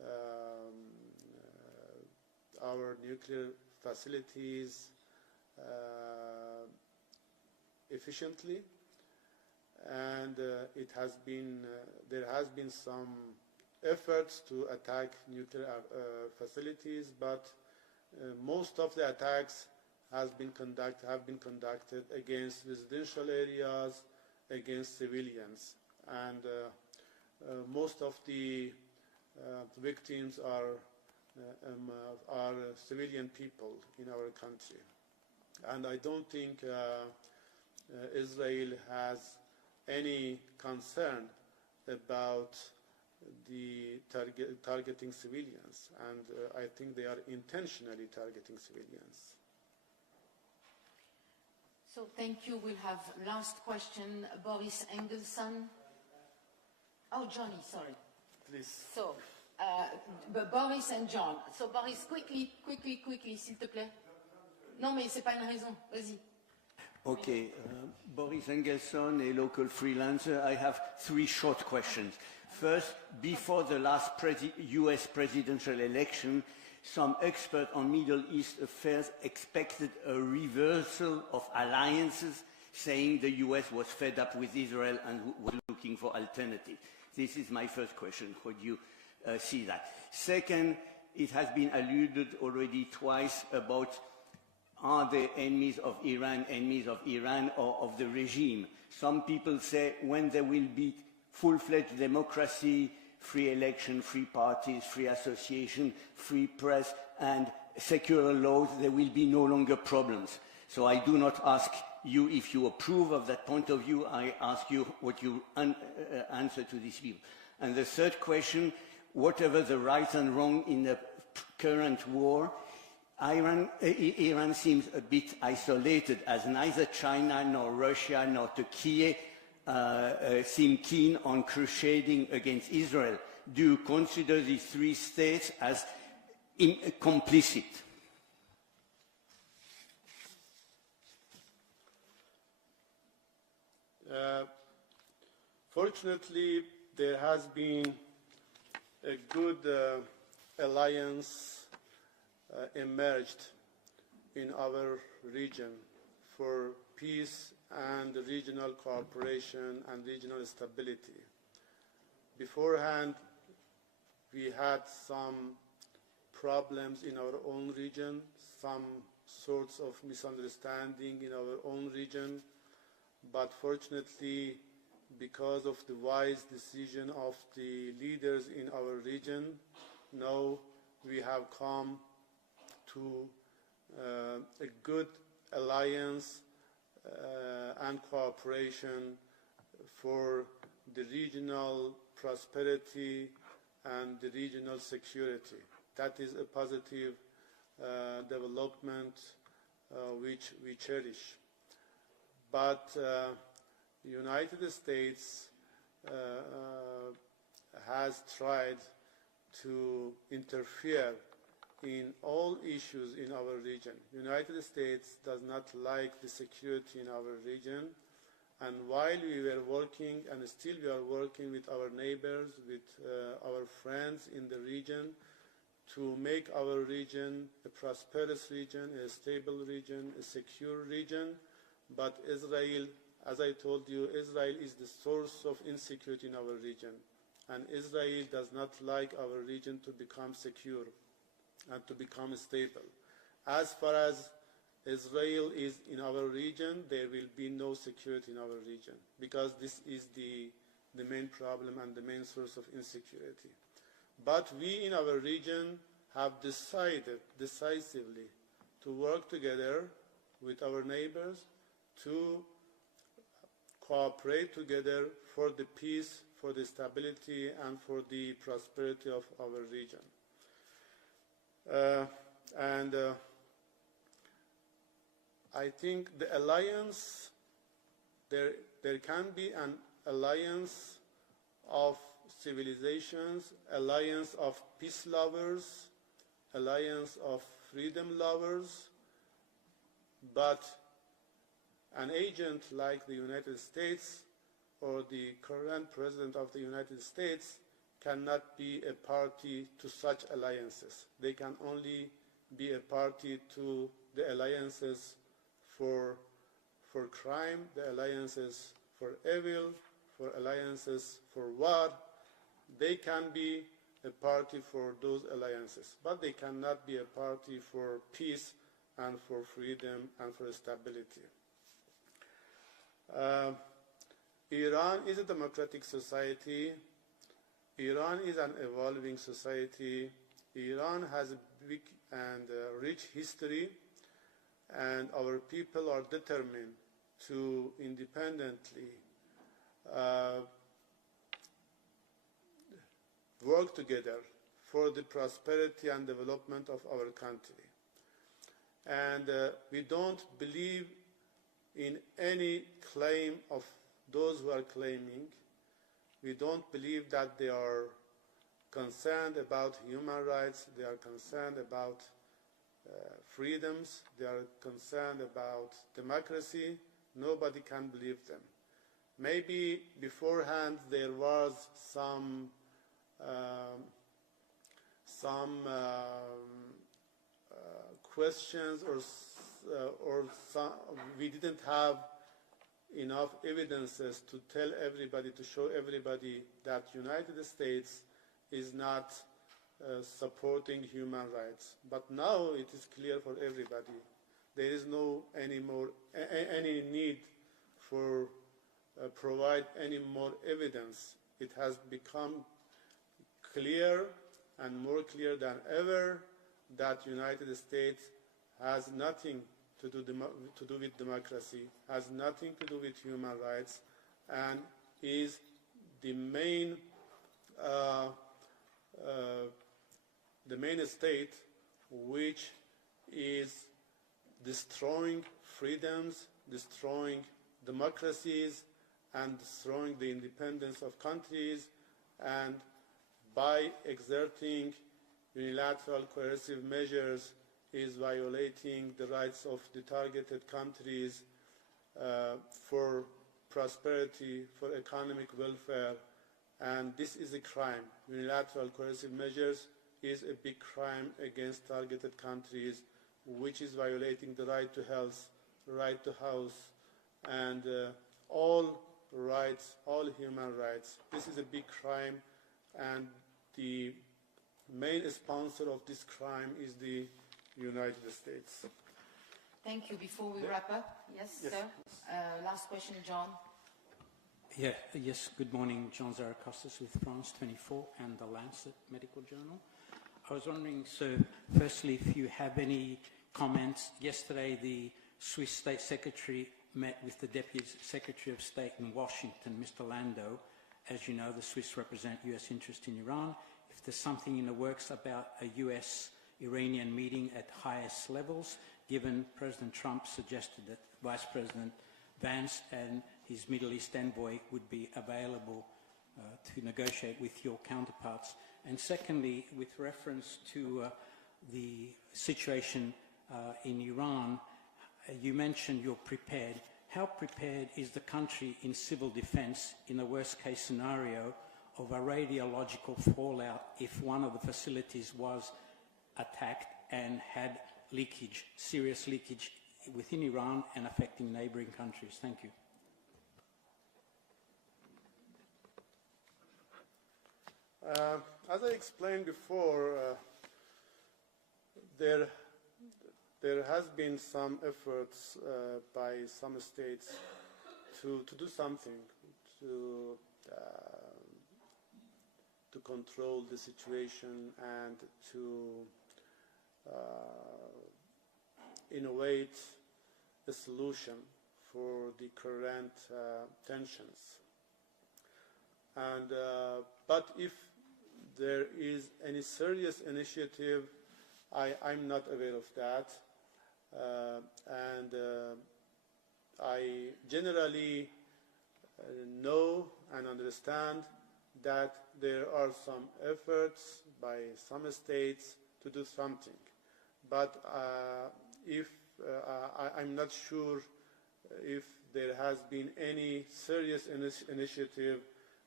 our nuclear facilities efficiently, and there has been some efforts to attack nuclear facilities, but most of the attacks have been conducted against residential areas, against civilians, and most of the victims are civilian people in our country. And I don't think Israel has any concern about the targeting civilians, and I think they are intentionally targeting civilians. So thank you. We'll have last question, Boris Engelson. Oh, Johnny, sorry. Please. So, Boris and John. So, Boris, quickly, s'il te plaît. Non, mais c'est pas une raison. Vas-y. Okay, Boris Engelson, a local freelancer. I have 3 short questions. First, before the last US presidential election, some experts on Middle East affairs expected a reversal of alliances, saying the US was fed up with Israel and was looking for alternatives. This is my first question. How do you see that? Second, it has been alluded already twice about are the enemies of Iran or of the regime? Some people say when there will be full-fledged democracy, free election, free parties, free association, free press, and secular laws, there will be no longer problems. So I do not ask you if you approve of that point of view, I ask you what you answer to this view. And the third question, whatever the right and wrong in the current war, Iran seems a bit isolated, as neither China nor Russia nor Turkey seem keen on crusading against Israel. Do you consider these 3 states as complicit? Fortunately, there has been a good alliance emerged in our region for peace and regional cooperation and regional stability. Beforehand, we had some problems in our own region, some sorts of misunderstanding in our own region, but fortunately, because of the wise decision of the leaders in our region, now we have come to a good alliance and cooperation for the regional prosperity and the regional security. That is a positive development which we cherish. But the United States has tried to interfere in all issues in our region. The United States does not like the security in our region, and while we were working, and still we are working with our neighbors, with our friends in the region, to make our region a prosperous region, a stable region, a secure region, but Israel, as I told you, Israel is the source of insecurity in our region, and Israel does not like our region to become secure and to become stable. As far as Israel is in our region, there will be no security in our region, because this is the main problem and the main source of insecurity. But we in our region have decided decisively to work together with our neighbors to cooperate together for the peace, for the stability, and for the prosperity of our region. I think the alliance, there can be an alliance of civilizations, alliance of peace lovers, alliance of freedom lovers, but an agent like the United States or the current president of the United States cannot be a party to such alliances. They can only be a party to the alliances for crime, the alliances for evil, for alliances for war. They can be a party for those alliances, but they cannot be a party for peace and for freedom and for stability. Iran is a democratic society. Iran is an evolving society. Iran has a big and rich history, and our people are determined to independently work together for the prosperity and development of our country. And we don't believe in any claim of those who are claiming. We don't believe that they are concerned about human rights, they are concerned about freedoms, they are concerned about democracy. Nobody can believe them. Maybe beforehand there was some questions or some, we didn't have enough evidences to tell everybody, to show everybody that United States is not supporting human rights. But now it is clear for everybody. There is no any need for provide any more evidence. It has become clear and more clear than ever that United States has nothing to do with democracy, has nothing to do with human rights, and is the main state which is destroying freedoms, destroying democracies, and destroying the independence of countries, and by exerting unilateral coercive measures is violating the rights of the targeted countries for prosperity, for economic welfare, and this is a crime. Unilateral coercive measures is a big crime against targeted countries, which is violating the right to health, right to house, and all rights, all human rights. This is a big crime, and the main sponsor of this crime is the United States. Thank you. Before we wrap up, yes, sir. Last question, John. Yes, good morning. John Zarakostas with France 24 and the Lancet Medical Journal. I was wondering, so firstly, if you have any comments. Yesterday, the Swiss State Secretary met with the Deputy Secretary of State in Washington, Mr. Landau. As you know, the Swiss represent U.S. interest in Iran. If there's something in the works about a U.S.-Iranian meeting at highest levels, given President Trump suggested that Vice President Vance and his Middle East envoy would be available to negotiate with your counterparts. And secondly, with reference to the situation in Iran, you mentioned you're prepared. How prepared is the country in civil defense in the worst-case scenario of a radiological fallout if one of the facilities was attacked and had leakage, serious leakage within Iran and affecting neighboring countries? Thank you. As I explained before, there has been some efforts by some states to do something to control the situation and to innovate a solution for the current tensions. And but if there is any serious initiative, I'm not aware of that. And I generally know and understand that there are some efforts by some states to do something. But I'm not sure if there has been any serious initiative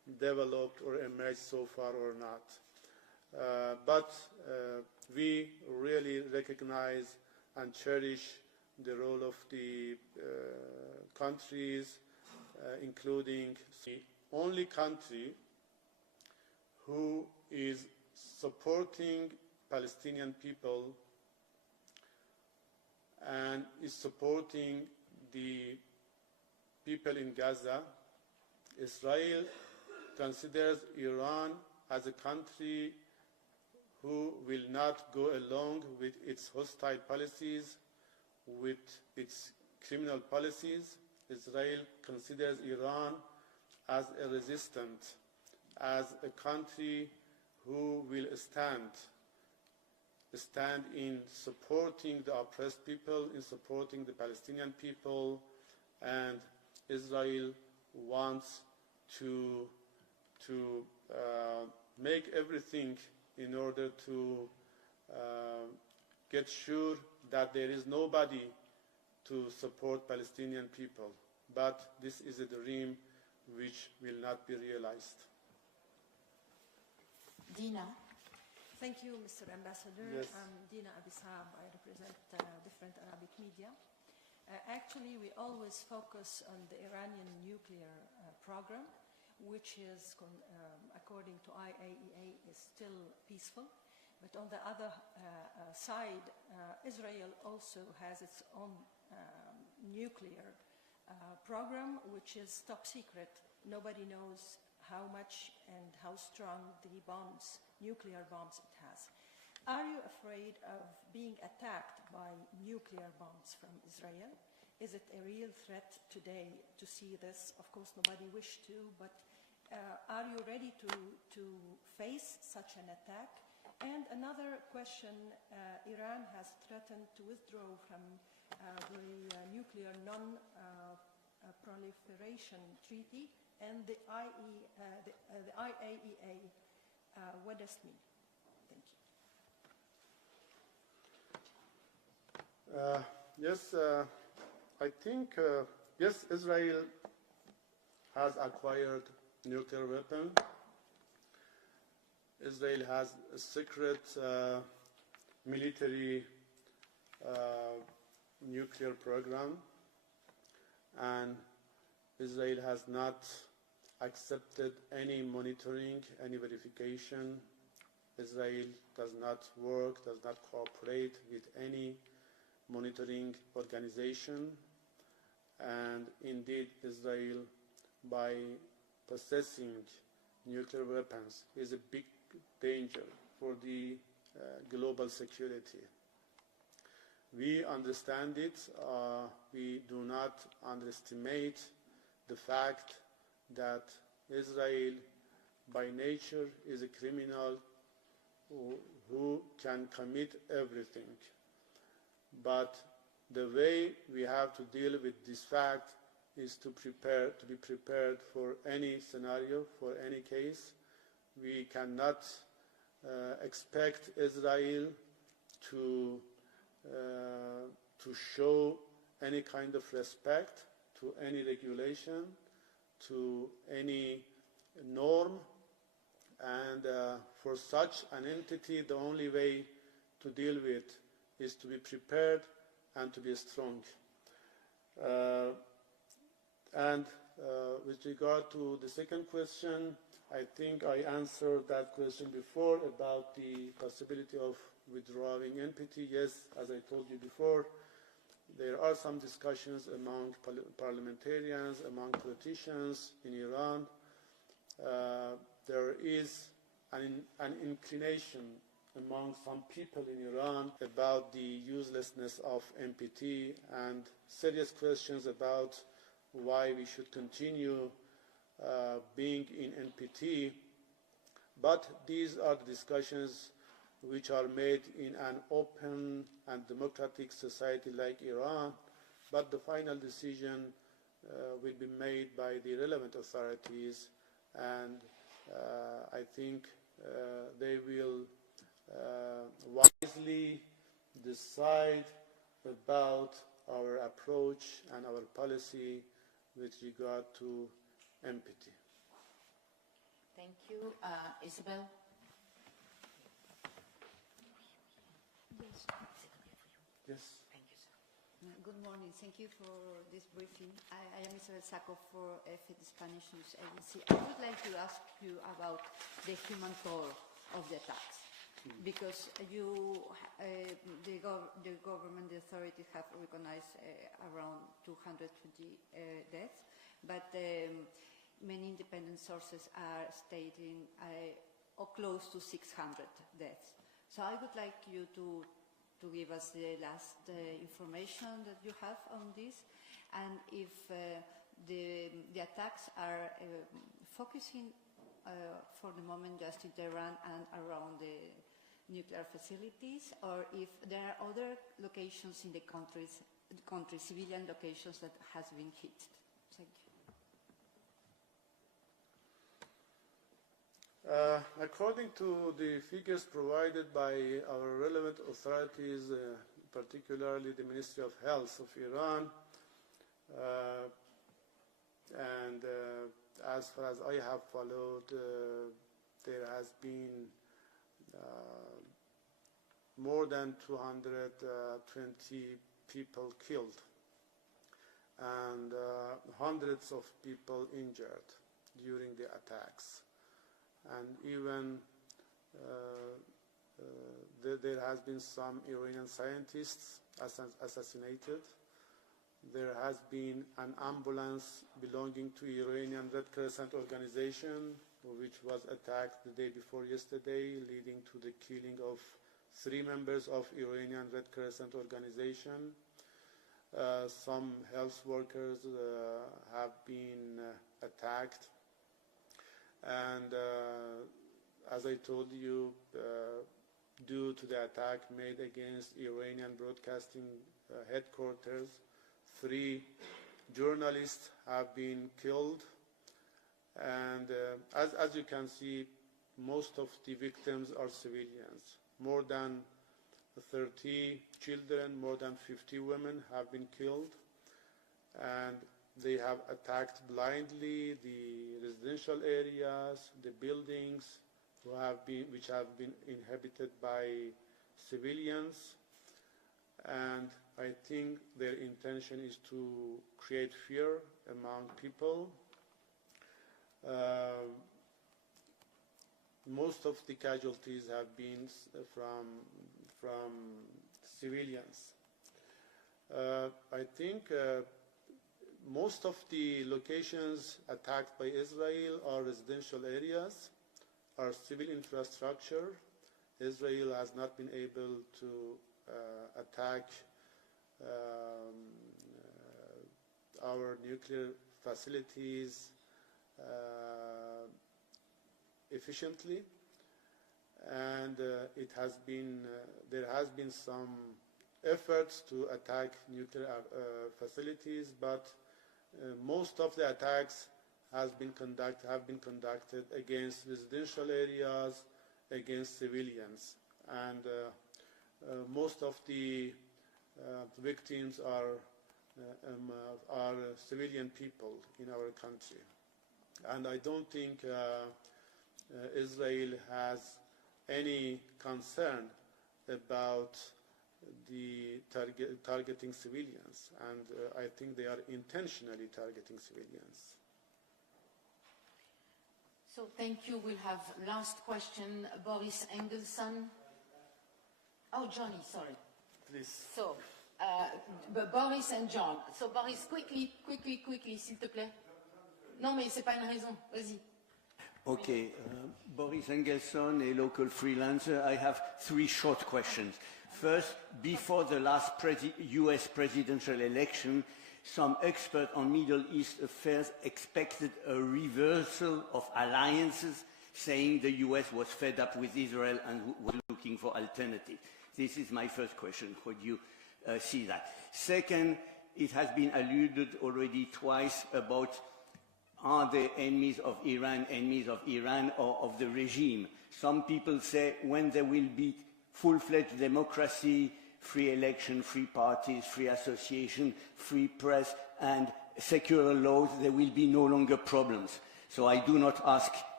developed or emerged so far or not. But we really recognize and cherish the role of the countries, including the only country who is supporting Palestinian people and is supporting the people in Gaza. Israel considers Iran as a country who will not go along with its hostile policies, with its criminal policies. Israel considers Iran as a resistant, as a country who will stand in supporting the oppressed people, in supporting the Palestinian people, and Israel wants to make everything in order to get sure that there is nobody to support Palestinian people. But this is a dream which will not be realized. Dina. Thank you, Mr. Ambassador. Yes. I'm Dina Abissab. I represent different Arabic media. Actually, we always focus on the Iranian nuclear program, which is, according to IAEA, is still peaceful. But on the other side, Israel also has its own nuclear program, which is top secret. Nobody knows how much and how strong the bombs, nuclear bombs it has. Are you afraid of being attacked by nuclear bombs from Israel? Is it a real threat today to see this? Of course, nobody wished to, but are you ready to face such an attack? And another question, Iran has threatened to withdraw from the nuclear non-proliferation treaty and the IAEA. What does it mean? Thank you. Yes, I think, yes, Israel has acquired nuclear weapon. Israel has a secret military nuclear program, and Israel has not accepted any monitoring, any verification. Israel does not work, does not cooperate with any monitoring organization, and indeed Israel, by possessing nuclear weapons, is a big danger for the global security. We understand it. We do not underestimate the fact that Israel by nature is a criminal who can commit everything. But the way we have to deal with this fact is to be prepared for any scenario, for any case. We cannot expect Israel to show any kind of respect to any regulation, to any norm, and for such an entity, the only way to deal with is to be prepared and to be strong. With regard to the second question, I think I answered that question before about the possibility of withdrawing NPT. Yes, as I told you before, there are some discussions among parliamentarians, among politicians in Iran. There is an inclination among some people in Iran about the uselessness of NPT and serious questions about why we should continue being in NPT. But these are the discussions which are made in an open and democratic society like Iran, but the final decision will be made by the relevant authorities, and I think they will wisely decide about our approach and our policy with regard to NPT. Thank you. Isabel? Yes. Yes. Thank you, sir. Good morning. Thank you for this briefing. I am Isabel Saco for EFE, the Spanish news agency. I would like to ask you about the human toll of the attacks, because the government, the authorities have recognized around 220 deaths, but many independent sources are stating or close to 600 deaths. So I would like you to give us the last information that you have on this, and if the attacks are focusing for the moment just in Tehran and around the nuclear facilities, or if there are other locations in the country, civilian locations that has been hit. Thank you. According to the figures provided by our relevant authorities, particularly the Ministry of Health of Iran, and as far as I have followed, there has been more than 220 people killed and hundreds of people injured during the attacks. And even there has been some Iranian scientists assassinated. There has been an ambulance belonging to Iranian Red Crescent organization, which was attacked the day before yesterday, leading to the killing of 3 members of Iranian Red Crescent organization. Some health workers have been attacked. And as I told you, due to the attack made against Iranian broadcasting headquarters, 3 journalists have been killed. And as you can see, most of the victims are civilians. More than 30 children, more than 50 women have been killed. And they have attacked blindly the residential areas, the buildings which have been inhabited by civilians. And I think their intention is to create fear among people. Most of the casualties have been from civilians. I think most of the locations attacked by Israel are residential areas, are civil infrastructure. Israel has not been able to attack our nuclear facilities efficiently, and there has been some efforts to attack nuclear facilities, but most of the attacks have been conducted against residential areas, against civilians, and most of the victims are civilian people in our country. And I don't think Israel has any concern about the targeting civilians, and I think they are intentionally targeting civilians. So thank you. We'll have last question, Boris Engelson. Oh, Johnny, sorry. Please. So, Boris and John. So Boris, quickly, s'il te plaît. Non, mais c'est pas une raison. Vas-y. Okay, Boris Engelson, a local freelancer. I have 3 short questions. First, before the last US presidential election, some experts on Middle East affairs expected a reversal of alliances, saying the US was fed up with Israel and was looking for alternatives. This is my first question. Could you see that? Second, it has been alluded already twice about are the enemies of Iran or of the regime? Some people say when there will be full-fledged democracy, free election, free parties, free association, free press, and secular laws, there will be no longer problems. So I do not ask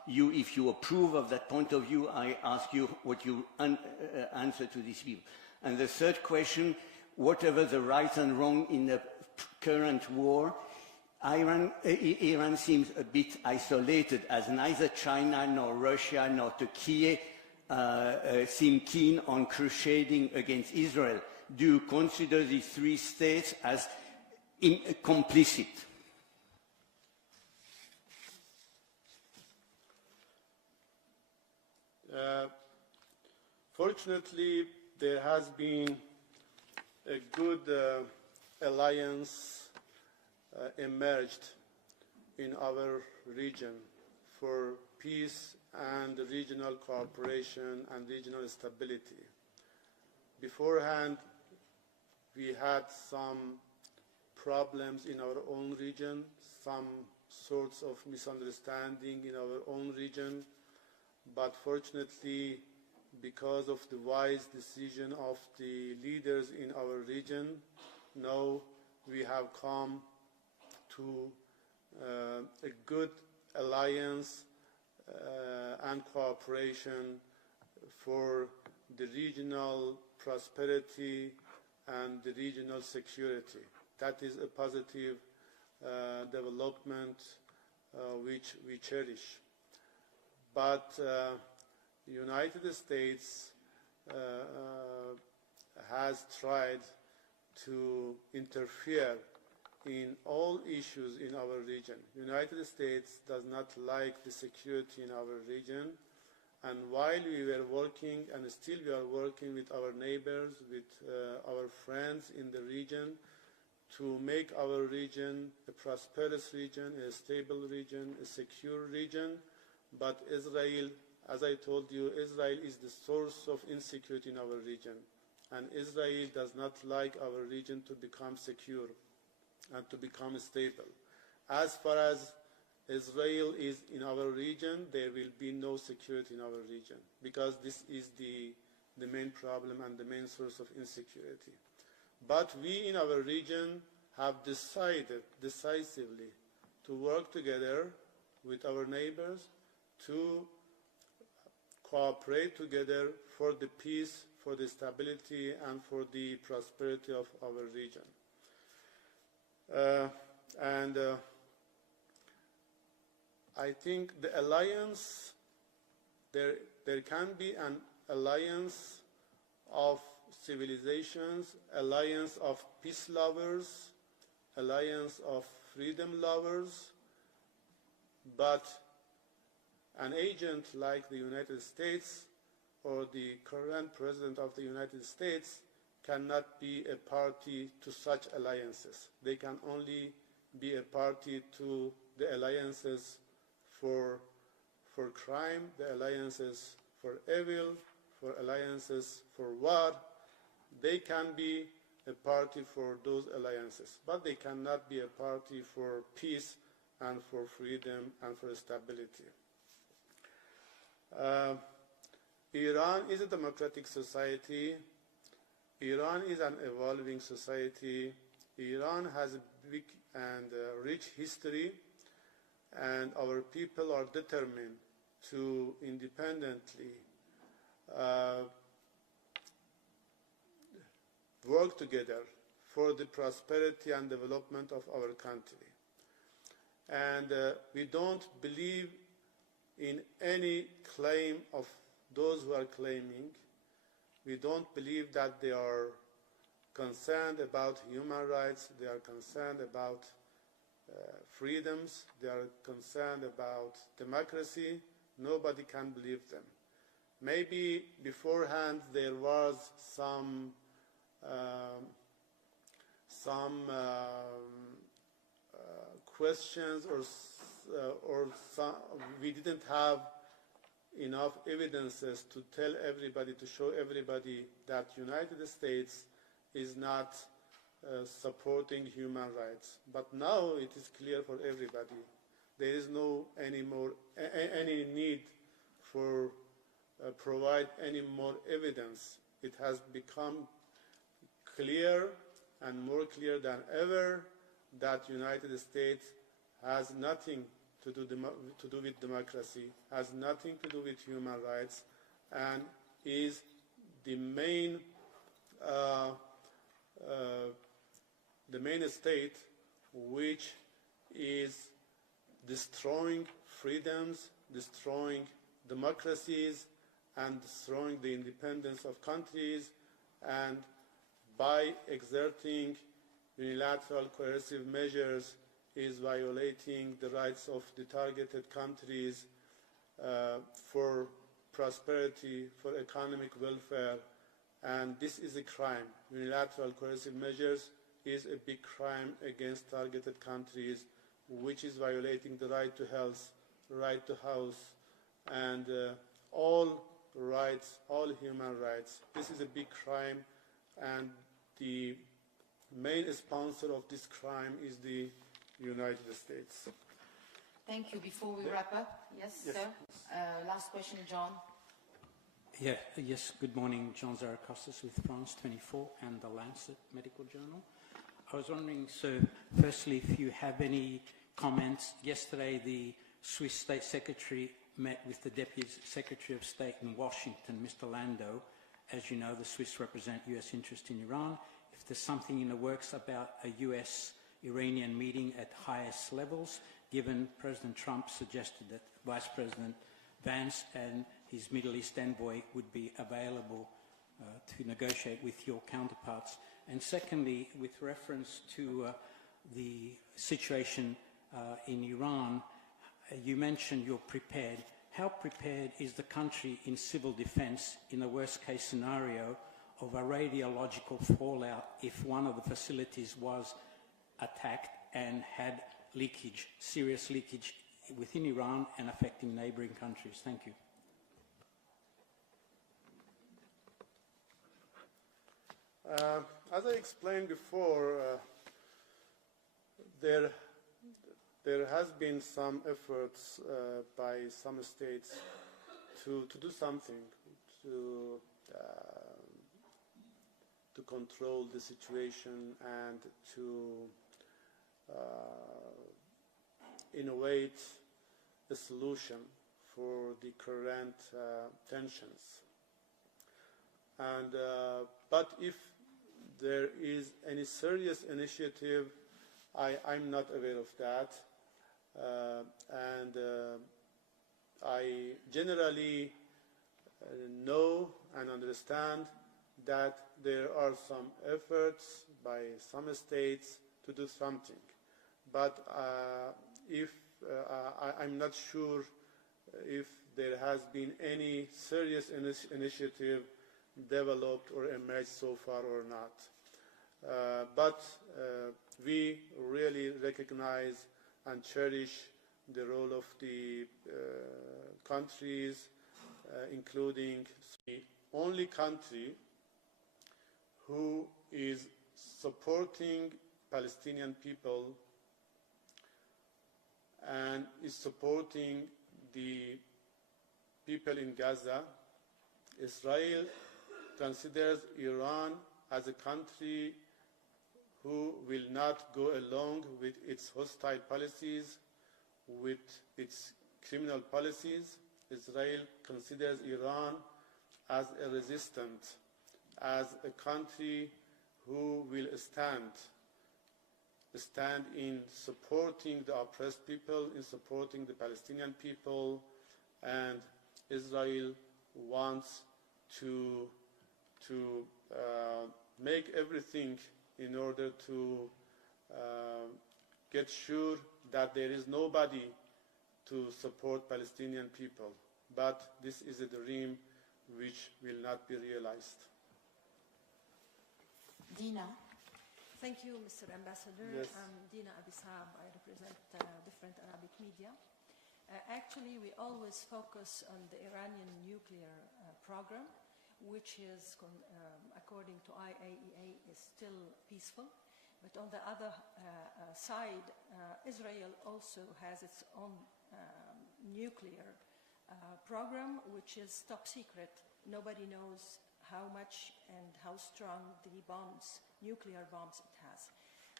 if you approve of that point of view, I ask you what you answer to these people. And the third question, whatever the right and wrong in the current war, Iran seems a bit isolated, as neither China nor Russia nor Turkey seem keen on crusading against Israel. Do you consider these three states as complicit? Fortunately, there has been a good alliance emerged in our region for peace and regional cooperation and regional stability. Beforehand, we had some problems in our own region, some sorts of misunderstanding in our own region, but fortunately, because of the wise decision of the leaders in our region, now we have come to a good alliance and cooperation for the regional prosperity and the regional security. That is a positive development which we cherish. But the United States has tried to interfere in all issues in our region. The United States does not like the security in our region, and while we were working, and still we are working with our neighbors, with our friends in the region, to make our region a prosperous region, a stable region, a secure region, but Israel, as I told you, Israel is the source of insecurity in our region, and Israel does not like our region to become secure and to become stable. As far as Israel is in our region, there will be no security in our region, because this is the main problem and the main source of insecurity. But we in our region have decided decisively to work together with our neighbors to cooperate together for the peace, for the stability, and for the prosperity of our region. I think the alliance, there can be an alliance of civilizations, alliance of peace lovers, alliance of freedom lovers, but an agent like the United States or the current President of the United States cannot be a party to such alliances. They can only be a party to the alliances for crime, the alliances for evil, for alliances for war. They can be a party for those alliances, but they cannot be a party for peace and for freedom and for stability. Iran is a democratic society. Iran is an evolving society. Iran has a big and rich history, and our people are determined to independently work together for the prosperity and development of our country. And we don't believe in any claim of those who are claiming. We don't believe that they are concerned about human rights, they are concerned about freedoms, they are concerned about democracy. Nobody can believe them. Maybe beforehand there was some questions or we didn't have enough evidences to tell everybody, to show everybody that United States is not supporting human rights. But now it is clear for everybody. There is no any need for provide any more evidence. It has become clear and more clear than ever that United States has nothing to do with democracy, has nothing to do with human rights, and is the main state which is destroying freedoms, destroying democracies, and destroying the independence of countries, and by exerting unilateral coercive measures is violating the rights of the targeted countries for prosperity, for economic welfare, and this is a crime. Unilateral coercive measures is a big crime against targeted countries, which is violating the right to health, right to house, and all rights, all human rights. This is a big crime, and the main sponsor of this crime is the United States. Thank you. Before we wrap up, yes, sir. Last question, John. Yes, good morning. John Zarakostas with France 24 and the Lancet Medical Journal. I was wondering, so firstly, if you have any comments. Yesterday, the Swiss State Secretary met with the Deputy Secretary of State in Washington, Mr. Landau. As you know, the Swiss represent US interest in Iran. If there's something in the works about a US-Iranian meeting at highest levels, given President Trump suggested that Vice President Vance and his Middle East envoy would be available to negotiate with your counterparts. And secondly, with reference to the situation in Iran, you mentioned you're prepared. How prepared is the country in civil defense in the worst-case scenario of a radiological fallout if one of the facilities was attacked and had leakage, serious leakage within Iran and affecting neighboring countries? Thank you. As I explained before, there has been some efforts by some states to do something to control the situation and to innovate a solution for the current tensions. And but if there is any serious initiative, I'm not aware of that. And I generally know and understand that there are some efforts by some states to do something. But I'm not sure if there has been any serious initiative developed or emerged so far or not. But we really recognize and cherish the role of the countries, including the only country who is supporting Palestinian people and is supporting the people in Gaza. Israel considers Iran as a country who will not go along with its hostile policies, with its criminal policies. Israel considers Iran as a resistant, as a country who will stand in supporting the oppressed people, in supporting the Palestinian people, and Israel wants to make everything in order to get sure that there is nobody to support Palestinian people. But this is a dream which will not be realized. Dina. Thank you, Mr. Ambassador. Yes. I'm Dina Abissab. I represent different Arabic media. Actually, we always focus on the Iranian nuclear program, which is, according to IAEA, is still peaceful. But on the other side, Israel also has its own nuclear program, which is top secret. Nobody knows how much and how strong the bombs, nuclear bombs, it has.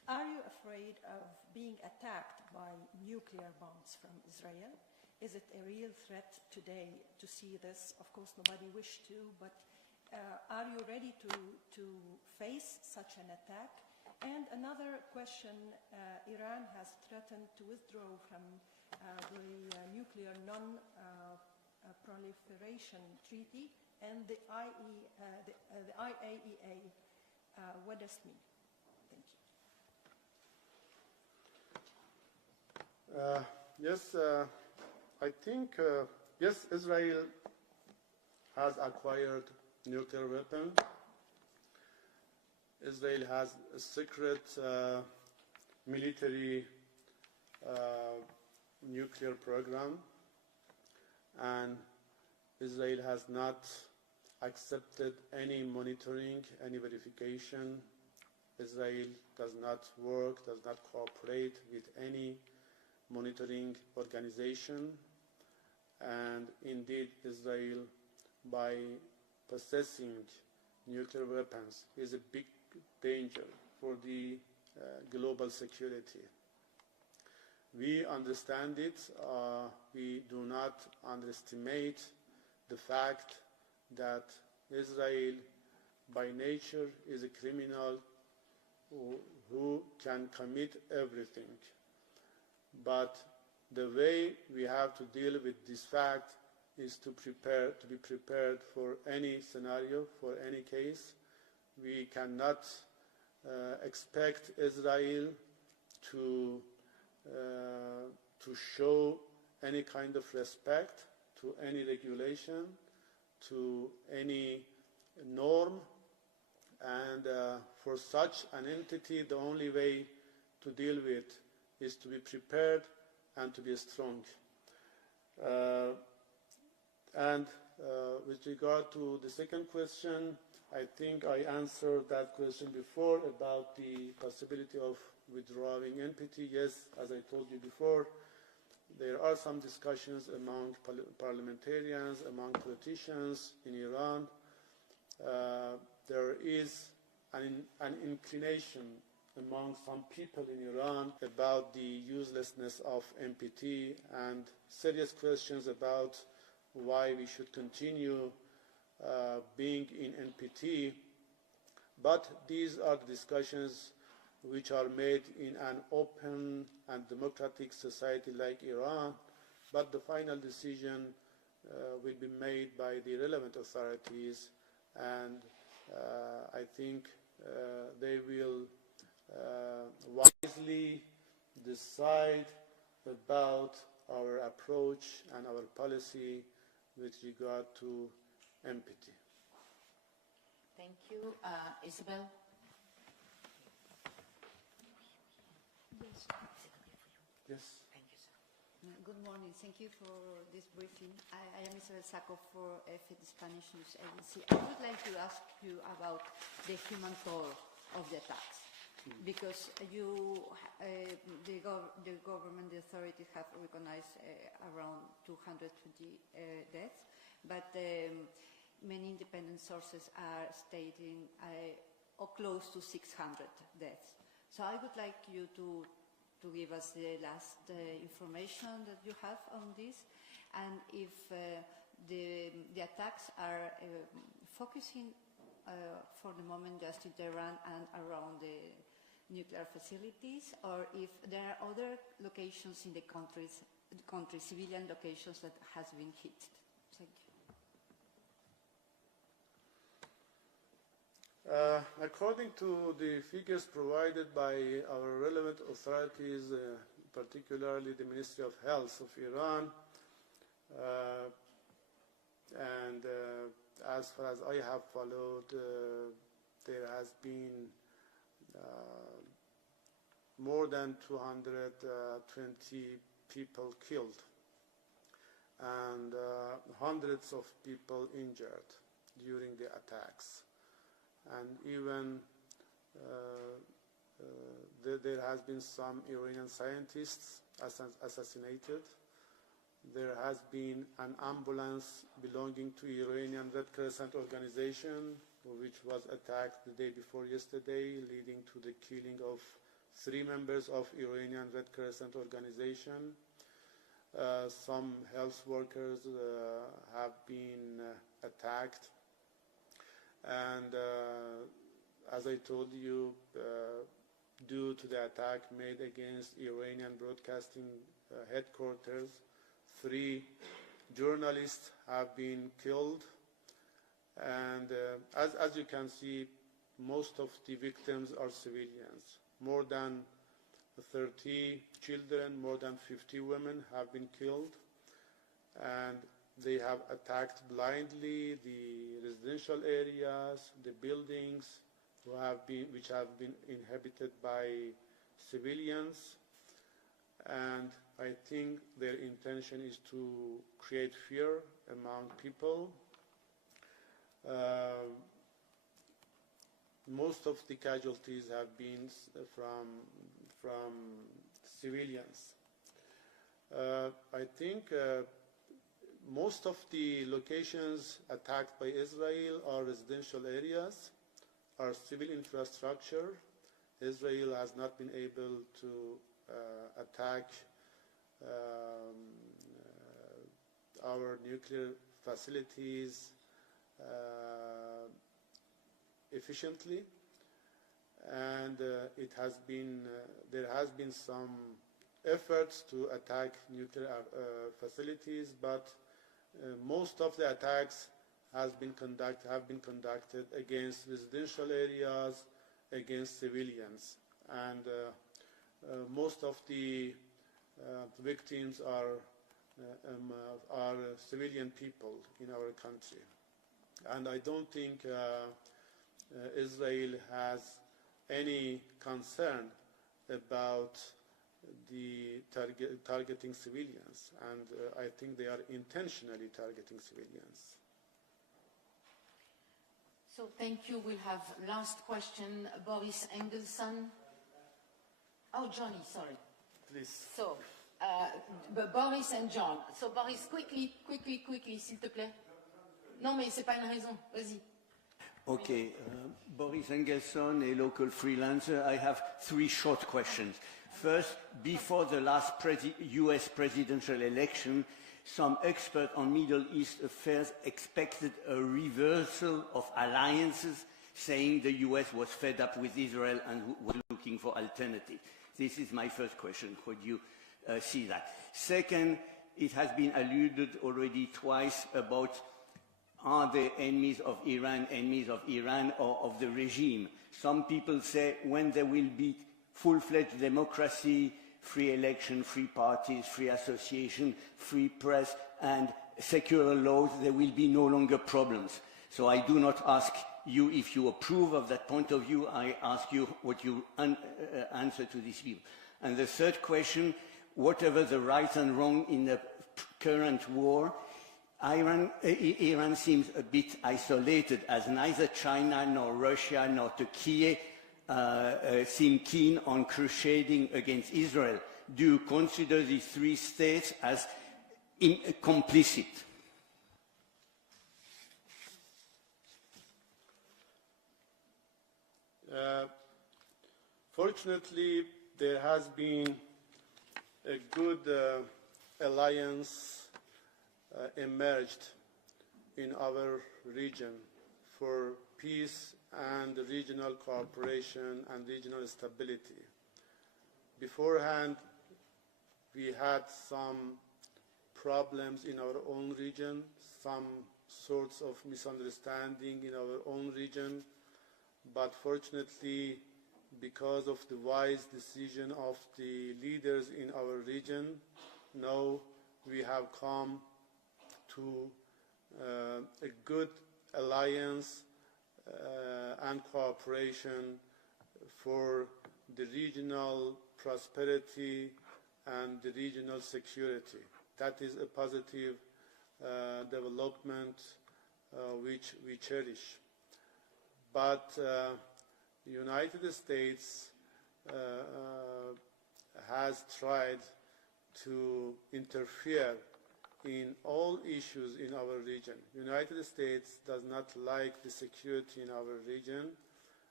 Are you afraid of being attacked by nuclear bombs from Israel? Is it a real threat today to see this? Of course, nobody wished to, but are you ready to face such an attack? And another question, Iran has threatened to withdraw from the nuclear non-proliferation treaty and the IAEA. What does it mean? Thank you. Yes, I think, yes, Israel has acquired nuclear weapons. Israel has a secret military nuclear program, and Israel has not accepted any monitoring, any verification. Israel does not work, does not cooperate with any monitoring organization, and indeed Israel, by possessing nuclear weapons, is a big danger for the global security. We understand it. We do not underestimate the fact that Israel by nature is a criminal who can commit everything. But the way we have to deal with this fact is to be prepared for any scenario, for any case. We cannot expect Israel to show any kind of respect to any regulation, to any norm, and for such an entity, the only way to deal with is to be prepared and to be strong. With regard to the second question, I think I answered that question before about the possibility of withdrawing NPT. Yes, as I told you before, there are some discussions among parliamentarians, among politicians in Iran. There is an inclination among some people in Iran about the uselessness of NPT and serious questions about why we should continue being in NPT. But these are the discussions which are made in an open and democratic society like Iran, but the final decision will be made by the relevant authorities, and I think they will wisely decide about our approach and our policy with regard to NPT. Thank you. Isabel? Yes. Yes. Thank you, sir. Good morning. Thank you for this briefing. I am Isabel Sacco for the Spanish News Agency. I would like to ask you about the human toll of the attacks, because the government, the authorities have recognized around 220 deaths, but many independent sources are stating close to 600 deaths. So I would like you to give us the last information that you have on this, and if the attacks are focusing for the moment just in Tehran and around the nuclear facilities, or if there are other locations in the country, civilian locations that has been hit. Thank you. According to the figures provided by our relevant authorities, particularly the Ministry of Health of Iran, and as far as I have followed, there has been more than 220 people killed and hundreds of people injured during the attacks. And even there has been some Iranian scientists assassinated. There has been an ambulance belonging to Iranian Red Crescent organization, which was attacked the day before yesterday, leading to the killing of 3 members of Iranian Red Crescent organization. Some health workers have been attacked. And as I told you, due to the attack made against Iranian broadcasting headquarters, 3 journalists have been killed. And as you can see, most of the victims are civilians. More than 30 children, more than 50 women have been killed. And they have attacked blindly the residential areas, the buildings which have been inhabited by civilians. And I think their intention is to create fear among people. Most of the casualties have been from civilians. I think most of the locations attacked by Israel are residential areas, are civil infrastructure. Israel has not been able to attack our nuclear facilities efficiently, and there has been some efforts to attack nuclear facilities, but most of the attacks have been conducted against residential areas, against civilians, and most of the victims are civilian people in our country. And I don't think Israel has any concern about the targeting civilians, and I think they are intentionally targeting civilians. So thank you. We'll have last question, Boris Engelson. Oh, Johnny, sorry. Please. So, Boris and John. So Boris, quickly, s'il te plaît. Non, mais c'est pas une raison. Vas-y. Okay, Boris Engelson, a local freelancer. I have 3 short questions. First, before the last US presidential election, some experts on Middle East affairs expected a reversal of alliances, saying the US was fed up with Israel and was looking for alternatives. This is my first question. Could you see that? Second, it has been alluded already twice about are the enemies of Iran or of the regime? Some people say when there will be full-fledged democracy, free election, free parties, free association, free press, and secular laws, there will be no longer problems. So I do not ask you if you approve of that point of view, I ask you what you answer to this view. And the third question, whatever the right and wrong in the current war, Iran seems a bit isolated, as neither China nor Russia nor Turkey seem keen on crusading against Israel. Do you consider these 3 states as complicit? Fortunately, there has been a good alliance emerged in our region for peace and regional cooperation and regional stability. Beforehand, we had some problems in our own region, some sorts of misunderstanding in our own region, but fortunately, because of the wise decision of the leaders in our region, now we have come to a good alliance and cooperation for the regional prosperity and the regional security. That is a positive development which we cherish. But the United States has tried to interfere in all issues in our region. The United States does not like the security in our region,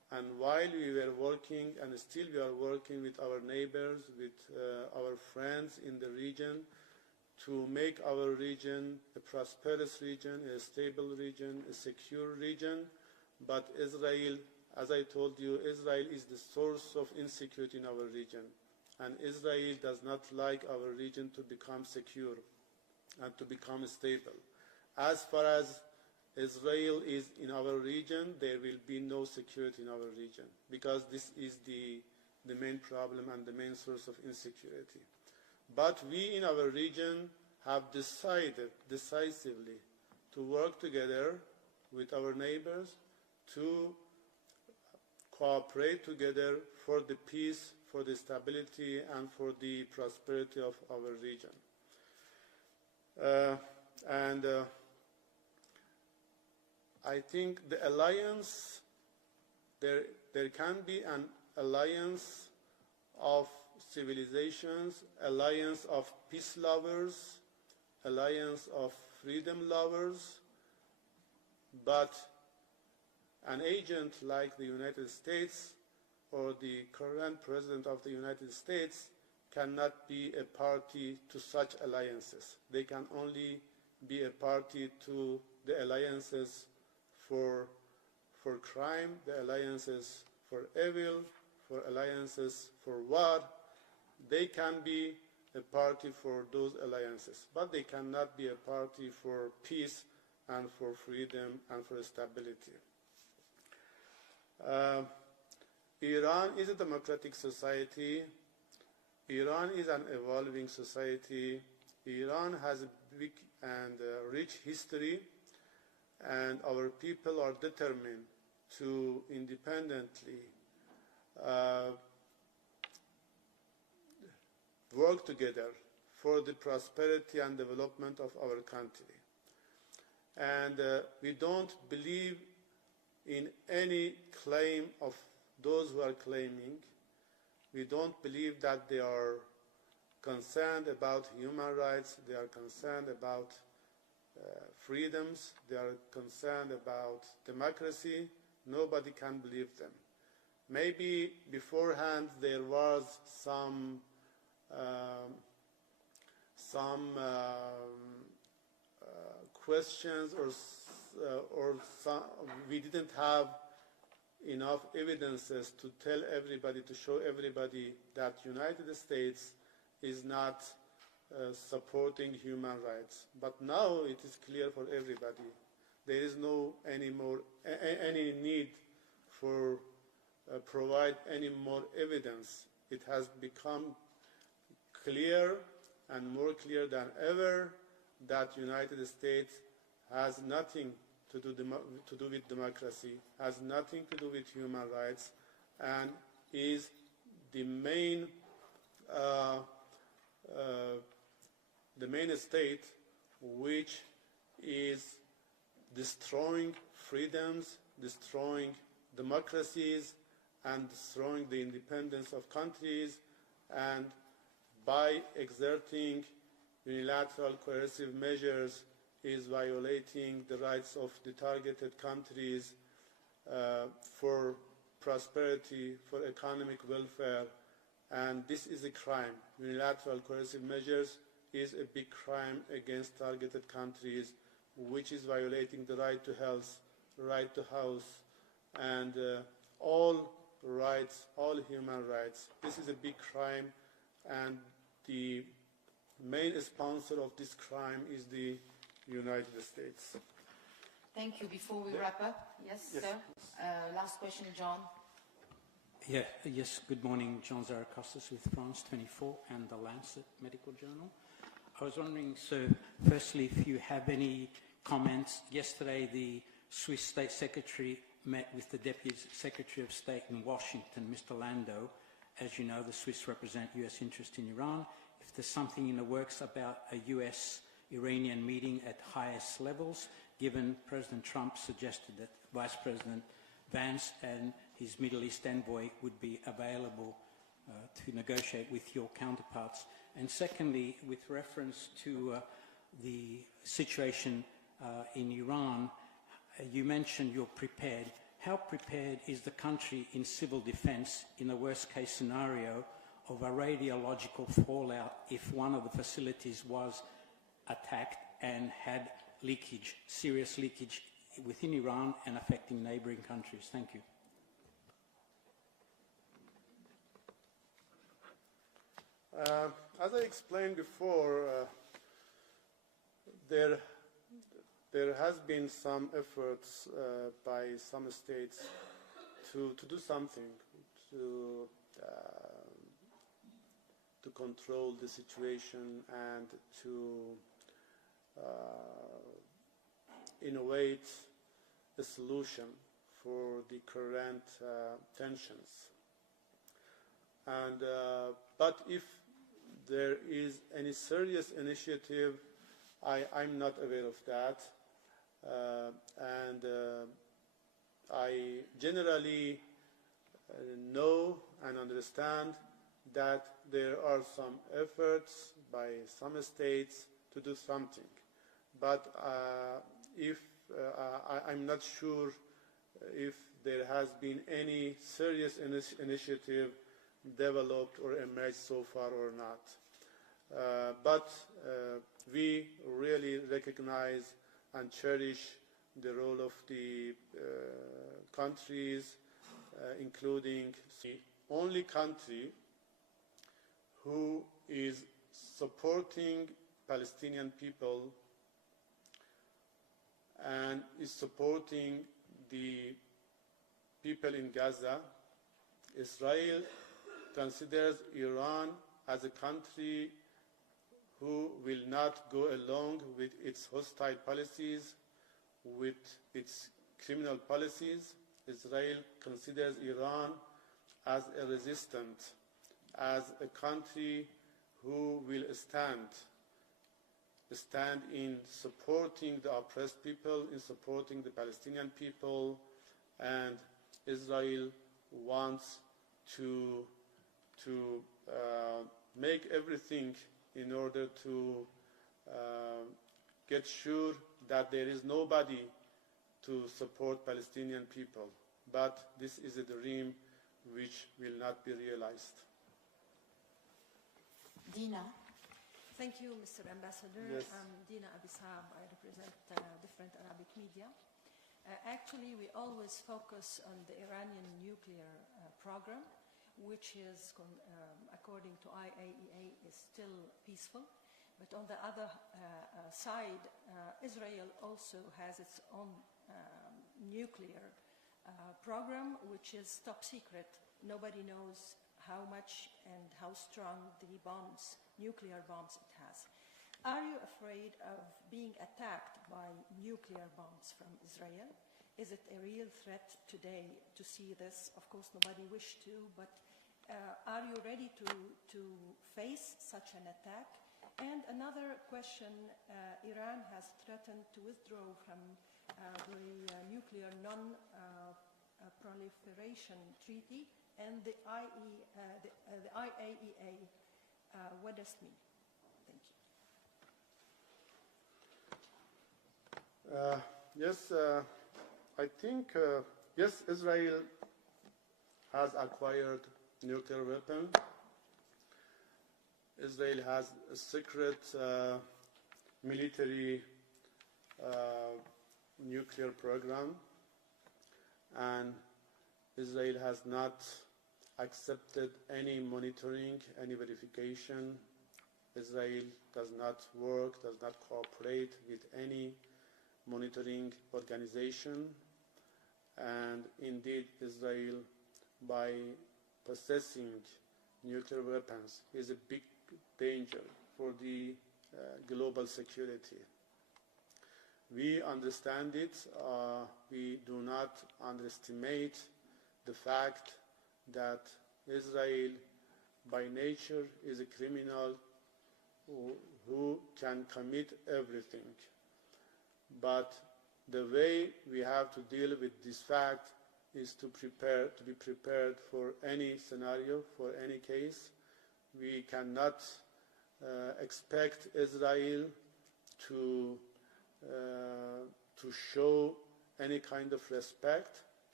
And while we were working, and still we are working with our neighbors, with our friends in the region, to make our region a prosperous region, a stable region, a secure region. But Israel, as I told you, Israel is the source of insecurity in our region. And Israel does not like our region to become secure and to become stable. As far as Israel is in our region, there will be no security in our region, because this is the main problem and the main source of insecurity. But we in our region have decided decisively to work together with our neighbors to cooperate together for the peace, for the stability, and for the prosperity of our region. I think the alliance, there can be an alliance of civilizations, alliance of peace lovers, alliance of freedom lovers, but an agent like the United States or the current President of the United States cannot be a party to such alliances. They can only be a party to the alliances for crime, the alliances for evil, for alliances for war. They can be a party for those alliances, but they cannot be a party for peace and for freedom and for stability. Iran is a democratic society. Iran is an evolving society. Iran has a big and rich history, and our people are determined to independently work together for the prosperity and development of our country. And we don't believe in any claim of those who are claiming. We don't believe that they are concerned about human rights, they are concerned about freedoms, they are concerned about democracy. Nobody can believe them. Maybe beforehand there was some questions, or we didn't have enough evidences to tell everybody, to show everybody that United States is not supporting human rights. But now it is clear for everybody. There is no any need for provide any more evidence. It has become clear and more clear than ever that United States has nothing to do with democracy, has nothing to do with human rights, and is the main state which is destroying freedoms, destroying democracies, and destroying the independence of countries, and by exerting unilateral coercive measures is violating the rights of the targeted countries for prosperity, for economic welfare, and this is a crime. Unilateral coercive measures is a big crime against targeted countries, which is violating the right to health, right to house, and all rights, all human rights. This is a big crime, and the main sponsor of this crime is the United States. Thank you. Before we wrap up, yes, sir. Last question, John. Yes, good morning. John Zarakostas with France 24 and the Lancet Medical Journal. I was wondering, so firstly, if you have any comments. Yesterday, the Swiss State Secretary met with the Deputy Secretary of State in Washington, Mr. Landau. As you know, the Swiss represent U.S. interest in Iran. If there's something in the works about a U.S.-Iranian meeting at highest levels, given President Trump suggested that Vice President Vance and his Middle East envoy would be available to negotiate with your counterparts. And secondly, with reference to the situation in Iran, you mentioned you're prepared. how prepared is the country in civil defence in the worst-case scenario of a radiological fallout if one of the facilities was attacked and had leakage, serious leakage within Iran and affecting neighbouring countries? Thank you. As I explained before, there has been some efforts by some states to do something to control the situation and to innovate a solution for the current tensions. And but if there is any serious initiative, I'm not aware of that. I generally know and understand that there are some efforts by some states to do something. But I'm not sure if there has been any serious initiative developed or emerged so far or not. But we really recognize and cherish the role of the countries, including the only country who is supporting Palestinian people and is supporting the people in Gaza. Israel considers Iran as a country who will not go along with its hostile policies, with its criminal policies. Israel considers Iran as a resistant, as a country who will stand in supporting the oppressed people, in supporting the Palestinian people, and Israel wants to make everything in order to get sure that there is nobody to support Palestinian people. But this is a dream which will not be realized. Dina. Thank you, Mr. Ambassador. Yes. I'm Dina Abissab. I represent different Arabic media. Actually, we always focus on the Iranian nuclear program, which is, according to IAEA, is still peaceful. But on the other side, Israel also has its own nuclear program, which is top secret. Nobody knows how much and how strong the bombs, nuclear bombs it has. Are you afraid of being attacked by nuclear bombs from Israel? Is it a real threat today to see this? Of course, nobody wished to, but are you ready to face such an attack? And another question, Iran has threatened to withdraw from the nuclear non-proliferation treaty and the IAEA. What does it mean? Thank you. Yes, I think, yes, Israel has acquired nuclear weapons. Israel has a secret military nuclear program, and Israel has not accepted any monitoring, any verification. Israel does not work, does not cooperate with any monitoring organization. And indeed, Israel, by possessing nuclear weapons, is a big danger for the global security. We understand it. We do not underestimate the fact that Israel, by nature, is a criminal who can commit everything. But the way we have to deal with this fact is to be prepared for any scenario, for any case. We cannot expect Israel to show any kind of respect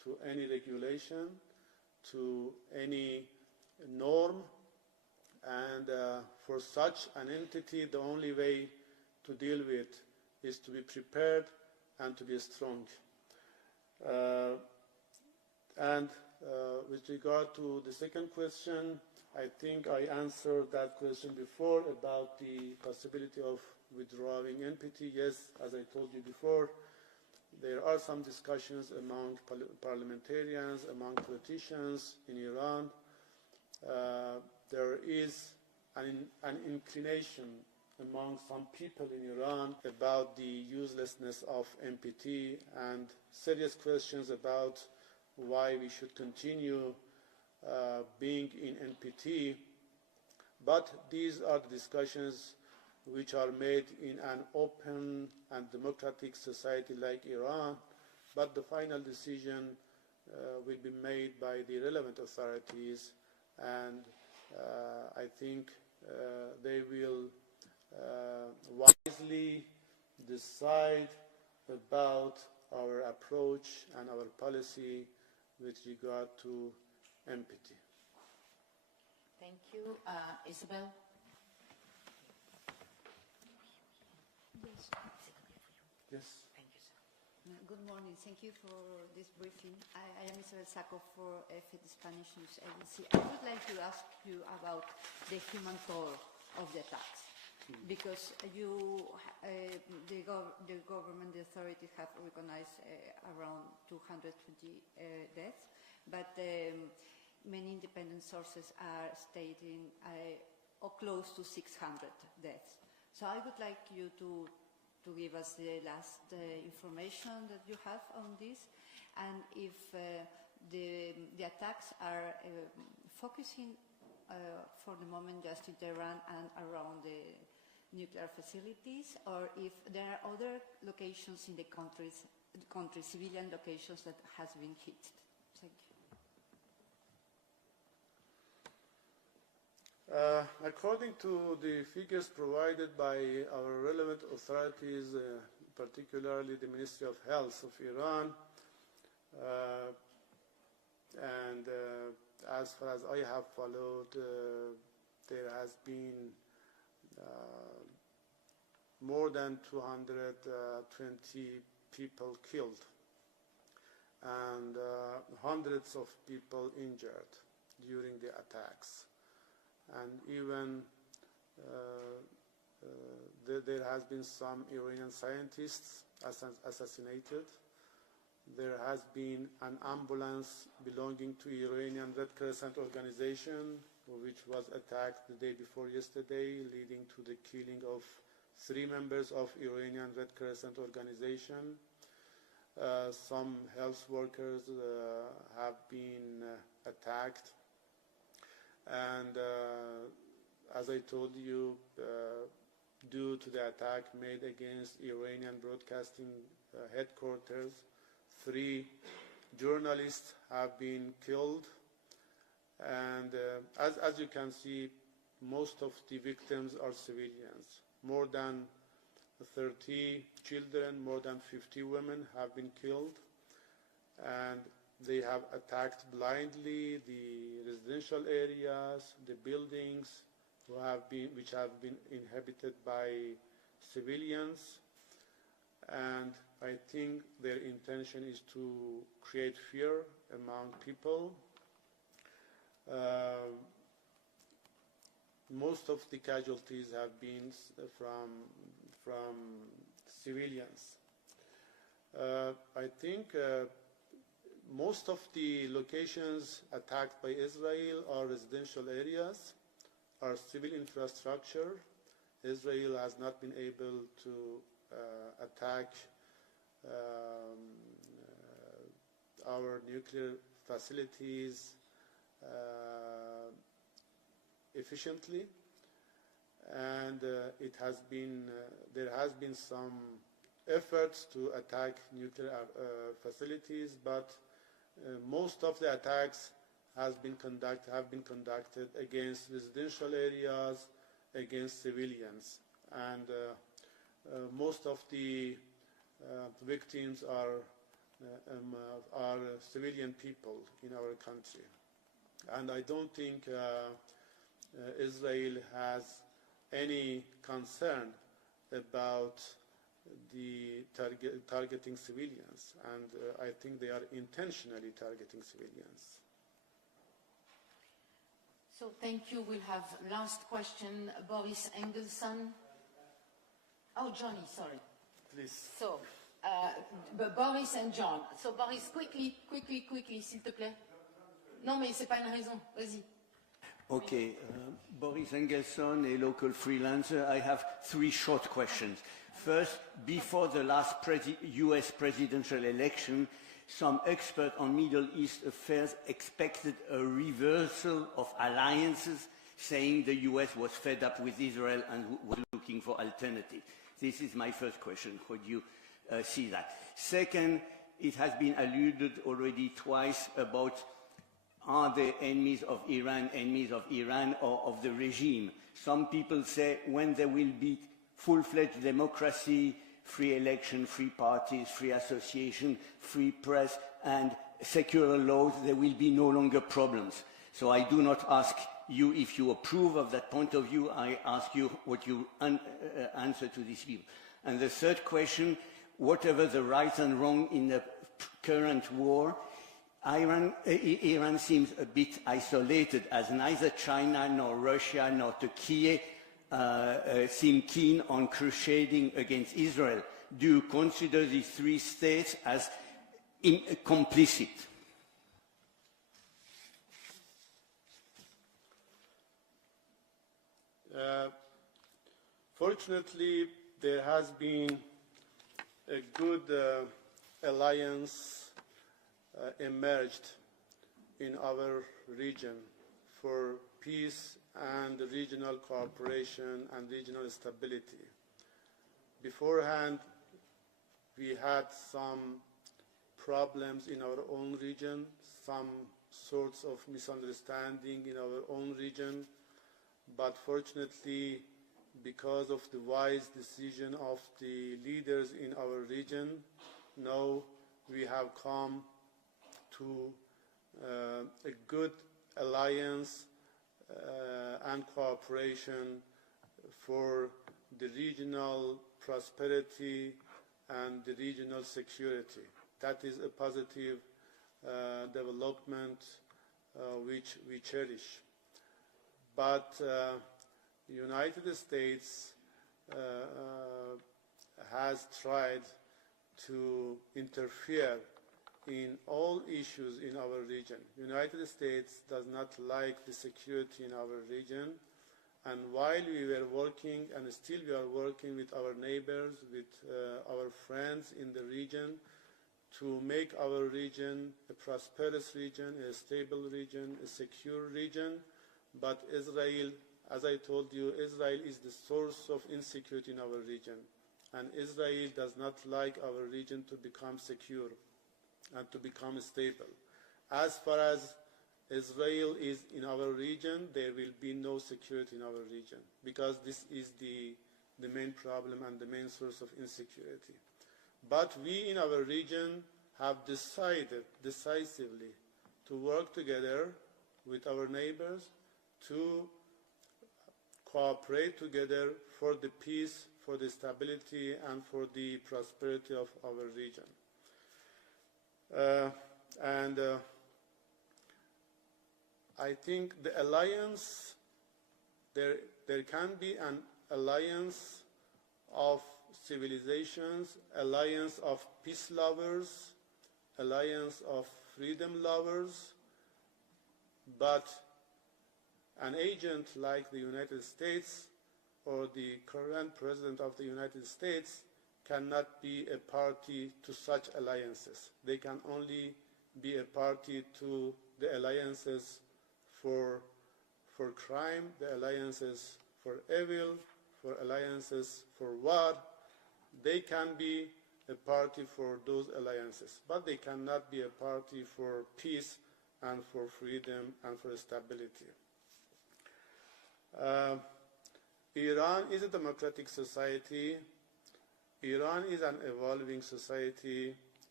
to any regulation, to any norm, and for such an entity, the only way to deal with is to be prepared and to be strong. With regard to the second question, I think I answered that question before about the possibility of withdrawing NPT. Yes, as I told you before, there are some discussions among parliamentarians, among politicians in Iran. There is an inclination among some people in Iran about the uselessness of NPT and serious questions about why we should continue being in NPT. But these are the discussions which are made in an open and democratic society like Iran, but the final decision will be made by the relevant authorities, and I think they will wisely decide about our approach and our policy with regard to NPT. Thank you. Isabel? Yes. Thank you, sir. Good morning. Thank you for this briefing. I am Isabel Sacco for FED Spanish News Agency. I would like to ask you about the human toll of the attacks, because the government, the authorities have recognized around 220 deaths, but many independent sources are stating or close to 600 deaths. So I would like you to give us the last information that you have on this, and if the attacks are focusing for the moment just in Tehran and around the nuclear facilities, or if there are other locations in the country, civilian locations that has been hit. Thank you. According to the figures provided by our relevant authorities, particularly the Ministry of Health of Iran, and as far as I have followed, there has been more than 220 people killed and hundreds of people injured during the attacks. And even there has been some Iranian scientists assassinated. There has been an ambulance belonging to Iranian Red Crescent organization which was attacked the day before yesterday, leading to the killing of 3 members of Iranian Red Crescent organization. Some health workers have been attacked. And as I told you, due to the attack made against Iranian broadcasting headquarters, 3 journalists have been killed. And as you can see, most of the victims are civilians. More than 30 children, more than 50 women have been killed. And they have attacked blindly the residential areas, the buildings which have been inhabited by civilians. And I think their intention is to create fear among people. Most of the casualties have been from civilians. I think most of the locations attacked by Israel are residential areas, are civil infrastructure. Israel has not been able to attack our nuclear facilities efficiently, and there has been some efforts to attack nuclear facilities, but most of the attacks have been conducted against residential areas, against civilians, and most of the victims are our civilian people in our country. And I don't think Israel has any concern about the targeting civilians, and I think they are intentionally targeting civilians. So thank you. We'll have last question, Boris Engelson. Oh, Johnny, sorry. Please. So, Boris and John. So Boris, quickly, s'il te plaît. Non, mais c'est pas une raison. Vas-y. Okay, Boris Engelson, a local freelancer. I have three short questions. First, before the last US presidential election, some experts on Middle East affairs expected a reversal of alliances, saying the US was fed up with Israel and was looking for alternatives. This is my first question. How do you see that? Second, it has been alluded already twice about are the enemies of Iran or of the regime. Some people say when there will be full-fledged democracy, free election, free parties, free association, free press, and secular laws, there will be no longer problems. So I do not ask you if you approve of that point of view, I ask you what you answer to this view. And the third question, whatever the right and wrong in the current war, Iran seems a bit isolated, as neither China nor Russia nor Turkey seem keen on crusading against Israel. Do you consider these three states as complicit? Fortunately, there has been a good alliance emerged in our region for peace and regional cooperation and regional stability. Beforehand, we had some problems in our own region, some sorts of misunderstanding in our own region, but fortunately, because of the wise decision of the leaders in our region, now we have come to a good alliance and cooperation for the regional prosperity and the regional security. That is a positive development which we cherish. But the United States has tried to interfere in all issues in our region. The United States does not like the security in our region, and while we were working, and still we are working with our neighbors, with our friends in the region, to make our region a prosperous region, a stable region, a secure region, but Israel, as I told you, Israel is the source of insecurity in our region, and Israel does not like our region to become secure and to become stable. As far as Israel is in our region, there will be no security in our region, because this is the main problem and the main source of insecurity. But we in our region have decided decisively to work together with our neighbors to cooperate together for the peace, for the stability, and for the prosperity of our region. I think the alliance, there can be an alliance of civilizations, alliance of peace lovers, alliance of freedom lovers, but an agent like the United States or the current president of the United States cannot be a party to such alliances. They can only be a party to the alliances for crime, the alliances for evil, for alliances for war. They can be a party for those alliances, but they cannot be a party for peace and for freedom and for stability. Iran is a democratic society. Iran is an evolving society.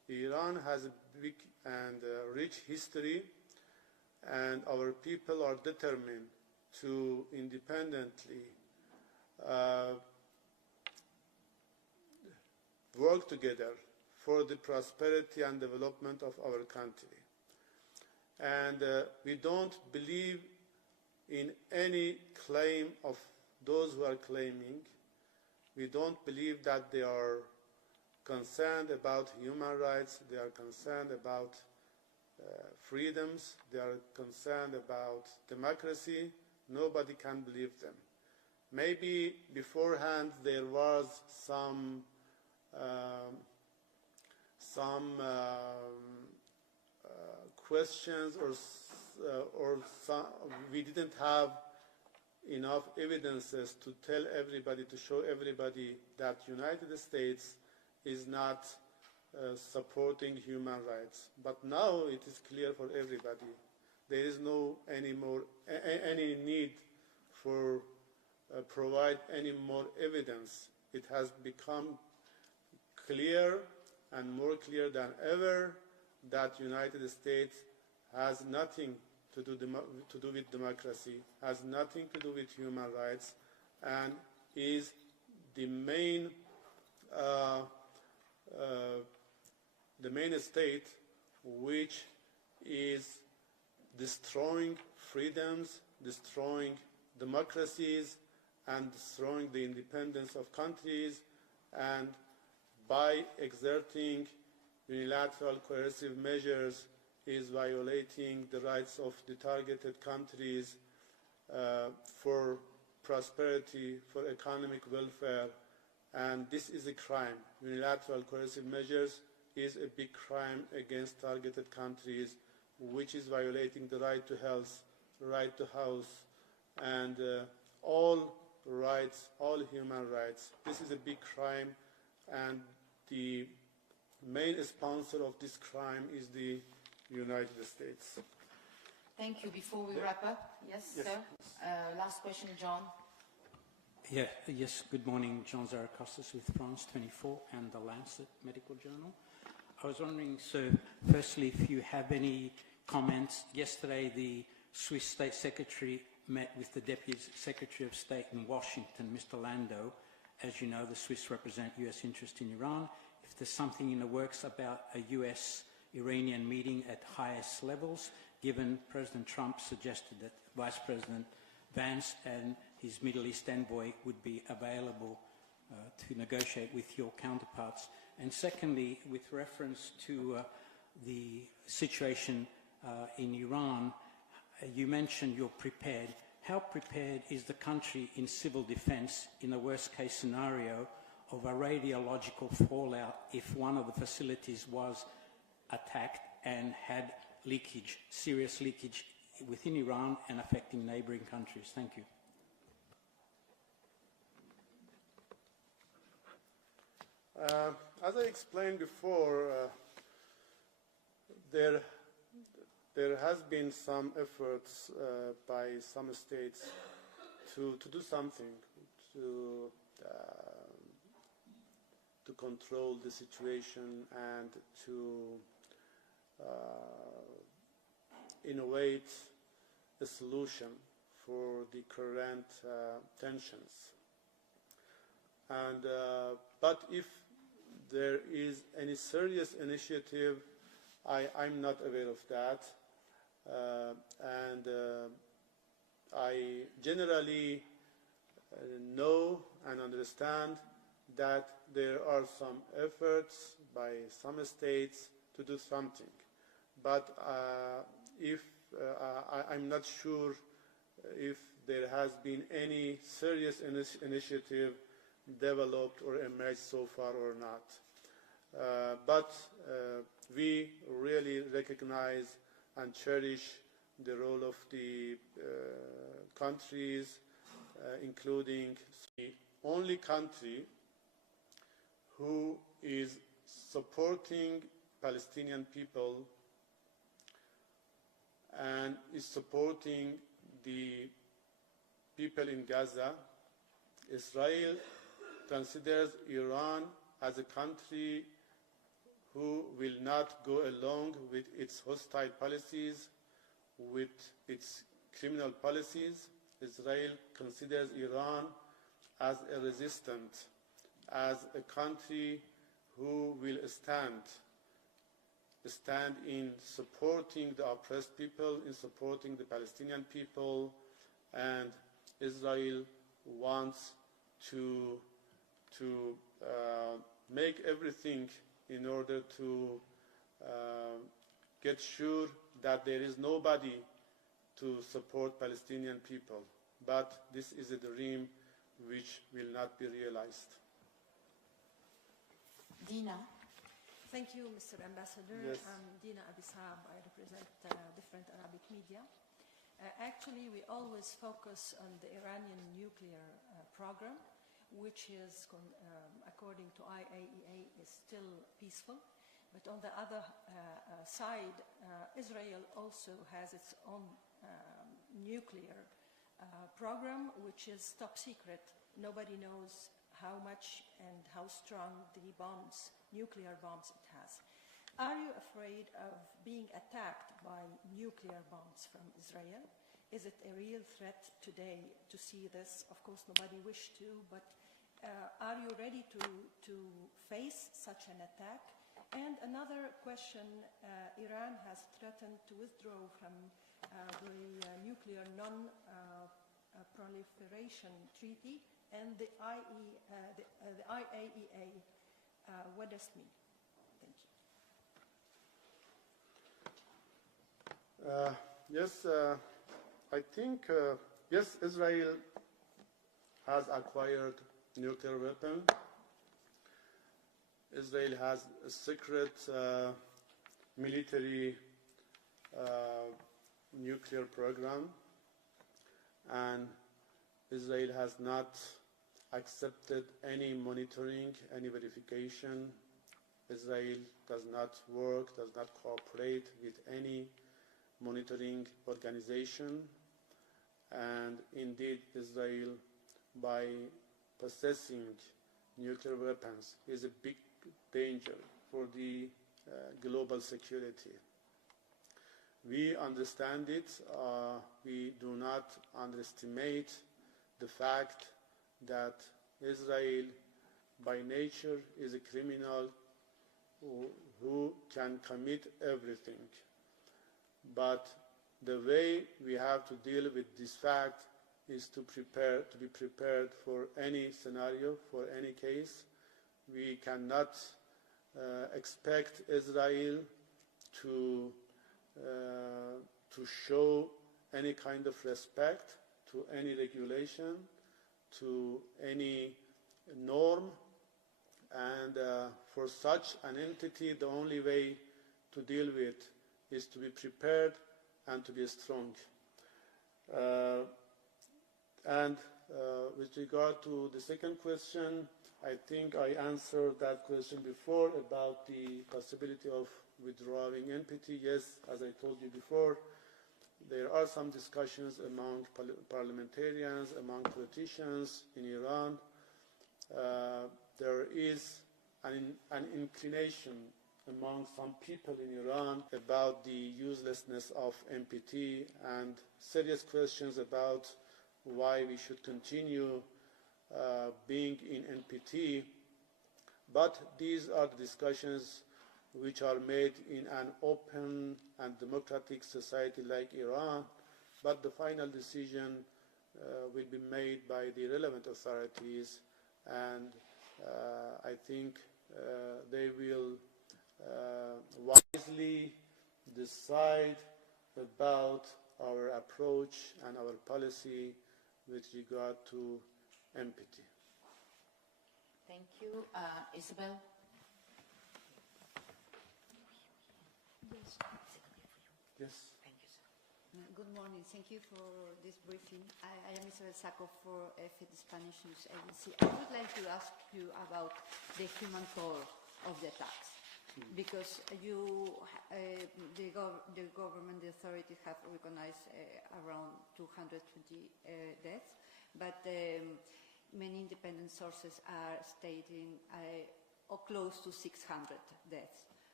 Iran has a big and rich history, and our people are determined to independently work together for the prosperity and development of our country. And we don't believe in any claim of those who are claiming. We don't believe that they are concerned about human rights, they are concerned about freedoms, they are concerned about democracy. Nobody can believe them. Maybe beforehand there was some questions, or some, we didn't have enough evidences to tell everybody, to show everybody that United States is not supporting human rights. But now it is clear for everybody. There is no any need for provide any more evidence. It has become clear and more clear than ever that United States has nothing to do with democracy, has nothing to do with human rights, and is the main state which is destroying freedoms, destroying democracies, and destroying the independence of countries, and by exerting unilateral coercive measures is violating the rights of the targeted countries for prosperity, for economic welfare, and this is a crime. Unilateral coercive measures is a big crime against targeted countries, which is violating the right to health, right to house, and all rights, all human rights. This is a big crime, and the main sponsor of this crime is the United States. Thank you. Before we wrap up, yes, sir? Last question, John. Yes, good morning. John Zarakostas with France 24 and the Lancet Medical Journal. I was wondering, so firstly, if you have any comments. Yesterday, the Swiss State Secretary met with the Deputy Secretary of State in Washington, Mr. Landau. As you know, the Swiss represent U.S. interest in Iran. If there's something in the works about a U.S.-Iranian meeting at highest levels, given President Trump suggested that Vice President Vance and his Middle East envoy would be available to negotiate with your counterparts. And secondly, with reference to the situation in Iran, you mentioned you're prepared. How prepared is the country in civil defense in the worst-case scenario of a radiological fallout if one of the facilities was attacked and had leakage, serious leakage within Iran and affecting neighboring countries? Thank you. As I explained before, there has been some efforts by some states to do something to control the situation and to innovate a solution for the current tensions. And but if there is any serious initiative, I'm not aware of that. And I generally know and understand that there are some efforts by some states to do something. But I'm not sure if there has been any serious initiative developed or emerged so far or not. But we really recognize and cherish the role of the countries, including the only country who is supporting Palestinian people and is supporting the people in Gaza. Israel considers Iran as a country who will not go along with its hostile policies, with its criminal policies. Israel considers Iran as a resistant, as a country who will stand in supporting the oppressed people, in supporting the Palestinian people, and Israel wants to make everything in order to get sure that there is nobody to support Palestinian people. But this is a dream which will not be realized. Dina. Thank you, Mr. Ambassador. Yes. I'm Dina Abissab. I represent different Arabic media. Actually, we always focus on the Iranian nuclear program, which is, according to IAEA, is still peaceful. But on the other side, Israel also has its own nuclear program, which is top secret. Nobody knows how much and how strong the bombs, nuclear bombs it has. Are you afraid of being attacked by nuclear bombs from Israel? Is it a real threat today to see this? Of course, nobody wished to, but are you ready to face such an attack? And another question, Iran has threatened to withdraw from the nuclear non-proliferation treaty and the IAEA. What does it mean? Thank you. Yes, I think, yes, Israel has acquired nuclear weapon. Israel has a secret military nuclear program, and Israel has not accepted any monitoring, any verification. Israel does not work, does not cooperate with any monitoring organization. And indeed, Israel, by possessing nuclear weapons, is a big danger for the global security. We understand it. We do not underestimate the fact that Israel, by nature, is a criminal who can commit everything. But the way we have to deal with this fact is to be prepared for any scenario, for any case. We cannot expect Israel to show any kind of respect to any regulation, to any norm, and for such an entity, the only way to deal with is to be prepared and to be strong. With regard to the second question, I think I answered that question before about the possibility of withdrawing NPT. Yes, as I told you before, there are some discussions among parliamentarians, among politicians in Iran. There is an inclination among some people in Iran about the uselessness of NPT and serious questions about why we should continue being in NPT. But these are the discussions which are made in an open and democratic society like Iran, but the final decision will be made by the relevant authorities, and I think they will wisely decide about our approach and our policy with regard to NPT. Thank you. Isabel? Yes. Thank you, sir. Good morning. Thank you for this briefing. I am Isabel Sakov for FED Spanish News Agency. I would like to ask you about the human toll of the attacks, because the government, the authorities have recognized around 220 deaths, but many independent sources are stating close to 600 deaths.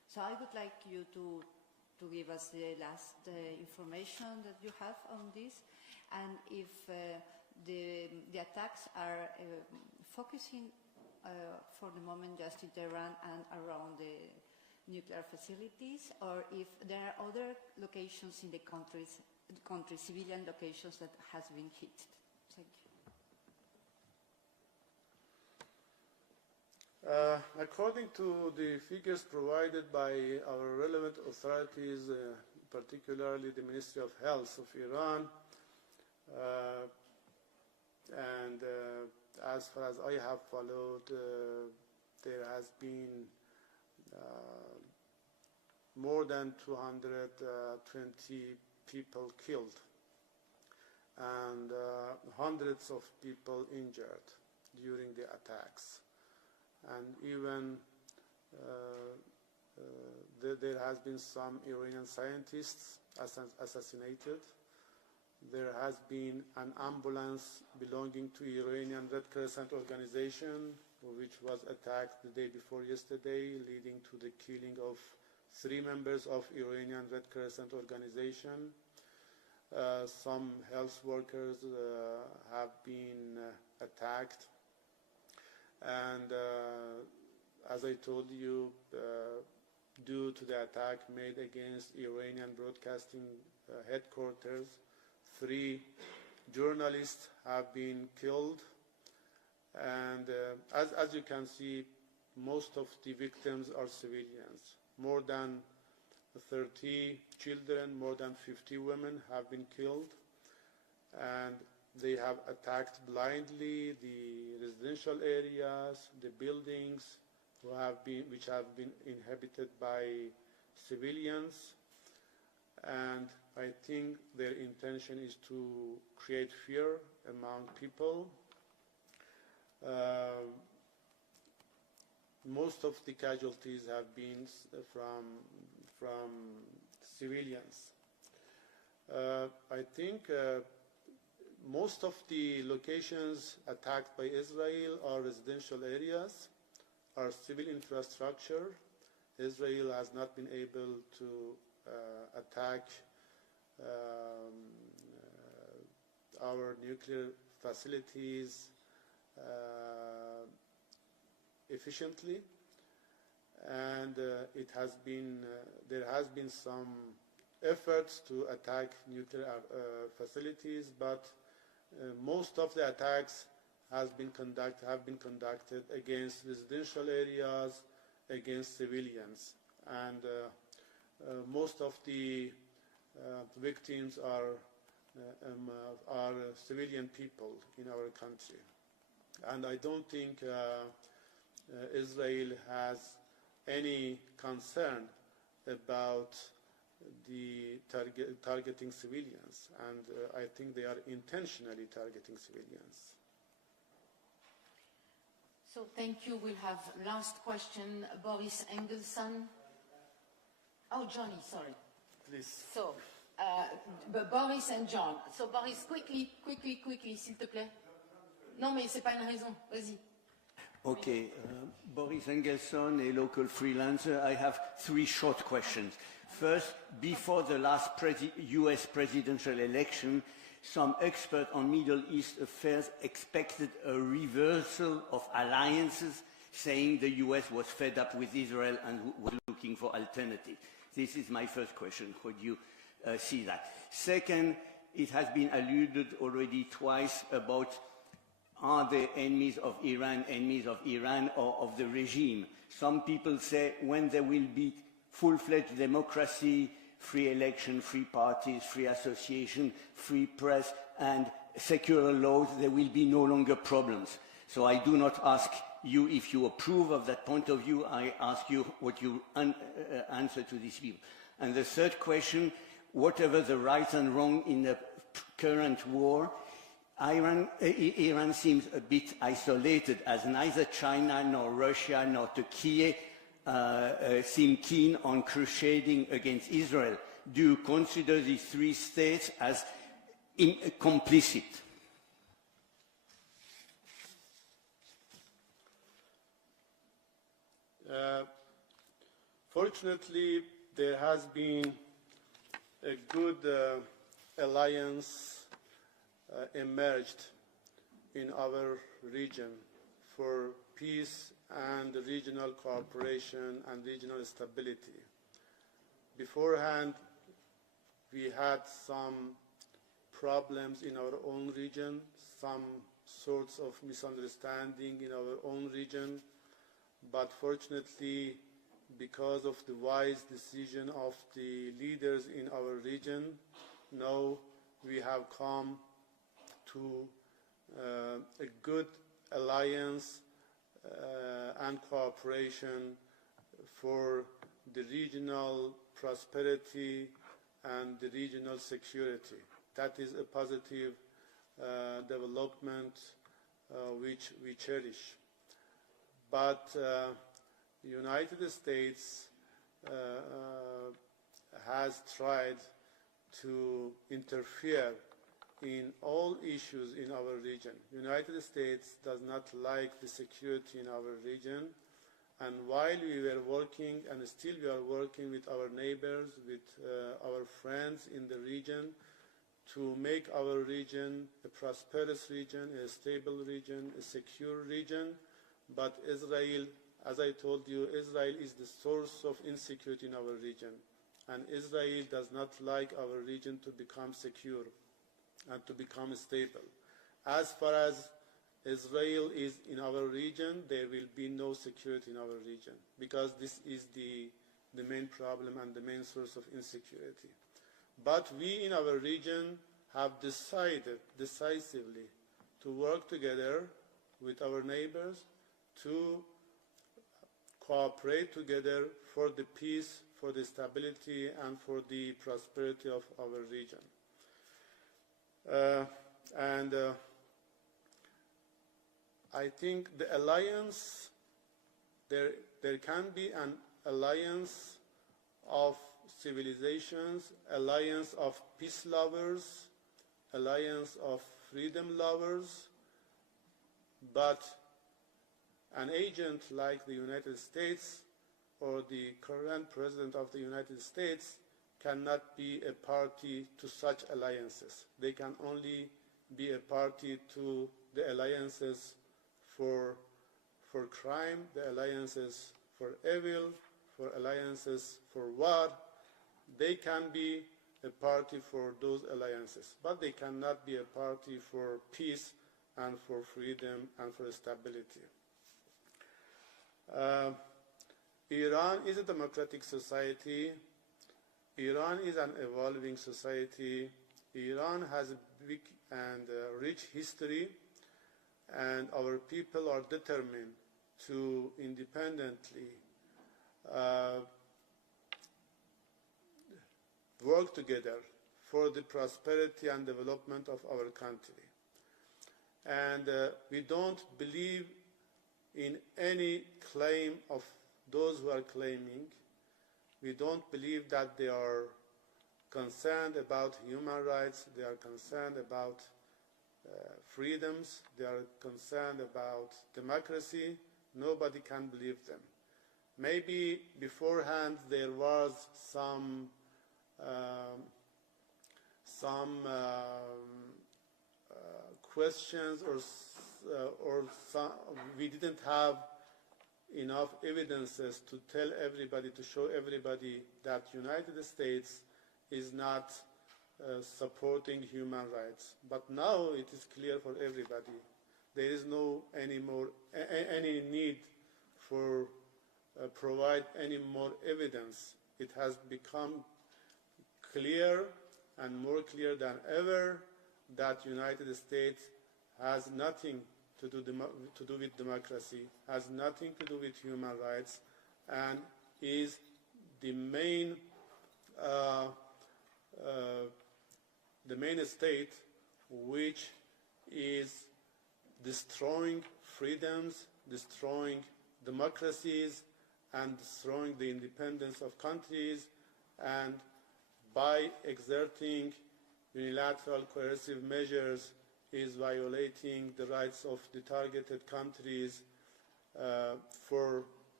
So I would like you to give us the last information that you have on this, and if the attacks are focusing for the moment just in Tehran and around the nuclear facilities, or if there are other locations in the country, civilian locations that has been hit. Thank you. According to the figures provided by our relevant authorities, particularly the Ministry of Health of Iran, and as far as I have followed, there has been more than 220 people killed and hundreds of people injured during the attacks. And even there has been some Iranian scientists assassinated. There has been an ambulance belonging to Iranian Red Crescent organization which was attacked the day before yesterday, leading to the killing of 3 members of Iranian Red Crescent organization. Some health workers have been attacked. And as I told you, due to the attack made against Iranian broadcasting headquarters, 3 journalists have been killed. And as you can see, most of the victims are civilians. More than 30 children, more than 50 women have been killed. And they have attacked blindly the residential areas, the buildings which have been inhabited by civilians. And I think their intention is to create fear among people. Most of the casualties have been from civilians. I think most of the locations attacked by Israel are residential areas, are civil infrastructure. Israel has not been able to attack our nuclear facilities efficiently, and there has been some efforts to attack nuclear facilities, but most of the attacks have been conducted against residential areas, against civilians, and most of the victims are civilian people in our country. And I don't think Israel has any concern about the targeting civilians, and I think they are intentionally targeting civilians. So thank you. We'll have last question, Boris Engelson. Oh, Johnny, sorry. Please. So, Boris and John. So Boris, quickly, s'il te plaît. Non, mais c'est pas une raison. Vas-y. Okay, Boris Engelson, a local freelancer. I have 3 short questions. First, before the last US presidential election, some experts on Middle East affairs expected a reversal of alliances, saying the US was fed up with Israel and was looking for alternatives. This is my first question. Could you see that? Second, it has been alluded already twice about are the enemies of Iran or of the regime. Some people say when there will be full-fledged democracy, free election, free parties, free association, free press, and secular laws, there will be no longer problems. So I do not ask you if you approve of that point of view, I ask you what you answer to these people. And the third question, whatever the right and wrong in the current war, Iran seems a bit isolated, as neither China nor Russia nor Turkey seem keen on crusading against Israel. Do you consider these 3 states as complicit? For Fortunately, there has been a good alliance emerged in our region for peace and regional cooperation and regional stability. Beforehand, we had some problems in our own region, some sorts of misunderstanding in our own region, but fortunately, because of the wise decision of the leaders in our region, now we have come to a good alliance and cooperation for the regional prosperity and the regional security. That is a positive development which we cherish. But the United States has tried to interfere in all issues in our region. The United States does not like the security in our region, and while we were working, and still we are working with our neighbors, with our friends in the region, to make our region a prosperous region, a stable region, a secure region, but Israel, as I told you, Israel is the source of insecurity in our region, and Israel does not like our region to become secure and to become stable. As far as Israel is in our region, there will be no security in our region, because this is the main problem and the main source of insecurity. But we in our region have decided decisively to work together with our neighbors to cooperate together for the peace, for the stability, and for the prosperity of our region. I think the alliance, there can be an alliance of civilizations, alliance of peace lovers, alliance of freedom lovers, but an agent like the United States or the current President of the United States cannot be a party to such alliances. They can only be a party to the alliances for crime, the alliances for evil, for alliances for war. They can be a party for those alliances, but they cannot be a party for peace and for freedom and for stability. Iran is a democratic society. Iran is an evolving society. Iran has a big and rich history, and our people are determined to independently work together for the prosperity and development of our country. And we don't believe in any claim of those who are claiming. We don't believe that they are concerned about human rights, they are concerned about freedoms, they are concerned about democracy. Nobody can believe them. Maybe beforehand there was some questions or some, we didn't have enough evidences to tell everybody, to show everybody that United States is not supporting human rights. But now it is clear for everybody. There is no any need for provide any more evidence. It has become clear and more clear than ever that United States has nothing to do with democracy, has nothing to do with human rights, and is the main state which is destroying freedoms, destroying democracies, and destroying the independence of countries, and by exerting unilateral coercive measures is violating the rights of the targeted countries for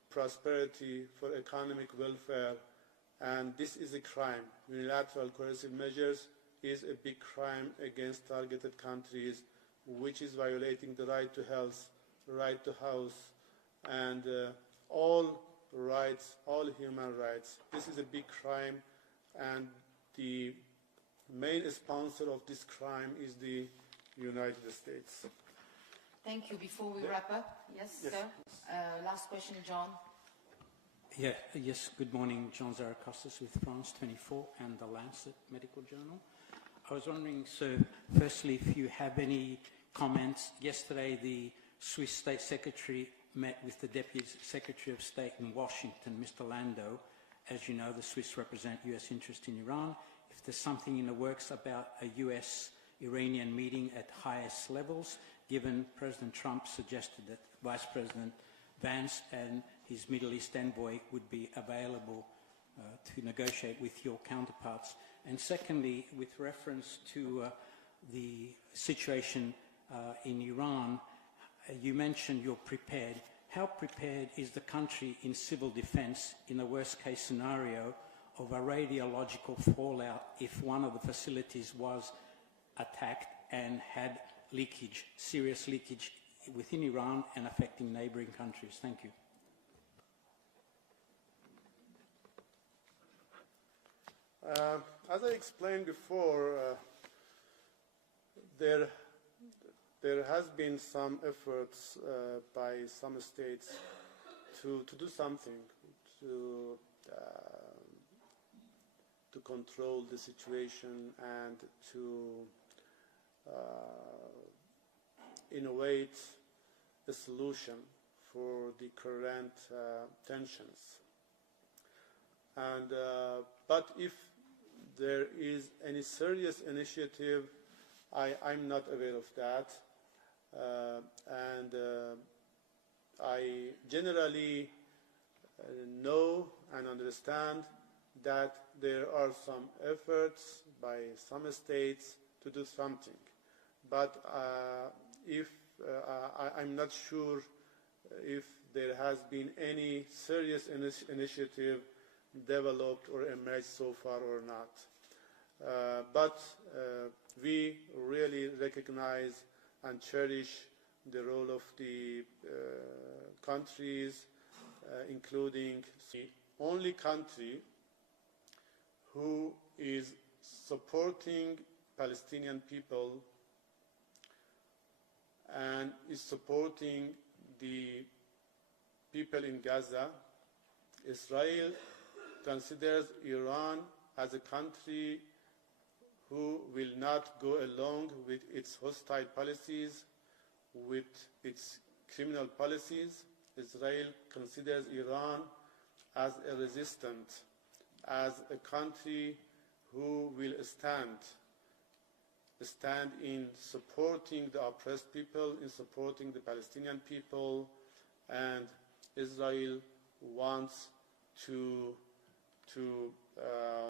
prosperity, for economic welfare, and this is a crime. Unilateral coercive measures is a big crime against targeted countries, which is violating the right to health, right to house, and all rights, all human rights. This is a big crime, and the main sponsor of this crime is the United States. Thank you. Before we wrap up, yes, sir? Last question, John. Yes, good morning. John Zarakostas with France 24 and the Lancet Medical Journal. I was wondering, so firstly, if you have any comments. Yesterday, the Swiss State Secretary met with the Deputy Secretary of State in Washington, Mr. Landau. As you know, the Swiss represent US interest in Iran. If there's something in the works about a US-Iranian meeting at highest levels, given President Trump suggested that Vice President Vance and his Middle East envoy would be available to negotiate with your counterparts. And secondly, with reference to the situation in Iran, you mentioned you're prepared. How prepared is the country in civil defense in the worst case scenario of a radiological fallout if one of the facilities was attacked and had leakage, serious leakage within Iran and affecting neighboring countries? Thank you. As I explained before, there has been some efforts by some states to do something to control the situation and to innovate a solution for the current tensions. And but if there is any serious initiative, I'm not aware of that. And I generally know and understand that there are some efforts by some states to do something. But I'm not sure if there has been any serious initiative developed or emerged so far or not. But we really recognize and cherish the role of the countries, including the only country who is supporting Palestinian people and is supporting the people in Gaza. Israel considers Iran as a country who will not go along with its hostile policies, with its criminal policies. Israel considers Iran as a resistant, as a country who will stand in supporting the oppressed people, in supporting the Palestinian people, and Israel wants to